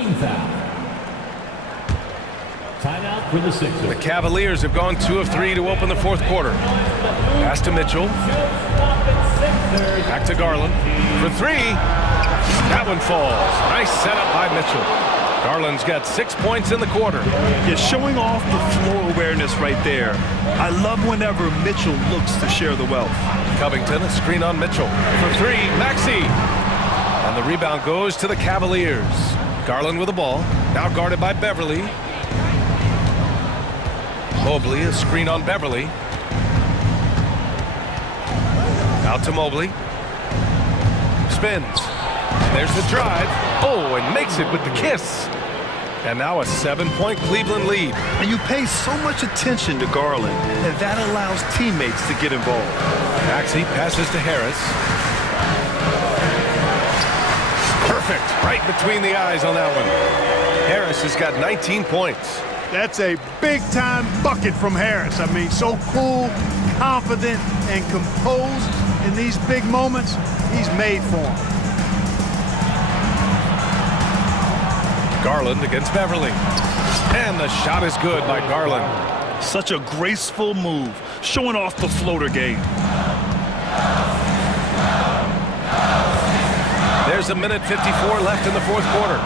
Timeout for the Sixers. The Cavaliers have gone 2 of 3 to open the fourth quarter. Pass to Mitchell. Back to Garland. For three. That one falls. Nice setup by Mitchell. Garland's got 6 points in the quarter. Yeah, showing off the floor awareness right there. I love whenever Mitchell looks to share the wealth. Covington, a screen on Mitchell. For three, Maxey. And the rebound goes to the Cavaliers. Garland with the ball. Now guarded by Beverly. Mobley, a screen on Beverly. Out to Mobley. Spins. There's the drive. Oh, and makes it with the kiss. And now a 7-point Cleveland lead. And you pay so much attention to Garland, and that allows teammates to get involved. Maxey passes to Harris. Perfect. Right between the eyes on that one. Harris has got 19 points. That's a big-time bucket from Harris. I mean, so cool, confident, and composed in these big moments. He's made for them. Garland against Beverly. And the shot is good by Garland. Such a graceful move, showing off the floater game. There's a minute 54 left in the fourth quarter.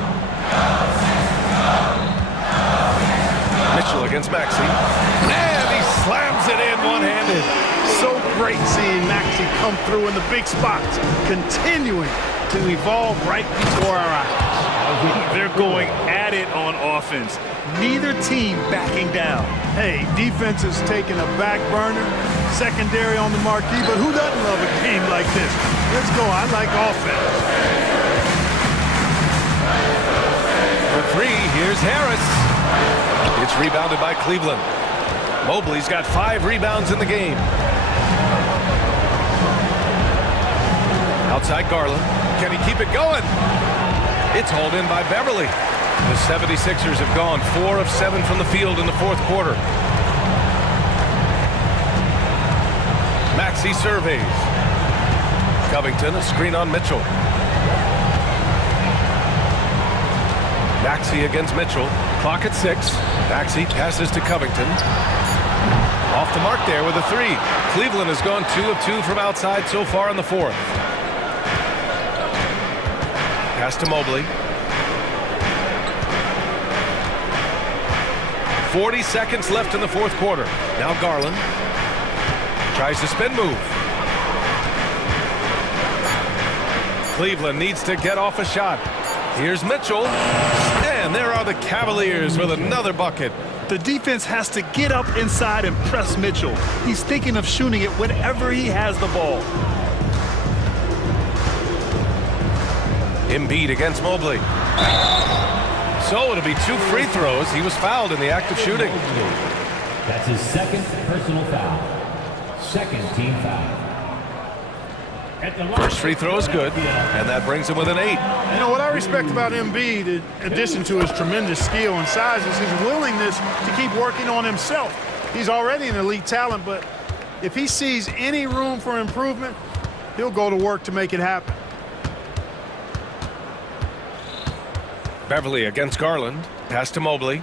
Mitchell against Maxey. And he slams it in one-handed. So great seeing Maxey come through in the big spots, continuing to evolve right before our eyes. They're going at it on offense. Neither team backing down. Hey, defense is taking a back burner, secondary on the marquee, but who doesn't love a game like this? Let's go. I like offense. For three, here's Harris. It's rebounded by Cleveland. Mobley's got 5 rebounds in the game. Outside Garland. Can he keep it going? It's hauled in by Beverly. The 76ers have gone 4 of 7 from the field in the fourth quarter. Maxey surveys. Covington, a screen on Mitchell. Maxey against Mitchell. Clock at 6. Maxey passes to Covington. Off the mark there with a 3. Cleveland has gone 2 of 2 from outside so far in the fourth. Pass to Mobley. 40 seconds left in the fourth quarter. Now Garland tries the spin move. Cleveland needs to get off a shot. Here's Mitchell. And there are the Cavaliers with another bucket. The defense has to get up inside and press Mitchell. He's thinking of shooting it whenever he has the ball. Embiid against Mobley. So it'll be 2 free throws. He was fouled in the act of shooting. That's his second personal foul. Second team foul. First free throw is good, and that brings him with an 8. You know, what I respect about Embiid, in addition to his tremendous skill and size, is his willingness to keep working on himself. He's already an elite talent, but if he sees any room for improvement, he'll go to work to make it happen. Beverly against Garland. Pass to Mobley.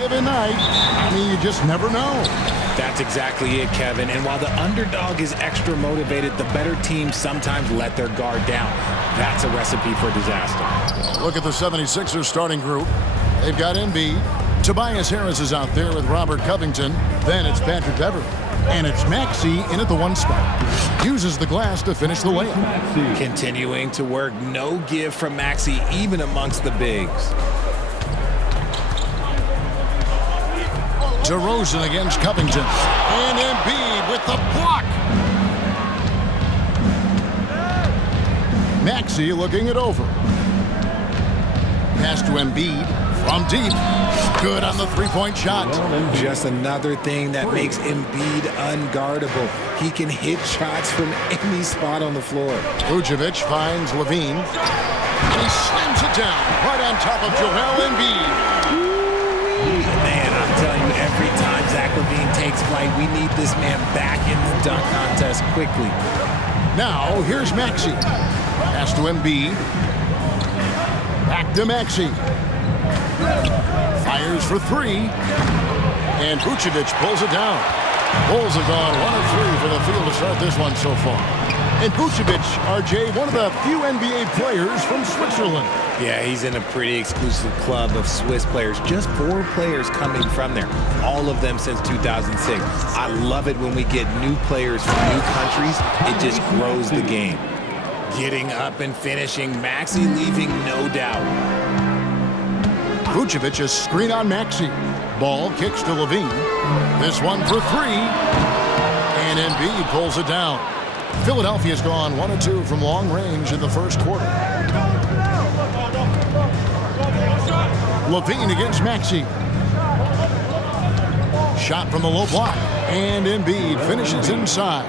given night, I mean, you just never know. That's exactly it, Kevin. And while the underdog is extra motivated, the better teams sometimes let their guard down. That's a recipe for disaster. Look at the 76ers starting group. They've got Embiid. Tobias Harris is out there with Robert Covington. Then it's Patrick Beverley. And it's Maxey in at the 1 spot. Uses the glass to finish the layup. Continuing to work. No give from Maxey, even amongst the bigs. DeRozan against Covington. And Embiid with the block. Maxey looking it over. Pass to Embiid from deep. Good on the three-point shot. Just another thing that makes Embiid unguardable. He can hit shots from any spot on the floor. Vucevic finds Levine. And he slams it down right on top of Joel Embiid. Man, I'm telling you, every time Zach LaVine takes flight, we need this man back in the dunk contest quickly. Now, here's Maxey. Pass to Embiid. Back to Maxey. Fires for 3. And Vucevic pulls it down. Bulls have gone 1 of 3 for the field to start this one so far. And Vucevic, RJ, one of the few NBA players from Switzerland. Yeah, he's in a pretty exclusive club of Swiss players. Just 4 players coming from there, all of them since 2006. I love it when we get new players from new countries. It just grows the game. Getting up and finishing, Maxey leaving no doubt. Vucevic is screen on Maxey. Ball kicks to Levine. This one for 3. And Embiid pulls it down. Philadelphia's gone 1 of 2 from long range in the first quarter. Levine against Maxey. Shot from the low block. And Embiid finishes inside.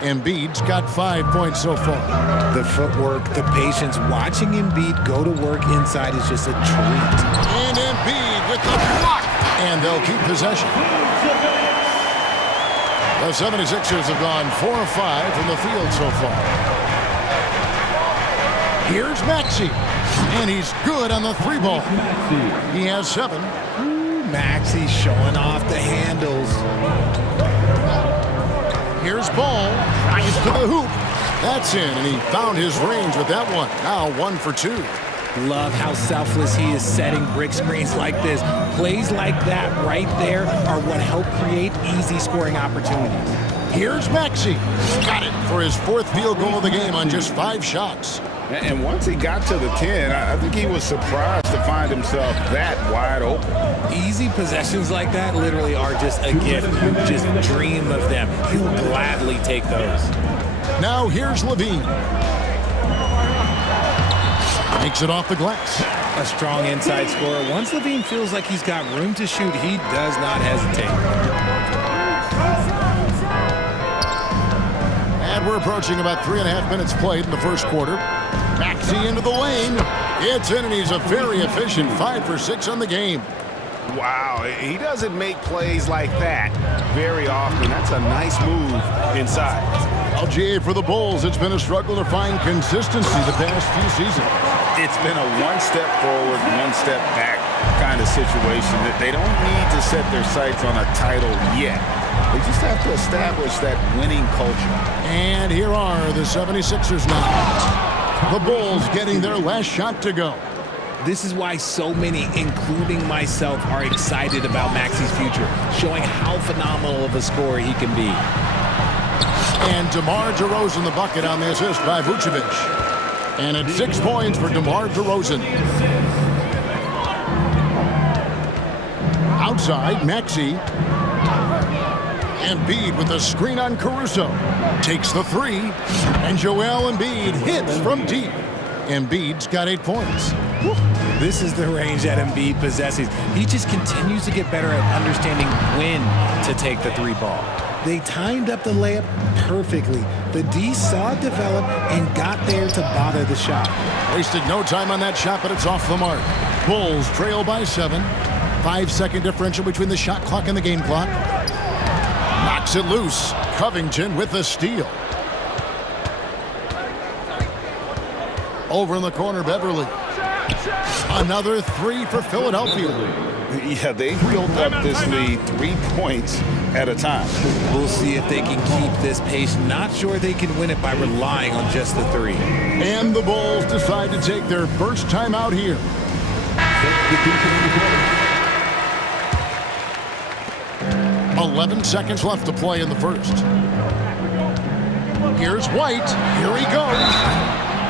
Embiid's got 5 points so far. The footwork, the patience, watching Embiid go to work inside is just a treat. And Embiid with the block. And they'll keep possession. The 76ers have gone 4 of 5 from the field so far. Here's Maxey. And he's good on the 3 ball. He has 7. Maxey showing off the handles. Here's Ball. Drives to the hoop. That's in, and he found his range with that one. Now 1 for 2. Love how selfless he is setting brick screens like this. Plays like that right there are what help create easy scoring opportunities. Here's Maxey. Got it for his 4th field goal of the game on just 5 shots. And once he got to the 10, I think he was surprised to find himself that wide open. Easy possessions like that literally are just a gift. Just dream of them. He'll gladly take those. Now here's Levine. Makes it off the glass. A strong inside scorer. Once Levine feels like he's got room to shoot, he does not hesitate. And we're approaching about 3.5 minutes played in the first quarter. Maxey into the lane. It's in, and he's a very efficient 5 for 6 on the game. Wow, he doesn't make plays like that very often. That's a nice move inside. LGA for the Bulls. It's been a struggle to find consistency the past few seasons. It's been a 1 step forward, 1 step back kind of situation that they don't need to set their sights on a title yet. They just have to establish that winning culture. And here are the 76ers now. The Bulls getting their last shot to go. This is why so many, including myself, are excited about Maxey's future, showing how phenomenal of a scorer he can be. And DeMar DeRozan the bucket on the assist by Vucevic. And it's 6 points for DeMar DeRozan. Outside, Maxey. Embiid with a screen on Caruso. Takes the 3. And Joel Embiid hits from deep. Embiid's got 8 points. This is the range that Embiid possesses. He just continues to get better at understanding when to take the 3 ball. They timed up the layup perfectly. The D saw it develop and got there to bother the shot. Wasted no time on that shot, but it's off the mark. Bulls trail by 7. 5-second differential between the shot clock and the game clock. Knocks it loose. Covington with the steal. Over in the corner, Beverley. Another 3 for Philadelphia. Yeah, they built up this lead 3 points at a time. We'll see if they can keep this pace. Not sure they can win it by relying on just the 3. And the Bulls decide to take their first time out here. 11 seconds left to play in the first. Here's White. Here he goes.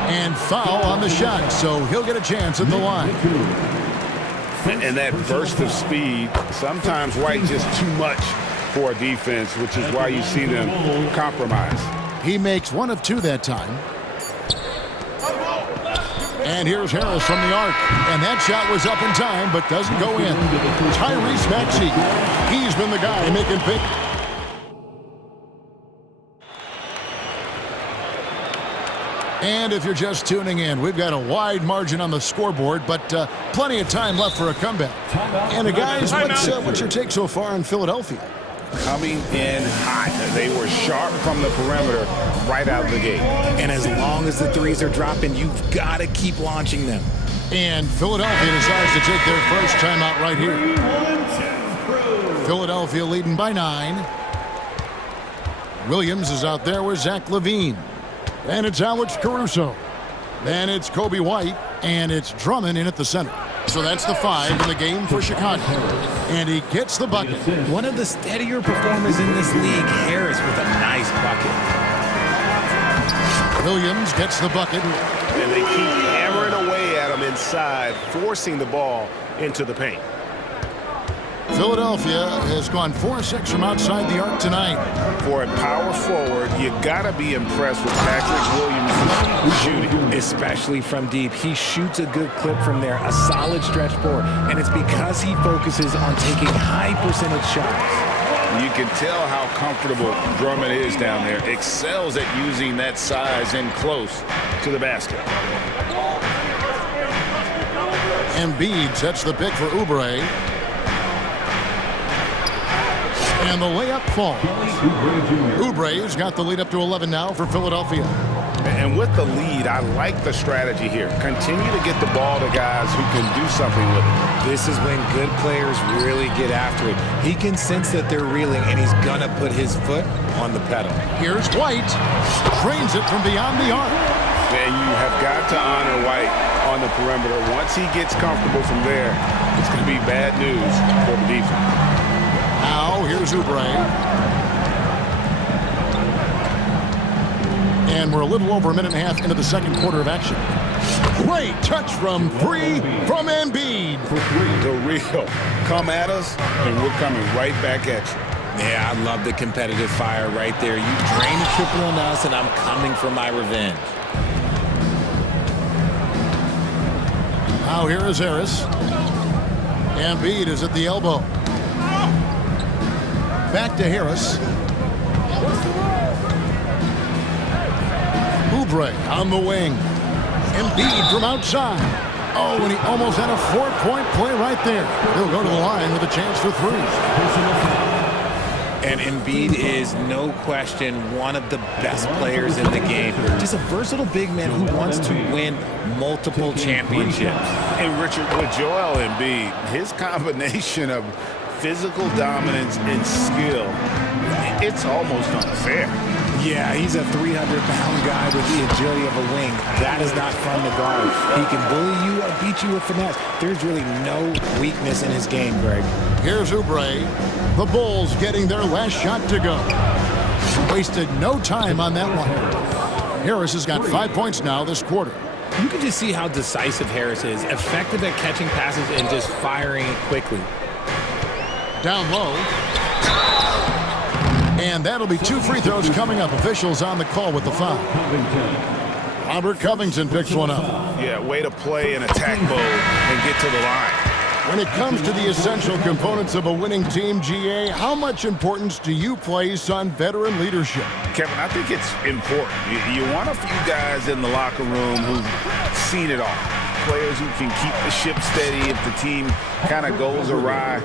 And foul on the shot, so he'll get a chance at the line. And that burst of speed, sometimes White just too much for a defense, which is why you see them compromise. He makes 1 of 2 that time. And here's Harris from the arc. And that shot was up in time, but doesn't go in. Tyrese Maxey. He's been the guy making big. And if you're just tuning in, we've got a wide margin on the scoreboard, but plenty of time left for a comeback. And guys, what's your take so far on Philadelphia? Coming in hot. They were sharp from the perimeter right out of the gate. And as long as the 3s are dropping, you've got to keep launching them. And Philadelphia decides to take their first timeout right here. Philadelphia leading by 9. Williams is out there with Zach LaVine. And it's Alex Caruso. Then it's Kobe White. And it's Drummond in at the center. So that's the 5 in the game for Chicago. And he gets the bucket. One of the steadier performers in this league, Harris, with a nice bucket. Williams gets the bucket. And they keep hammering away at him inside, forcing the ball into the paint. Philadelphia has gone 4-6 from outside the arc tonight. For a power forward, you gotta be impressed with Patrick Williams' shooting. Especially from deep. He shoots a good clip from there, a solid stretch forward, and it's because he focuses on taking high percentage shots. You can tell how comfortable Drummond is down there. Excels at using that size in close to the basket. Embiid sets the pick for Oubre. And the layup falls. Oubre's got the lead up to 11 now for Philadelphia. And with the lead, I like the strategy here. Continue to get the ball to guys who can do something with it. This is when good players really get after it. He can sense that they're reeling, and he's going to put his foot on the pedal. Here's White. Drains it from beyond the arc. And you have got to honor White on the perimeter. Once he gets comfortable from there, it's going to be bad news for the defense. Now, here's Oubre. And we're a little over a minute and a half into the second quarter of action. Great touch from 3 from Embiid. The real. Come at us, and we're coming right back at you. Yeah, I love the competitive fire right there. You drain a triple on us, and I'm coming for my revenge. Now, here is Harris. Embiid is at the elbow. Back to Harris. Oubre on the wing. Embiid from outside. Oh, and he almost had a 4-point play right there. He'll go to the line with a chance for 3. And Embiid is, no question, one of the best players in the game. Just a versatile big man who wants to win multiple championships. And Richard, with Joel Embiid, his combination of physical dominance and skill, it's almost unfair. Yeah, he's a 300-pound guy with the agility of a wing. That is not fun to guard. He can bully you or beat you with finesse. There's really no weakness in his game, Greg. Here's Oubre. The Bulls getting their last shot to go. Wasted no time on that one. Harris has got 5 points now this quarter. You can just see how decisive Harris is. Effective at catching passes and just firing it quickly. Down low. And that'll be 2 free throws coming up. Officials on the call with the foul. Robert Covington picks one up. Yeah, way to play in attack mode and get to the line. When it comes to the essential components of a winning team, GA, how much importance do you place on veteran leadership? Kevin, I think it's important. You want a few guys in the locker room who've seen it all. Players who can keep the ship steady if the team kind of goes awry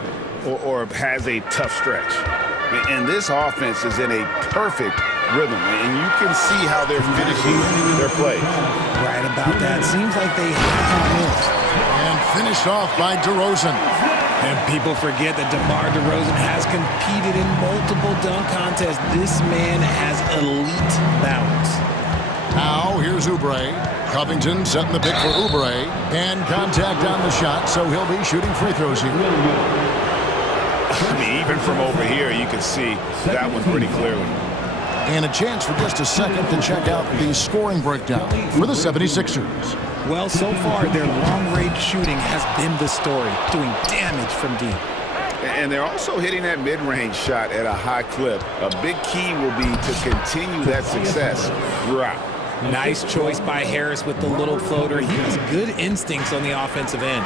or has a tough stretch. And this offense is in a perfect rhythm, and you can see how they're finishing their play. Right about that. Seems like they haven't missed. And finished off by DeRozan. And people forget that DeMar DeRozan has competed in multiple dunk contests. This man has elite balance. Now, here's Oubre. Covington setting the pick for Oubre. And contact on the shot, so he'll be shooting free throws here. I mean, even from over here, you can see that one pretty clearly. And a chance for just a second to check out the scoring breakdown for the 76ers. Well, so far, their long-range shooting has been the story, doing damage from deep. And they're also hitting that mid-range shot at a high clip. A big key will be to continue that success throughout. Nice choice by Harris with the little floater. He has good instincts on the offensive end.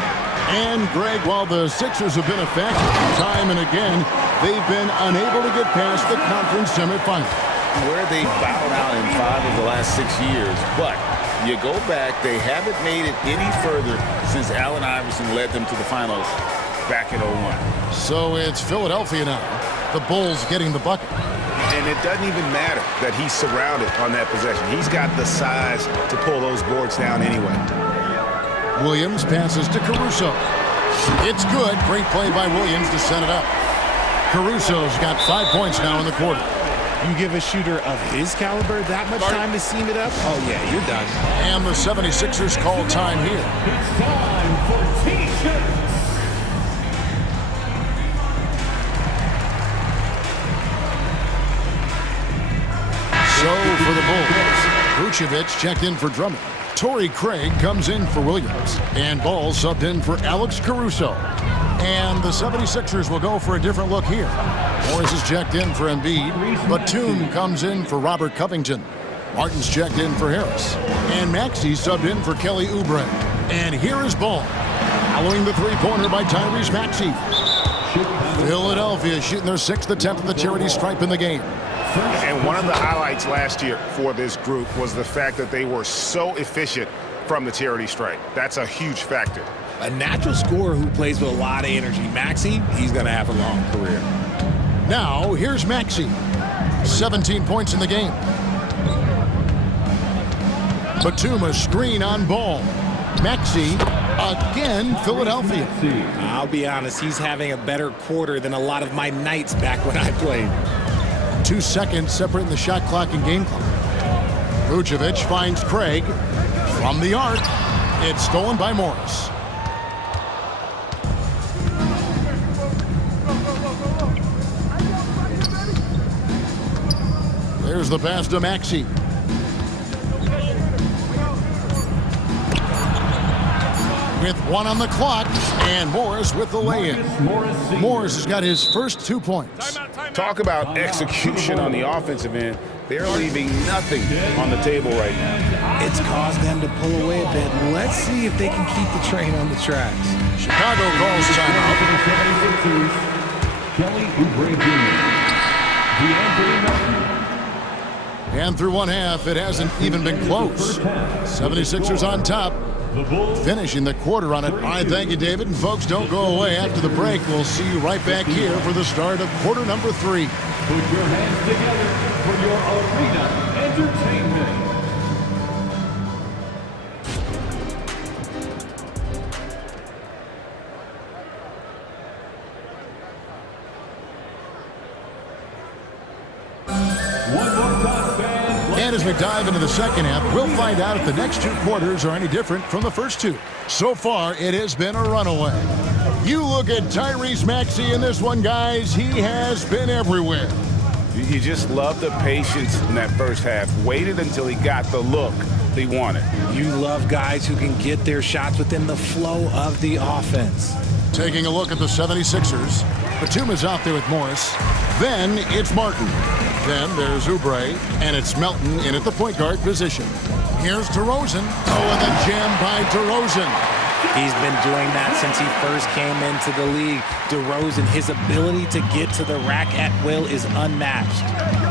And, Greg, while the Sixers have been effective time and again, they've been unable to get past the conference semifinal. Where they bowed out in 5 of the last 6 years, but you go back, they haven't made it any further since Allen Iverson led them to the finals back in 01. So it's Philadelphia now. The Bulls getting the bucket. And it doesn't even matter that he's surrounded on that possession. He's got the size to pull those boards down anyway. Williams passes to Caruso. It's good. Great play by Williams to set it up. Caruso's got 5 points now in the quarter. You give a shooter of his caliber that much time to seam it up? Oh, yeah, you're done. And the 76ers call time here. It's time for T-shirts. So for the Bulls, Vucevic checked in for Drummond. Torrey Craig comes in for Williams. And Ball subbed in for Alex Caruso. And the 76ers will go for a different look here. Morris is checked in for Embiid. Batum comes in for Robert Covington. Martin's checked in for Harris. And Maxey subbed in for Kelly Oubre. And here is Ball. Following the three-pointer by Tyrese Maxey. Philadelphia shooting their 6th attempt at the charity stripe in the game. And one of the highlights last year for this group was the fact that they were so efficient from the charity stripe. That's a huge factor. A natural scorer who plays with a lot of energy. Maxey, he's going to have a long career. Now, here's Maxey. 17 points in the game. Batum a screen on Ball. Maxey, again, Philadelphia. I'll be honest, he's having a better quarter than a lot of my nights back when I played. 2 seconds separating the shot clock and game clock. Vucevic finds Craig from the arc. It's stolen by Morris. There's the pass to Maxey. With 1 on the clock, and Morris with the lay-in. Morris has got his first 2 points. Talk about execution on the offensive end. They're leaving nothing on the table right now. It's caused them to pull away a bit. Let's see if they can keep the train on the tracks. Chicago calls timeout. Kelly Oubre Jr. And through one half, it hasn't even been close. 76ers on top, finishing the quarter on it. All right, thank you, David. And folks, don't go away. After the break, we'll see you right back here for the start of quarter number 3. Put your hands together for your arena entertainment. And as we dive into the second half, we'll find out if the next 2 quarters are any different from the first 2. So far, it has been a runaway. You look at Tyrese Maxey in this one, guys. He has been everywhere. You just love the patience in that first half. Waited until he got the look he wanted. You love guys who can get their shots within the flow of the offense. Taking a look at the 76ers. Batum is out there with Morris. Then it's Martin. Then there's Oubre, and it's Melton in at the point guard position. Here's DeRozan. Oh, and the jam by DeRozan. He's been doing that since he first came into the league. DeRozan, his ability to get to the rack at will is unmatched.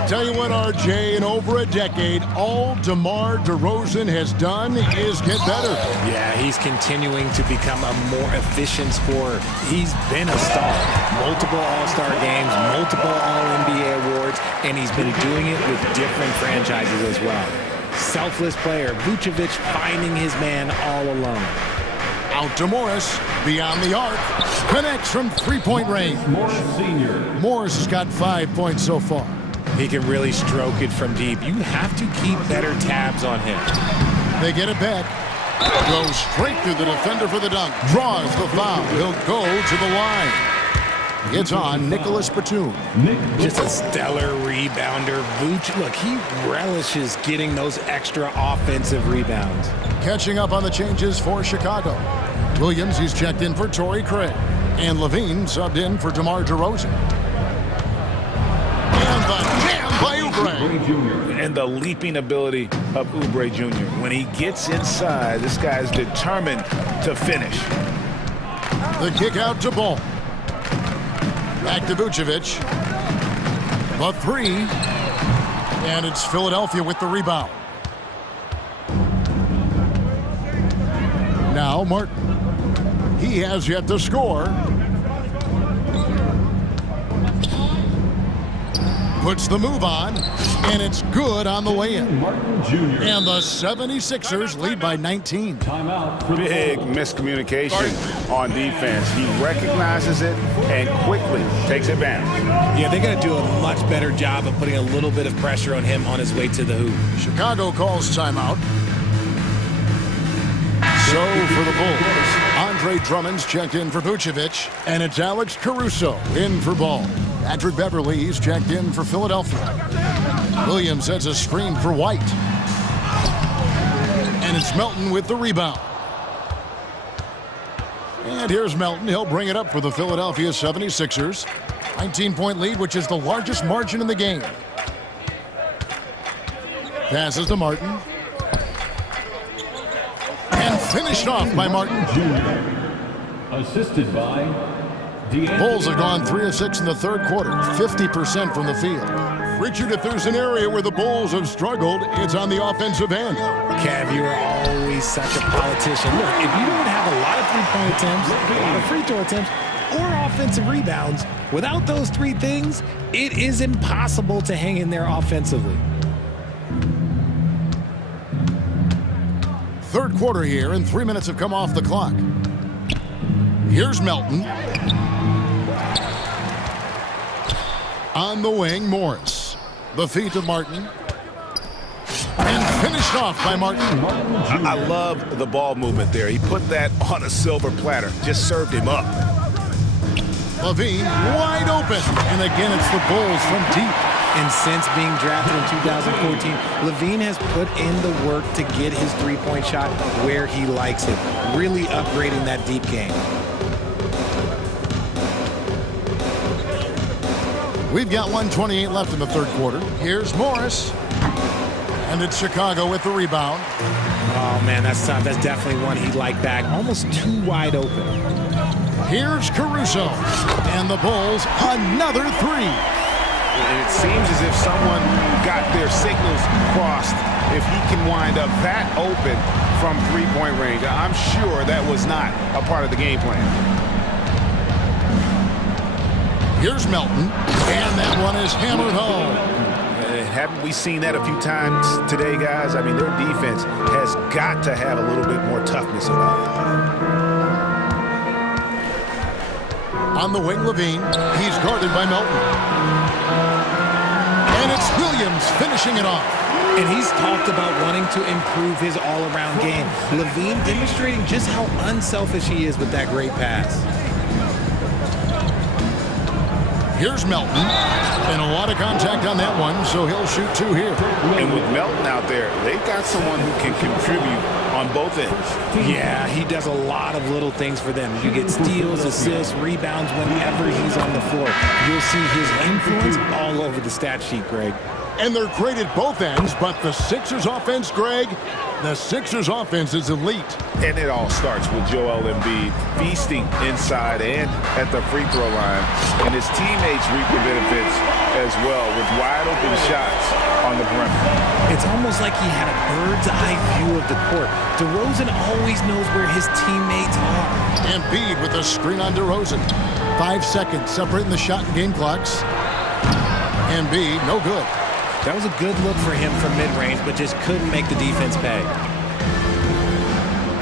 Tell you what, RJ, in over a decade, all DeMar DeRozan has done is get better. Yeah, he's continuing to become a more efficient scorer. He's been a star. Multiple All-Star games, multiple All-NBA awards, and he's been doing it with different franchises as well. Selfless player, Vucevic finding his man all alone. Out to Morris. Beyond the arc. Connects from three-point range. Morris has got 5 points so far. He can really stroke it from deep. You have to keep better tabs on him. They get it back. Goes straight through the defender for the dunk. Draws the foul. He'll go to the line. It's on Nicholas Batum. Just a stellar rebounder. Vooch, look, he relishes getting those extra offensive rebounds. Catching up on the changes for Chicago. Williams, he's checked in for Torrey Craig. And Levine subbed in for DeMar DeRozan. And the jam by Oubre. And the leaping ability of Oubre Jr. When he gets inside, this guy's determined to finish. The kick out to Ball. Back to Vucevic. The three. And it's Philadelphia with the rebound. Now Martin. He has yet to score. Puts the move on, and it's good on the way-in. And the 76ers lead by 19. Big miscommunication on defense. He recognizes it and quickly takes advantage. Yeah, they got to do a much better job of putting a little bit of pressure on him on his way to the hoop. Chicago calls timeout. So for the Bulls, Andre Drummond's checked in for Vucevic, and it's Alex Caruso in for Ball. Patrick Beverly's checked in for Philadelphia. Williams sets a screen for White. And it's Melton with the rebound. And here's Melton. He'll bring it up for the Philadelphia 76ers. 19-point lead, which is the largest margin in the game. Passes to Martin. And finished off by Martin. Assisted by Bulls have gone 3 of 6 in the third quarter, 50% from the field. Richard, if there's an area where the Bulls have struggled, it's on the offensive end. Cav, you are always such a politician. Look, if you don't have a lot of three-point attempts, a lot of free throw attempts, or offensive rebounds, without those three things, it is impossible to hang in there offensively. Third quarter here, and 3 minutes have come off the clock. Here's Melton. On the wing, Morris. The feet of Martin. And finished off by Martin. I love the ball movement there. He put that on a silver platter. Just served him up. Levine wide open. And again, it's the Bulls from deep. And since being drafted in 2014, Levine has put in the work to get his three-point shot where he likes it. Really upgrading that deep game. We've got 1:28 left in the third quarter. Here's Morris. And it's Chicago with the rebound. Oh, man, that's tough. That's definitely one he'd like back. Almost too wide open. Here's Caruso. And the Bulls, another three. And it seems as if someone got their signals crossed if he can wind up that open from three-point range. I'm sure that was not a part of the game plan. Here's Melton, and that one is hammered home. Haven't we seen that a few times today, guys? I mean, their defense has got to have a little bit more toughness about it. On the wing, Levine. He's guarded by Melton. And it's Williams finishing it off. And he's talked about wanting to improve his all-around game. Levine demonstrating just how unselfish he is with that great pass. Here's Melton, and a lot of contact on that one, so he'll shoot two here. And with Melton out there, they've got someone who can contribute on both ends. Yeah, he does a lot of little things for them. You get steals, assists, rebounds whenever he's on the floor. You'll see his influence all over the stat sheet, Greg. And they're great at both ends, but the Sixers offense, Greg, the Sixers offense is elite. And it all starts with Joel Embiid feasting inside and at the free throw line. And his teammates reap the benefits as well with wide open shots on the perimeter. It's almost like he had a bird's eye view of the court. DeRozan always knows where his teammates are. Embiid with a screen on DeRozan. 5 seconds separating the shot and game clocks. Embiid, no good. That was a good look for him from mid-range, but just couldn't make the defense pay.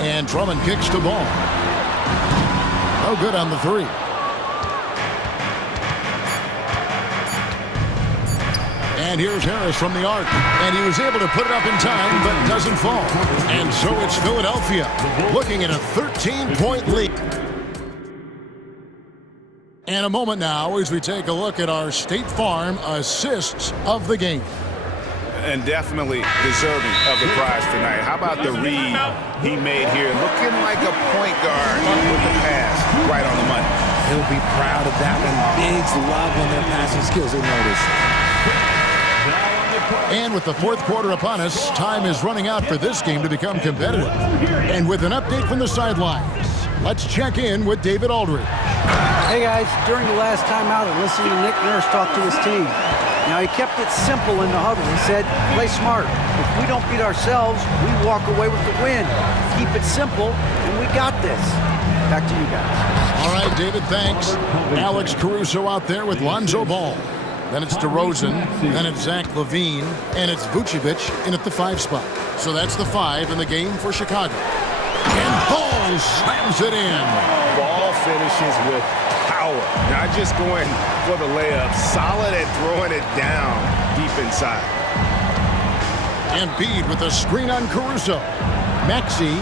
And Drummond kicks the ball. No good on the three. And here's Harris from the arc. And he was able to put it up in time, but doesn't fall. And so it's Philadelphia looking at a 13-point lead. And a moment now as we take a look at our State Farm assists of the game. And definitely deserving of the prize tonight. How about the read he made here? Looking like a point guard with the pass right on the money. He'll be proud of that one. Bigs love when their passing skills are noticed. And with the fourth quarter upon us, time is running out for this game to become competitive. And with an update from the sidelines, let's check in with David Aldridge. Hey guys, during the last timeout, I listened to Nick Nurse talk to his team. Now he kept it simple in the huddle. He said, play smart. If we don't beat ourselves, we walk away with the win. Keep it simple, and we got this. Back to you guys. All right, David, thanks. Alex Caruso out there with Lonzo Ball. Then it's DeRozan, then it's Zach LaVine, and it's Vucevic in at the 5 spot. So that's the 5 in the game for Chicago. And Ball slams it in. Ball finishes with power. Not just going for the layup, solid at throwing it down deep inside. Embiid with a screen on Caruso. Maxey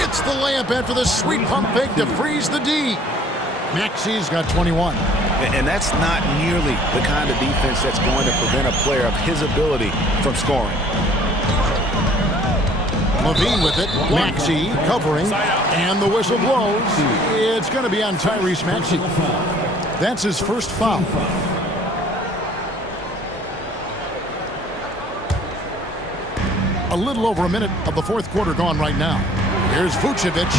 hits the layup after the sweet pump fake to freeze the D. Maxey's got 21. And that's not nearly the kind of defense that's going to prevent a player of his ability from scoring. LaVine with it. Maxey covering. And the whistle blows. It's going to be on Tyrese Maxey. That's his first foul. A little over a minute of the fourth quarter gone right now. Here's Vucevic.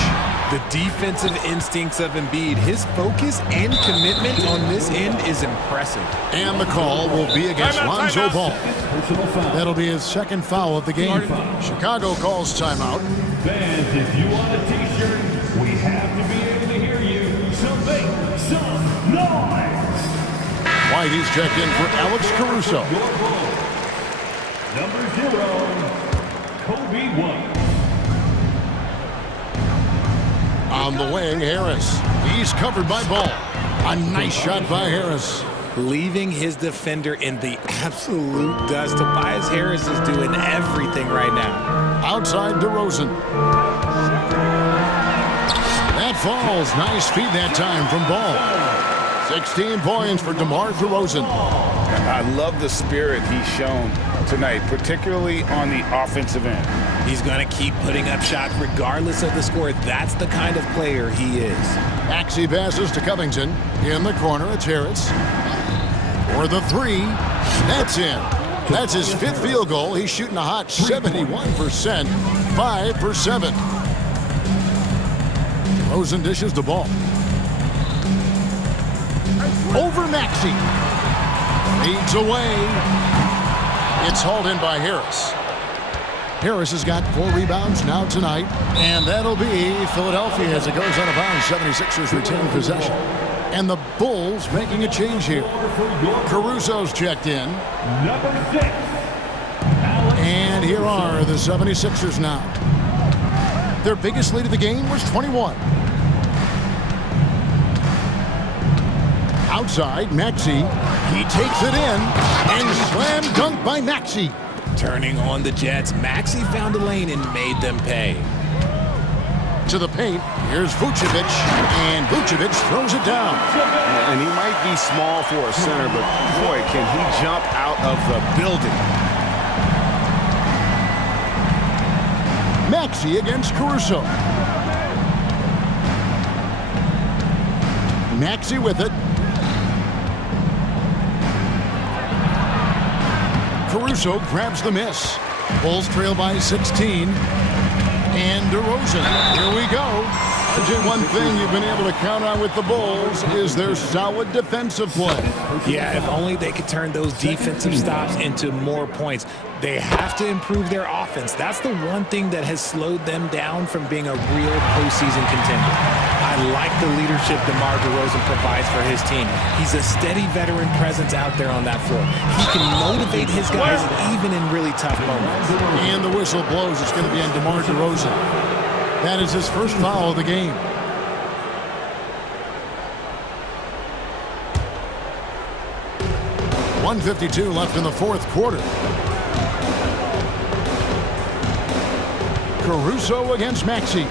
The defensive instincts of Embiid, his focus and commitment on this end is impressive. And the call will be against Lonzo Ball. That'll be his second foul of the game. Chicago calls timeout. Fans, if you want a t-shirt, we have to be able to hear you. So make some noise. Whitey's checked in for Alex Caruso. Number 0, Kobe White. On the wing, Harris. He's covered by Ball. A nice shot by Harris. Leaving his defender in the absolute dust. Tobias Harris is doing everything right now. Outside DeRozan. That falls. Nice feed that time from Ball. 16 points for DeMar DeRozan. I love the spirit he's shown tonight, particularly on the offensive end. He's going to keep putting up shots regardless of the score. That's the kind of player he is. Maxey passes to Covington. In the corner, it's Harris. For the 3. That's in. That's his 5th field goal. He's shooting a hot 71%. 5 for 7. Rosen dishes the ball. Over Maxey. Leads away. It's hauled in by Harris. Harris has got 4 rebounds now tonight. And that'll be Philadelphia as it goes out of bounds. 76ers retain possession. And the Bulls making a change here. Caruso's checked in. Number 6. And here are the 76ers now. Their biggest lead of the game was 21. Outside, Maxey. He takes it in. And slam dunk by Maxey. Turning on the Jets, Maxey found a lane and made them pay. To the paint, here's Vucevic, and Vucevic throws it down. And he might be small for a center, but boy, can he jump out of the building. Maxey against Caruso. Maxey with it. Caruso grabs the miss. Bulls trail by 16. And DeRozan. Here we go. One thing you've been able to count on with the Bulls is their solid defensive play. Yeah, if only they could turn those defensive stops into more points. They have to improve their offense. That's the one thing that has slowed them down from being a real postseason contender. I like the leadership DeMar DeRozan provides for his team. He's a steady veteran presence out there on that floor. He can motivate his guys even in really tough moments. And the whistle blows. It's going to be on DeMar DeRozan. That is his first foul of the game. .152 left in the fourth quarter. Caruso against Maxey.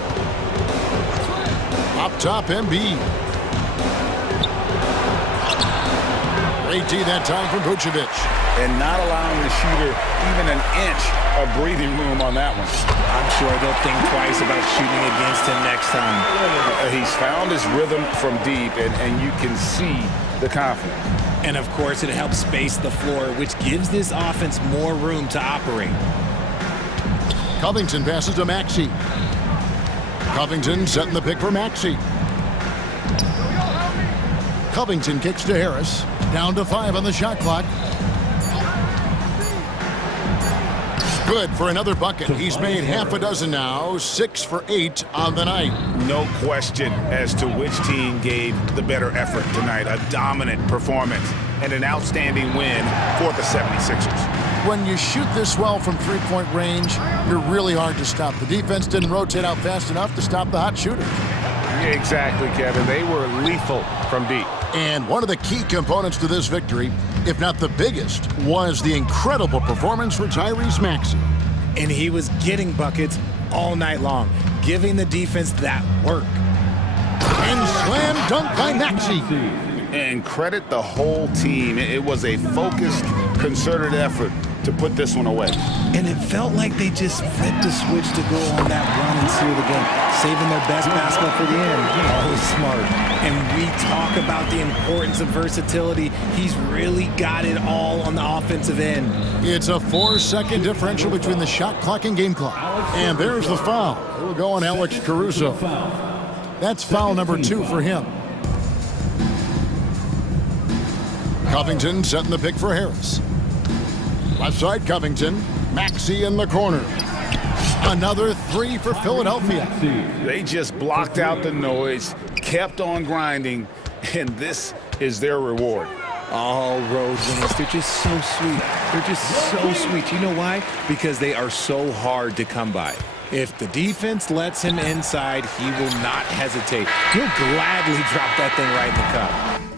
Up top, Embiid. Great D that time from Vucevic. And not allowing the shooter even an inch of breathing room on that one. I'm sure they'll think twice about shooting against him next time. He's found his rhythm from deep, and you can see the confidence. And of course, it helps space the floor, which gives this offense more room to operate. Covington passes to Maxey. Covington setting the pick for Maxey. Covington kicks to Harris. Down to 5 on the shot clock. Good for another bucket. He's made half a dozen now, 6 for 8 on the night. No question as to which team gave the better effort tonight. A dominant performance and an outstanding win for the 76ers. When you shoot this well from three-point range, you're really hard to stop. The defense didn't rotate out fast enough to stop the hot shooters. Exactly, Kevin. They were lethal from deep. And one of the key components to this victory, if not the biggest, was the incredible performance for Tyrese Maxey. And he was getting buckets all night long, giving the defense that work. And slam dunk by Maxey. And credit the whole team. It was a focused, concerted effort to put this one away. And it felt like they just flipped a switch to go on that run and seal the game, saving their best basketball for the end. Always smart. And we talk about the importance of versatility. He's really got it all on the offensive end. It's a 4-second differential between the shot clock and game clock. And there's the foul. It will go on Alex Caruso. That's foul number 2 for him. Covington setting the pick for Harris. Left side, Covington. Maxey in the corner. Another 3 for Philadelphia. They just blocked out the noise, kept on grinding, and this is their reward. All road winners, they're just so sweet. They're just so sweet. You know why? Because they are so hard to come by. If the defense lets him inside, he will not hesitate. He'll gladly drop that thing right in the cup.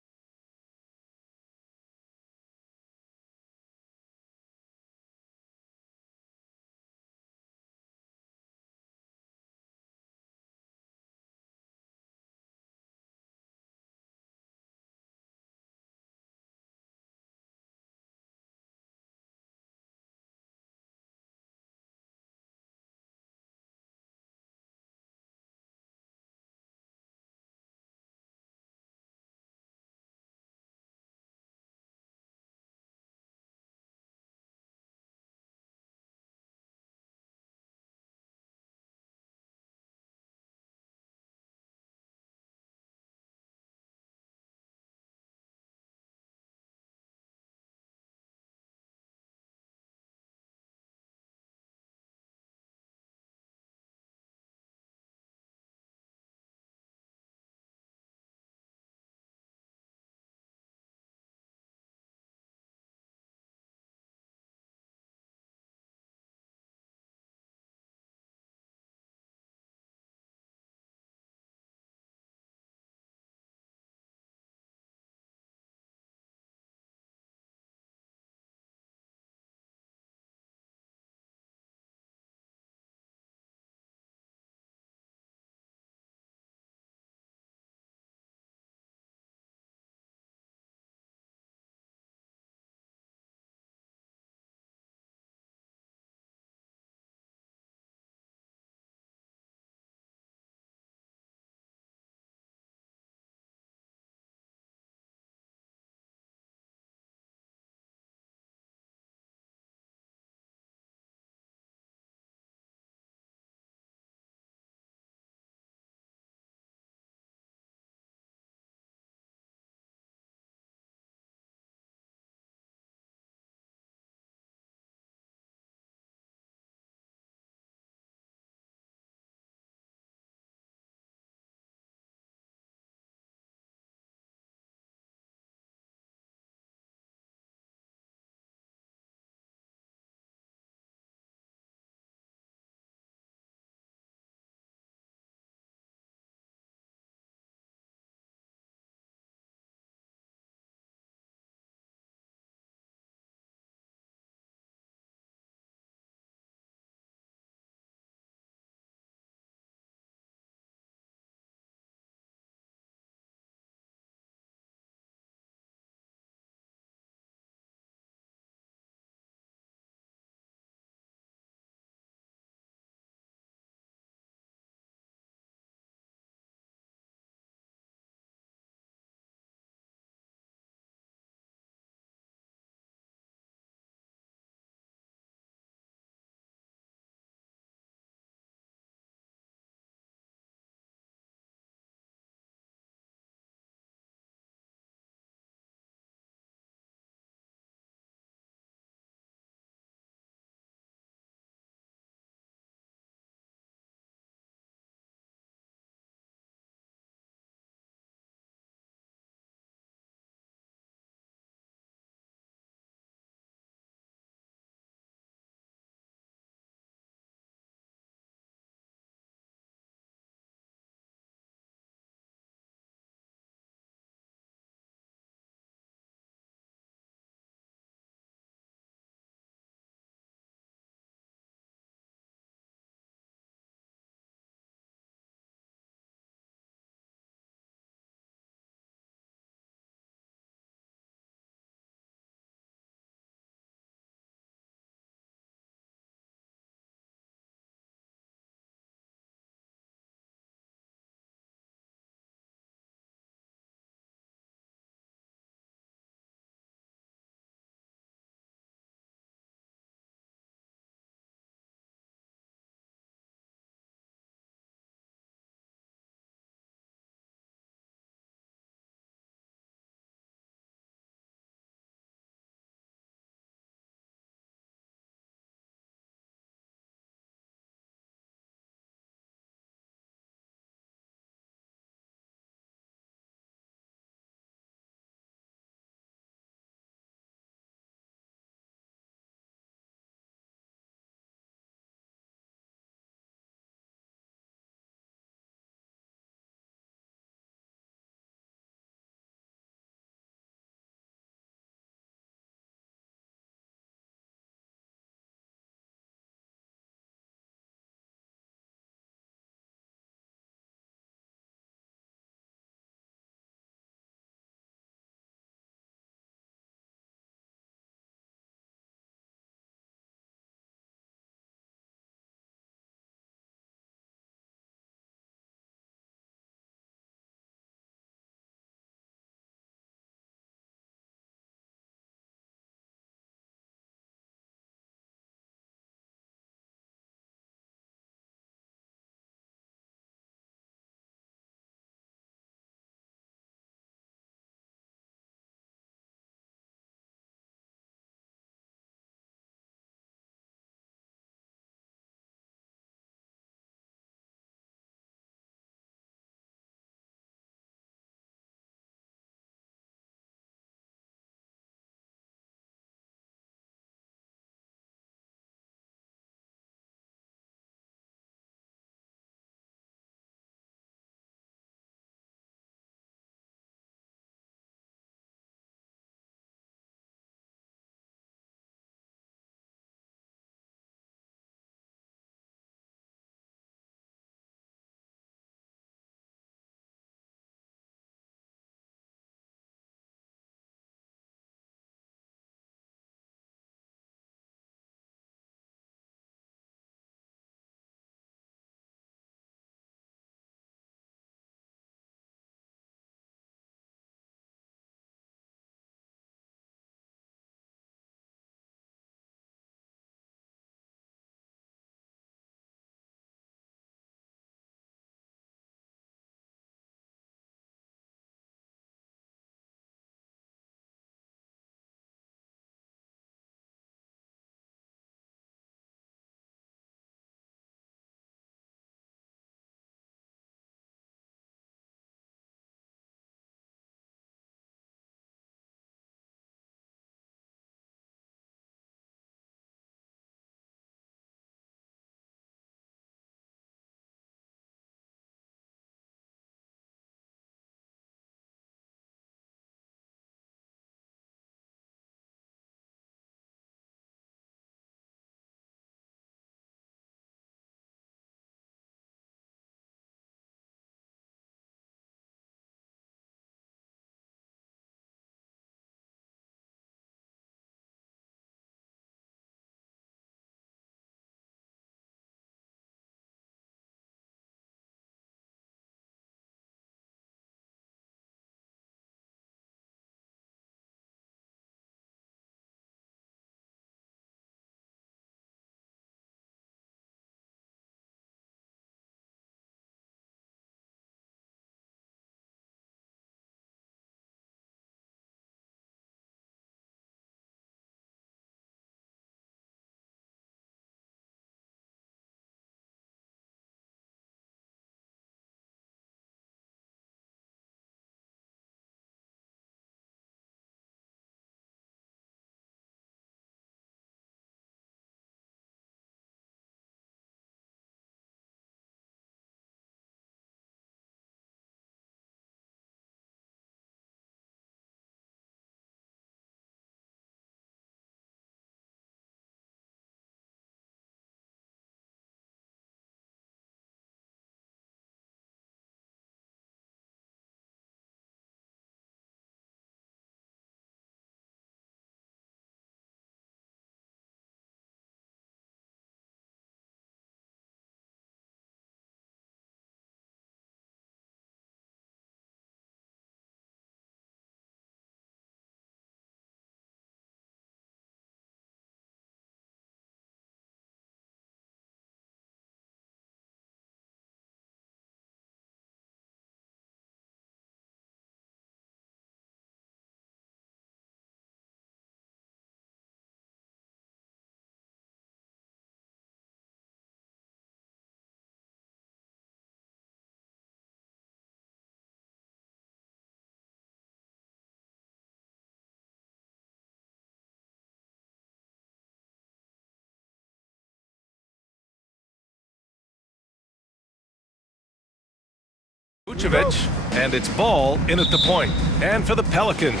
Vucevic, and it's ball in at the point. And for the Pelicans,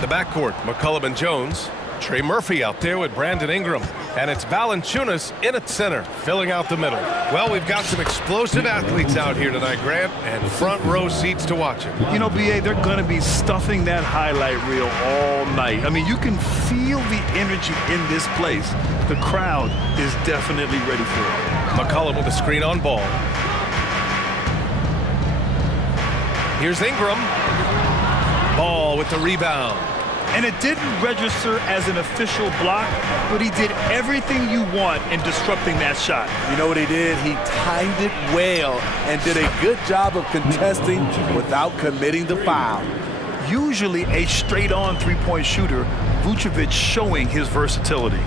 the backcourt, McCollum and Jones. Trey Murphy out there with Brandon Ingram. And it's Valanciunas in at center, filling out the middle. Well, we've got some explosive athletes out here tonight, Grant, and front row seats to watch it. You know, BA, they're going to be stuffing that highlight reel all night. I mean, you can feel the energy in this place. The crowd is definitely ready for it. McCollum with a screen on ball. Here's Ingram. Ball with the rebound. And it didn't register as an official block, but he did everything you want in disrupting that shot. You know what he did? He timed it well and did a good job of contesting without committing the foul. Usually a straight-on three-point shooter, Vucevic showing his versatility.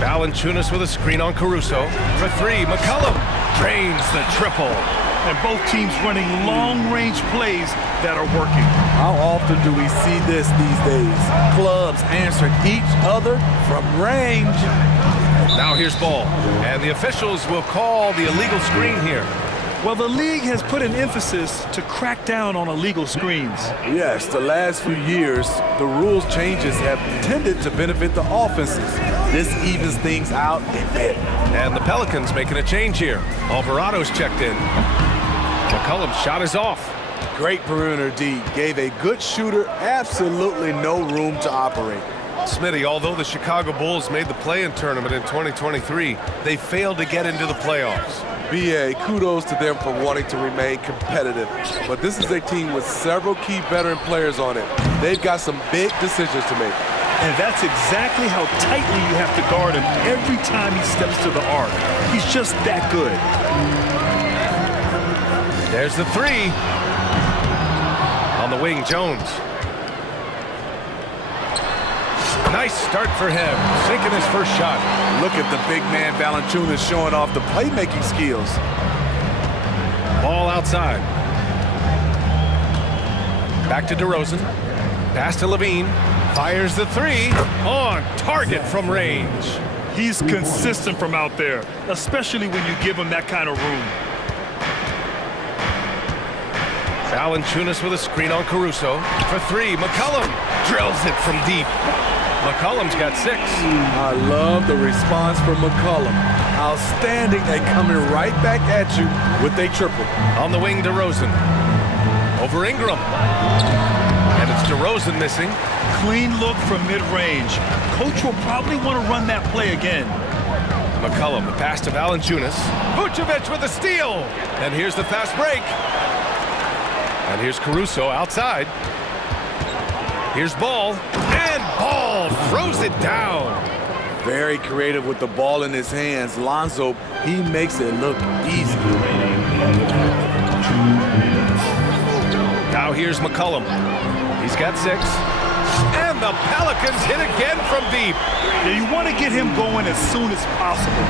Valanciunas with a screen on Caruso. For three, McCollum drains the triple. And both teams running long-range plays that are working. How often do we see this these days? Clubs answering each other from range. Now here's ball. And the officials will call the illegal screen here. Well, the league has put an emphasis to crack down on illegal screens. Yes, the last few years, the rules changes have tended to benefit the offenses. This evens things out a bit. And the Pelicans making a change here. Alvarado's checked in. McCollum's shot is off. Great perimeter D. Gave a good shooter absolutely no room to operate. Smitty, although the Chicago Bulls made the play-in tournament in 2023, they failed to get into the playoffs. BA, kudos to them for wanting to remain competitive. But this is a team with several key veteran players on it. They've got some big decisions to make. And that's exactly how tightly you have to guard him every time he steps to the arc. He's just that good. There's the three. On the wing, Jones. Nice start for him, sinking his first shot. Look at the big man Valanciunas showing off the playmaking skills. Ball outside. Back to DeRozan. Pass to Levine. Fires the three. On target from range. He's consistent from out there, especially when you give him that kind of room. Valanciunas with a screen on Caruso. For three, McCollum drills it from deep. McCollum's got 6. I love the response from McCollum. Outstanding. They coming right back at you with a triple. On the wing, DeRozan. Over Ingram. And it's DeRozan missing. Clean look from mid-range. Coach will probably want to run that play again. McCollum, the pass to Valanciunas. Vucevic with a steal. And here's the fast break. And here's Caruso outside. Here's Ball. And Ball throws it down. Very creative with the ball in his hands. Lonzo, he makes it look easy. Now here's McCollum. He's got 6. And the Pelicans hit again from deep. Yeah, you want to get him going as soon as possible.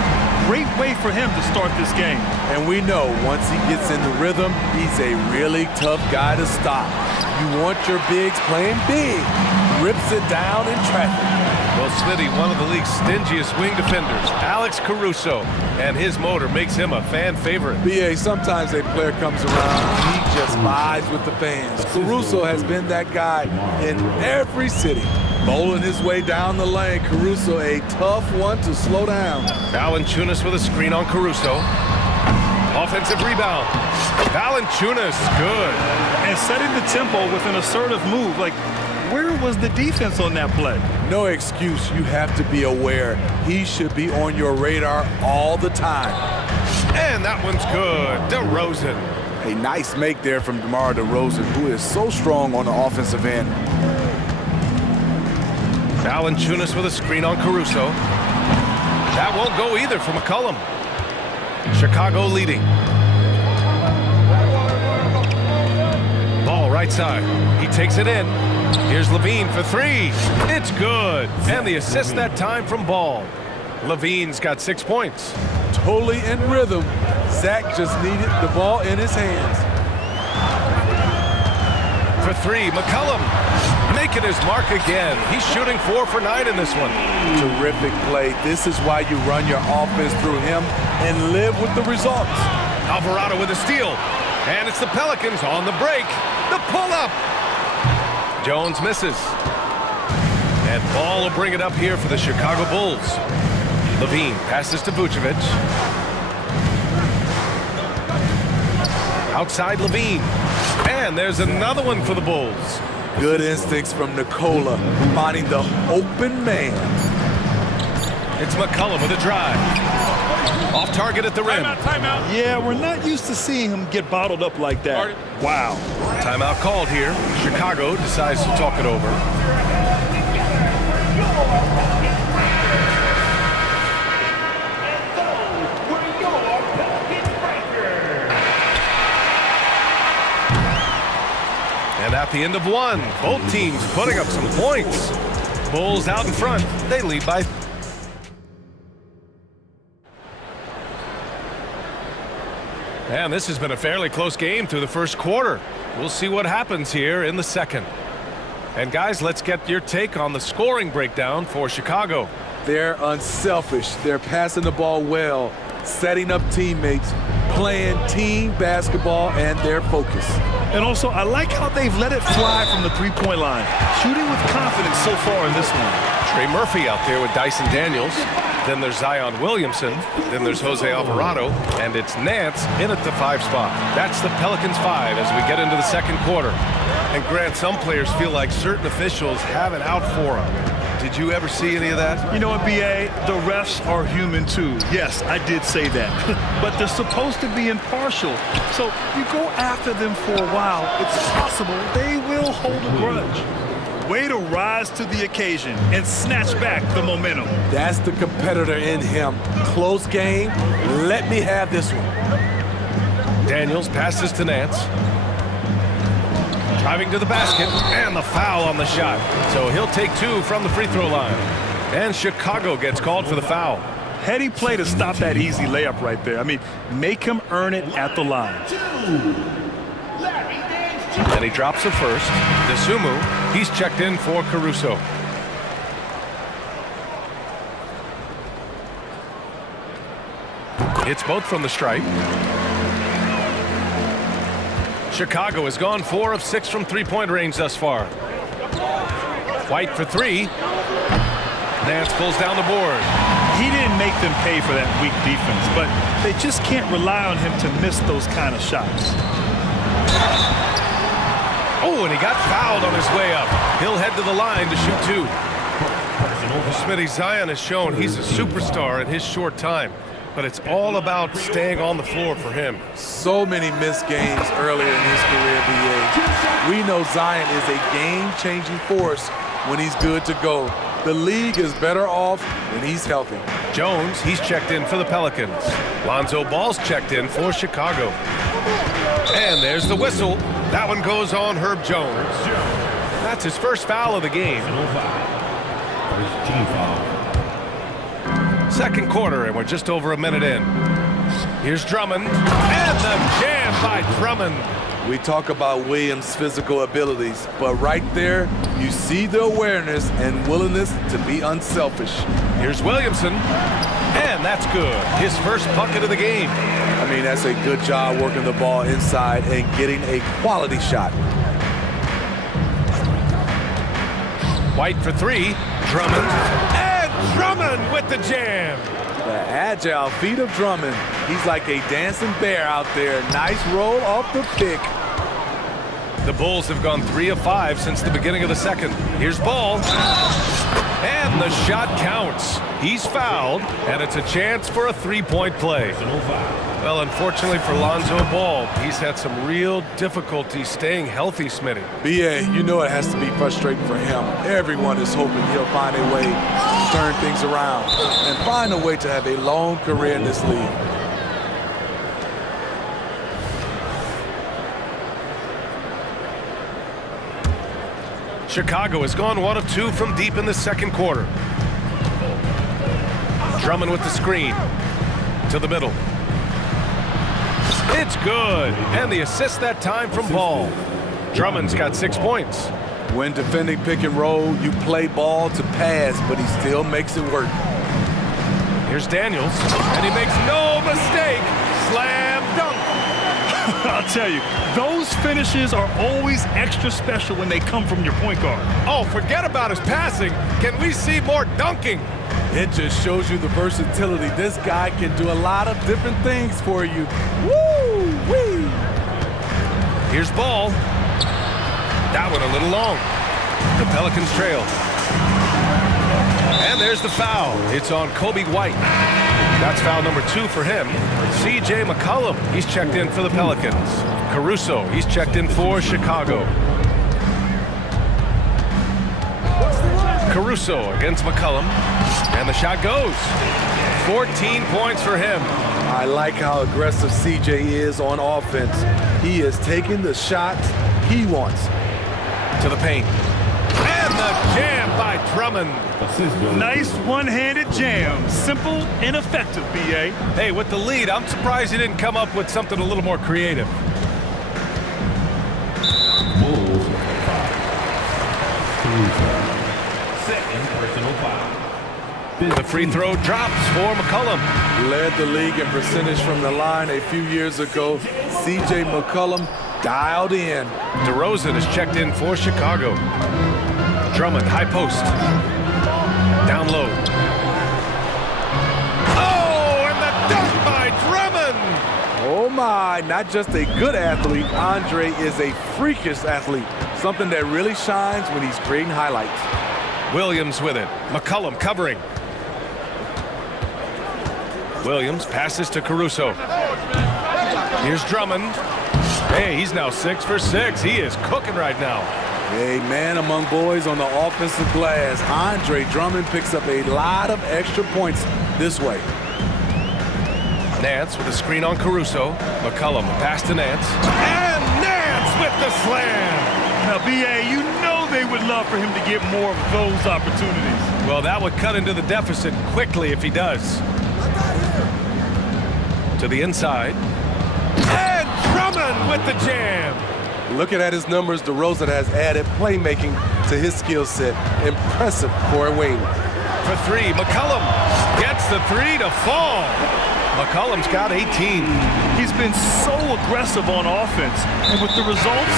Great way for him to start this game. And we know once he gets in the rhythm, he's a really tough guy to stop. You want your bigs playing big. Rips it down in traffic. Well, Smitty, one of the league's stingiest wing defenders, Alex Caruso, and his motor makes him a fan favorite. BA, sometimes a player comes around, he just vibes with the fans. Caruso has been that guy in every city. Bowling his way down the lane, Caruso a tough one to slow down. Valanciunas with a screen on Caruso. Offensive rebound. Valanciunas, good. And setting the tempo with an assertive move. Like, where was the defense on that play? No excuse. You have to be aware. He should be on your radar all the time. And that one's good. DeRozan. A nice make there from DeMar DeRozan, who is so strong on the offensive end. Valanciunas with a screen on Caruso. That won't go either for McCollum. Chicago leading. Ball right side. He takes it in. Here's Levine for 3. It's good. And the assist that time from Ball. Levine's got 6 points. Totally in rhythm. Zach just needed the ball in his hands. For 3, McCollum making his mark again. He's shooting 4 for 9 in this one. Terrific play. This is why you run your offense through him and live with the results. Alvarado with a steal. And it's the Pelicans on the break. The pull-up. Jones misses. And Ball will bring it up here for the Chicago Bulls. Levine passes to Vucevic. Outside Levine. And there's another one for the Bulls. Good instincts from Nikola, finding the open man. It's McCollum with a drive. Off target at the rim. Timeout. Yeah, we're not used to seeing him get bottled up like that. Wow. Timeout called here. Chicago decides to talk it over. And at the end of one, both teams putting up some points. Bulls out in front. They lead by. And this has been a fairly close game through the first quarter. We'll see what happens here in the second. And guys, let's get your take on the scoring breakdown for Chicago. They're unselfish. They're passing the ball well, setting up teammates, playing team basketball, and they're focused. And also, I like how they've let it fly from the three-point line, shooting with confidence so far in this one. Trey Murphy out there with Dyson Daniels. Then there's Zion Williamson. Then there's Jose Alvarado. And it's Nance in at the 5 spot. That's the Pelicans 5 as we get into the second quarter. And Grant, some players feel like certain officials have it out for them. Did you ever see any of that? You know what, B.A.? The refs are human too. Yes, I did say that. But they're supposed to be impartial. So you go after them for a while, it's possible they will hold a grudge. Way to rise to the occasion and snatch back the momentum. That's the competitor in him. Close game. Let me have this one. Daniels passes to Nance. Driving to the basket, and the foul on the shot. So he'll take 2 from the free throw line. And Chicago gets called for the foul. Heady play to stop that easy layup right there. I mean, make him earn it at the line. And he drops it first. DeSumo, he's checked in for Caruso. It's both from the stripe. Chicago has gone 4 of 6 from three-point range thus far. White for 3. Nance pulls down the board. He didn't make them pay for that weak defense, but they just can't rely on him to miss those kind of shots. Oh, and he got fouled on his way up. He'll head to the line to shoot 2. Smitty, Zion has shown he's a superstar in his short time, but it's all about staying on the floor for him. So many missed games earlier in his career, B.A. We know Zion is a game-changing force when he's good to go. The league is better off when he's healthy. Jones, he's checked in for the Pelicans. Lonzo Ball's checked in for Chicago. And there's the whistle. That one goes on Herb Jones. That's his first foul of the game. Second quarter, and we're just over a minute in. Here's Drummond, and the jam by Drummond. We talk about Williams' physical abilities, but right there, you see the awareness and willingness to be unselfish. Here's Williamson, and that's good. His first bucket of the game. I mean, that's a good job working the ball inside and getting a quality shot. White for 3, Drummond, and Drummond with the jam. The agile feet of Drummond. He's like a dancing bear out there. Nice roll off the pick. The Bulls have gone 3 of 5 since the beginning of the second. Here's Ball. And the shot counts. He's fouled, and it's a chance for a three-point play. Well, unfortunately for Lonzo Ball, he's had some real difficulty staying healthy, Smitty. B.A., you know it has to be frustrating for him. Everyone is hoping he'll find a way to turn things around and find a way to have a long career in this league. Chicago has gone 1 of 2 from deep in the second quarter. Drummond with the screen to the middle. It's good, and the assist that time from Ball. Drummond's got 6 points. When defending pick and roll, you play ball to pass, but he still makes it work. Here's Daniels, and he makes no mistake. Slam dunk. I'll tell you, those finishes are always extra special when they come from your point guard. Oh, forget about his passing. Can we see more dunking? It just shows you the versatility. This guy can do a lot of different things for you. Woo-wee! Here's ball. That one a little long. The Pelicans trail. And there's the foul. It's on Kobe White. That's foul number 2 for him. C.J. McCollum, he's checked in for the Pelicans. Caruso, he's checked in for Chicago. Caruso against McCollum. And the shot goes. 14 points for him. I like how aggressive C.J. is on offense. He is taking the shots he wants. To the paint. And the jam by Drummond. Nice one-handed jam. Simple and effective, B.A. Hey, with the lead, I'm surprised he didn't come up with something a little more creative. Bulls 5. Second personal foul. The free throw drops for McCollum. Led the league in percentage from the line a few years ago. C.J. McCollum dialed in. DeRozan is checked in for Chicago. Drummond, high post. Down low. Oh, and the dunk by Drummond! Oh my, not just a good athlete, Andre is a freakish athlete. Something that really shines when he's creating highlights. Williams with it. McCollum covering. Williams passes to Caruso. Here's Drummond. Hey, he's now 6 for 6. He is cooking right now. A man among boys on the offensive glass. Andre Drummond picks up a lot of extra points this way. Nance with a screen on Caruso. McCollum, a pass to Nance. And Nance with the slam. Now, B.A., you know they would love for him to get more of those opportunities. Well, that would cut into the deficit quickly if he does. To the inside. And Drummond with the jam. Looking at his numbers, DeRozan has added playmaking to his skill set. Impressive for a wing. For 3, McCollum gets the 3 to fall. McCollum's got 18. He's been so aggressive on offense, and with the results,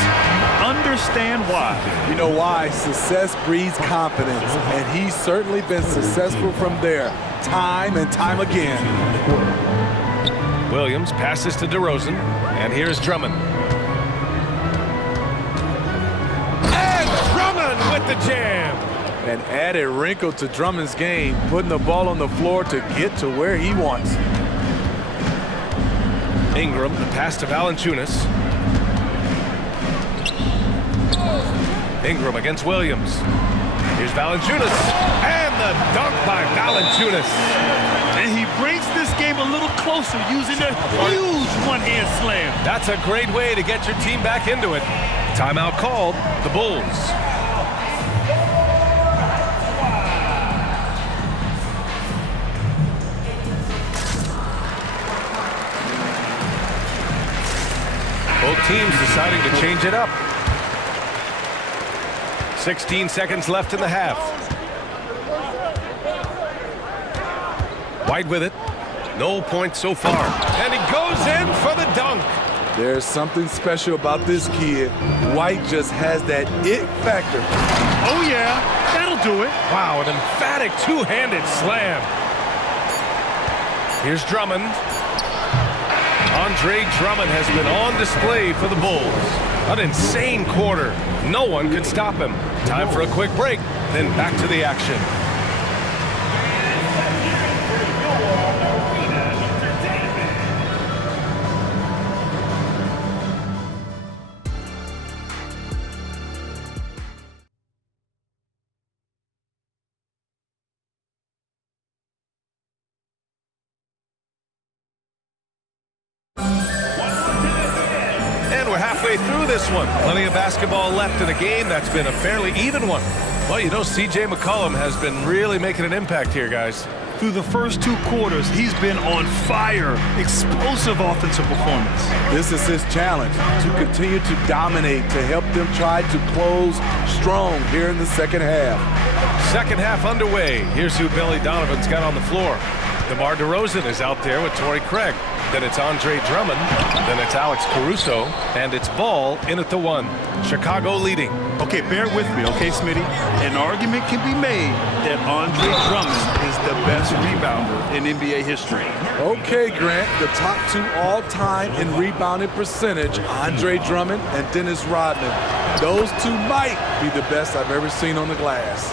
understand why. You know why? Success breeds confidence, and he's certainly been successful from there, time and time again. Williams passes to DeRozan, and here's Drummond. And Drummond with the jam. An added wrinkle to Drummond's game, putting the ball on the floor to get to where he wants. Ingram, the pass to Valanciunas. Ingram against Williams. Here's Valanciunas. And the dunk by Valanciunas. And he brings this game a little closer using a huge one-hand slam. That's a great way to get your team back into it. Timeout called, the Bulls. Both teams deciding to change it up. 16 seconds left in the half. White with it. No points so far. And he goes in for the dunk. There's something special about this kid. White just has that it factor. Oh, yeah. That'll do it. Wow, an emphatic two-handed slam. Here's Drummond. Andre Drummond has been on display for the Bulls. An insane quarter. No one could stop him. Time for a quick break, then back to the action. We're halfway through this one. Plenty of basketball left in a game that's been a fairly even one. Well, you know, C.J. McCollum has been really making an impact here, guys. Through the first 2 quarters, he's been on fire. Explosive offensive performance. This is his challenge, to continue to dominate, to help them try to close strong here in the second half. Second half underway. Here's who Billy Donovan's got on the floor. DeMar DeRozan is out there with Torrey Craig. then it's Andre Drummond, then it's Alex Caruso, and it's ball in at the 1. Chicago leading. Okay, bear with me, okay, Smitty? An argument can be made that Andre Drummond is the best rebounder in NBA history. Okay, Grant, the top 2 all-time in rebounding percentage, Andre Drummond and Dennis Rodman. Those 2 might be the best I've ever seen on the glass.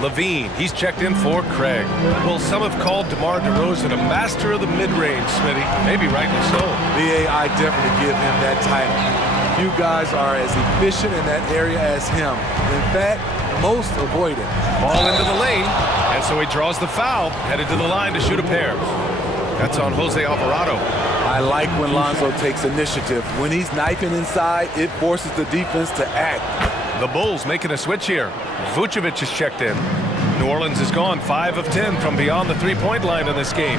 Levine, he's checked in for Craig. Well, some have called DeMar DeRozan a master of the mid-range, Smitty. Maybe rightly so. BA, I definitely give him that title. You guys are as efficient in that area as him. In fact, most avoid it. Ball into the lane, and so he draws the foul, headed to the line to shoot a pair. That's on Jose Alvarado. I like when Lonzo takes initiative. When he's knifing inside, it forces the defense to act. The Bulls making a switch here. Vucevic is checked in. New Orleans has gone 5 of 10 from beyond the three-point line in this game.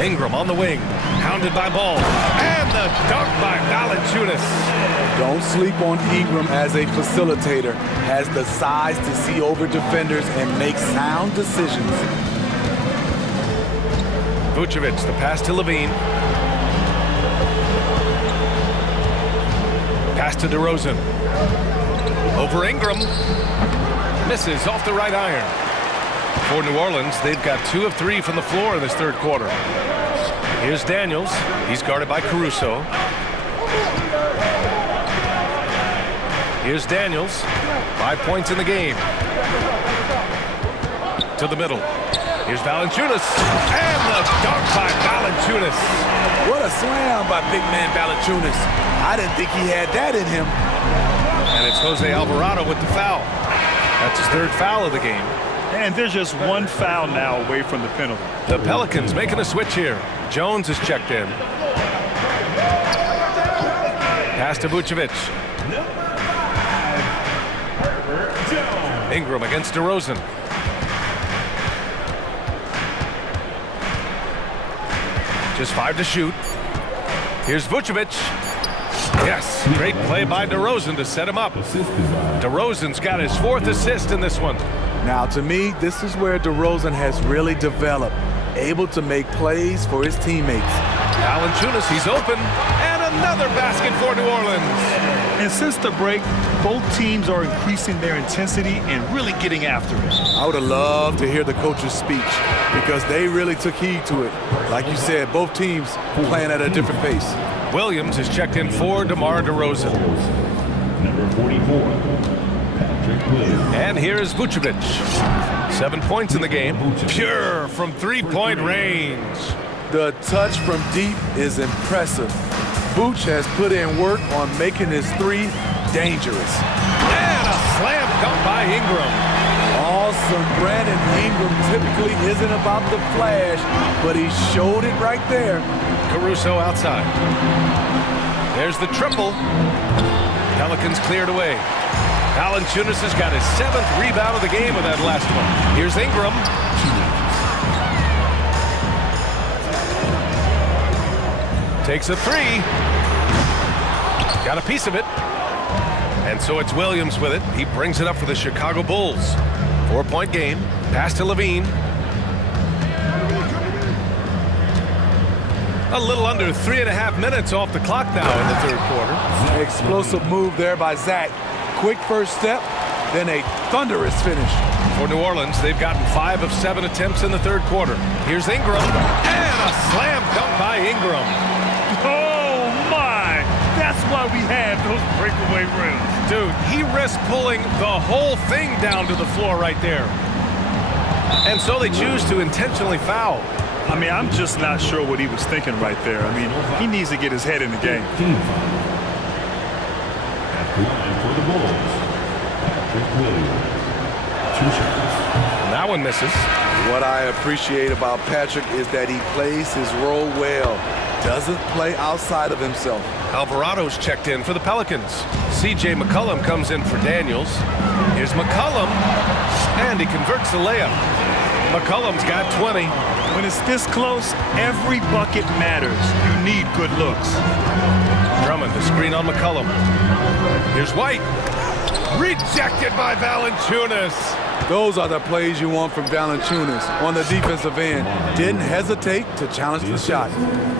Ingram on the wing, hounded by Ball, and the dunk by Valanciunas. Don't sleep on Ingram as a facilitator. Has the size to see over defenders and make sound decisions. Vucevic, the pass to Levine. Pass to DeRozan. Over Ingram. Misses off the right iron. For New Orleans, they've got 2 of 3 from the floor in this third quarter. Here's Daniels. He's guarded by Caruso. Here's Daniels. 5 points in the game. To the middle. Here's Valanciunas. And the dunk by Valanciunas. What a slam by big man Valanciunas. I didn't think he had that in him. And it's Jose Alvarado with the foul. That's his 3rd foul of the game. And there's just 1 foul now away from the penalty. The Pelicans making a switch here. Jones is checked in. Pass to Vucevic. Ingram against DeRozan. Just 5 to shoot. Here's Vucevic. Yes, great play by DeRozan to set him up. DeRozan's got his 4th assist in this one. Now, to me, this is where DeRozan has really developed, able to make plays for his teammates. Valanciunas, he's open, and another basket for New Orleans. And since the break, both teams are increasing their intensity and really getting after it. I would have loved to hear the coach's speech because they really took heed to it. Like you said, both teams playing at a different pace. Williams is checked in for DeMar DeRozan. Number 44. And here is Vucevic. 7 points in the game. Pure from three-point range. The touch from deep is impressive. Vooch has put in work on making his 3 dangerous. And a slam dunk by Ingram. Awesome. Brandon Ingram typically isn't about the flash, but he showed it right there. Caruso outside. There's the triple. Pelicans cleared away. Valanciunas has got his 7th rebound of the game with that last one. Here's Ingram. Takes a 3. Got a piece of it. And so it's Williams with it. He brings it up for the Chicago Bulls. 4-point game. Pass to Levine. A little under 3.5 minutes off the clock now in the third quarter. Explosive move there by Zach. Quick first step, then a thunderous finish. For New Orleans, they've gotten 5 of 7 attempts in the third quarter. Here's Ingram, and a slam dunk by Ingram. Oh, my! That's why we have those breakaway rims. Dude, he risked pulling the whole thing down to the floor right there. And so they choose to intentionally foul. I mean, I'm just not sure what he was thinking right there. I mean, he needs to get his head in the game. For the Bulls, Patrick Williams. 2 shots. That one misses. What I appreciate about Patrick is that he plays his role well. Doesn't play outside of himself. Alvarado's checked in for the Pelicans. C.J. McCollum comes in for Daniels. Here's McCollum, and he converts the layup. McCollum's got 20. When it's this close, every bucket matters. You need good looks. Drummond, the screen on McCollum. Here's White. Rejected by Valanciunas. Those are the plays you want from Valanciunas on the defensive end. Didn't hesitate to challenge the shot.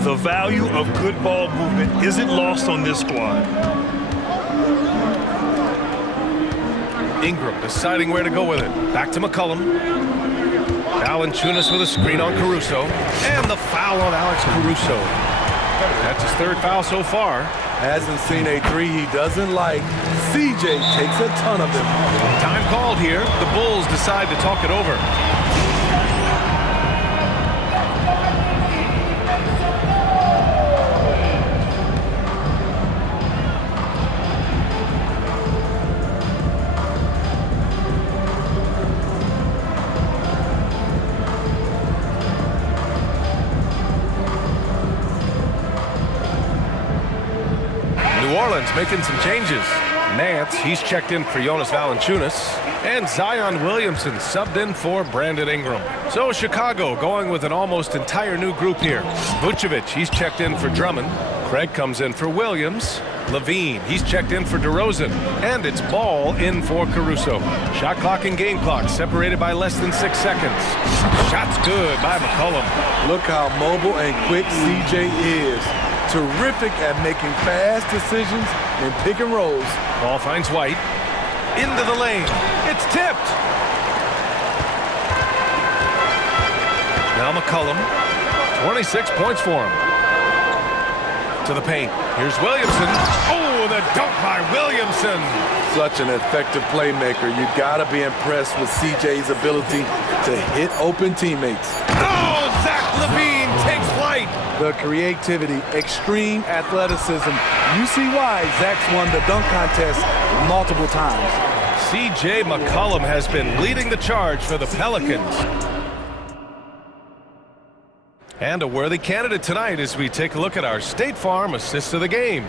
The value of good ball movement isn't lost on this squad. Ingram deciding where to go with it. Back to McCollum. Valanciunas with a screen on Caruso. And the foul on Alex Caruso. That's his third foul so far. Hasn't seen a three he doesn't like. CJ takes a ton of them. Time called here. The Bulls decide to talk it over. New Orleans making some changes. Nance, he's checked in for Jonas Valanciunas. And Zion Williamson subbed in for Brandon Ingram. So Chicago going with an almost entire new group here. Vucevic, he's checked in for Drummond. Craig comes in for Williams. Levine, he's checked in for DeRozan. And it's Ball in for Caruso. Shot clock and game clock separated by less than 6 seconds. Shot's good by McCollum. Look how mobile and quick CJ is. Terrific at making fast decisions and pick and rolls. Ball finds White. Into the lane. It's tipped. Now McCollum. 26 points for him. To the paint. Here's Williamson. Oh, the dunk by Williamson. Such an effective playmaker. You gotta be impressed with CJ's ability to hit open teammates. Oh, Zach LaVine takes flight. The creativity, extreme athleticism. You see why Zach's won the dunk contest multiple times. C.J. McCollum has been leading the charge for the Pelicans. And a worthy candidate tonight as we take a look at our State Farm assist of the game.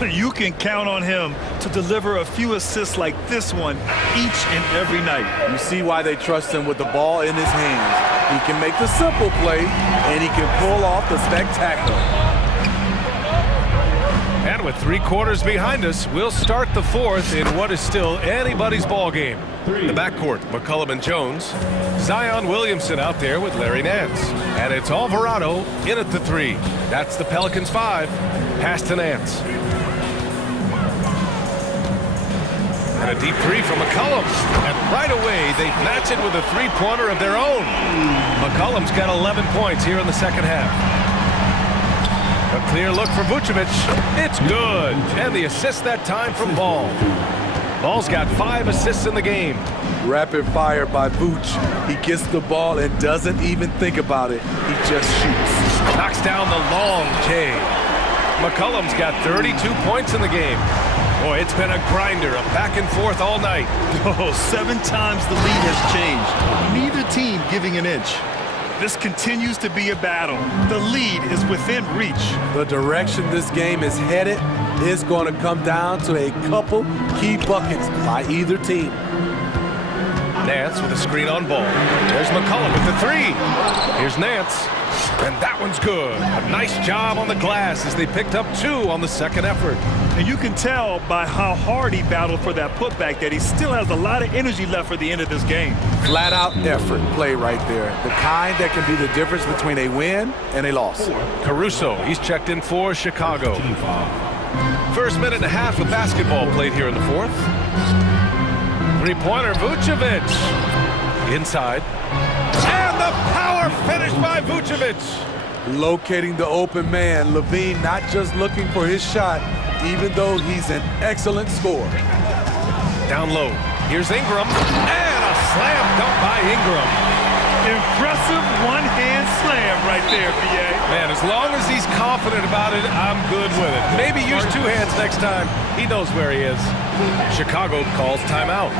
You can count on him to deliver a few assists like this one each and every night. You see why they trust him with the ball in his hands. He can make the simple play, and he can pull off the spectacular. And with 3 quarters behind us, we'll start the fourth in what is still anybody's ball game. The backcourt, McCollum and Jones. Zion Williamson out there with Larry Nance. And it's Alvarado in at the 3. That's the Pelicans 5. Pass to Nance. And a deep 3 from McCollum. And right away, they match it with a 3-pointer of their own. McCollum's got 11 points here in the second half. A clear look for Vucevic. It's good. And the assist that time from Ball. Ball's got 5 assists in the game. Rapid fire by Vooch. He gets the ball and doesn't even think about it. He just shoots. Knocks down the long J. McCollum's got 32 points in the game. Boy, it's been a grinder, a back and forth all night. Oh, 7 times the lead has changed. Neither team giving an inch. This continues to be a battle. The lead is within reach. The direction this game is headed is going to come down to a couple key buckets by either team. Nance with a screen on Ball. There's McCollum with the 3. Here's Nance. And that one's good. A nice job on the glass as they picked up 2 on the second effort. And you can tell by how hard he battled for that putback that he still has a lot of energy left for the end of this game. Flat out effort play right there. The kind that can be the difference between a win and a loss. Caruso, he's checked in for Chicago. First minute and a half of basketball played here in the fourth. 3-pointer, Vucevic. Inside. And the power finish by Vucevic. Locating the open man. Levine not just looking for his shot, even though he's an excellent scorer. Down low. Here's Ingram. And a slam dunk by Ingram. Impressive one-hand slam right there, B.A. Man, as long as he's confident about it, I'm good with it. Maybe use 2 hands next time. He knows where he is. Chicago calls timeout.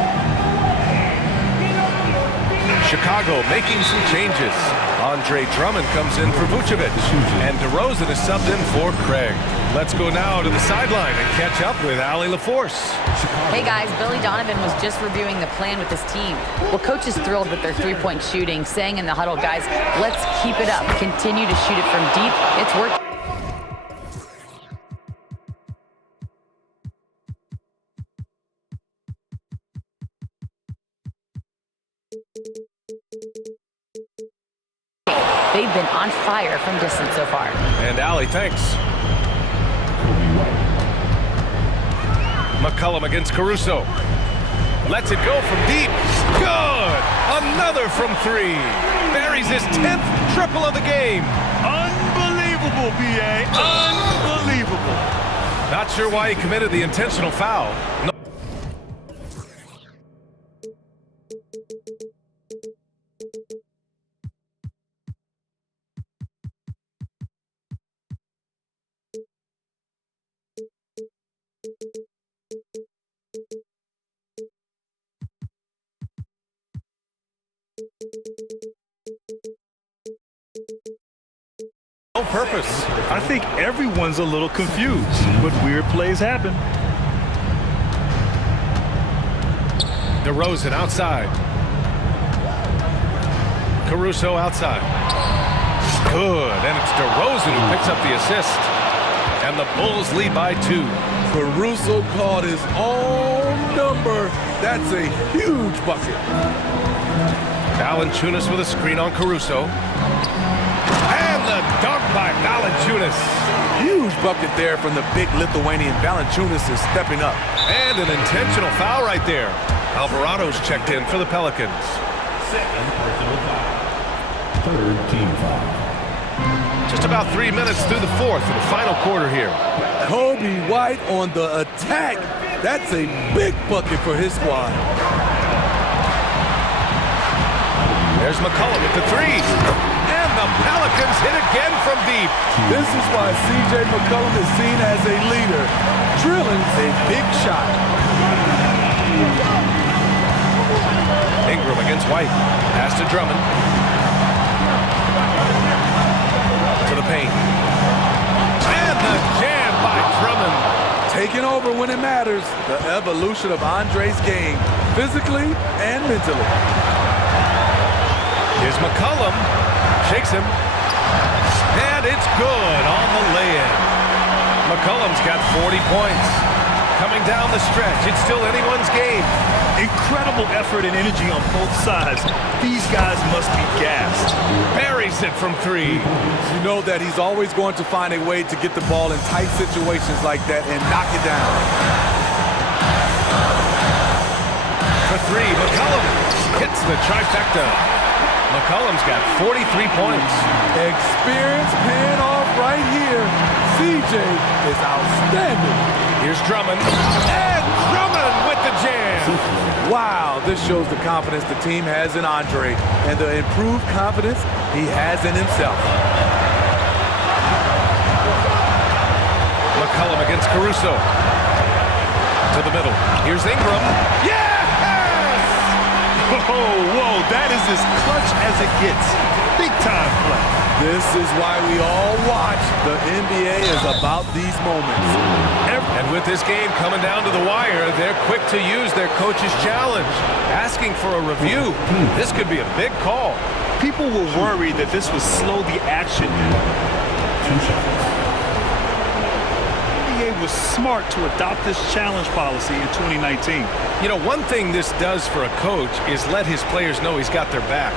Chicago making some changes. Andre Drummond comes in for Vucevic. And DeRozan is subbed in for Craig. Let's go now to the sideline and catch up with Allie LaForce. Hey guys, Billy Donovan was just reviewing the plan with his team. Well, coach is thrilled with their 3-point shooting, saying in the huddle, guys, let's keep it up. Continue to shoot it from deep. It's working. been on fire from distance so far. And Allie, thanks. McCollum against Caruso. Lets it go from deep. Good! Another from three. Buries his 10th triple of the game. Unbelievable, B.A. Unbelievable. Not sure why he committed the intentional foul. No. No purpose. I think everyone's a little confused, but weird plays happen. DeRozan outside. Caruso outside. Good, and it's DeRozan who picks up the assist. And the Bulls lead by 2. Caruso called his own number. That's a huge bucket. Valanciunas with a screen on Caruso. And the dunk by Valanciunas. Huge bucket there from the big Lithuanian. Valanciunas is stepping up. And an intentional foul right there. Alvarado's checked in for the Pelicans. Third team foul. Just about 3 minutes through the fourth in the final quarter here. Kobe White on the attack. That's a big bucket for his squad. There's McCollum with the three. And the Pelicans hit again from deep. This is why C.J. McCollum is seen as a leader. Drilling a big shot. Ingram against White. Pass to Drummond. To the paint. And the jam by Drummond. Taking over when it matters. The evolution of Andre's game, physically and mentally. Here's McCollum. Shakes him. And it's good on the lay-in. McCollum's got 40 points. Coming down the stretch, it's still anyone's game. Incredible effort and energy on both sides. These guys must be gassed. Buries it from three. You know that he's always going to find a way to get the ball in tight situations like that and knock it down. For three, McCollum hits the trifecta. McCollum's got 43 points. Experience paying off right here. CJ is outstanding. Here's Drummond. And Drummond with the jam. Wow, this shows the confidence the team has in Andre and the improved confidence he has in himself. McCollum against Caruso. To the middle. Here's Ingram. Yes! Whoa, that is as clutch as it gets. Big time play. This is why we all watch. The NBA is about these moments. And with this game coming down to the wire, they're quick to use their coach's challenge. Asking for a review. This could be a big call. People were worried that this would slow the action. NBA was smart to adopt this challenge policy in 2019. You know, one thing this does for a coach is let his players know he's got their back.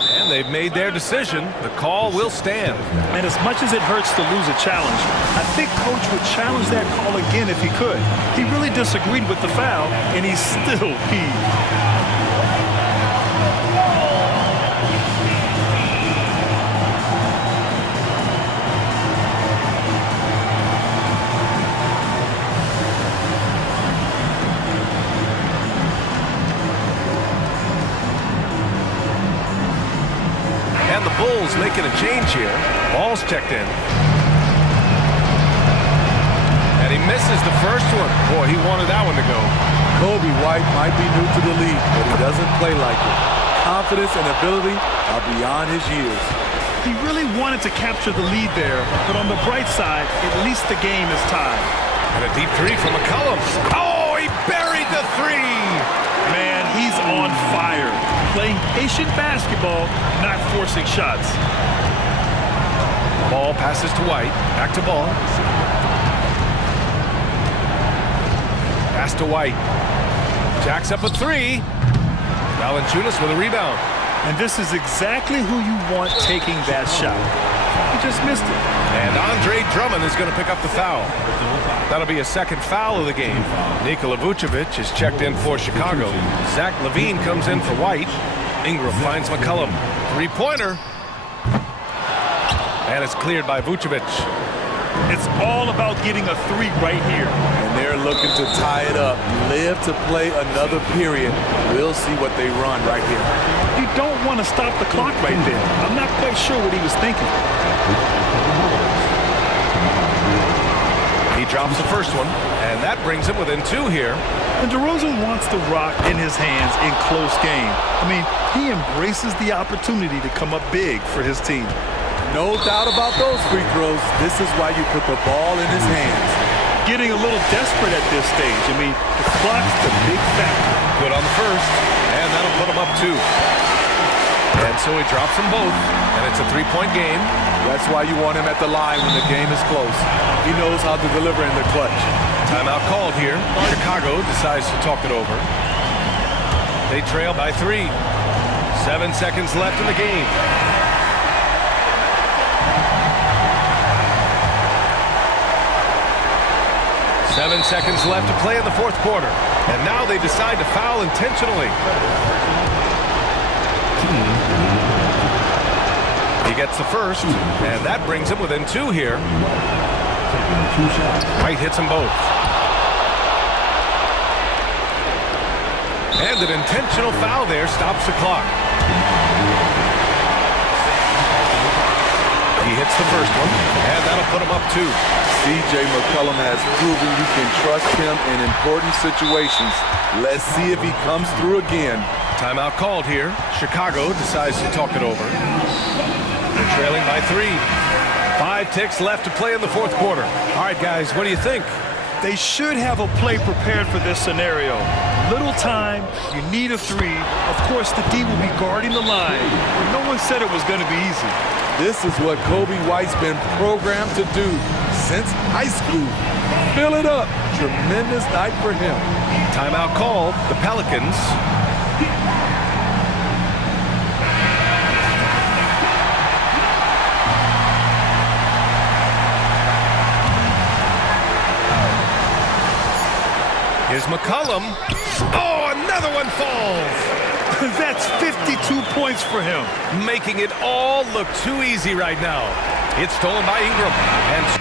And they've made their decision. The call will stand. And as much as it hurts to lose a challenge, I think Coach would challenge that call again if he could. He really disagreed with the foul, and he's still peeved. And the Bulls making a change here. Ball's checked in. And he misses the first one. Boy, he wanted that one to go. Kobe White might be new to the league, but he doesn't play like it. Confidence and ability are beyond his years. He really wanted to capture the lead there, but on the bright side, at least the game is tied. And a deep three from McCollum. Oh, he buried the three! Man, he's on fire. Playing patient basketball, not forcing shots. Ball passes to White. Back to Ball. Pass to White. Jacks up a three. Valanciunas with a rebound. And this is exactly who you want taking that shot. He just missed it. And Andre Drummond is going to pick up the foul. That'll be a second foul of the game. Nikola Vucevic is checked in for Chicago. Zach LaVine comes in for White. Ingram finds McCollum. Three-pointer. And it's cleared by Vucevic. It's all about getting a three right here. And they're looking to tie it up. Live to play another period. We'll see what they run right here. You don't want to stop the clock right there. I'm not quite sure what he was thinking. He drops the first one, and that brings him within two here. And DeRozan wants the rock in his hands in close game. I mean, he embraces the opportunity to come up big for his team. No doubt about those free throws. This is why you put the ball in his hands. Getting a little desperate at this stage. I mean, the clock's the big factor. Good on the first, and that'll put him up two. And so he drops them both, and it's a three-point game. That's why you want him at the line when the game is close. He knows how to deliver in the clutch. Timeout called here. Chicago decides to talk it over. They trail by 3. 7 seconds left in the game. Seven seconds left to play in the fourth quarter. And now they decide to foul intentionally. He gets the first, and that brings him within two here. White hits them both. And an intentional foul there stops the clock. He hits the first one, and that'll put him up two. C.J. McCollum has proven you can trust him in important situations. Let's see if he comes through again. Timeout called here. Chicago decides to talk it over. They're trailing by 3. 5 ticks left to play in the fourth quarter. All right, guys, what do you think? They should have a play prepared for this scenario. Little time, you need a three. Of course, the D will be guarding the line. No one said it was going to be easy. This is what Kobe White's been programmed to do since high school. Fill it up. Tremendous night for him. Timeout called. The Pelicans. Here's McCollum. Oh, another one falls. That's 52 points for him. Making it all look too easy right now. It's stolen by Ingram. And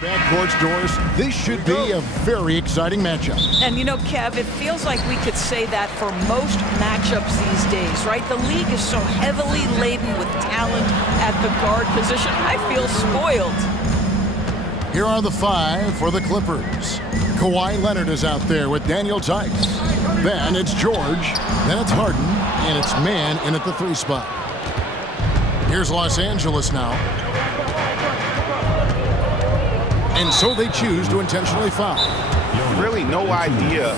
Backcourt, Doris. This should be a very exciting matchup. And you know, Kev, it feels like we could say that for most matchups these days, right? The league is so heavily laden with talent at the guard position. I feel spoiled. Here are the 5 for the Clippers. Kawhi Leonard is out there with Daniel Tice. Then it's George. Then it's Harden. And it's man in at the 3 spot. Here's Los Angeles now. And so they choose to intentionally foul. Really no idea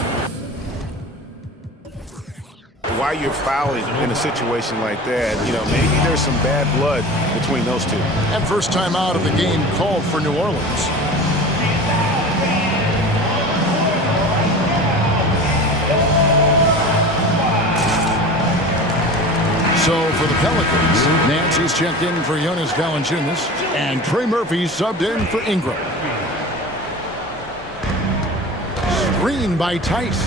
why you're fouling in a situation like that. You know, maybe there's some bad blood between those two. And first time out of the game called for New Orleans. So for the Pelicans, Nancy's checked in for Jonas Valanciunas, and Trey Murphy subbed in for Ingram. Screen by Tice.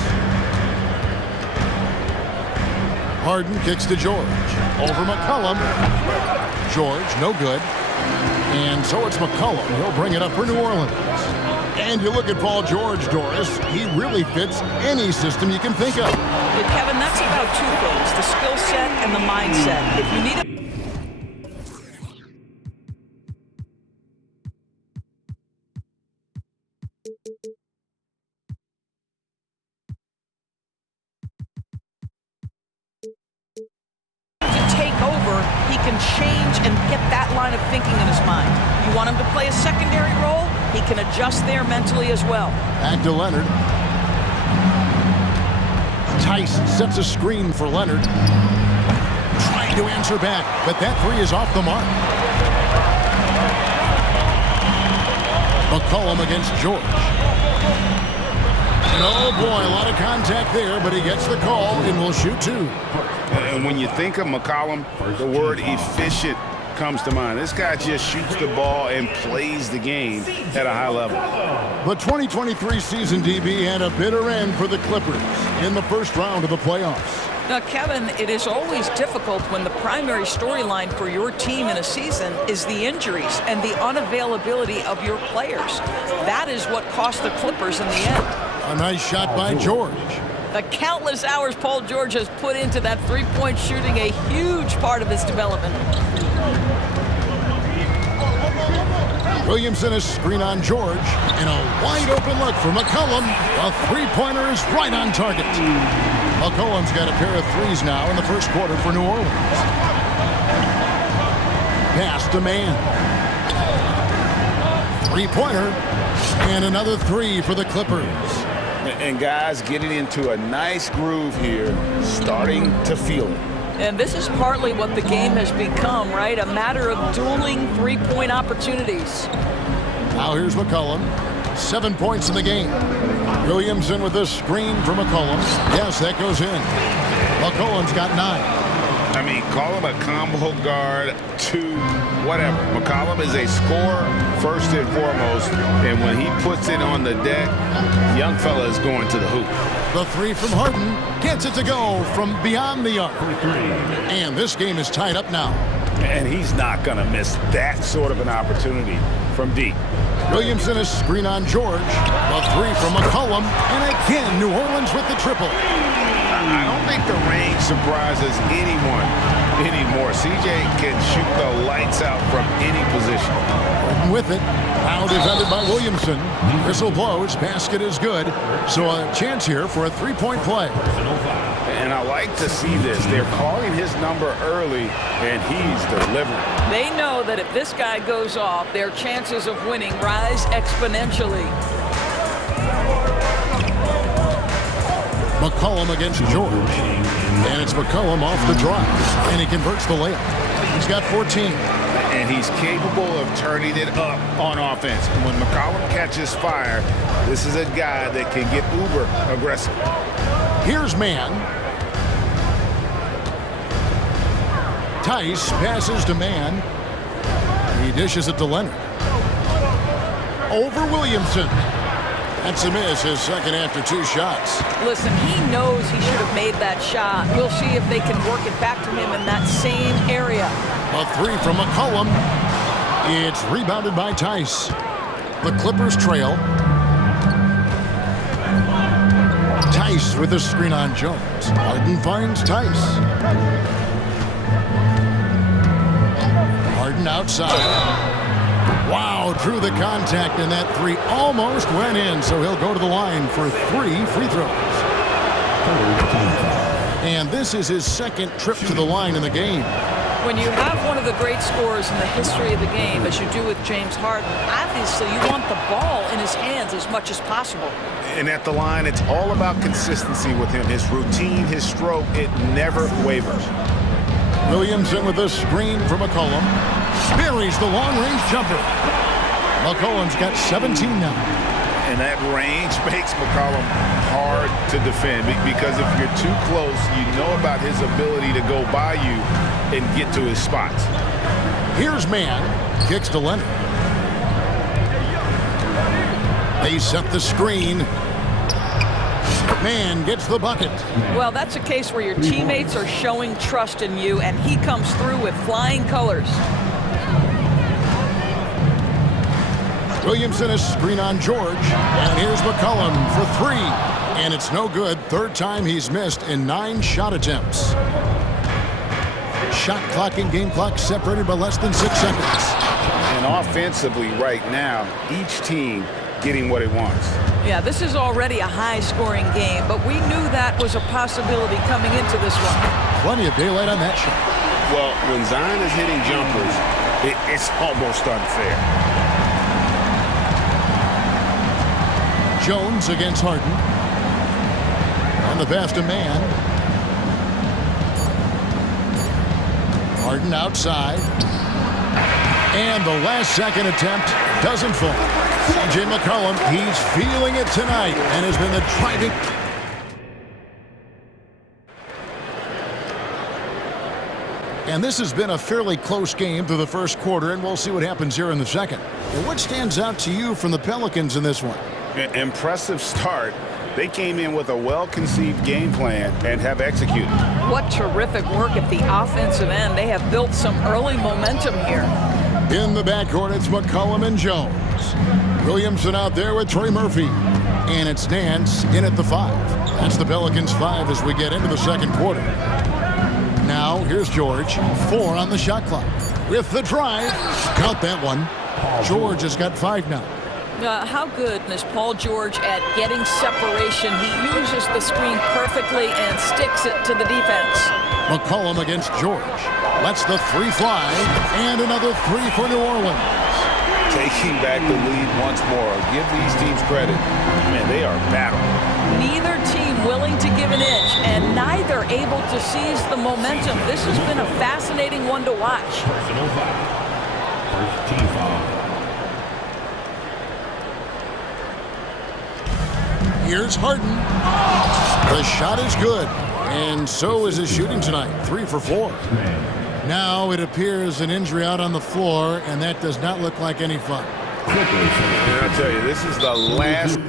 Harden kicks to George. Over McCollum. George, no good. And so it's McCollum. He'll bring it up for New Orleans. And you look at Paul George, Doris, he really fits any system you can think of. But Kevin, that's about 2 things, the skill set and the mindset. If you need a take over, he can change and get that line of thinking in his mind. You want him to play a secondary role, he can adjust there mentally as well. Back to Leonard. Tice sets a screen for Leonard. Trying to answer back, but that 3 is off the mark. McCollum against George. And oh boy, a lot of contact there, but he gets the call and will shoot 2. And when you think of McCollum, the word efficient comes to mind. This guy just shoots the ball and plays the game at a high level. The 2023 season, DB, had a bitter end for the Clippers in the first round of the playoffs. Now, Kevin, it is always difficult when the primary storyline for your team in a season is the injuries and the unavailability of your players. That is what cost the Clippers in the end. A nice shot by George. The countless hours Paul George has put into that three-point shooting, a huge part of his development. Williamson, a screen on George, and a wide-open look for McCollum. A three-pointer is right on target. McCollum's got a pair of 3s now in the first quarter for New Orleans. Pass to man. Three-pointer, and another 3 for the Clippers. And guys getting into a nice groove here, starting to feel it. And this is partly what the game has become, right? A matter of dueling three-point opportunities. Now here's McCollum. 7 points in the game. Williamson with a screen for McCollum. Yes, that goes in. McCollum's got 9. I mean, call him a combo guard, 2, whatever. McCollum is a scorer first and foremost, and when he puts it on the deck, young fella is going to the hoop. The 3 from Harden gets it to go from beyond the arc. And this game is tied up now. And he's not going to miss that sort of an opportunity from deep. Williamson, a screen on George. The 3 from McCollum. And again, New Orleans with the triple. I don't think the range surprises anyone anymore. CJ can shoot the lights out from any position. With it, now defended by Williamson. Whistle blows, basket is good. So a chance here for a three-point play. And I like to see this. They're calling his number early, and he's delivering. They know that if this guy goes off, their chances of winning rise exponentially. McCollum against George. And it's McCollum off the drive. And he converts the layup. He's got 14. And he's capable of turning it up on offense. When McCollum catches fire, this is a guy that can get uber aggressive. Here's man. Tice passes to man. He dishes it to Leonard. Over Williamson. That's a miss, his second after 2 shots. Listen, he knows he should have made that shot. We'll see if they can work it back to him in that same area. A 3 from McCollum. It's rebounded by Tice. The Clippers trail. Tice with a screen on Jones. Harden finds Tice. Harden outside. Wow, drew the contact, and that three almost went in, so he'll go to the line for 3 free throws. And this is his second trip to the line in the game. When you have one of the great scorers in the history of the game, as you do with James Harden, obviously you want the ball in his hands as much as possible. And at the line, it's all about consistency with him. His routine, his stroke, it never wavers. Williamson with a screen from McCollum. Buries the long-range jumper. McCollum's got 17 now. And that range makes McCollum hard to defend because if you're too close, you know about his ability to go by you and get to his spots. Here's Mann. Kicks to Leonard. They set the screen. Mann gets the bucket. Well, that's a case where your teammates are showing trust in you, and he comes through with flying colors. Williamson a screen on George. And here's McCollum for 3. And it's no good. Third time he's missed in 9 shot attempts. Shot clock and game clock separated by less than 6 seconds. And offensively right now, each team getting what it wants. Yeah, this is already a high-scoring game, but we knew that was a possibility coming into this one. Plenty of daylight on that shot. Well, when Zion is hitting jumpers, it's almost unfair. Jones against Harden. And the pass to Mann. Harden outside. And the last-second attempt doesn't fall. C.J. McCollum, he's feeling it tonight and has been the driving. And this has been a fairly close game through the first quarter, and we'll see what happens here in the second. And what stands out to you from the Pelicans in this one? Impressive start. They came in with a well-conceived game plan and have executed. What terrific work at the offensive end. They have built some early momentum here. In the backcourt, it's McCollum and Jones. Williamson out there with Trey Murphy. And it's Nance in at the 5. That's the Pelicans 5 as we get into the second quarter. Now, here's George. 4 on the shot clock. With the drive. Count that one. George has got 5 now. How good is Paul George at getting separation? He uses the screen perfectly and sticks it to the defense. McCollum against George. Lets the 3 fly. And another 3 for New Orleans. Taking back the lead once more. Give these teams credit. Man, they are battling. Neither team willing to give an inch, and neither able to seize the momentum. This has been a fascinating one to watch. Personal foul. First team foul. Here's Harden. The shot is good, and so is his shooting tonight. 3 for 4. Now it appears an injury out on the floor, and that does not look like any fun. And I'll tell you, this is the last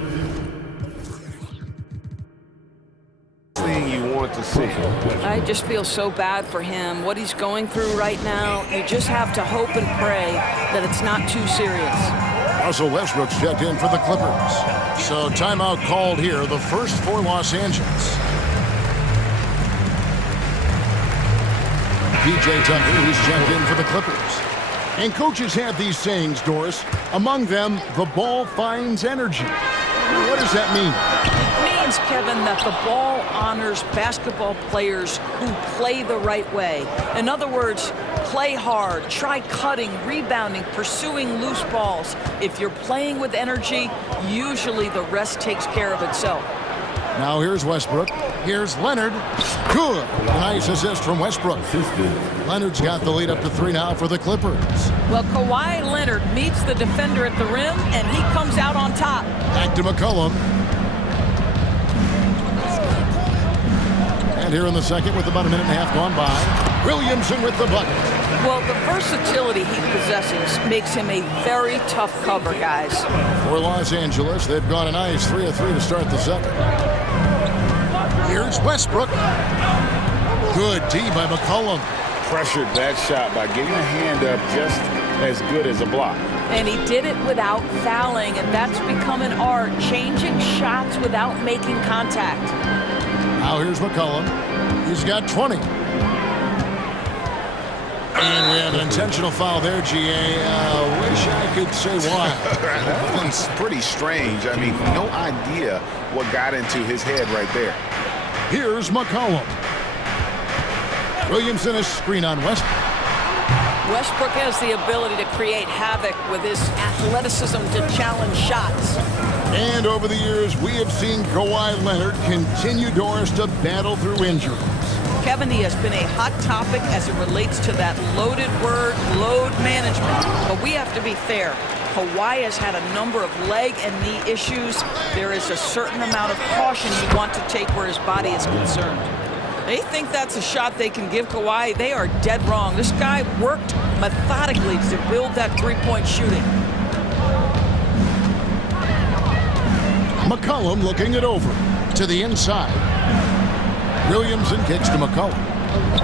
thing you want to see. I just feel so bad for him. What he's going through right now, you just have to hope and pray that it's not too serious. Russell Westbrook's checked in for the Clippers. So timeout called here, the first for Los Angeles. PJ Tucker, who's checked in for the Clippers. And coaches have these sayings, Doris. Among them, the ball finds energy. What does that mean? It means, Kevin, that the ball honors basketball players who play the right way. In other words, play hard, try cutting, rebounding, pursuing loose balls. If you're playing with energy, usually the rest takes care of itself. Now here's Westbrook. Here's Leonard. Good. Nice assist from Westbrook. Leonard's got the lead up to 3 now for the Clippers. Well, Kawhi Leonard meets the defender at the rim, and he comes out on top. Back to McCollum. And here in the second with about a minute and a half gone by, Williamson with the bucket. Well, the versatility he possesses makes him a very tough cover, guys. For Los Angeles, they've got a nice 3 of 3 to start the second. Here's Westbrook. Good D by McCollum. Pressured that shot by getting a hand up just as good as a block. And he did it without fouling, and that's become an art, changing shots without making contact. Now here's McCollum. He's got 20. And we have an intentional foul there, GA. Wish I could say why. That one's pretty strange. I mean, no idea what got into his head right there. Here's McCollum. Williamson is screen on Westbrook. Westbrook has the ability to create havoc with his athleticism to challenge shots. And over the years, we have seen Kawhi Leonard continue, Doris, to battle through injuries. Kevin, he has been a hot topic as it relates to that loaded word, load management. But we have to be fair. Kawhi has had a number of leg and knee issues. There is a certain amount of caution you want to take where his body is concerned. They think that's a shot they can give Kawhi. They are dead wrong. This guy worked methodically to build that three-point shooting. McCollum looking it over to the inside. Williamson kicks to McCollum.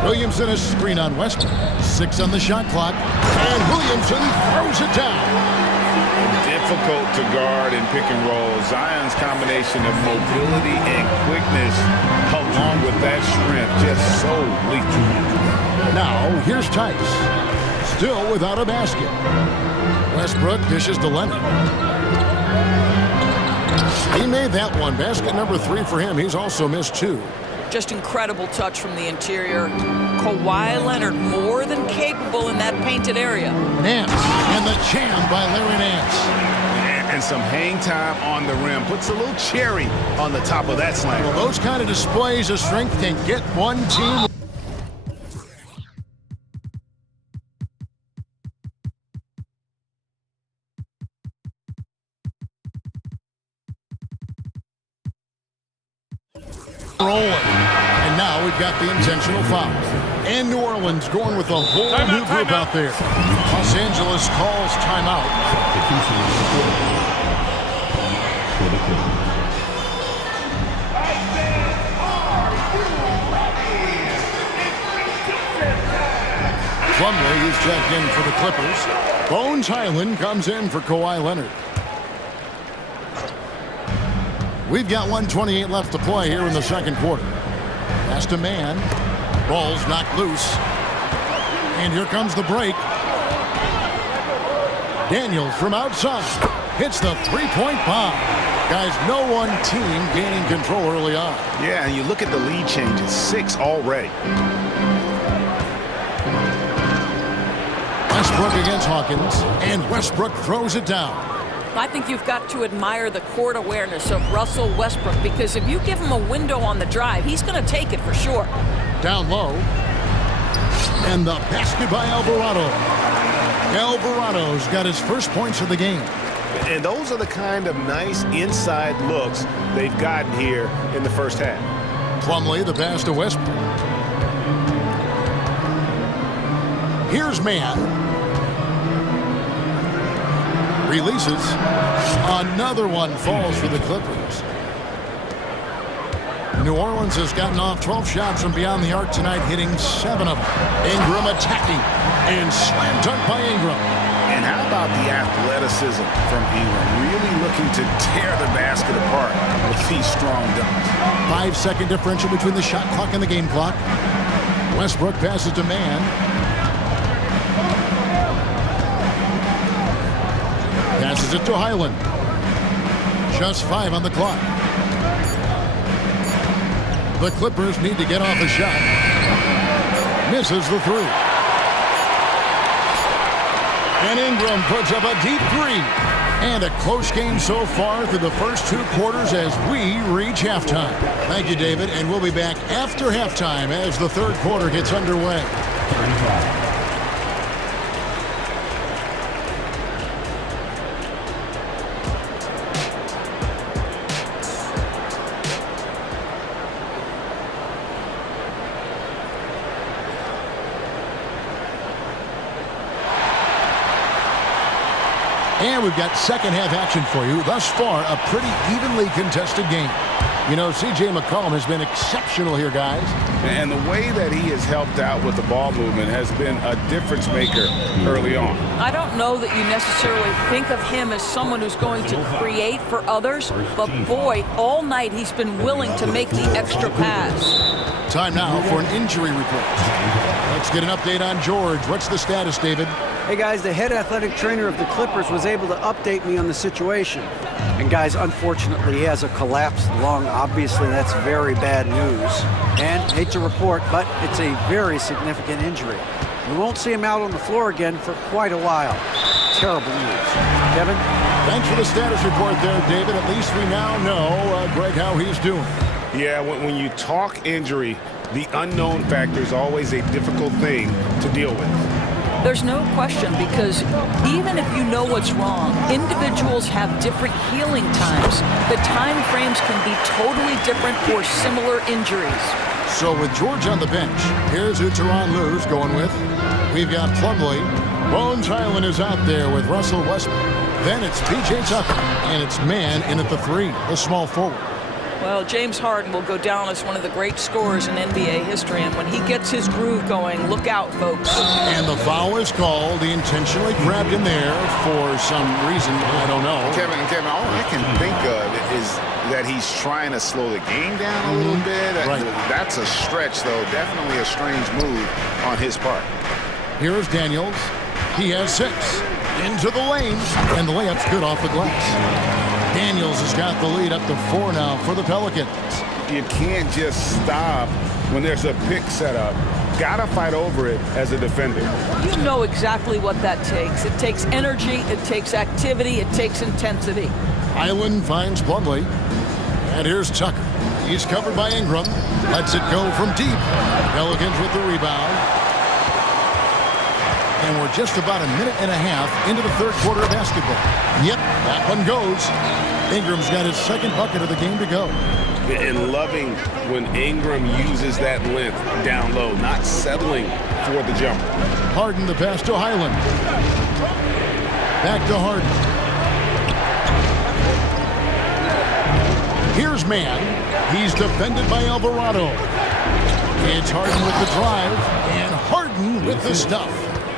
Williamson is screen on Westbrook. 6 on the shot clock. And Williamson throws it down. Difficult to guard in pick and roll. Zion's combination of mobility and quickness along with that strength just so lethal. Now here's Tice. Still without a basket. Westbrook dishes to Leonard. He made that one. Basket number 3 for him. He's also missed 2. Just incredible touch from the interior. Kawhi Leonard more than capable in that painted area. Nance and the jam by Larry Nance. And some hang time on the rim. Puts a little cherry on the top of that slam. Well, those kind of displays of strength can get one team. Rolling. And now we've got the intentional foul. And New Orleans going with a whole new group out there. Los Angeles calls timeout. Plumlee is checked in for the Clippers. Bones Highland comes in for Kawhi Leonard. We've got 1:28 left to play here in the second quarter. Pass to man. Ball's knocked loose. And here comes the break. Daniels from outside hits the three-point bomb. Guys, no one team gaining control early on. Yeah, and you look at the lead changes. 6 already. Westbrook against Hawkins. And Westbrook throws it down. I think you've got to admire the court awareness of Russell Westbrook, because if you give him a window on the drive, he's going to take it for sure. Down low. And the basket by Alvarado. Alvarado's got his first points of the game. And those are the kind of nice inside looks they've gotten here in the first half. Plumlee, the pass to Westbrook. Here's man. Releases. Another one falls for the Clippers. New Orleans has gotten off 12 shots from beyond the arc tonight, hitting 7 of them. Ingram attacking. And slam dunk by Ingram. And how about the athleticism from Ingram? Really looking to tear the basket apart with these strong dunks. 5-second differential between the shot clock and the game clock. Westbrook passes to man. Passes it to Highland. Just 5 on the clock. The Clippers need to get off a shot. Misses the 3. And Ingram puts up a deep 3. And a close game so far through the first 2 quarters as we reach halftime. Thank you, David, and we'll be back after halftime as the third quarter gets underway. And we've got second half action for you. Thus far, a pretty evenly contested game. You know, C.J. McCollum has been exceptional here, guys. And the way that he has helped out with the ball movement has been a difference maker early on. I don't know that you necessarily think of him as someone who's going to create for others, but boy, all night he's been willing to make the extra pass. Time now for an injury report. Let's get an update on George. What's the status, David? Hey guys, the head athletic trainer of the Clippers was able to update me on the situation. And guys, unfortunately, he has a collapsed lung. Obviously, that's very bad news. And hate to report, but it's a very significant injury. We won't see him out on the floor again for quite a while. Terrible news. Kevin? Thanks for the status report there, David. At least we now know, Greg, how he's doing. Yeah, when you talk injury, the unknown factor is always a difficult thing to deal with. There's no question, because even if you know what's wrong, individuals have different healing times. The time frames can be totally different for similar injuries. So with George on the bench, here's who Tyronn Lue's going with. We've got Plumlee. Bones Hyland is out there with Russell Westbrook. Then it's P.J. Tucker, and it's man in at the 3, the small forward. Well, James Harden will go down as one of the great scorers in NBA history, and when he gets his groove going, look out, folks. And the foul is called. He intentionally grabbed him there for some reason. I don't know. Kevin, all I can think of is that he's trying to slow the game down a little bit. Right. That's a stretch, though. Definitely a strange move on his part. Here's Daniels. He has 6. Into the lane, and the layup's good off the glass. Daniels has got the lead up to 4 now for the Pelicans. You can't just stop when there's a pick set up. Gotta fight over it as a defender. You know exactly what that takes. It takes energy, it takes activity, it takes intensity. Hyland finds Plumlee. And here's Tucker. He's covered by Ingram. Lets it go from deep. Pelicans with the rebound. And we're just about a minute and a half into the third quarter of basketball. Yep, that one goes. Ingram's got his second bucket of the game to go. And loving when Ingram uses that length down low, not settling for the jumper. Harden the pass to Hyland. Back to Harden. Here's man. He's defended by Alvarado. It's Harden with the drive, and Harden with the stuff.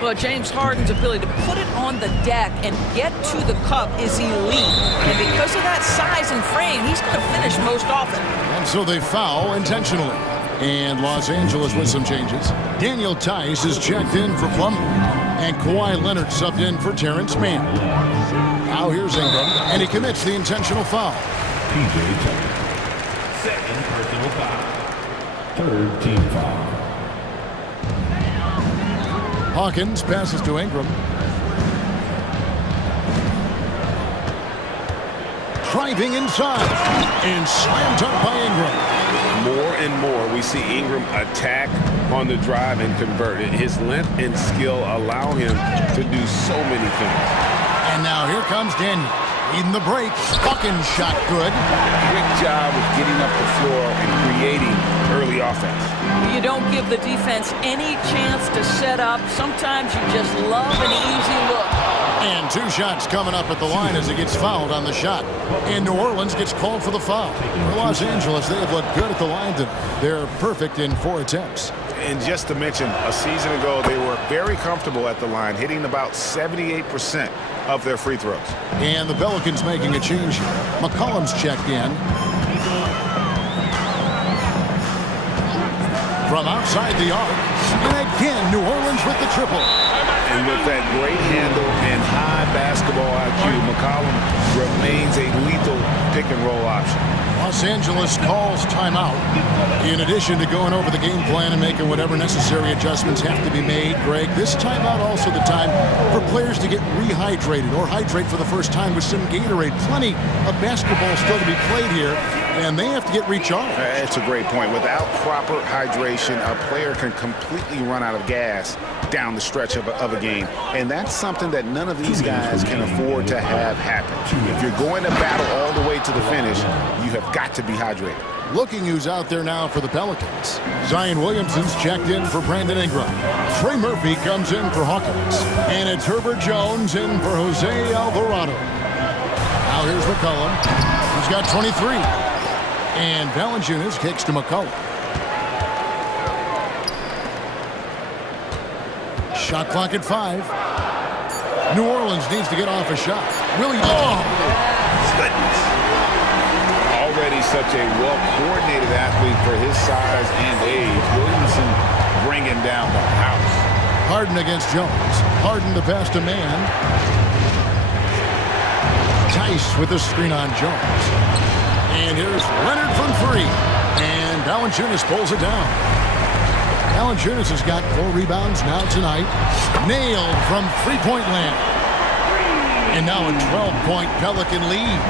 Well, James Harden's ability to put it on the deck and get to the cup is elite. And because of that size and frame, he's going to finish most often. And so they foul intentionally. And Los Angeles with some changes. Daniel Tice is checked in for Plumlee. And Kawhi Leonard subbed in for Terrence Mann. Now here's Ingram, and he commits the intentional foul. P.J. Tucker. Second personal foul. Third team foul. Hawkins passes to Ingram. Driving inside. And slammed up by Ingram. More and more we see Ingram attack on the drive and convert. His length and skill allow him to do so many things. And now here comes Daniel. Leading the break. Fucking shot good. Quick job of getting up the floor and creating early offense. You don't give the defense any chance to set up. Sometimes you just love an easy look. And 2 shots coming up at the line as he gets fouled on the shot. And New Orleans gets called for the foul. For Los Angeles, they have looked good at the line. They're perfect in 4 attempts. And just to mention, a season ago, they were very comfortable at the line, hitting about 78% of their free throws. And the Pelicans making a change here. McCollum's checked in. From outside the arc. And again, New Orleans with the triple. And with that great handle and high basketball IQ, McCollum remains a lethal pick-and-roll option. Los Angeles calls timeout. In addition to going over the game plan and making whatever necessary adjustments have to be made, Greg, this timeout also the time for players to get rehydrated or hydrate for the first time with some Gatorade. Plenty of basketball still to be played here, and they have to get recharged. That's a great point. Without proper hydration, a player can completely run out of gas down the stretch of a game. And that's something that none of these guys can afford to have happen. If you're going to battle all the way to the finish, you have got to be hydrated. Looking who's out there now for the Pelicans. Zion Williamson's checked in for Brandon Ingram. Trey Murphy comes in for Hawkins. And it's Herbert Jones in for Jose Alvarado. Now here's McCollum. He's got 23. And Valanciunas kicks to McCollum. Shot clock at 5. New Orleans needs to get off a shot. Goodness. Already such a well-coordinated athlete for his size and age. Williamson bringing down the house. Harden against Jones. Harden the pass to man. Tice with the screen on Jones. And here's Leonard from 3. And Valanciunas pulls it down. Valanciunas has got 4 rebounds now tonight. Nailed from three-point land. And now a 12-point Pelican lead.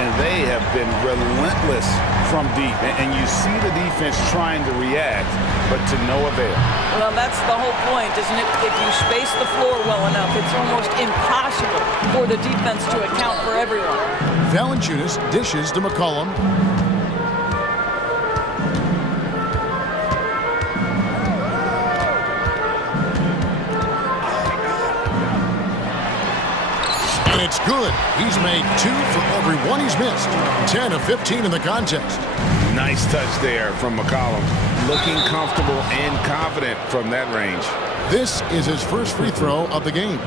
And they have been relentless from deep. And you see the defense trying to react, but to no avail. Well, that's the whole point, isn't it? If you space the floor well enough, it's almost impossible for the defense to account for everyone. Valanciunas dishes to McCollum. And it's good. He's made 2 for every 1 he's missed. 10 of 15 in the contest. Nice touch there from McCollum. Looking comfortable and confident from that range. This is his first free throw of the game.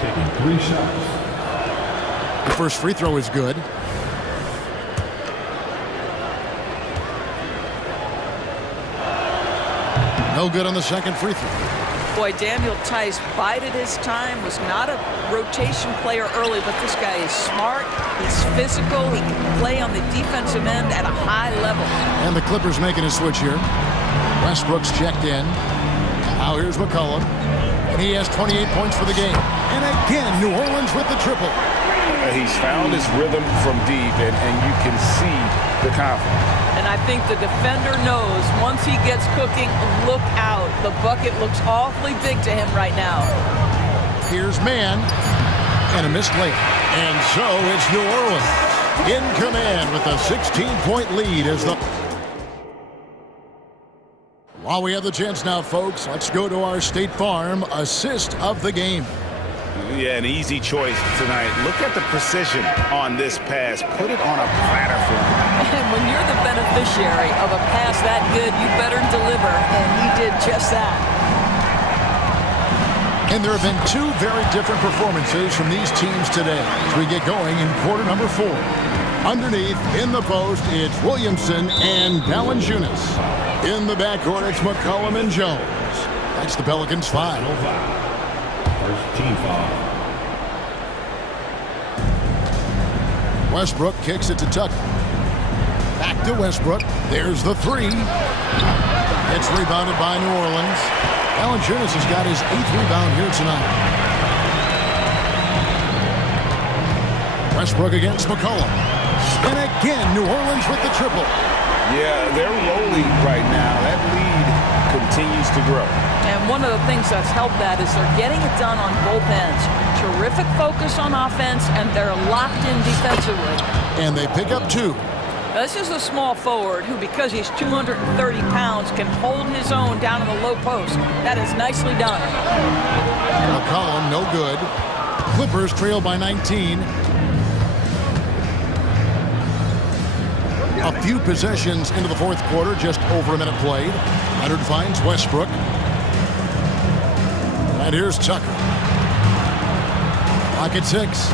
Taking 3 shots. The first free throw is good. No good on the second free throw. Boy, Daniel Tice bided his time, was not a rotation player early, but this guy is smart, he's physical, he can play on the defensive end at a high level. And the Clippers making a switch here. Westbrook's checked in. Now here's McCollum. And he has 28 points for the game. And again, New Orleans with the triple. He's found his rhythm from deep, and you can see the confidence. And I think the defender knows once he gets cooking, look out. The bucket looks awfully big to him right now. Here's man. And a missed layup. And so it's New Orleans in command with a 16-point lead as the... While we have the chance now, folks, let's go to our State Farm assist of the game. Yeah, an easy choice tonight. Look at the precision on this pass. Put it on a platter for him. And when you're the beneficiary of a pass that good, you better deliver, and he did just that. And there have been 2 very different performances from these teams today as we get going in quarter number 4. Underneath, in the post, it's Williamson and Valanciunas. In the backcourt, it's McCollum and Jones. That's the Pelicans' 5. First team foul. Westbrook kicks it to Tucker. Back to Westbrook. There's the 3. It's rebounded by New Orleans. Valanciunas has got his 8th rebound here tonight. Westbrook against McCollum. And again, New Orleans with the triple. Yeah, they're rolling right now. That lead continues to grow. And one of the things that's helped that is they're getting it done on both ends. Terrific focus on offense, and they're locked in defensively. And they pick up 2. Now, this is a small forward who, because he's 230 pounds, can hold his own down in the low post. That is nicely done. McCollum, no good. Clippers trail by 19. A few possessions into the 4th quarter, just over a minute played. Leonard finds Westbrook. And here's Tucker. Clock at 6.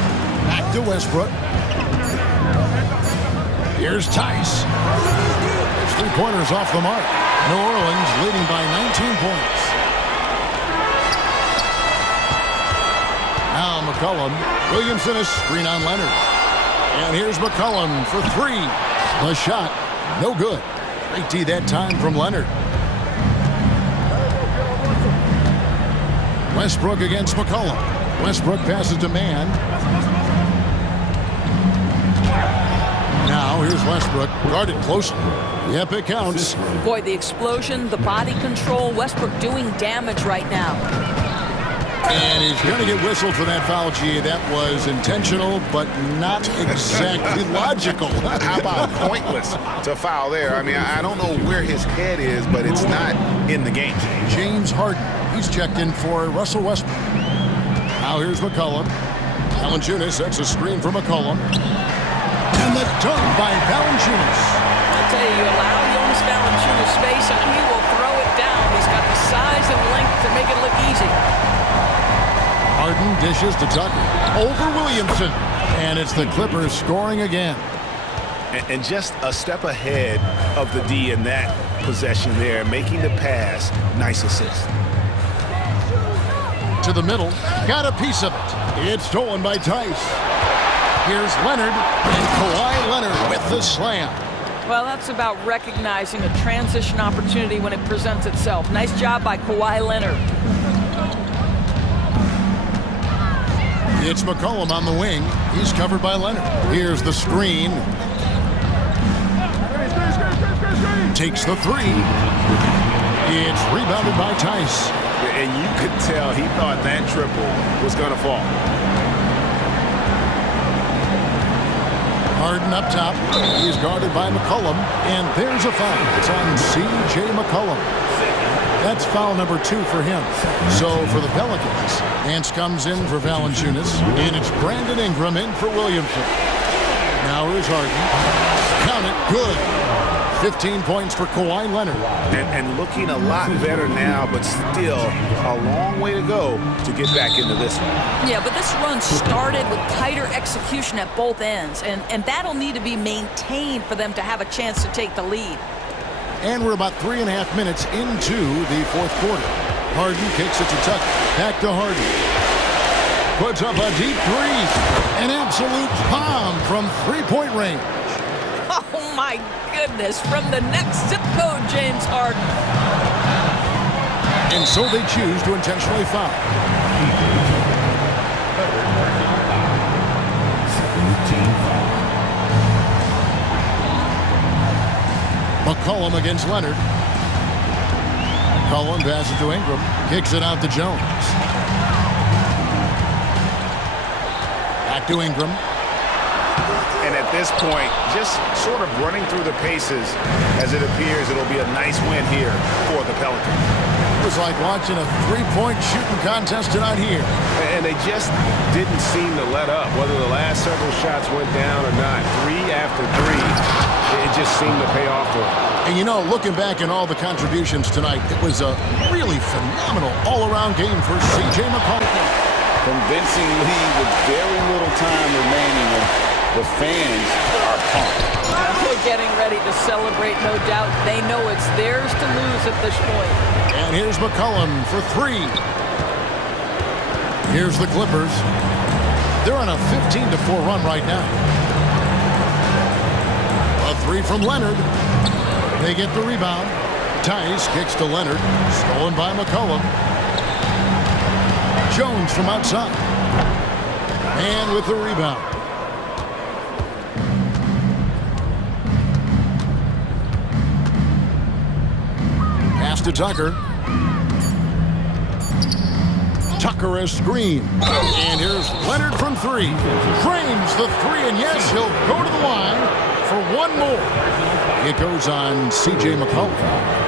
Back to Westbrook. Here's Tice. There's 3-pointers off the mark. New Orleans leading by 19 points. Now McCollum. Williamson a screen on Leonard. And here's McCollum for 3. The shot, no good. Great D that time from Leonard. Westbrook against McCollum. Westbrook passes to man. Now here's Westbrook, guarded closely. Yep, it counts. Boy, the explosion, the body control, Westbrook doing damage right now. And he's going to get whistled for that foul, G. That was intentional, but not exactly logical. How about pointless to foul there? I mean, I don't know where his head is, but it's not in the game. James Harden, he's checked in for Russell Westbrook. Now here's McCollum. Valanciunas sets a screen for McCollum. And the a dunk by Valanciunas. I'll tell you, you allow Jonas Valanciunas space and he will throw it down. He's got the size and length to make it look easy. Harden dishes to Tucker. Over Williamson. And it's the Clippers scoring again. And just a step ahead of the D in that possession there, making the pass. Nice assist. To the middle. Got a piece of it. It's stolen by Tice. Here's Leonard. And Kawhi Leonard with the slam. Well, that's about recognizing a transition opportunity when it presents itself. Nice job by Kawhi Leonard. It's McCollum on the wing. He's covered by Leonard. Here's the screen. Takes the three. It's rebounded by Tice. And you could tell he thought that triple was going to fall. Harden up top. He's guarded by McCollum. And there's a foul. It's on C.J. McCollum. That's foul number 2 for him. So for the Pelicans, Nance comes in for Valanciunas. And it's Brandon Ingram in for Williamson. Now here's Harden. Count it. Good. 15 points for Kawhi Leonard. And looking a lot better now, but still a long way to go to get back into this one. Yeah, but this run started with tighter execution at both ends, and that'll need to be maintained for them to have a chance to take the lead. And we're about 3.5 minutes into the fourth quarter. Harden kicks it to Tucker. Back to Harden. Puts up a deep three. An absolute bomb from three-point range. Oh, my goodness. From the next zip code, James Harden. And so they choose to intentionally foul. McCollum against Leonard. McCollum passes to Ingram. Kicks it out to Jones. Back to Ingram. And at this point, just sort of running through the paces as it appears it'll be a nice win here for the Pelicans. It was like watching a three-point shooting contest tonight here. And they just didn't seem to let up, whether the last several shots went down or not. 3 after 3, it just seemed to pay off for them. And you know, looking back at all the contributions tonight, it was a really phenomenal all-around game for C.J. McCollum. Convincing lead with very little time remaining, and the fans are pumped. They're getting ready to celebrate, no doubt. They know it's theirs to lose at this point. And here's McCollum for 3. Here's the Clippers. They're on a 15-4 run right now. A 3 from Leonard. They get the rebound. Tice kicks to Leonard. Stolen by McCollum. Jones from outside. And with the rebound. Pass to Tucker. Tucker has screen. And here's Leonard from 3. Frames the 3, and yes, he'll go to the line for one more. It goes on C.J. McCollum.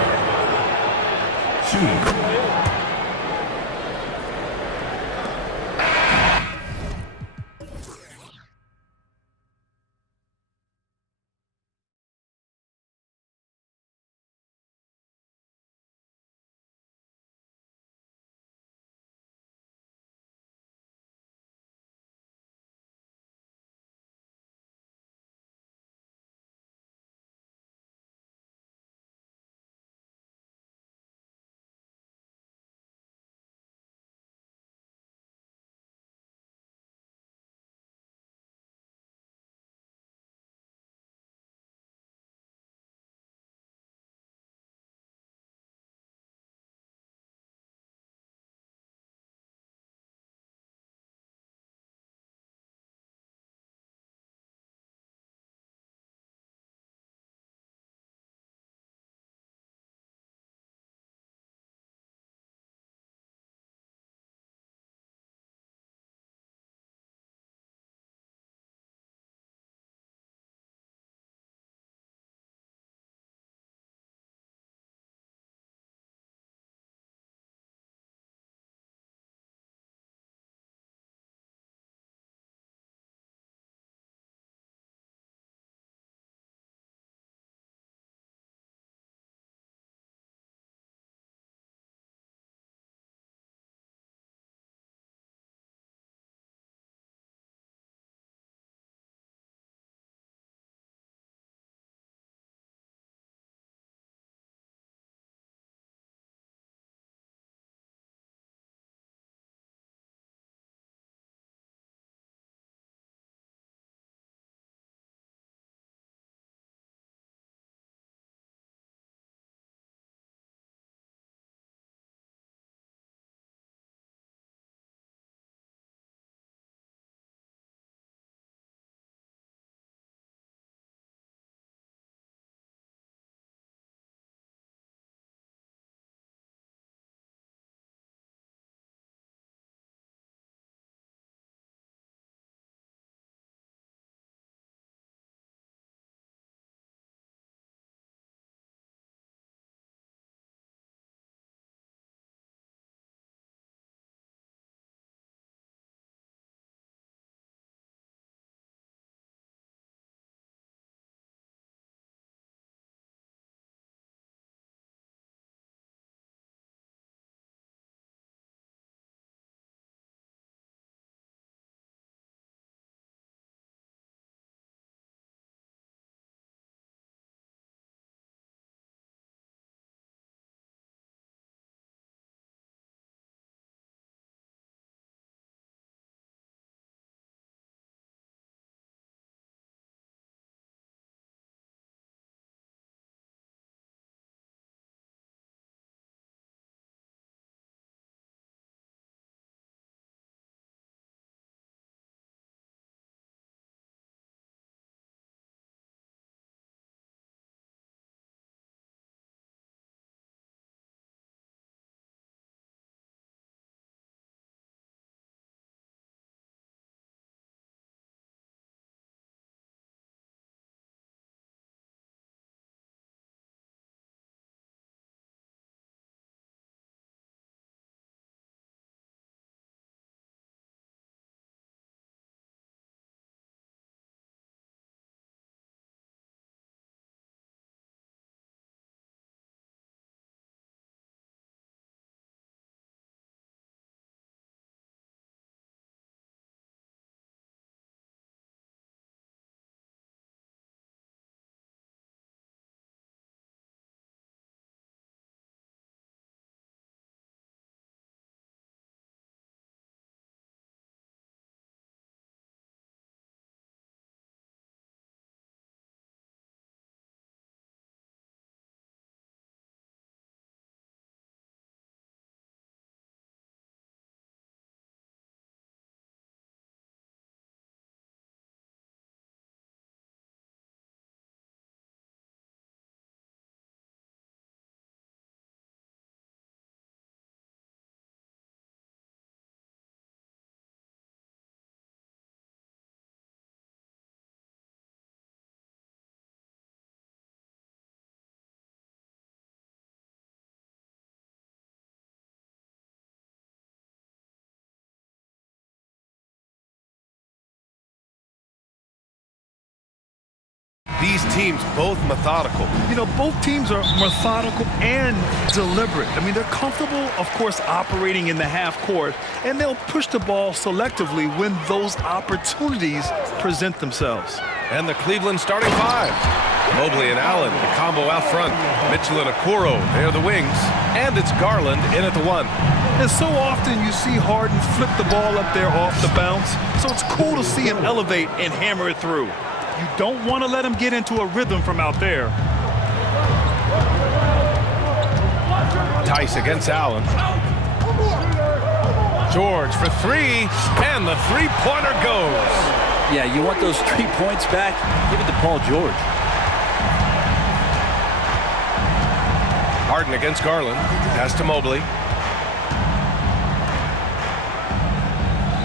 these teams both methodical? You know, both teams are methodical and deliberate. I mean, they're comfortable, of course, operating in the half court, and they'll push the ball selectively when those opportunities present themselves. And the Cleveland starting five. Mobley and Allen, the combo out front. Mitchell and Okoro, they're the wings. And it's Garland in at the one. And so often you see Harden flip the ball up there off the bounce, so it's cool to see him elevate and hammer it through. You don't want to let him get into a rhythm from out there. Tice against Allen. George for three, and the three-pointer goes. Yeah, you want those 3 points back? Give it to Paul George. Harden against Garland. Pass to Mobley.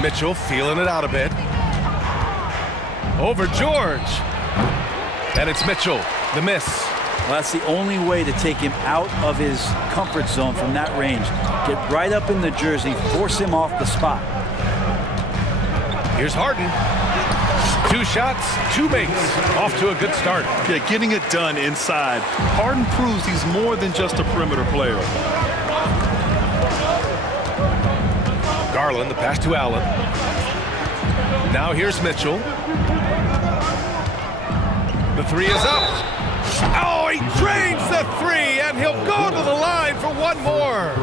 Mitchell feeling it out a bit. Over George. And it's Mitchell, the miss. Well, that's the only way to take him out of his comfort zone from that range. Get right up in the jersey, force him off the spot. Here's Harden. 2 shots, 2 makes. Off to a good start. Yeah, getting it done inside. Harden proves he's more than just a perimeter player. Garland, the pass to Allen. Now here's Mitchell. The three is up. Oh, he drains the three, and he'll go to the line for one more.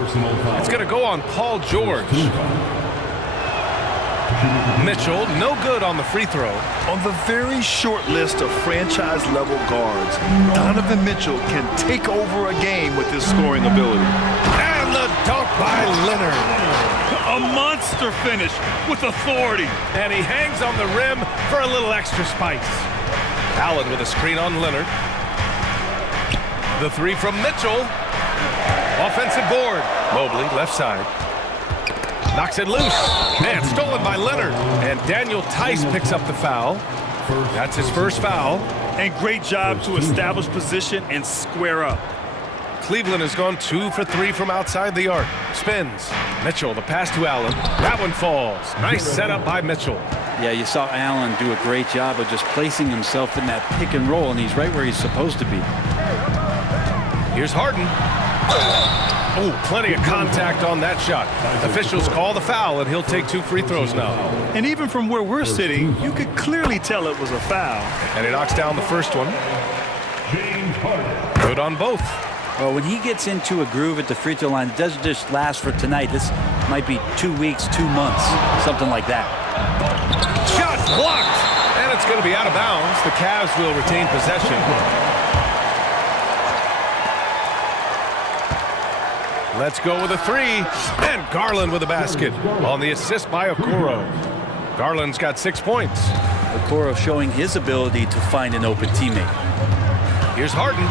It's going to go on Paul George. Mitchell, no good on the free throw. On the very short list of franchise-level guards, Donovan Mitchell can take over a game with his scoring ability. And the dunk by Leonard. A monster finish with authority. And he hangs on the rim for a little extra spice. Allen with a screen on Leonard. The three from Mitchell. Offensive board. Mobley, left side. Knocks it loose. Man, stolen by Leonard. And Daniel Tice picks up the foul. That's his first foul. And great job to establish position and square up. Cleveland has gone 2 for 3 from outside the arc. Spins. Mitchell, the pass to Allen. That one falls. Nice setup by Mitchell. Yeah, you saw Allen do a great job of just placing himself in that pick and roll, and he's right where he's supposed to be. Here's Harden. Oh, plenty of contact on that shot. Officials call the foul, and he'll take 2 free throws now. And even from where we're sitting, you could clearly tell it was a foul. And he knocks down the first one. Good on both. Well, when he gets into a groove at the free throw line, it doesn't just last for tonight. This might be 2 weeks, 2 months, something like that. Shot blocked, and it's going to be out of bounds. The Cavs will retain possession. Let's go with a three, and Garland with a basket on the assist by Okoro. Garland's got 6 points. Okoro showing his ability to find an open teammate. Here's Harden.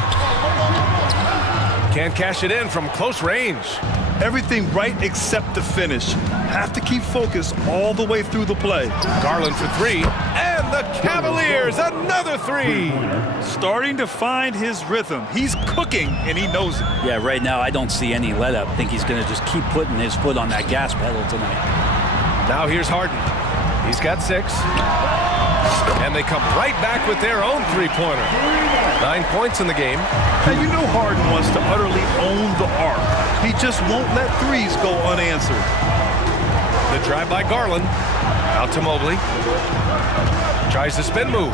Can't cash it in from close range. Everything right except the finish. Have to keep focused all the way through the play. Garland for 3, and the Cavaliers another 3. Starting to find his rhythm. He's cooking, and he knows it. Yeah, right now I don't see any let up. I think he's going to just keep putting his foot on that gas pedal tonight. Now here's Harden. He's got 6. And they come right back with their own three-pointer. 9 points in the game. And you know Harden wants to utterly own the arc. He just won't let threes go unanswered. The drive by Garland. Out to Mobley. Tries the spin move.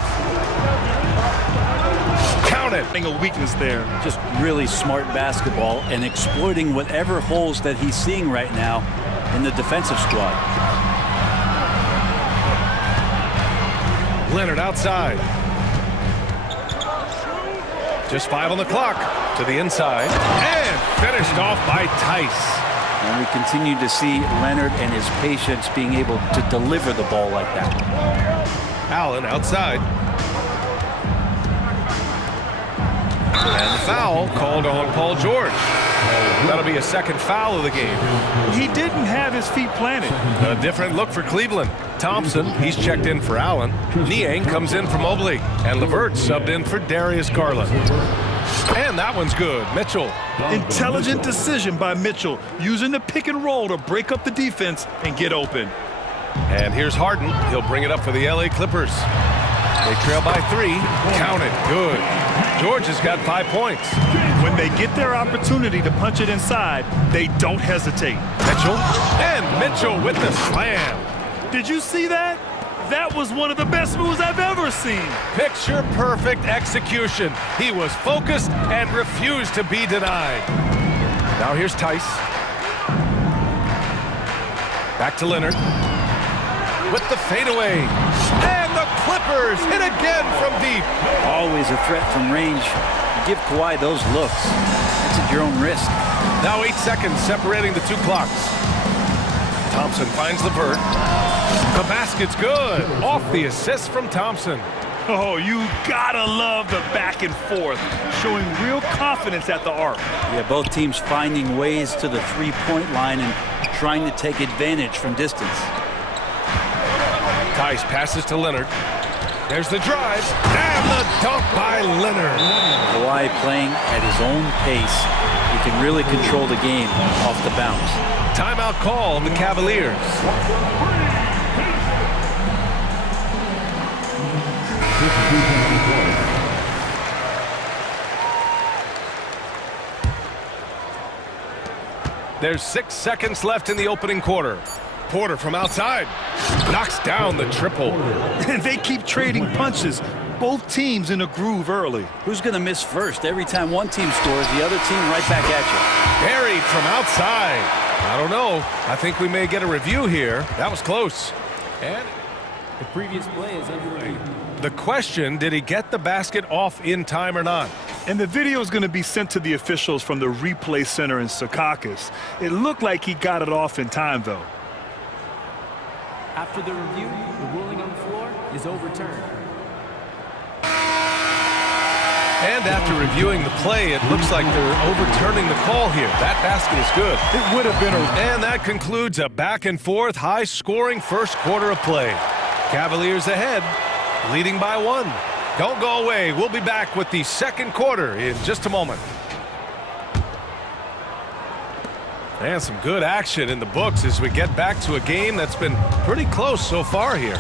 Count it. A weakness there. Just really smart basketball and exploiting whatever holes that he's seeing right now in the defensive squad. Leonard outside. Just 5 on the clock. To the inside. And finished off by Tice. And we continue to see Leonard and his patience being able to deliver the ball like that. Allen outside. And the foul called on Paul George. That'll be a second foul of the game. He didn't have his feet planted. A different look for Cleveland. Thompson, he's checked in for Allen. Niang comes in for Mobley. And LeVert subbed in for Darius Garland. And that one's good. Mitchell. Intelligent decision by Mitchell, using the pick and roll to break up the defense and get open. And here's Harden. He'll bring it up for the LA Clippers. They trail by 3. Count it. Good. George has got 5 points. When they get their opportunity to punch it inside, they don't hesitate. Mitchell. And Mitchell with the slam. Did you see that? That was one of the best moves I've ever seen. Picture-perfect execution. He was focused and refused to be denied. Now here's Tice. Back to Leonard. With the fadeaway. And the Clippers hit again from deep. Always a threat from range. You give Kawhi those looks. That's at your own risk. Now 8 seconds separating the 2 clocks. Thompson finds LeVert. The basket's good. Off the assist from Thompson. Oh, you gotta love the back and forth, showing real confidence at the arc. Yeah, both teams finding ways to the three-point line and trying to take advantage from distance. Tice passes to Leonard. There's the drive, and the dunk by Leonard. Kawhi playing at his own pace. He can really control the game off the bounce. Timeout call, the Cavaliers. There's 6 seconds left in the opening quarter. Porter from outside knocks down the triple. And they keep trading punches. Both teams in a groove early. Who's going to miss first? Every time one team scores, the other team right back at you. Buried from outside. I don't know. I think we may get a review here. That was close. And the previous play is underway. The question, did he get the basket off in time or not? And the video is going to be sent to the officials from the replay center in Secaucus. It looked like he got it off in time, though. After the review, the ruling on the floor is overturned. And after reviewing the play, it looks like they're overturning the call here. That basket is good. It would have been a... And that concludes a back-and-forth, high-scoring first quarter of play. Cavaliers ahead, leading by 1. Don't go away. We'll be back with the second quarter in just a moment. And some good action in the books as we get back to a game that's been pretty close so far here.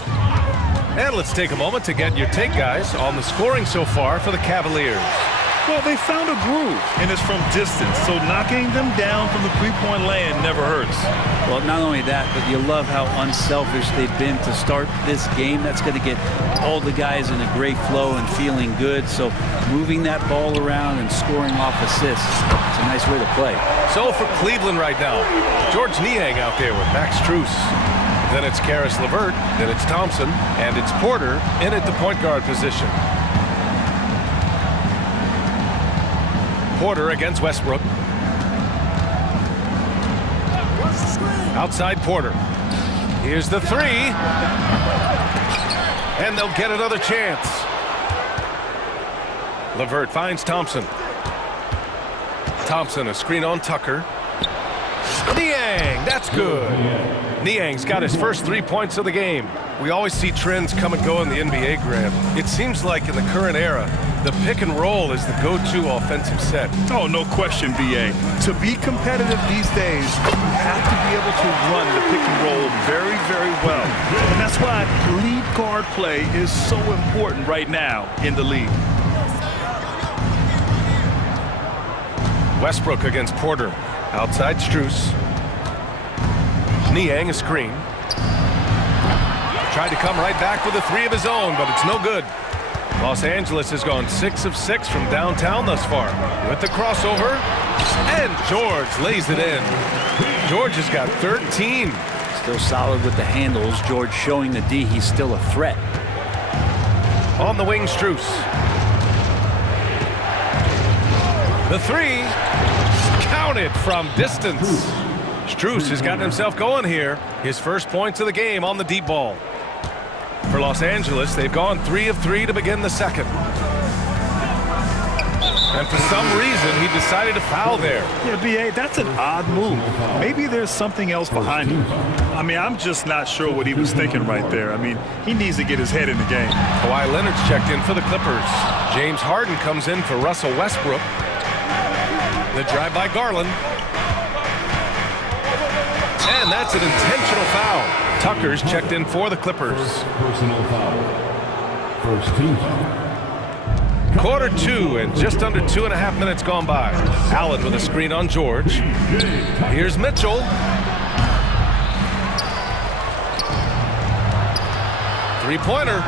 And let's take a moment to get your take, guys, on the scoring so far for the Cavaliers. Well, they found a groove, and it's from distance, so knocking them down from the three-point land never hurts. Well, not only that, but you love how unselfish they've been to start this game. That's going to get all the guys in a great flow and feeling good. So moving that ball around and scoring off assists, it's a nice way to play. So for Cleveland right now, George Niang out there with Max Strus. Then it's Karis LeVert, then it's Thompson, and it's Porter in at the point guard position. Porter against Westbrook. Outside Porter. Here's the 3. And they'll get another chance. LeVert finds Thompson. Thompson, a screen on Tucker. Niang, that's good. Niang's got his first 3 points of the game. We always see trends come and go in the NBA, Grant. It seems like in the current era, the pick and roll is the go-to offensive set. Oh, no question, B.A. To be competitive these days, you have to be able to run the pick and roll very, very well. And that's why lead guard play is so important right now in the league. Westbrook against Porter. Outside Strus. Niang a screen. Tried to come right back with a 3 of his own, but it's no good. Los Angeles has gone 6 of 6 from downtown thus far. With the crossover, and George lays it in. George has got 13. Still solid with the handles. George showing the D he's still a threat. On the wing, Strus. The 3, counted from distance. Strus has gotten himself going here. His first points of the game on the deep ball. For Los Angeles, they've gone 3 of 3 to begin the second. And for some reason, he decided to foul there. Yeah, B.A., that's an odd move. Maybe there's something else behind it. I mean, I'm just not sure what he was thinking right there. I mean, he needs to get his head in the game. Kawhi Leonard's checked in for the Clippers. James Harden comes in for Russell Westbrook. The drive by Garland. And that's an intentional foul. Tucker's checked in for the Clippers. Personal foul. First team foul. Quarter two and just under 2.5 minutes gone by. Allen with a screen on George. Here's Mitchell. Three-pointer.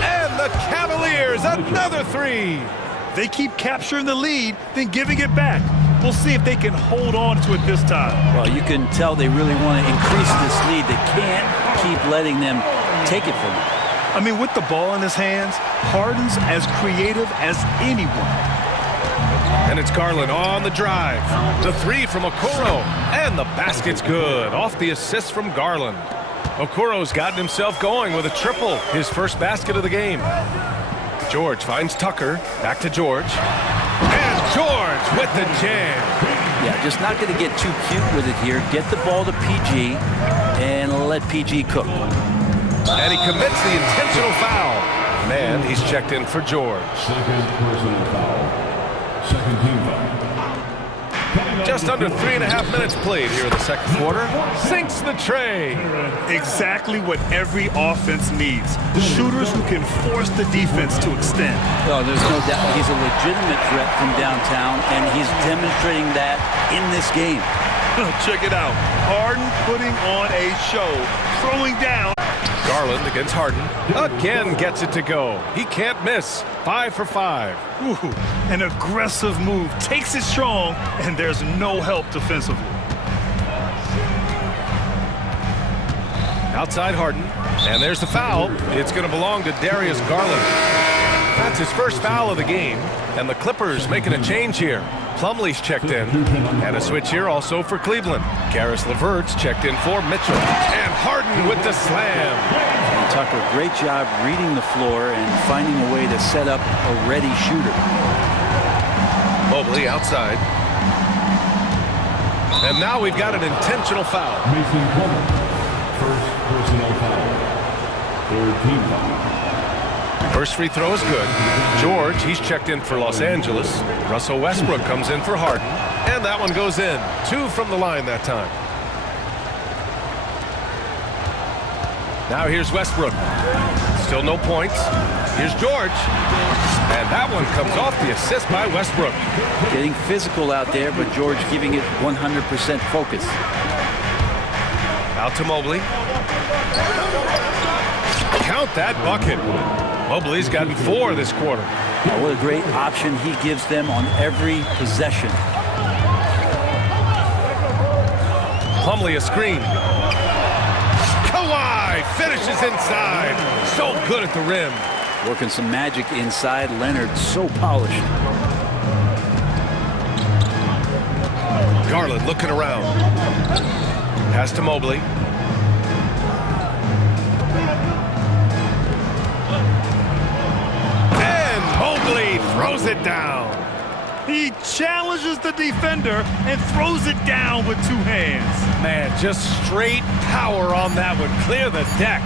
And the Cavaliers, another three. They keep capturing the lead, then giving it back. We'll see if they can hold on to it this time. Well, you can tell they really want to increase this lead. They can't keep letting them take it from them. I mean, with the ball in his hands, Harden's as creative as anyone. And it's Garland on the drive. The three from Okoro. And the basket's good. Off the assist from Garland. Okoro's gotten himself going with a triple. His first basket of the game. George finds Tucker. Back to George. And George with the jam. Yeah, just not going to get too cute with it here. Get the ball to PG and let PG cook. And he commits the intentional foul. Man, he's checked in for George. Second personal foul. Second team foul. Just under 3.5 minutes played here in the second quarter. Sinks the tray. Exactly what every offense needs. Shooters who can force the defense to extend. Oh, there's no doubt he's a legitimate threat from downtown, and he's demonstrating that in this game. Check it out. Harden putting on a show, throwing down. Garland against Harden. Again gets it to go. He can't miss. 5 for 5. Ooh, an aggressive move. Takes it strong, and there's no help defensively. Outside Harden. And there's the foul. It's going to belong to Darius Garland. That's his first foul of the game. And the Clippers making a change here. Plumlee's checked in. And a switch here also for Cleveland. Karis LeVert's checked in for Mitchell. And Harden with the slam. And Tucker, great job reading the floor and finding a way to set up a ready shooter. Mobley outside. And now we've got an intentional foul. Mason Plumlee. First personal foul. Third team foul. First free throw is good. George, he's checked in for Los Angeles. Russell Westbrook comes in for Harden. And that one goes in. 2 from the line that time. Now here's Westbrook. Still no points. Here's George. And that one comes off the assist by Westbrook. Getting physical out there, but George giving it 100% focus. Out to Mobley. Count that bucket. Mobley's gotten 4 this quarter. Oh, what a great option he gives them on every possession. Plumlee a screen. Kawhi finishes inside. So good at the rim. Working some magic inside. Leonard so polished. Garland looking around. Pass to Mobley. Mobley throws it down. He challenges the defender and throws it down with 2 hands. Man, just straight power on that one. Clear the deck.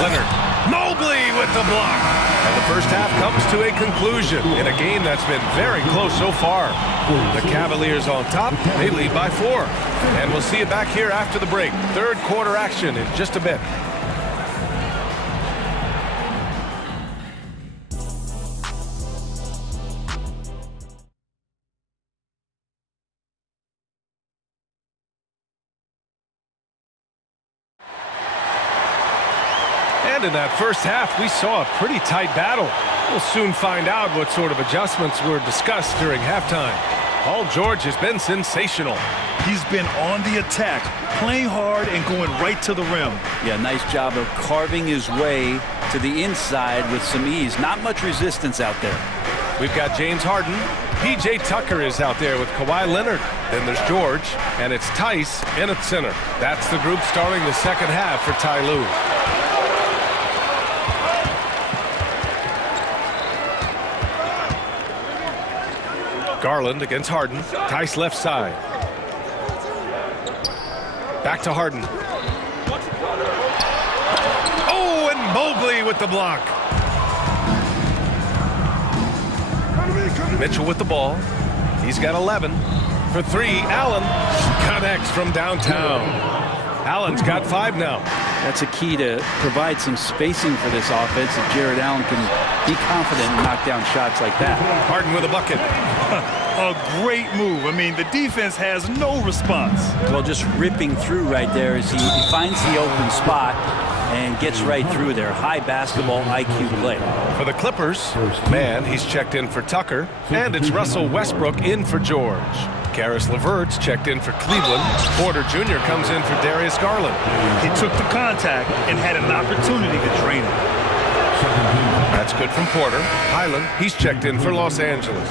Leonard. Mobley with the block. And the first half comes to a conclusion in a game that's been very close so far. The Cavaliers on top. They lead by 4. And we'll see you back here after the break. Third quarter action in just a bit. In that first half, we saw a pretty tight battle. We'll soon find out what sort of adjustments were discussed during halftime. Paul George has been sensational. He's been on the attack, playing hard and going right to the rim. Yeah, nice job of carving his way to the inside with some ease. Not much resistance out there. We've got James Harden. P.J. Tucker is out there with Kawhi Leonard. Then there's George, and it's Tice in at center. That's the group starting the second half for Ty Lue. Garland against Harden. Tice left side. Back to Harden. Oh, and Mobley with the block. Mitchell with the ball. He's got 11. For 3, Allen connects from downtown. Allen's got 5 now. That's a key to provide some spacing for this offense if Jared Allen can be confident and knock down shots like that. Harden with a bucket. A great move. I mean, the defense has no response. Well, just ripping through right there as he finds the open spot and gets right through there. High basketball IQ play. For the Clippers, man, he's checked in for Tucker, and it's Russell Westbrook in for George. Karis LeVert's checked in for Cleveland. Porter Jr. comes in for Darius Garland. He took the contact and had an opportunity to drain it. That's good from Porter. Highland, he's checked in for Los Angeles.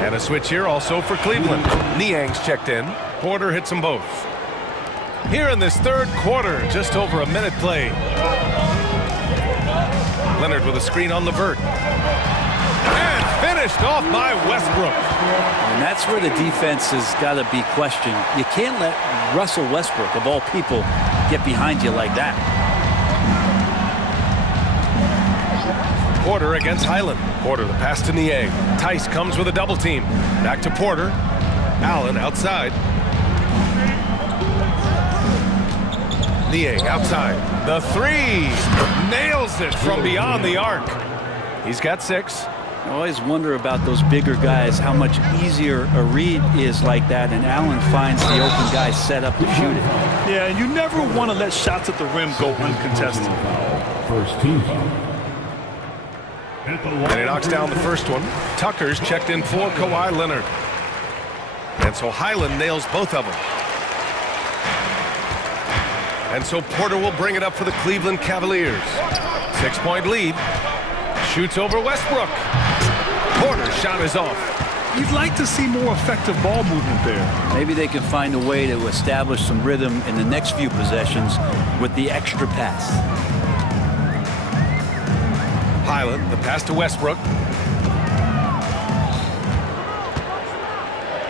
And a switch here also for Cleveland. Niang's checked in. Porter hits them both. Here in this third quarter, just over a minute played. Leonard with a screen on LeVert. And finished off by Westbrook. And that's where the defense has got to be questioned. You can't let Russell Westbrook, of all people, get behind you like that. Porter against Highland. Porter the pass to Niang. Tice comes with a double team. Back to Porter. Allen outside. Niang outside. The three. Nails it from beyond the arc. He's got 6. I always wonder about those bigger guys, how much easier a read is like that, and Allen finds the open guy set up to shoot it. Yeah, and you never want to let shots at the rim go uncontested. First team foul. And he knocks down the first one. Tucker's checked in for Kawhi Leonard. And so Highland nails both of them. And so Porter will bring it up for the Cleveland Cavaliers. 6-point lead. Shoots over Westbrook. Porter's shot is off. You'd like to see more effective ball movement there. Maybe they can find a way to establish some rhythm in the next few possessions with the extra pass. Highland, the pass to Westbrook.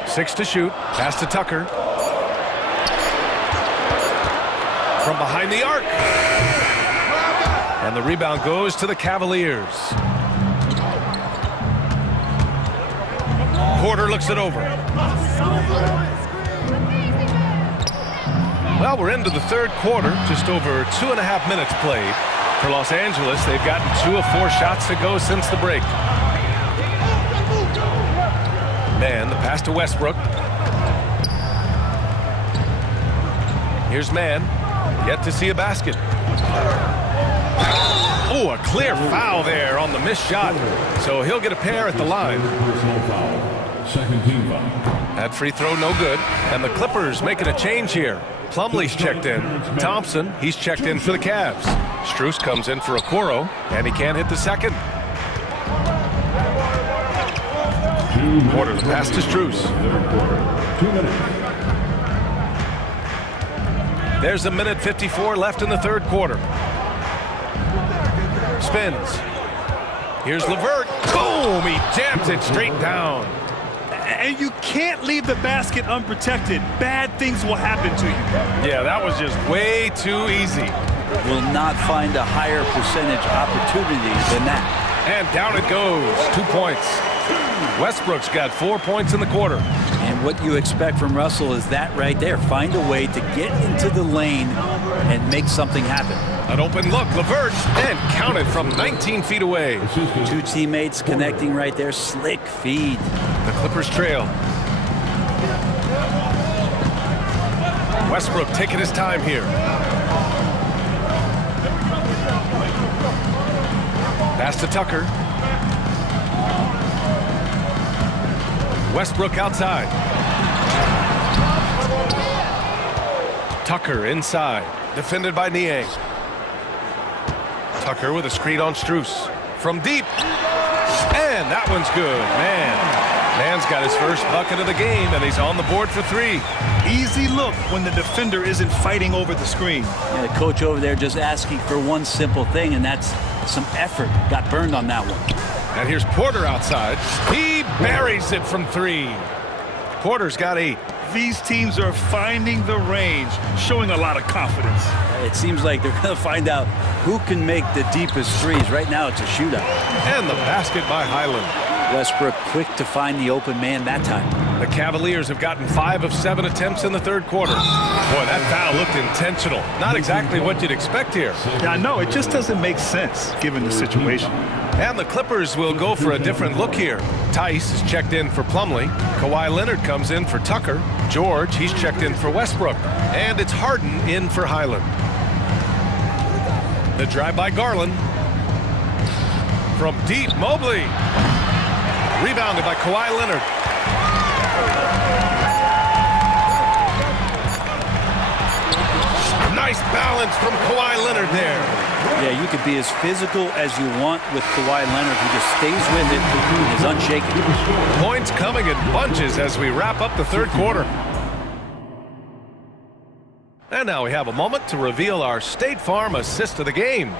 6 to shoot. Pass to Tucker. From behind the arc. And the rebound goes to the Cavaliers. Porter looks it over. Well, we're into the third quarter. Just over 2.5 minutes played. For Los Angeles, they've gotten 2 of 4 shots to go since the break. Man, the pass to Westbrook. Here's Man. Yet to see a basket. Oh, a clear foul there on the missed shot. So he'll get a pair at the line. Second team foul. That free throw no good. And the Clippers making a change here. Plumlee's checked in. Thompson, he's checked in for the Cavs. Strus comes in for Okoro, and he can't hit the second. Porter the pass to Strus. 2 minutes. There's 1:54 left in the third quarter. Spins. Here's LeVert. Boom! He jams it straight down. And you can't leave the basket unprotected. Bad things will happen to you. Yeah, that was just way too easy. Will not find a higher percentage opportunity than that. And down it goes. 2 points. Westbrook's got 4 points in the quarter. And what you expect from Russell is that right there. Find a way to get into the lane and make something happen. An open look, LeVert, and counted from 19 feet away. 2 teammates connecting right there. Slick feed. The Clippers trail. Westbrook taking his time here. Pass to Tucker. Westbrook outside. Tucker inside. Defended by Niang. Tucker with a screen on Strus. From deep. And that one's good. Man's got his first bucket of the game, and he's on the board for 3. Easy look when the defender isn't fighting over the screen. Yeah, the coach over there just asking for one simple thing, and that's some effort. Got burned on that one. And here's Porter outside. He buries it from 3. Porter's got 8. These teams are finding the range, showing a lot of confidence. It seems like they're going to find out who can make the deepest threes. Right now, it's a shootout. And the basket by Highland. Westbrook quick to find the open man that time. The Cavaliers have gotten 5 of 7 attempts in the third quarter. Boy, that foul looked intentional. Not exactly what you'd expect here. Yeah, I know. It just doesn't make sense given the situation. And the Clippers will go for a different look here. Tice is checked in for Plumlee. Kawhi Leonard comes in for Tucker. George, he's checked in for Westbrook. And it's Harden in for Highland. The drive by Garland. From deep, Mobley. Rebounded by Kawhi Leonard. Nice balance from Kawhi Leonard there. Yeah, you could be as physical as you want with Kawhi Leonard, who just stays with it and is unshaken. Points coming in bunches as we wrap up the third quarter. And now we have a moment to reveal our State Farm assist of the game.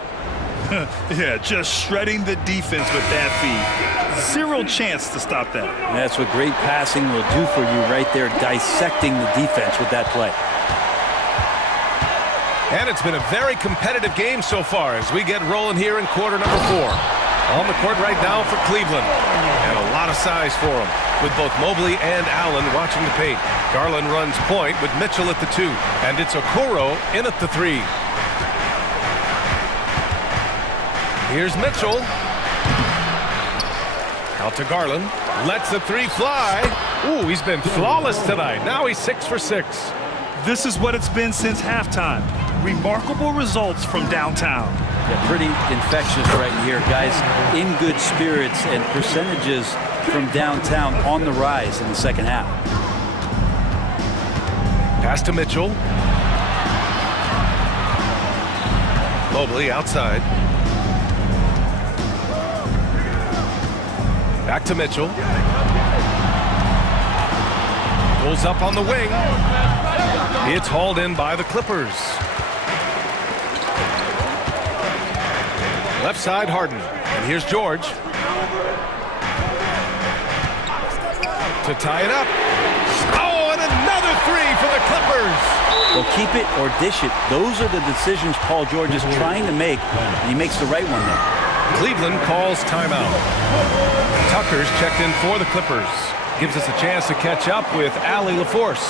Yeah, just shredding the defense with that feed. Zero chance to stop that. And that's what great passing will do for you right there, dissecting the defense with that play. And it's been a very competitive game so far as we get rolling here in quarter number 4. On the court right now for Cleveland. And a lot of size for them, with both Mobley and Allen watching the paint. Garland runs point with Mitchell at the 2. And it's Okoro in at the 3. Here's Mitchell. Out to Garland. Lets the 3 fly. Ooh, he's been flawless tonight. Now he's 6 for 6. This is what it's been since halftime. Remarkable results from downtown. Yeah, pretty infectious right here, guys. In good spirits and percentages from downtown on the rise in the second half. Pass to Mitchell. Mobley outside. Back to Mitchell. Pulls up on the wing. It's hauled in by the Clippers. Left side, Harden. And here's George. To tie it up. Oh, and another 3 for the Clippers. Well, keep it or dish it. Those are the decisions Paul George is trying to make. And he makes the right one there. Cleveland calls timeout. Tucker's checked in for the Clippers. Gives us a chance to catch up with Allie LaForce.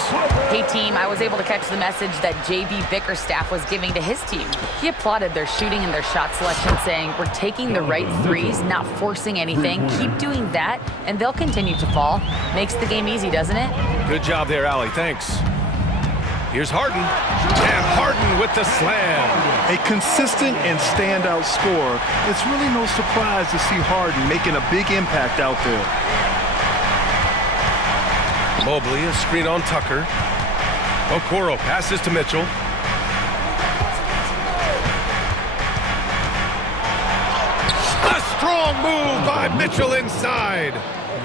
Hey team, I was able to catch the message that JB Bickerstaff was giving to his team. He applauded their shooting and their shot selection, saying, "We're taking the right threes, not forcing anything. Keep doing that, and they'll continue to fall." Makes the game easy, doesn't it? Good job there, Allie. Thanks. Here's Harden. And Harden with the slam. A consistent and standout scorer. It's really no surprise to see Harden making a big impact out there. Mobley, a screen on Tucker. Okoro passes to Mitchell. A strong move by Mitchell inside.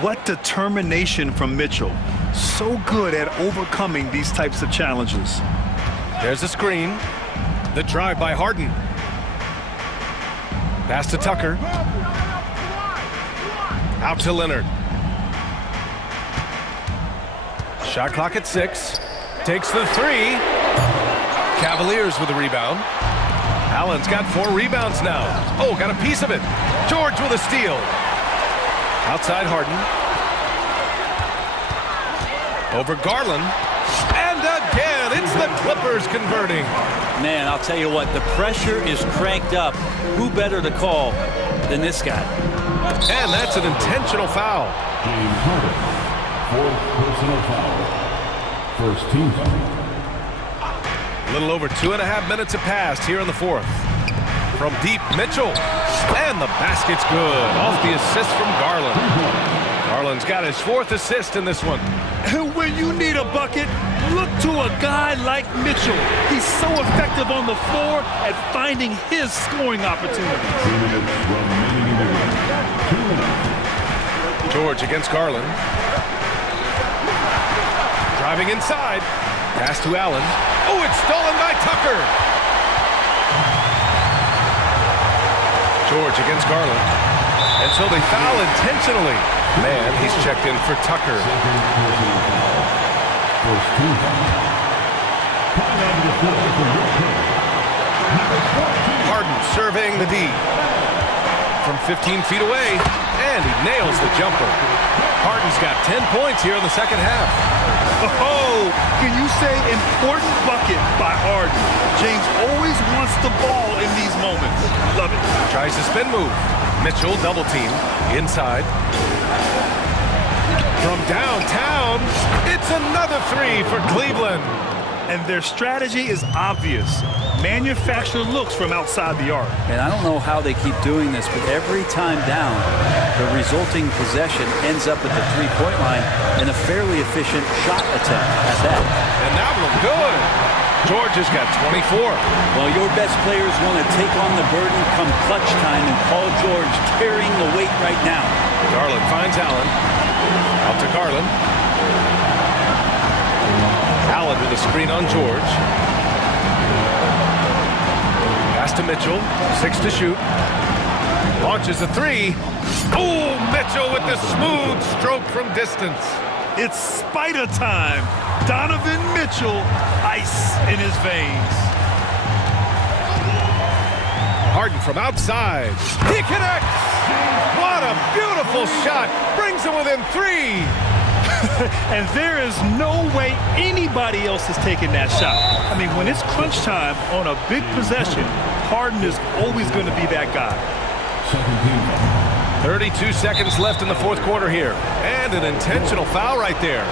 What determination from Mitchell. So good at overcoming these types of challenges. There's a screen. The drive by Harden. Pass to Tucker. Out to Leonard. Shot clock at 6. Takes the 3. Cavaliers with a rebound. Allen's got 4 rebounds now. Oh, got a piece of it. George with a steal. Outside Harden. Over Garland. And again, it's the Clippers converting. Man, I'll tell you what, the pressure is cranked up. Who better to call than this guy? And that's an intentional foul. James Harden, 4th personal foul. First team foul. A little over 2.5 minutes have passed here in the 4th. From deep, Mitchell. And the basket's good. Off the assist from Garland. Garland's got his 4th assist in this one. And when you need a bucket, look to a guy like Mitchell. He's so effective on the floor at finding his scoring opportunities. 2 minutes remaining in the game. 2 minutes. George against Garland. Driving inside. Pass to Allen. Oh, it's stolen by Tucker. George against Garland. And so they foul intentionally. Man, he's checked in for Tucker. First team foul. Harden surveying the D. From 15 feet away. And he nails the jumper. Harden's got 10 points here in the second half. Oh, can you say important bucket by Harden? James always wants the ball in these moments. Love it. Tries a spin move. Mitchell double team inside. From downtown, it's another three for Cleveland. And their strategy is obvious. Manufacture looks from outside the arc. And I don't know how they keep doing this, but every time down, the resulting possession ends up at the three-point line in a fairly efficient shot attempt at that. And that one good. George has got 24. Well, your best players want to take on the burden come clutch time, and Paul George carrying the weight right now. Garland finds Allen. Out to Garland. Allen with a screen on George. Pass to Mitchell. 6 to shoot. Launches a three. Oh, Mitchell with the smooth stroke from distance. It's spider time. Donovan Mitchell, ice in his veins. Harden from outside. He connects. What a beautiful shot. Brings him within 3. And there is no way anybody else is taking that shot. I mean, when it's crunch time on a big possession, Harden is always going to be that guy. 32 seconds left in the fourth quarter here. And an intentional foul right there.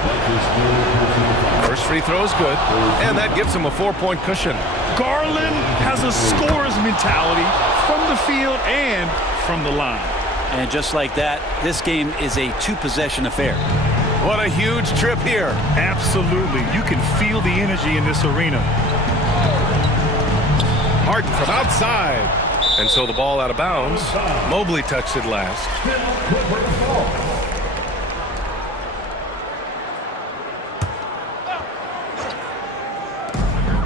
First free throw is good. And that gives him a 4-point cushion. Garland has a scorer's mentality from the field and from the line. And just like that, this game is a two-possession affair. What a huge trip here. Absolutely. You can feel the energy in this arena. Harden from outside. And so the ball out of bounds. Mobley touched it last.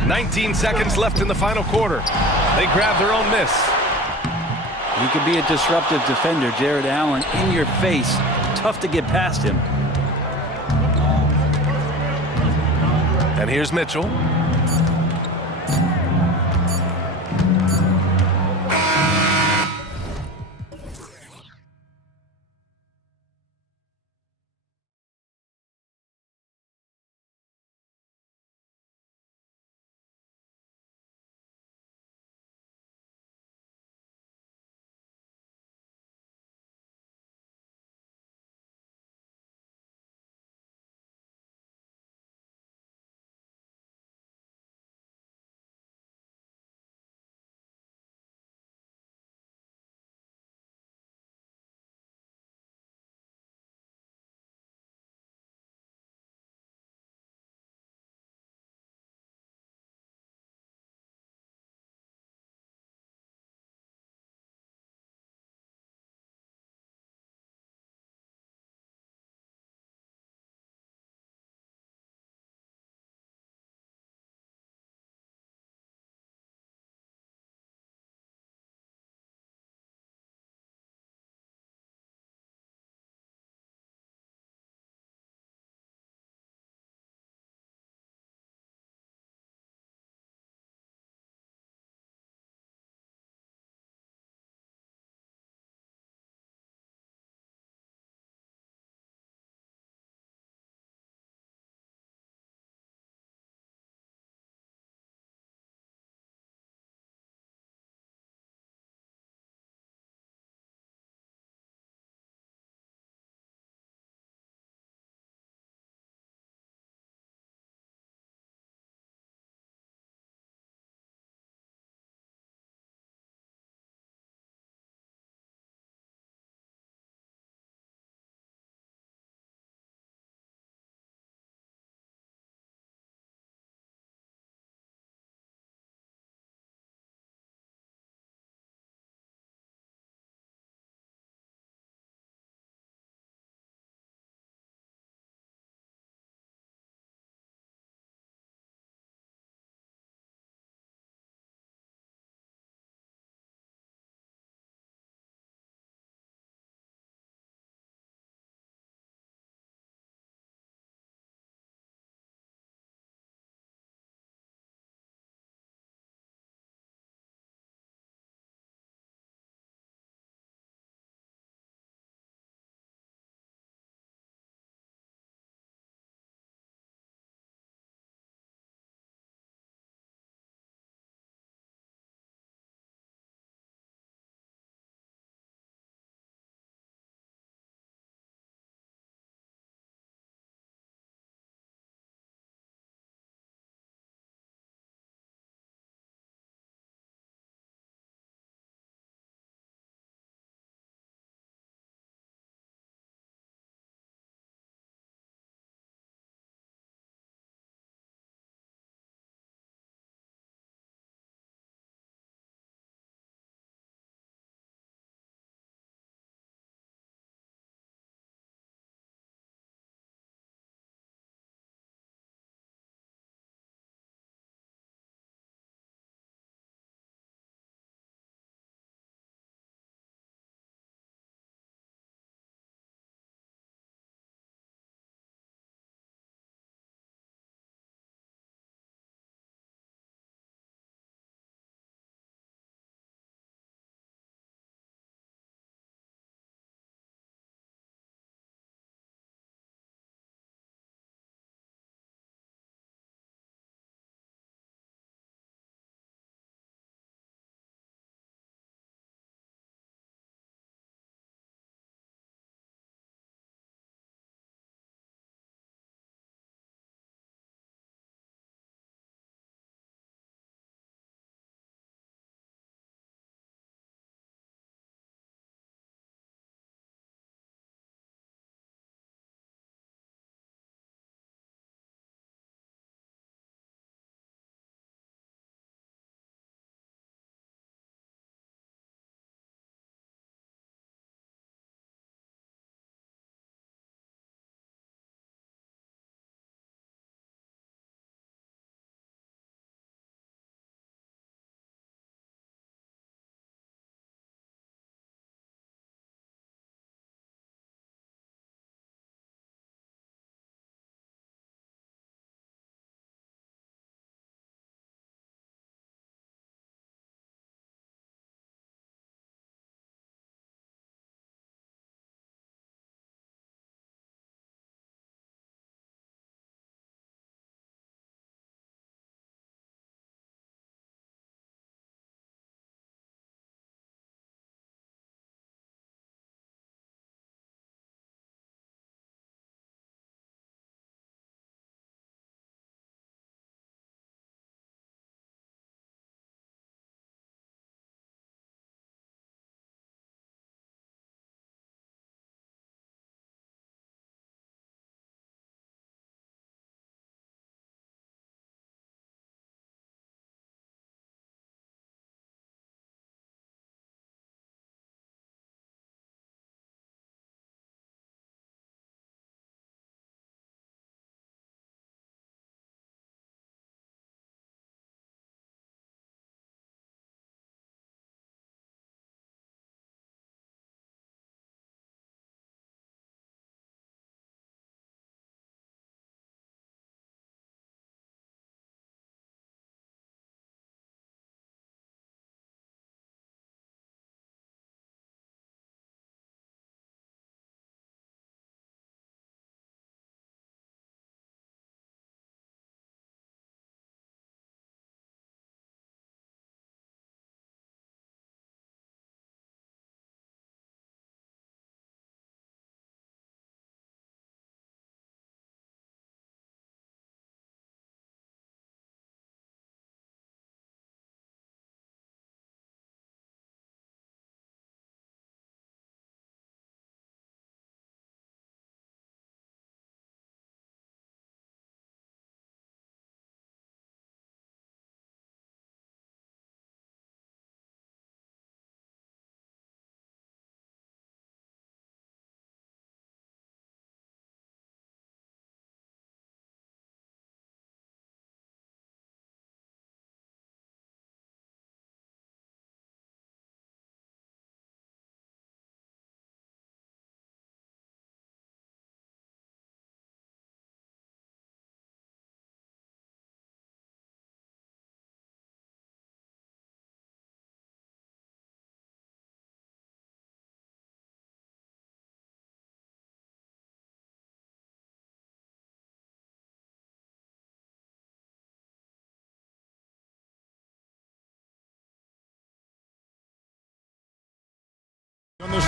"19 seconds left in the final quarter. They grab their own miss. He could be a disruptive defender, Jared Allen, in your face. Tough to get past him. And here's Mitchell.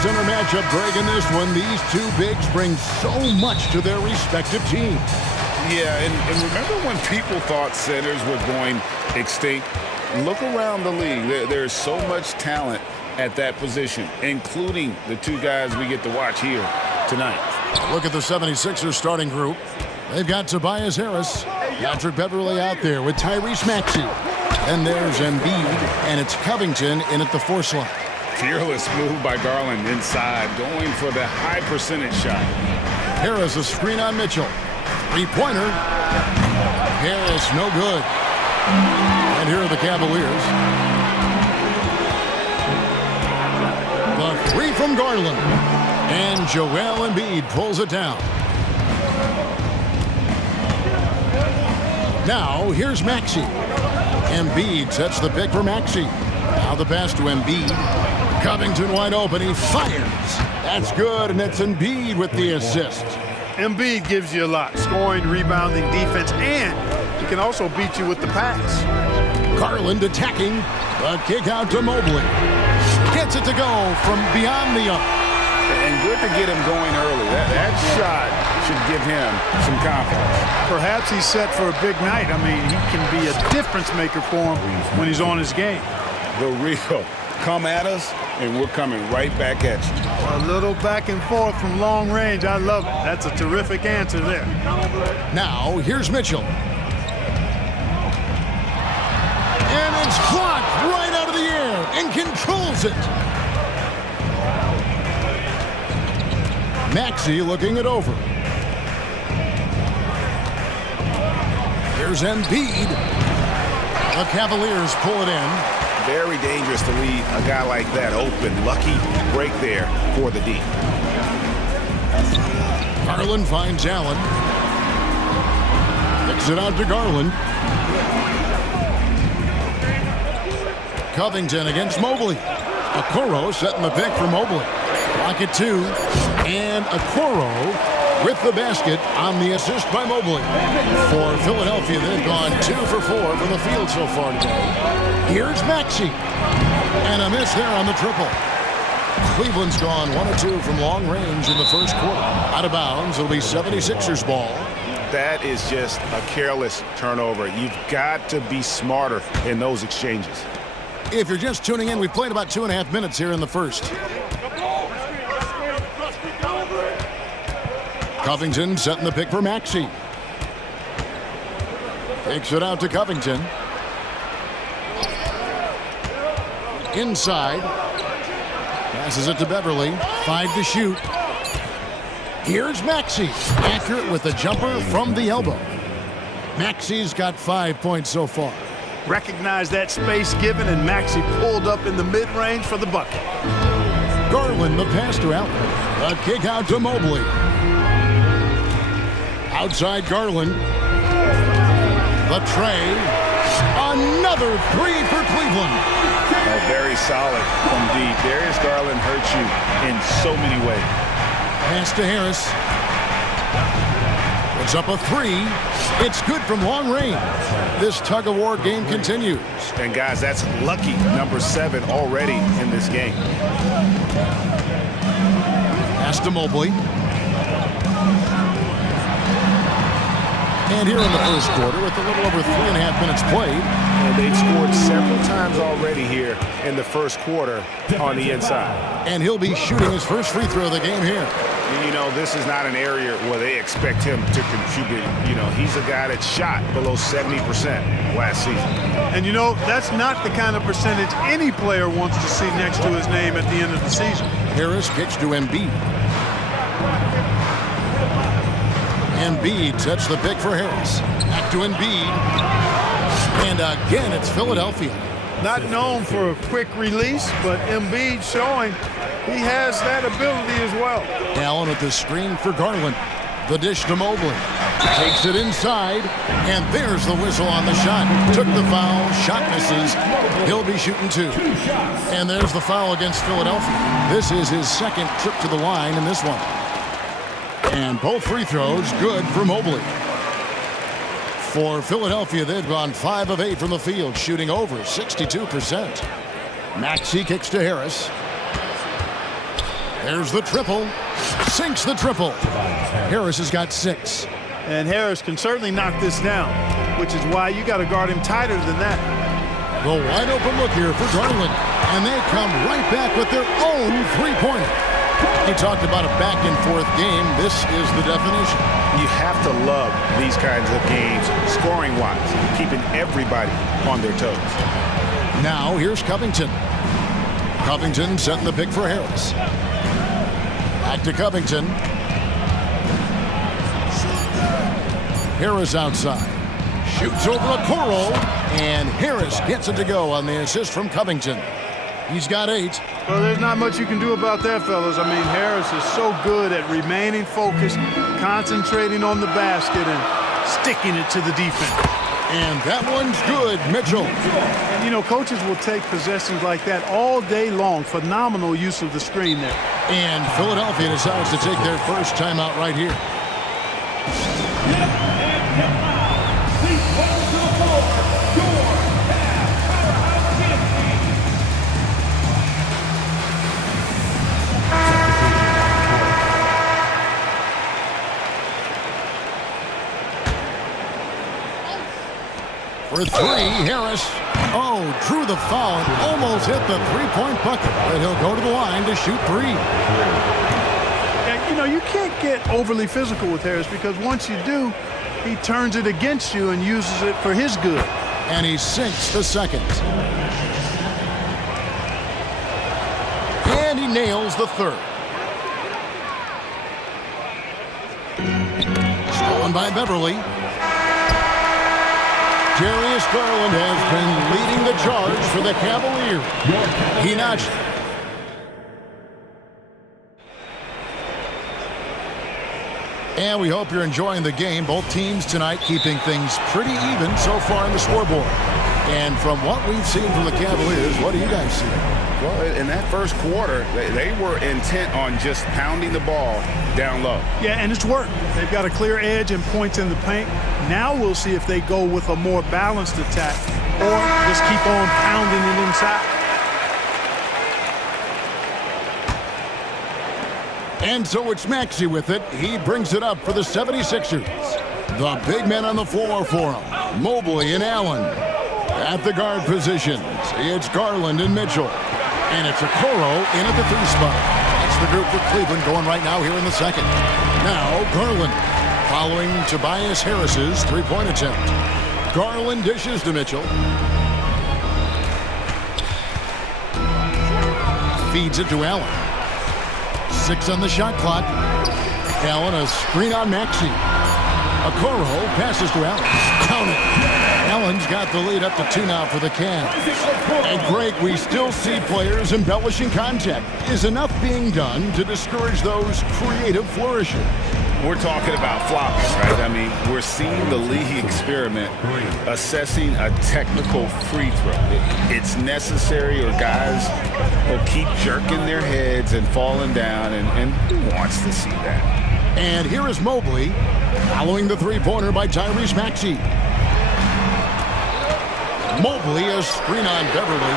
center matchup breaking this one. These two bigs bring so much to their respective teams. Yeah, and remember when people thought centers were going extinct? Look around the league. There's so much talent at that position, including the two guys we get to watch here tonight. Look at the 76ers starting group. They've got Tobias Harris, Patrick Beverly out there with Tyrese Maxey. And there's Embiid, and it's Covington in at the 4 slot. Fearless move by Garland inside, going for the high percentage shot. Harris a screen on Mitchell. Three-pointer. Harris no good. And here are the Cavaliers. The 3 from Garland. And Joel Embiid pulls it down. Now here's Maxey. Embiid sets the pick for Maxey. Now the pass to Embiid. Covington wide open. He fires. That's good, and it's Embiid with the assist. Embiid gives you a lot. Scoring, rebounding, defense, and he can also beat you with the pass. Garland attacking. The kick out to Mobley. Gets it to go from beyond the arc. And good to get him going early. That shot should give him some confidence. Perhaps he's set for a big night. I mean, he can be a difference maker for him when he's on his game. The real come at us, and we're coming right back at you. A little back and forth from long range. I love it. That's a terrific answer there. Now, here's Mitchell. And it's blocked right out of the air and controls it. Maxey looking it over. Here's Embiid. The Cavaliers pull it in. Very dangerous to leave a guy like that open. Lucky break there for the D. Garland finds Allen. Kicks it out to Garland. Covington against Mobley. Okoro setting the pick for Mobley. Rocket 2. And Okoro with the basket on the assist by Mobley. For Philadelphia, they've gone 2 for 4 from the field so far today. Here's Maxey. And a miss there on the triple. Cleveland's gone 1 of 2 from long range in the first quarter. Out of bounds, it'll be 76ers ball. That is just a careless turnover. You've got to be smarter in those exchanges. If you're just tuning in, we've played about 2.5 minutes here in the first. Covington setting the pick for Maxey. Takes it out to Covington. Inside. Passes it to Beverly. 5 to shoot. Here's Maxey. Accurate with the jumper from the elbow. Maxey's got 5 points so far. Recognize that space given, and Maxey pulled up in the mid-range for the bucket. Garland, the pass to Allen. The kick out to Mobley. Outside Garland. The tray. Another 3 for Cleveland. Very solid from deep. Darius Garland hurts you in so many ways. Pass to Harris. Puts up a 3. It's good from long range. This tug-of-war game continues. And guys, that's lucky number 7 already in this game. Pass to Mobley. And here in the first quarter, with a little over 3.5 minutes played. And they've scored several times already here in the first quarter on the inside. And he'll be shooting his first free throw of the game here. You know, this is not an area where they expect him to contribute. You know, he's a guy that shot below 70% last season. And you know, that's not the kind of percentage any player wants to see next to his name at the end of the season. Harris kicks to Embiid. Embiid sets the pick for Harris. Back to Embiid. And again, it's Philadelphia. Not known for a quick release, but Embiid showing he has that ability as well. Allen with the screen for Garland. The dish to Mobley. Takes it inside, and there's the whistle on the shot. Took the foul, shot misses. He'll be shooting 2. And there's the foul against Philadelphia. This is his second trip to the line in this one. And both free throws good for Mobley. For Philadelphia, they've gone 5 of 8 from the field, shooting over 62%. Maxey kicks to Harris. There's the triple. Sinks the triple. Harris has got 6. And Harris can certainly knock this down, which is why you got to guard him tighter than that. The wide open look here for Garland. And they come right back with their own three-pointer. He talked about a back-and-forth game. This is the definition. You have to love these kinds of games, scoring-wise, keeping everybody on their toes. Now, here's Covington. Covington setting the pick for Harris. Back to Covington. Harris outside. Shoots over Okoro. And Harris gets it to go on the assist from Covington. He's got 8. Well, there's not much you can do about that, fellas. I mean, Harris is so good at remaining focused, concentrating on the basket, and sticking it to the defense. And that one's good, Mitchell. And, you know, coaches will take possessions like that all day long. Phenomenal use of the screen there. And Philadelphia decides to take their first timeout right here. For 3, Harris. Oh, drew the foul and almost hit the three-point bucket. But he'll go to the line to shoot 3. And, you know, you can't get overly physical with Harris because once you do, he turns it against you and uses it for his good. And he sinks the second. And he nails the third. Stolen by Beverly. Darius Garland has been leading the charge for the Cavaliers. He notched. And we hope you're enjoying the game. Both teams tonight keeping things pretty even so far in the scoreboard. And from what we've seen from the Cavaliers, what do you guys see? Well, in that first quarter, they were intent on just pounding the ball down low. Yeah, and it's worked. They've got a clear edge and points in the paint. Now we'll see if they go with a more balanced attack or just keep on pounding it inside. And so it's Maxey with it. He brings it up for the 76ers. The big men on the floor for him. Mobley and Allen. At the guard positions, it's Garland and Mitchell. And it's Okoro in at the 3 spot. That's the group for Cleveland going right now here in the second. Now Garland following Tobias Harris's three-point attempt. Garland dishes to Mitchell. Feeds it to Allen. 6 on the shot clock. Allen a screen on Maxey. Okoro passes to Allen. Count it. Allen's got the lead up to 2 now for the Cavs. And Greg, we still see players embellishing contact. Is enough being done to discourage those creative flourishes? We're talking about flopping, right? I mean, we're seeing the league experiment assessing a technical free throw. It's necessary or guys will keep jerking their heads and falling down, and who wants to see that? And here is Mobley following the three-pointer by Tyrese Maxey. Mobley a screen on Beverly.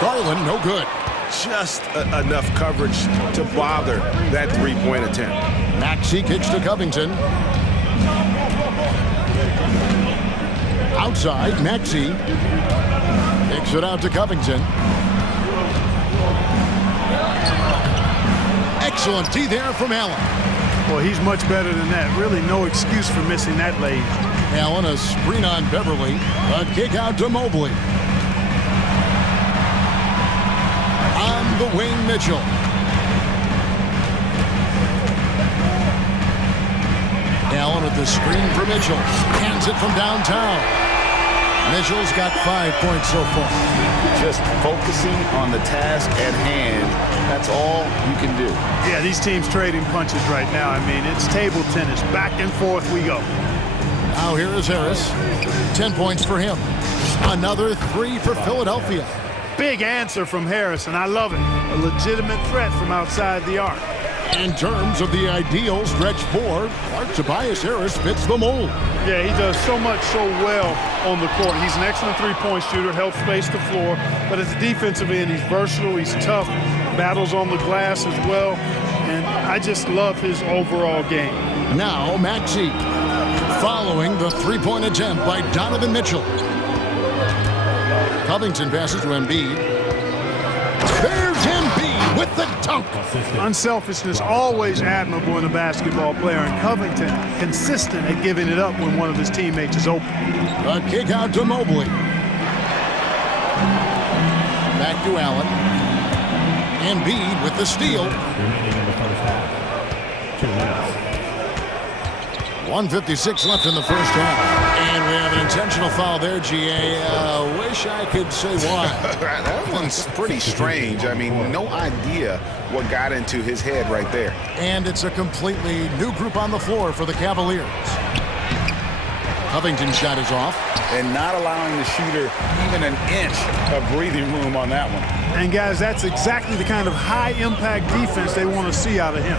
Garland no good. Just enough coverage to bother that three-point attempt. Maxey kicks to Covington. Outside, Maxey kicks it out to Covington. Excellent D there from Allen. Well, he's much better than that. Really no excuse for missing that lane. Allen a screen on Beverly. A kick out to Mobley. On the wing, Mitchell. Allen with the screen for Mitchell. Hands it from downtown. Mitchell's got 5 points so far. Just focusing on the task at hand. That's all you can do. Yeah, these teams trading punches right now. I mean, it's table tennis. Back and forth we go. Now here is Harris. 10 points for him. Another 3 for Philadelphia. Big answer from Harris, and I love it. A legitimate threat from outside the arc. In terms of the ideal stretch 4, Tobias Harris fits the mold. Yeah, he does so much so well on the court. He's an excellent three-point shooter, helps space the floor. But at the defensive end, he's versatile, he's tough. battles on the glass as well, and I just love his overall game. Now Maxey following the three-point attempt by Donovan Mitchell. Covington passes to Embiid. There's Embiid with the dunk. Unselfishness always admirable in a basketball player, and Covington consistent at giving it up when one of his teammates is open. A kick out to Mobley. Back to Allen. Embiid with the steal. 1:56 left in the first half. And we have an intentional foul there, GA. Wish I could say why. That one's pretty strange. I mean, no idea what got into his head right there. And it's a completely new group on the floor for the Cavaliers. Covington's shot is off. And not allowing the shooter even an inch of breathing room on that one. And guys, that's exactly the kind of high-impact defense they want to see out of him.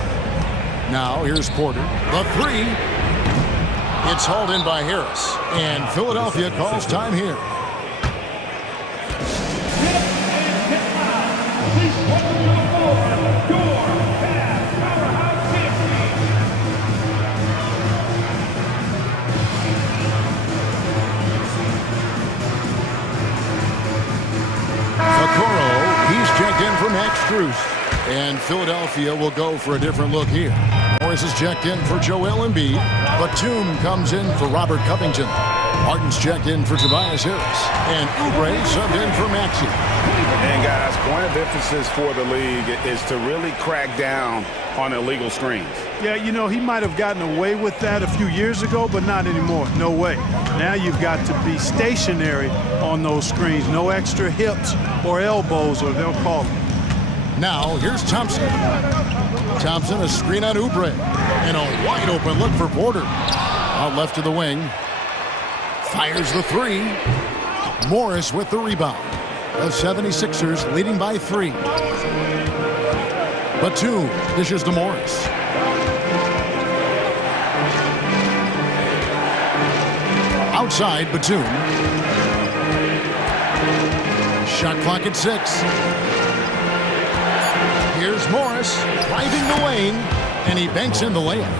Now here's Porter. The three. It's hauled in by Harris. And Philadelphia calls time here. He's checked in for Max Strus. And Philadelphia will go for a different look here. Morris is checked in for Joel Embiid. Batum comes in for Robert Covington. Harden's checked in for Tobias Harris. And Oubre subbed in for Maxey. And guys, point of emphasis for the league is to really crack down on illegal screens. Yeah, you know, he might have gotten away with that a few years ago, but not anymore. No way. Now you've got to be stationary on those screens. No extra hips or elbows, or they'll call it. Now, here's Thompson. Thompson, a screen on Oubre. And a wide open look for Porter. Out left to the wing. Fires the three. Morris with the rebound. The 76ers leading by 3. Batum dishes to Morris. Outside, Batum. Shot clock at 6. Here's Morris driving the lane, and he banks in the layup.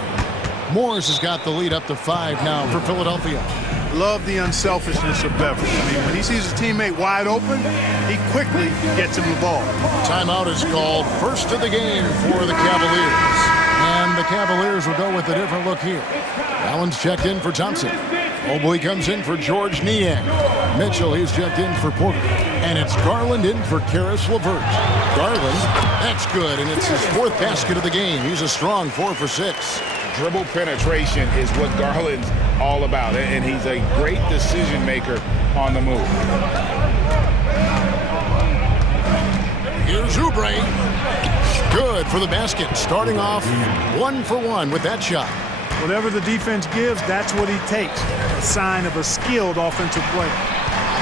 Morris has got the lead up to 5 now for Philadelphia. Love the unselfishness of Beverly. I mean, when he sees his teammate wide open, he quickly gets him the ball. Timeout is called. First of the game for the Cavaliers. And the Cavaliers will go with a different look here. Allen's checked in for Thompson. Mobley comes in for George Niang. Mitchell, he's checked in for Porter. And it's Garland in for Karis LeVert. Garland, that's good, and it's his 4th basket of the game. He's a strong 4 for 6. Dribble penetration is what Garland's all about, and he's a great decision maker on the move. Here's Oubre. Good for the basket, starting off 1 for 1 with that shot. Whatever the defense gives, that's what he takes. A sign of a skilled offensive player.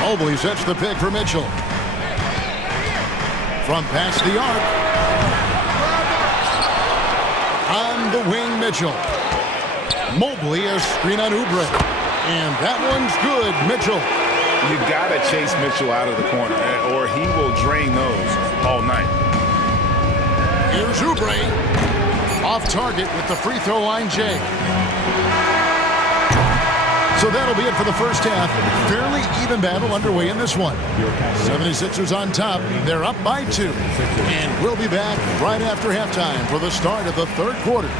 Mobley sets the pick for Mitchell. From past the arc. On the wing, Mitchell. Mobley, a screen on Oubre. And that one's good, Mitchell. You've got to chase Mitchell out of the corner, or he will drain those all night. Here's Oubre. Off target with the free throw line, Jay. So that'll be it for the first half. Fairly even battle underway in this one. 76ers on top. They're up by 2. And we'll be back right after halftime for the start of the 3rd quarter.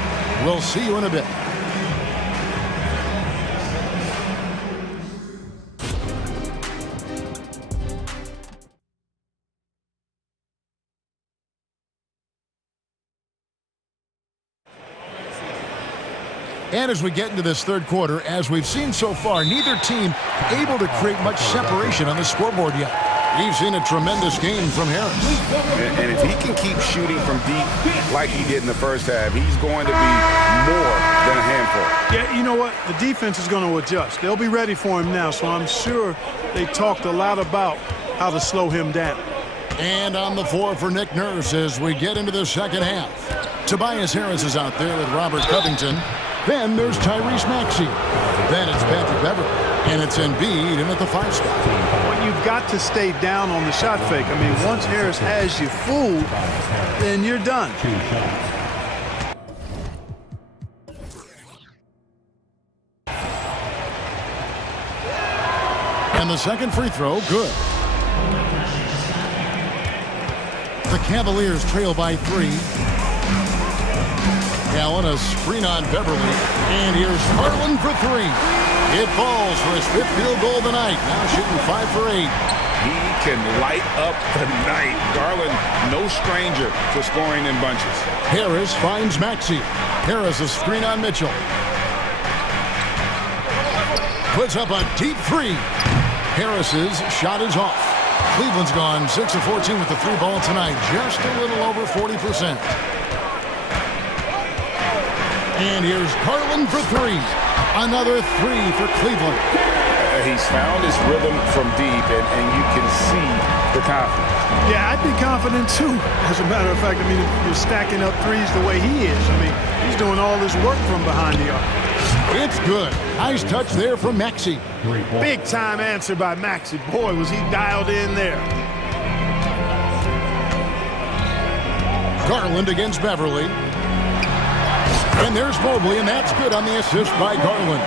We'll see you in a bit. And as we get into this 3rd quarter, as we've seen so far, neither team able to create much separation on the scoreboard yet. We've seen a tremendous game from Harris. And if he can keep shooting from deep like he did in the first half, he's going to be more than a handful. Yeah, you know what? The defense is going to adjust. They'll be ready for him now, so I'm sure they talked a lot about how to slow him down. And on the floor for Nick Nurse as we get into the second half. Tobias Harris is out there with Robert Covington. Then there's Tyrese Maxey. Then it's Patrick Beverley. And it's Embiid in at the 5 spot. Well, you've got to stay down on the shot fake. I mean, once Harris has you fooled, then you're done. And the second free throw, good. The Cavaliers trail by 3. Allen, a screen on Beverly. And here's Garland for 3. It falls for his 5th field goal of the night. Now shooting 5 for 8. He can light up the night. Garland, no stranger for scoring in bunches. Harris finds Maxey. Harris a screen on Mitchell. Puts up a deep 3. Harris's shot is off. Cleveland's gone 6 of 14 with the 3 ball tonight. Just a little over 40%. And here's Garland for 3. Another 3 for Cleveland. He's found his rhythm from deep, and you can see the confidence. Yeah, I'd be confident too. As a matter of fact, I mean, if you're stacking up threes the way he is, I mean, he's doing all this work from behind the arc. It's good. Nice touch there from Maxey. Big time answer by Maxey. Boy, was he dialed in there. Garland against Beverly. And there's Mobley, and that's good on the assist by Garland.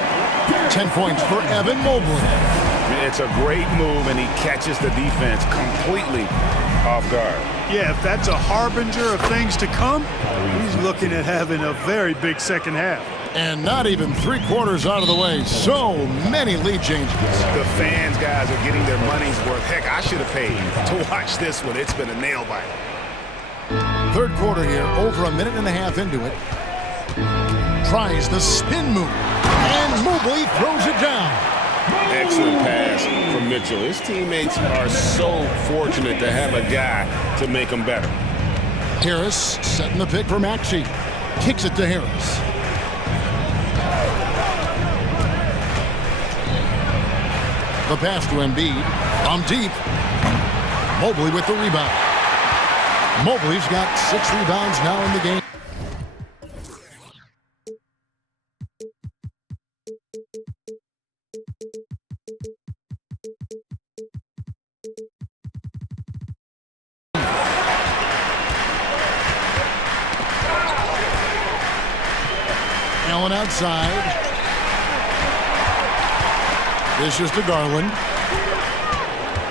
10 points for Evan Mobley. It's a great move, and he catches the defense completely off guard. Yeah, if that's a harbinger of things to come, he's looking at having a very big second half. And not even 3/4 out of the way. So many lead changes. The fans, guys, are getting their money's worth. Heck, I should have paid to watch this one. It's been a nail biter. Third quarter here, over a minute and a half into it. Tries the spin move, and Mobley throws it down. Excellent pass from Mitchell. His teammates are so fortunate to have a guy to make them better. Harris setting the pick for Maxey. Kicks it to Harris. The pass to Embiid from deep. Mobley with the rebound. Mobley's got 6 rebounds now in the game. Allen outside. This is to Garland.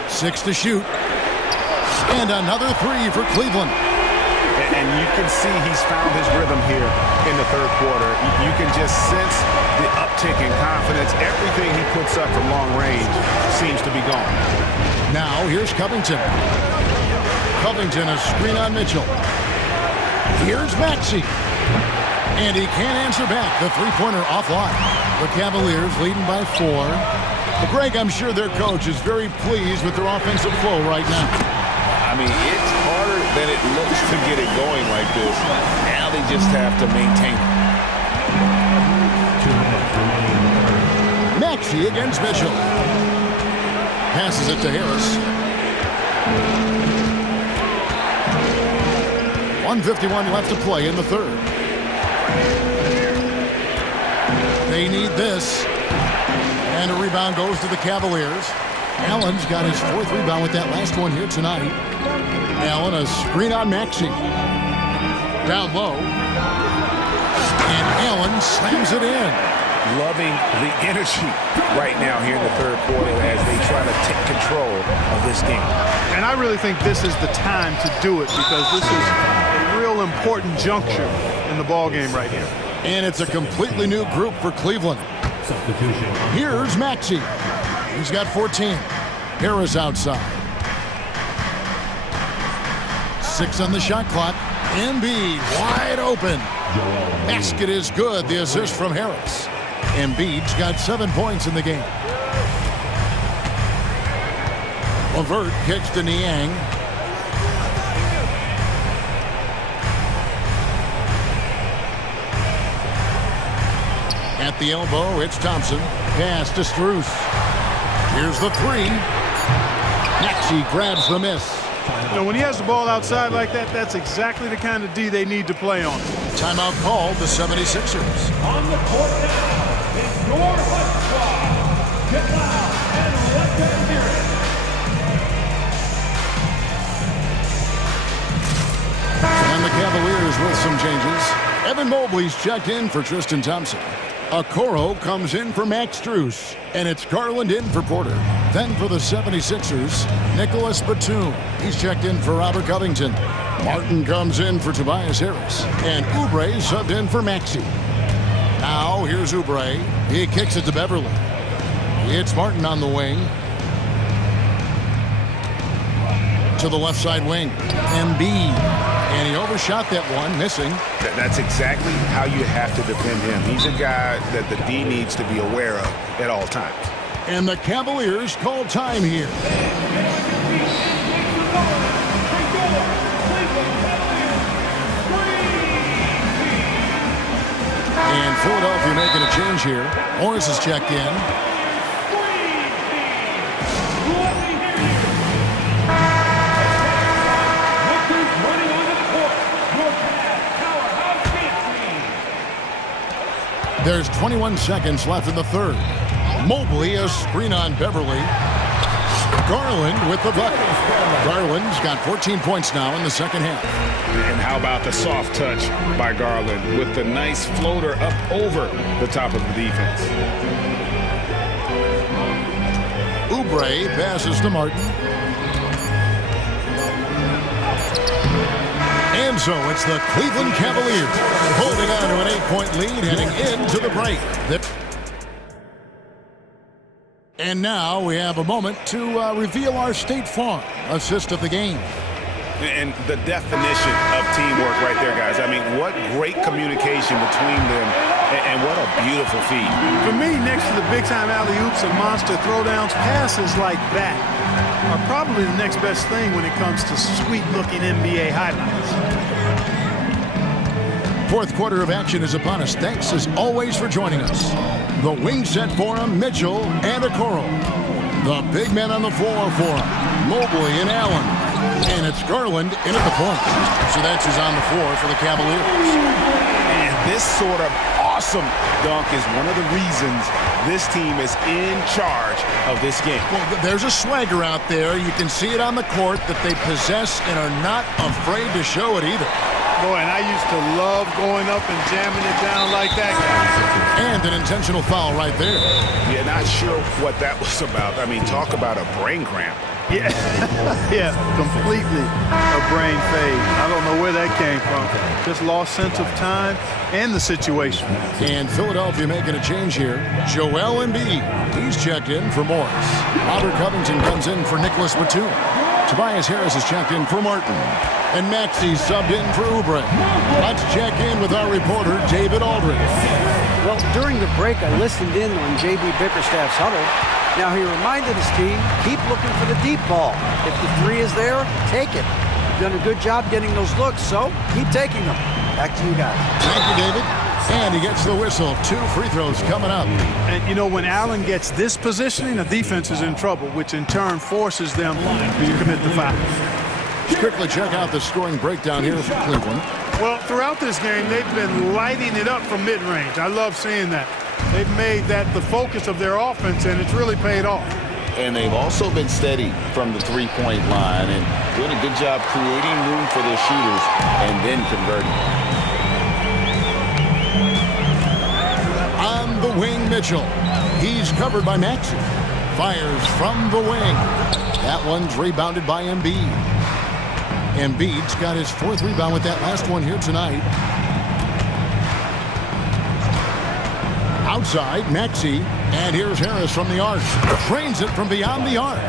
6 to shoot. And another 3 for Cleveland. And you can see he's found his rhythm here in the third quarter. You can just sense the uptick in confidence. Everything he puts up from long range seems to be gone. Now here's Covington. Covington a screen on Mitchell. Here's Maxey. And he can't answer back. The 3-pointer offline. The Cavaliers leading by 4. But Greg, I'm sure their coach is very pleased with their offensive flow right now. I mean, it's harder than it looks to get it going like this. Now they just have to maintain it. Maxey against Mitchell. Passes it to Harris. 1:51 left to play in the third. They need this. And a rebound goes to the Cavaliers. Allen's got his 4th rebound with that last one here tonight. Allen a screen on Maxey. Down low. And Allen slams it in. Loving the energy right now here in the third quarter as they try to take control of this game. And I really think this is the time to do it because this is a real important juncture in the ball game right here. And it's a completely new group for Cleveland. Here's Maxey. He's got 14. Harris outside. 6 on the shot clock. Embiid wide open. Basket is good. The assist from Harris. Embiid's got 7 points in the game. LeVert kicks to Niang. At the elbow, it's Thompson. Pass to Strus. Here's the 3. Maxey grabs the miss. You know, when he has the ball outside like that, that's exactly the kind of D they need to play on. Timeout called the 76ers. On the court now is your Hut Squad. Get loud and let them hear it. And the Cavaliers with some changes. Evan Mobley's checked in for Tristan Thompson. Okoro comes in for Max Strus. And it's Garland in for Porter. Then for the 76ers, Nicholas Batum. He's checked in for Robert Covington. Martin comes in for Tobias Harris. And Oubre subbed in for Maxey. Now here's Oubre. He kicks it to Beverly. It's Martin on the wing. To the left side wing. Embiid. And he overshot that one, missing. That's exactly how you have to defend him. He's a guy that the D needs to be aware of at all times. And the Cavaliers call time here. And Philadelphia making a change here. Morris is checked in. There's 21 seconds left in the third. Mobley, a screen on Beverly. Garland with the bucket. Garland's got 14 points now in the second half. And how about the soft touch by Garland with the nice floater up over the top of the defense. Oubre passes to Martin. And so it's the Cleveland Cavaliers holding on to an 8-point lead heading into the break. And now we have a moment to reveal our State Farm assist of the game. And the definition of teamwork right there, guys. I mean, what great communication between them, and what a beautiful feed. For me, next to the big-time alley-oops and monster throwdowns, passes like that are probably the next best thing when it comes to sweet-looking NBA highlights. Fourth quarter of action is upon us. Thanks, as always, for joining us. The wing set for him, Mitchell and Okoro. The big men on the floor for him, Mobley and Allen. And it's Garland in at the point. So that's who's on the floor for the Cavaliers. And this sort of awesome dunk is one of the reasons this team is in charge of this game. Well, there's a swagger out there. You can see it on the court that they possess and are not afraid to show it either. Boy, and I used to love going up and jamming it down like that, guys. And an intentional foul right there. Yeah, not sure what that was about. I mean, talk about a brain cramp. Yeah, yeah, completely a brain fade. I don't know where that came from. Just lost sense of time and the situation. And Philadelphia making a change here. Joel Embiid, he's checked in for Morris. Robert Covington comes in for Nicholas Batum. Tobias Harris is checked in for Martin. And Maxey subbed in for Oubre. Let's check in with our reporter, David Aldridge. Well, during the break, I listened in on J.B. Bickerstaff's huddle. Now, he reminded his team, keep looking for the deep ball. If the three is there, take it. You've done a good job getting those looks, so keep taking them. Back to you guys. Thank you, David. And he gets the whistle. 2 free throws coming up. And, you know, when Allen gets this positioning, the defense is in trouble, which in turn forces them to commit the foul. Let's quickly check out the scoring breakdown here for Cleveland. Well, throughout this game, they've been lighting it up from mid-range. I love seeing that. They've made that the focus of their offense, and it's really paid off. And they've also been steady from the three-point line and doing a good job creating room for their shooters and then converting. On the wing, Mitchell. He's covered by Maxey. Fires from the wing. That one's rebounded by Embiid. Embiid's got his 4th rebound with that last one here tonight. Outside, Maxey, and here's Harris from the arc. Trains it from beyond the arc.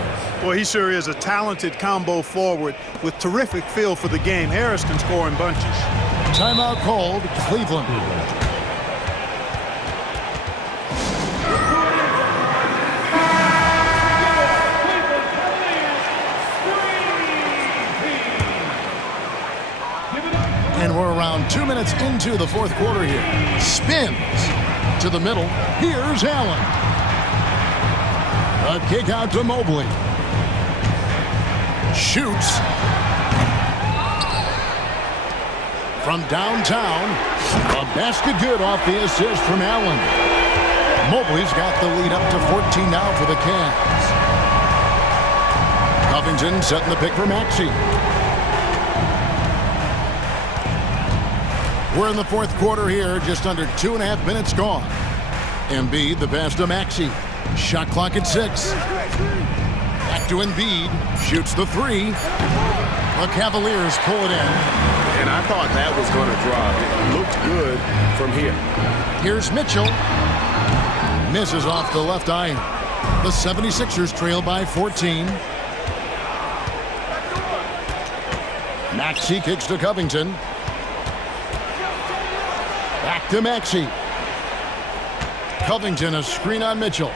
Well, he sure is a talented combo forward with terrific feel for the game. Harris can score in bunches. Timeout called, Cleveland. And we're around 2 minutes into the 4th quarter here. Spins to the middle. Here's Allen. A kick out to Mobley. Shoots. From downtown, a basket good off the assist from Allen. Mobley's got the lead up to 14 now for the Cavs. Covington setting the pick for Maxey. We're in the fourth quarter here, just under 2.5 minutes gone. Embiid, the pass to Maxey. Shot clock at 6. Back to Embiid. Shoots the 3. The Cavaliers pull it in. And I thought that was going to drop. It looked good from here. Here's Mitchell. Misses off the left iron. The 76ers trail by 14. Maxey kicks to Covington. Back to Maxey. Covington, a screen on Mitchell.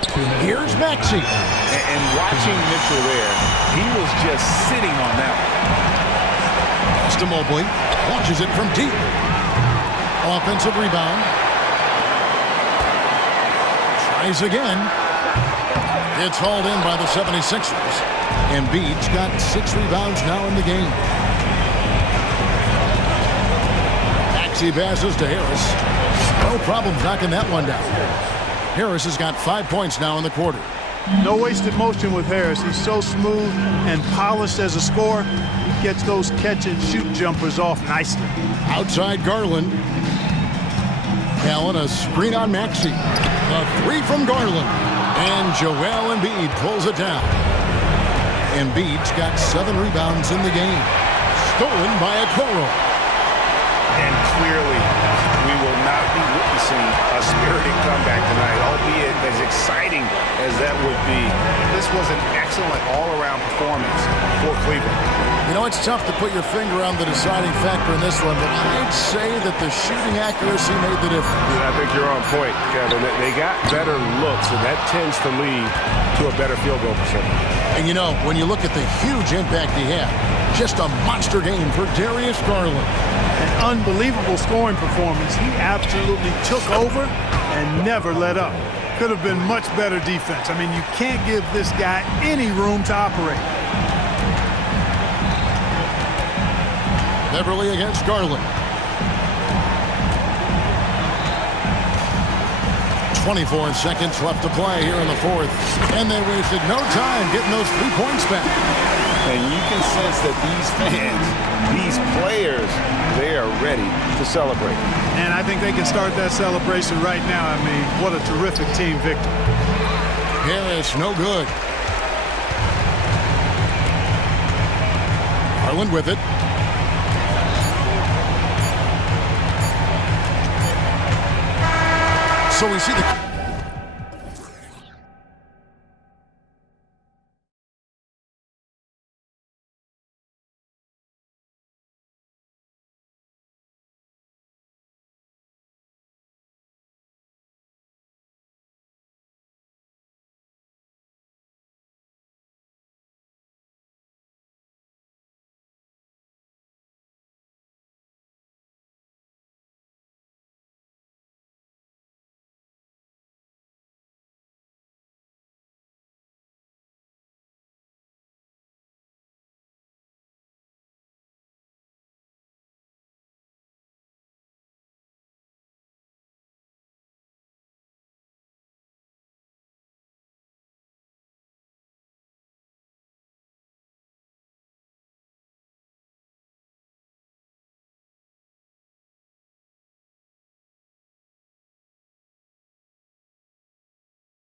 Here's Maxey. And watching Mitchell there, he was just sitting on that one. Pass to Mobley. Launches it from deep. Offensive rebound. Tries again. It's hauled in by the 76ers. Embiid's got 6 rebounds now in the game. Maxey passes to Harris. No problem knocking that one down. Harris has got 5 points now in the quarter. No wasted motion with Harris. He's so smooth and polished as a scorer. He gets those catch-and-shoot jumpers off nicely. Outside Garland. Allen, a screen on Maxey. A 3 from Garland. And Joel Embiid pulls it down. Embiid's got 7 rebounds in the game. Stolen by Okoro. And clearly, we will not be witnessing a spirited comeback tonight, albeit as exciting as that would be. This was an excellent all-around performance for Cleveland. You know, it's tough to put your finger on the deciding factor in this one, but I'd say that the shooting accuracy made the difference. Yeah, I think you're on point, Kevin. They got better looks, and that tends to lead to a better field goal percentage. And you know, when you look at the huge impact he had, just a monster game for Darius Garland. An unbelievable scoring performance. He absolutely took over and never let up. Could have been much better defense. I mean, you can't give this guy any room to operate. Beverly against Garland. 24 seconds left to play here in the fourth. And they wasted no time getting those 3 points back. And you can sense that these fans, these players, they are ready to celebrate. And I think they can start that celebration right now. I mean, what a terrific team victory. Harris, no good. Garland with it. So we see the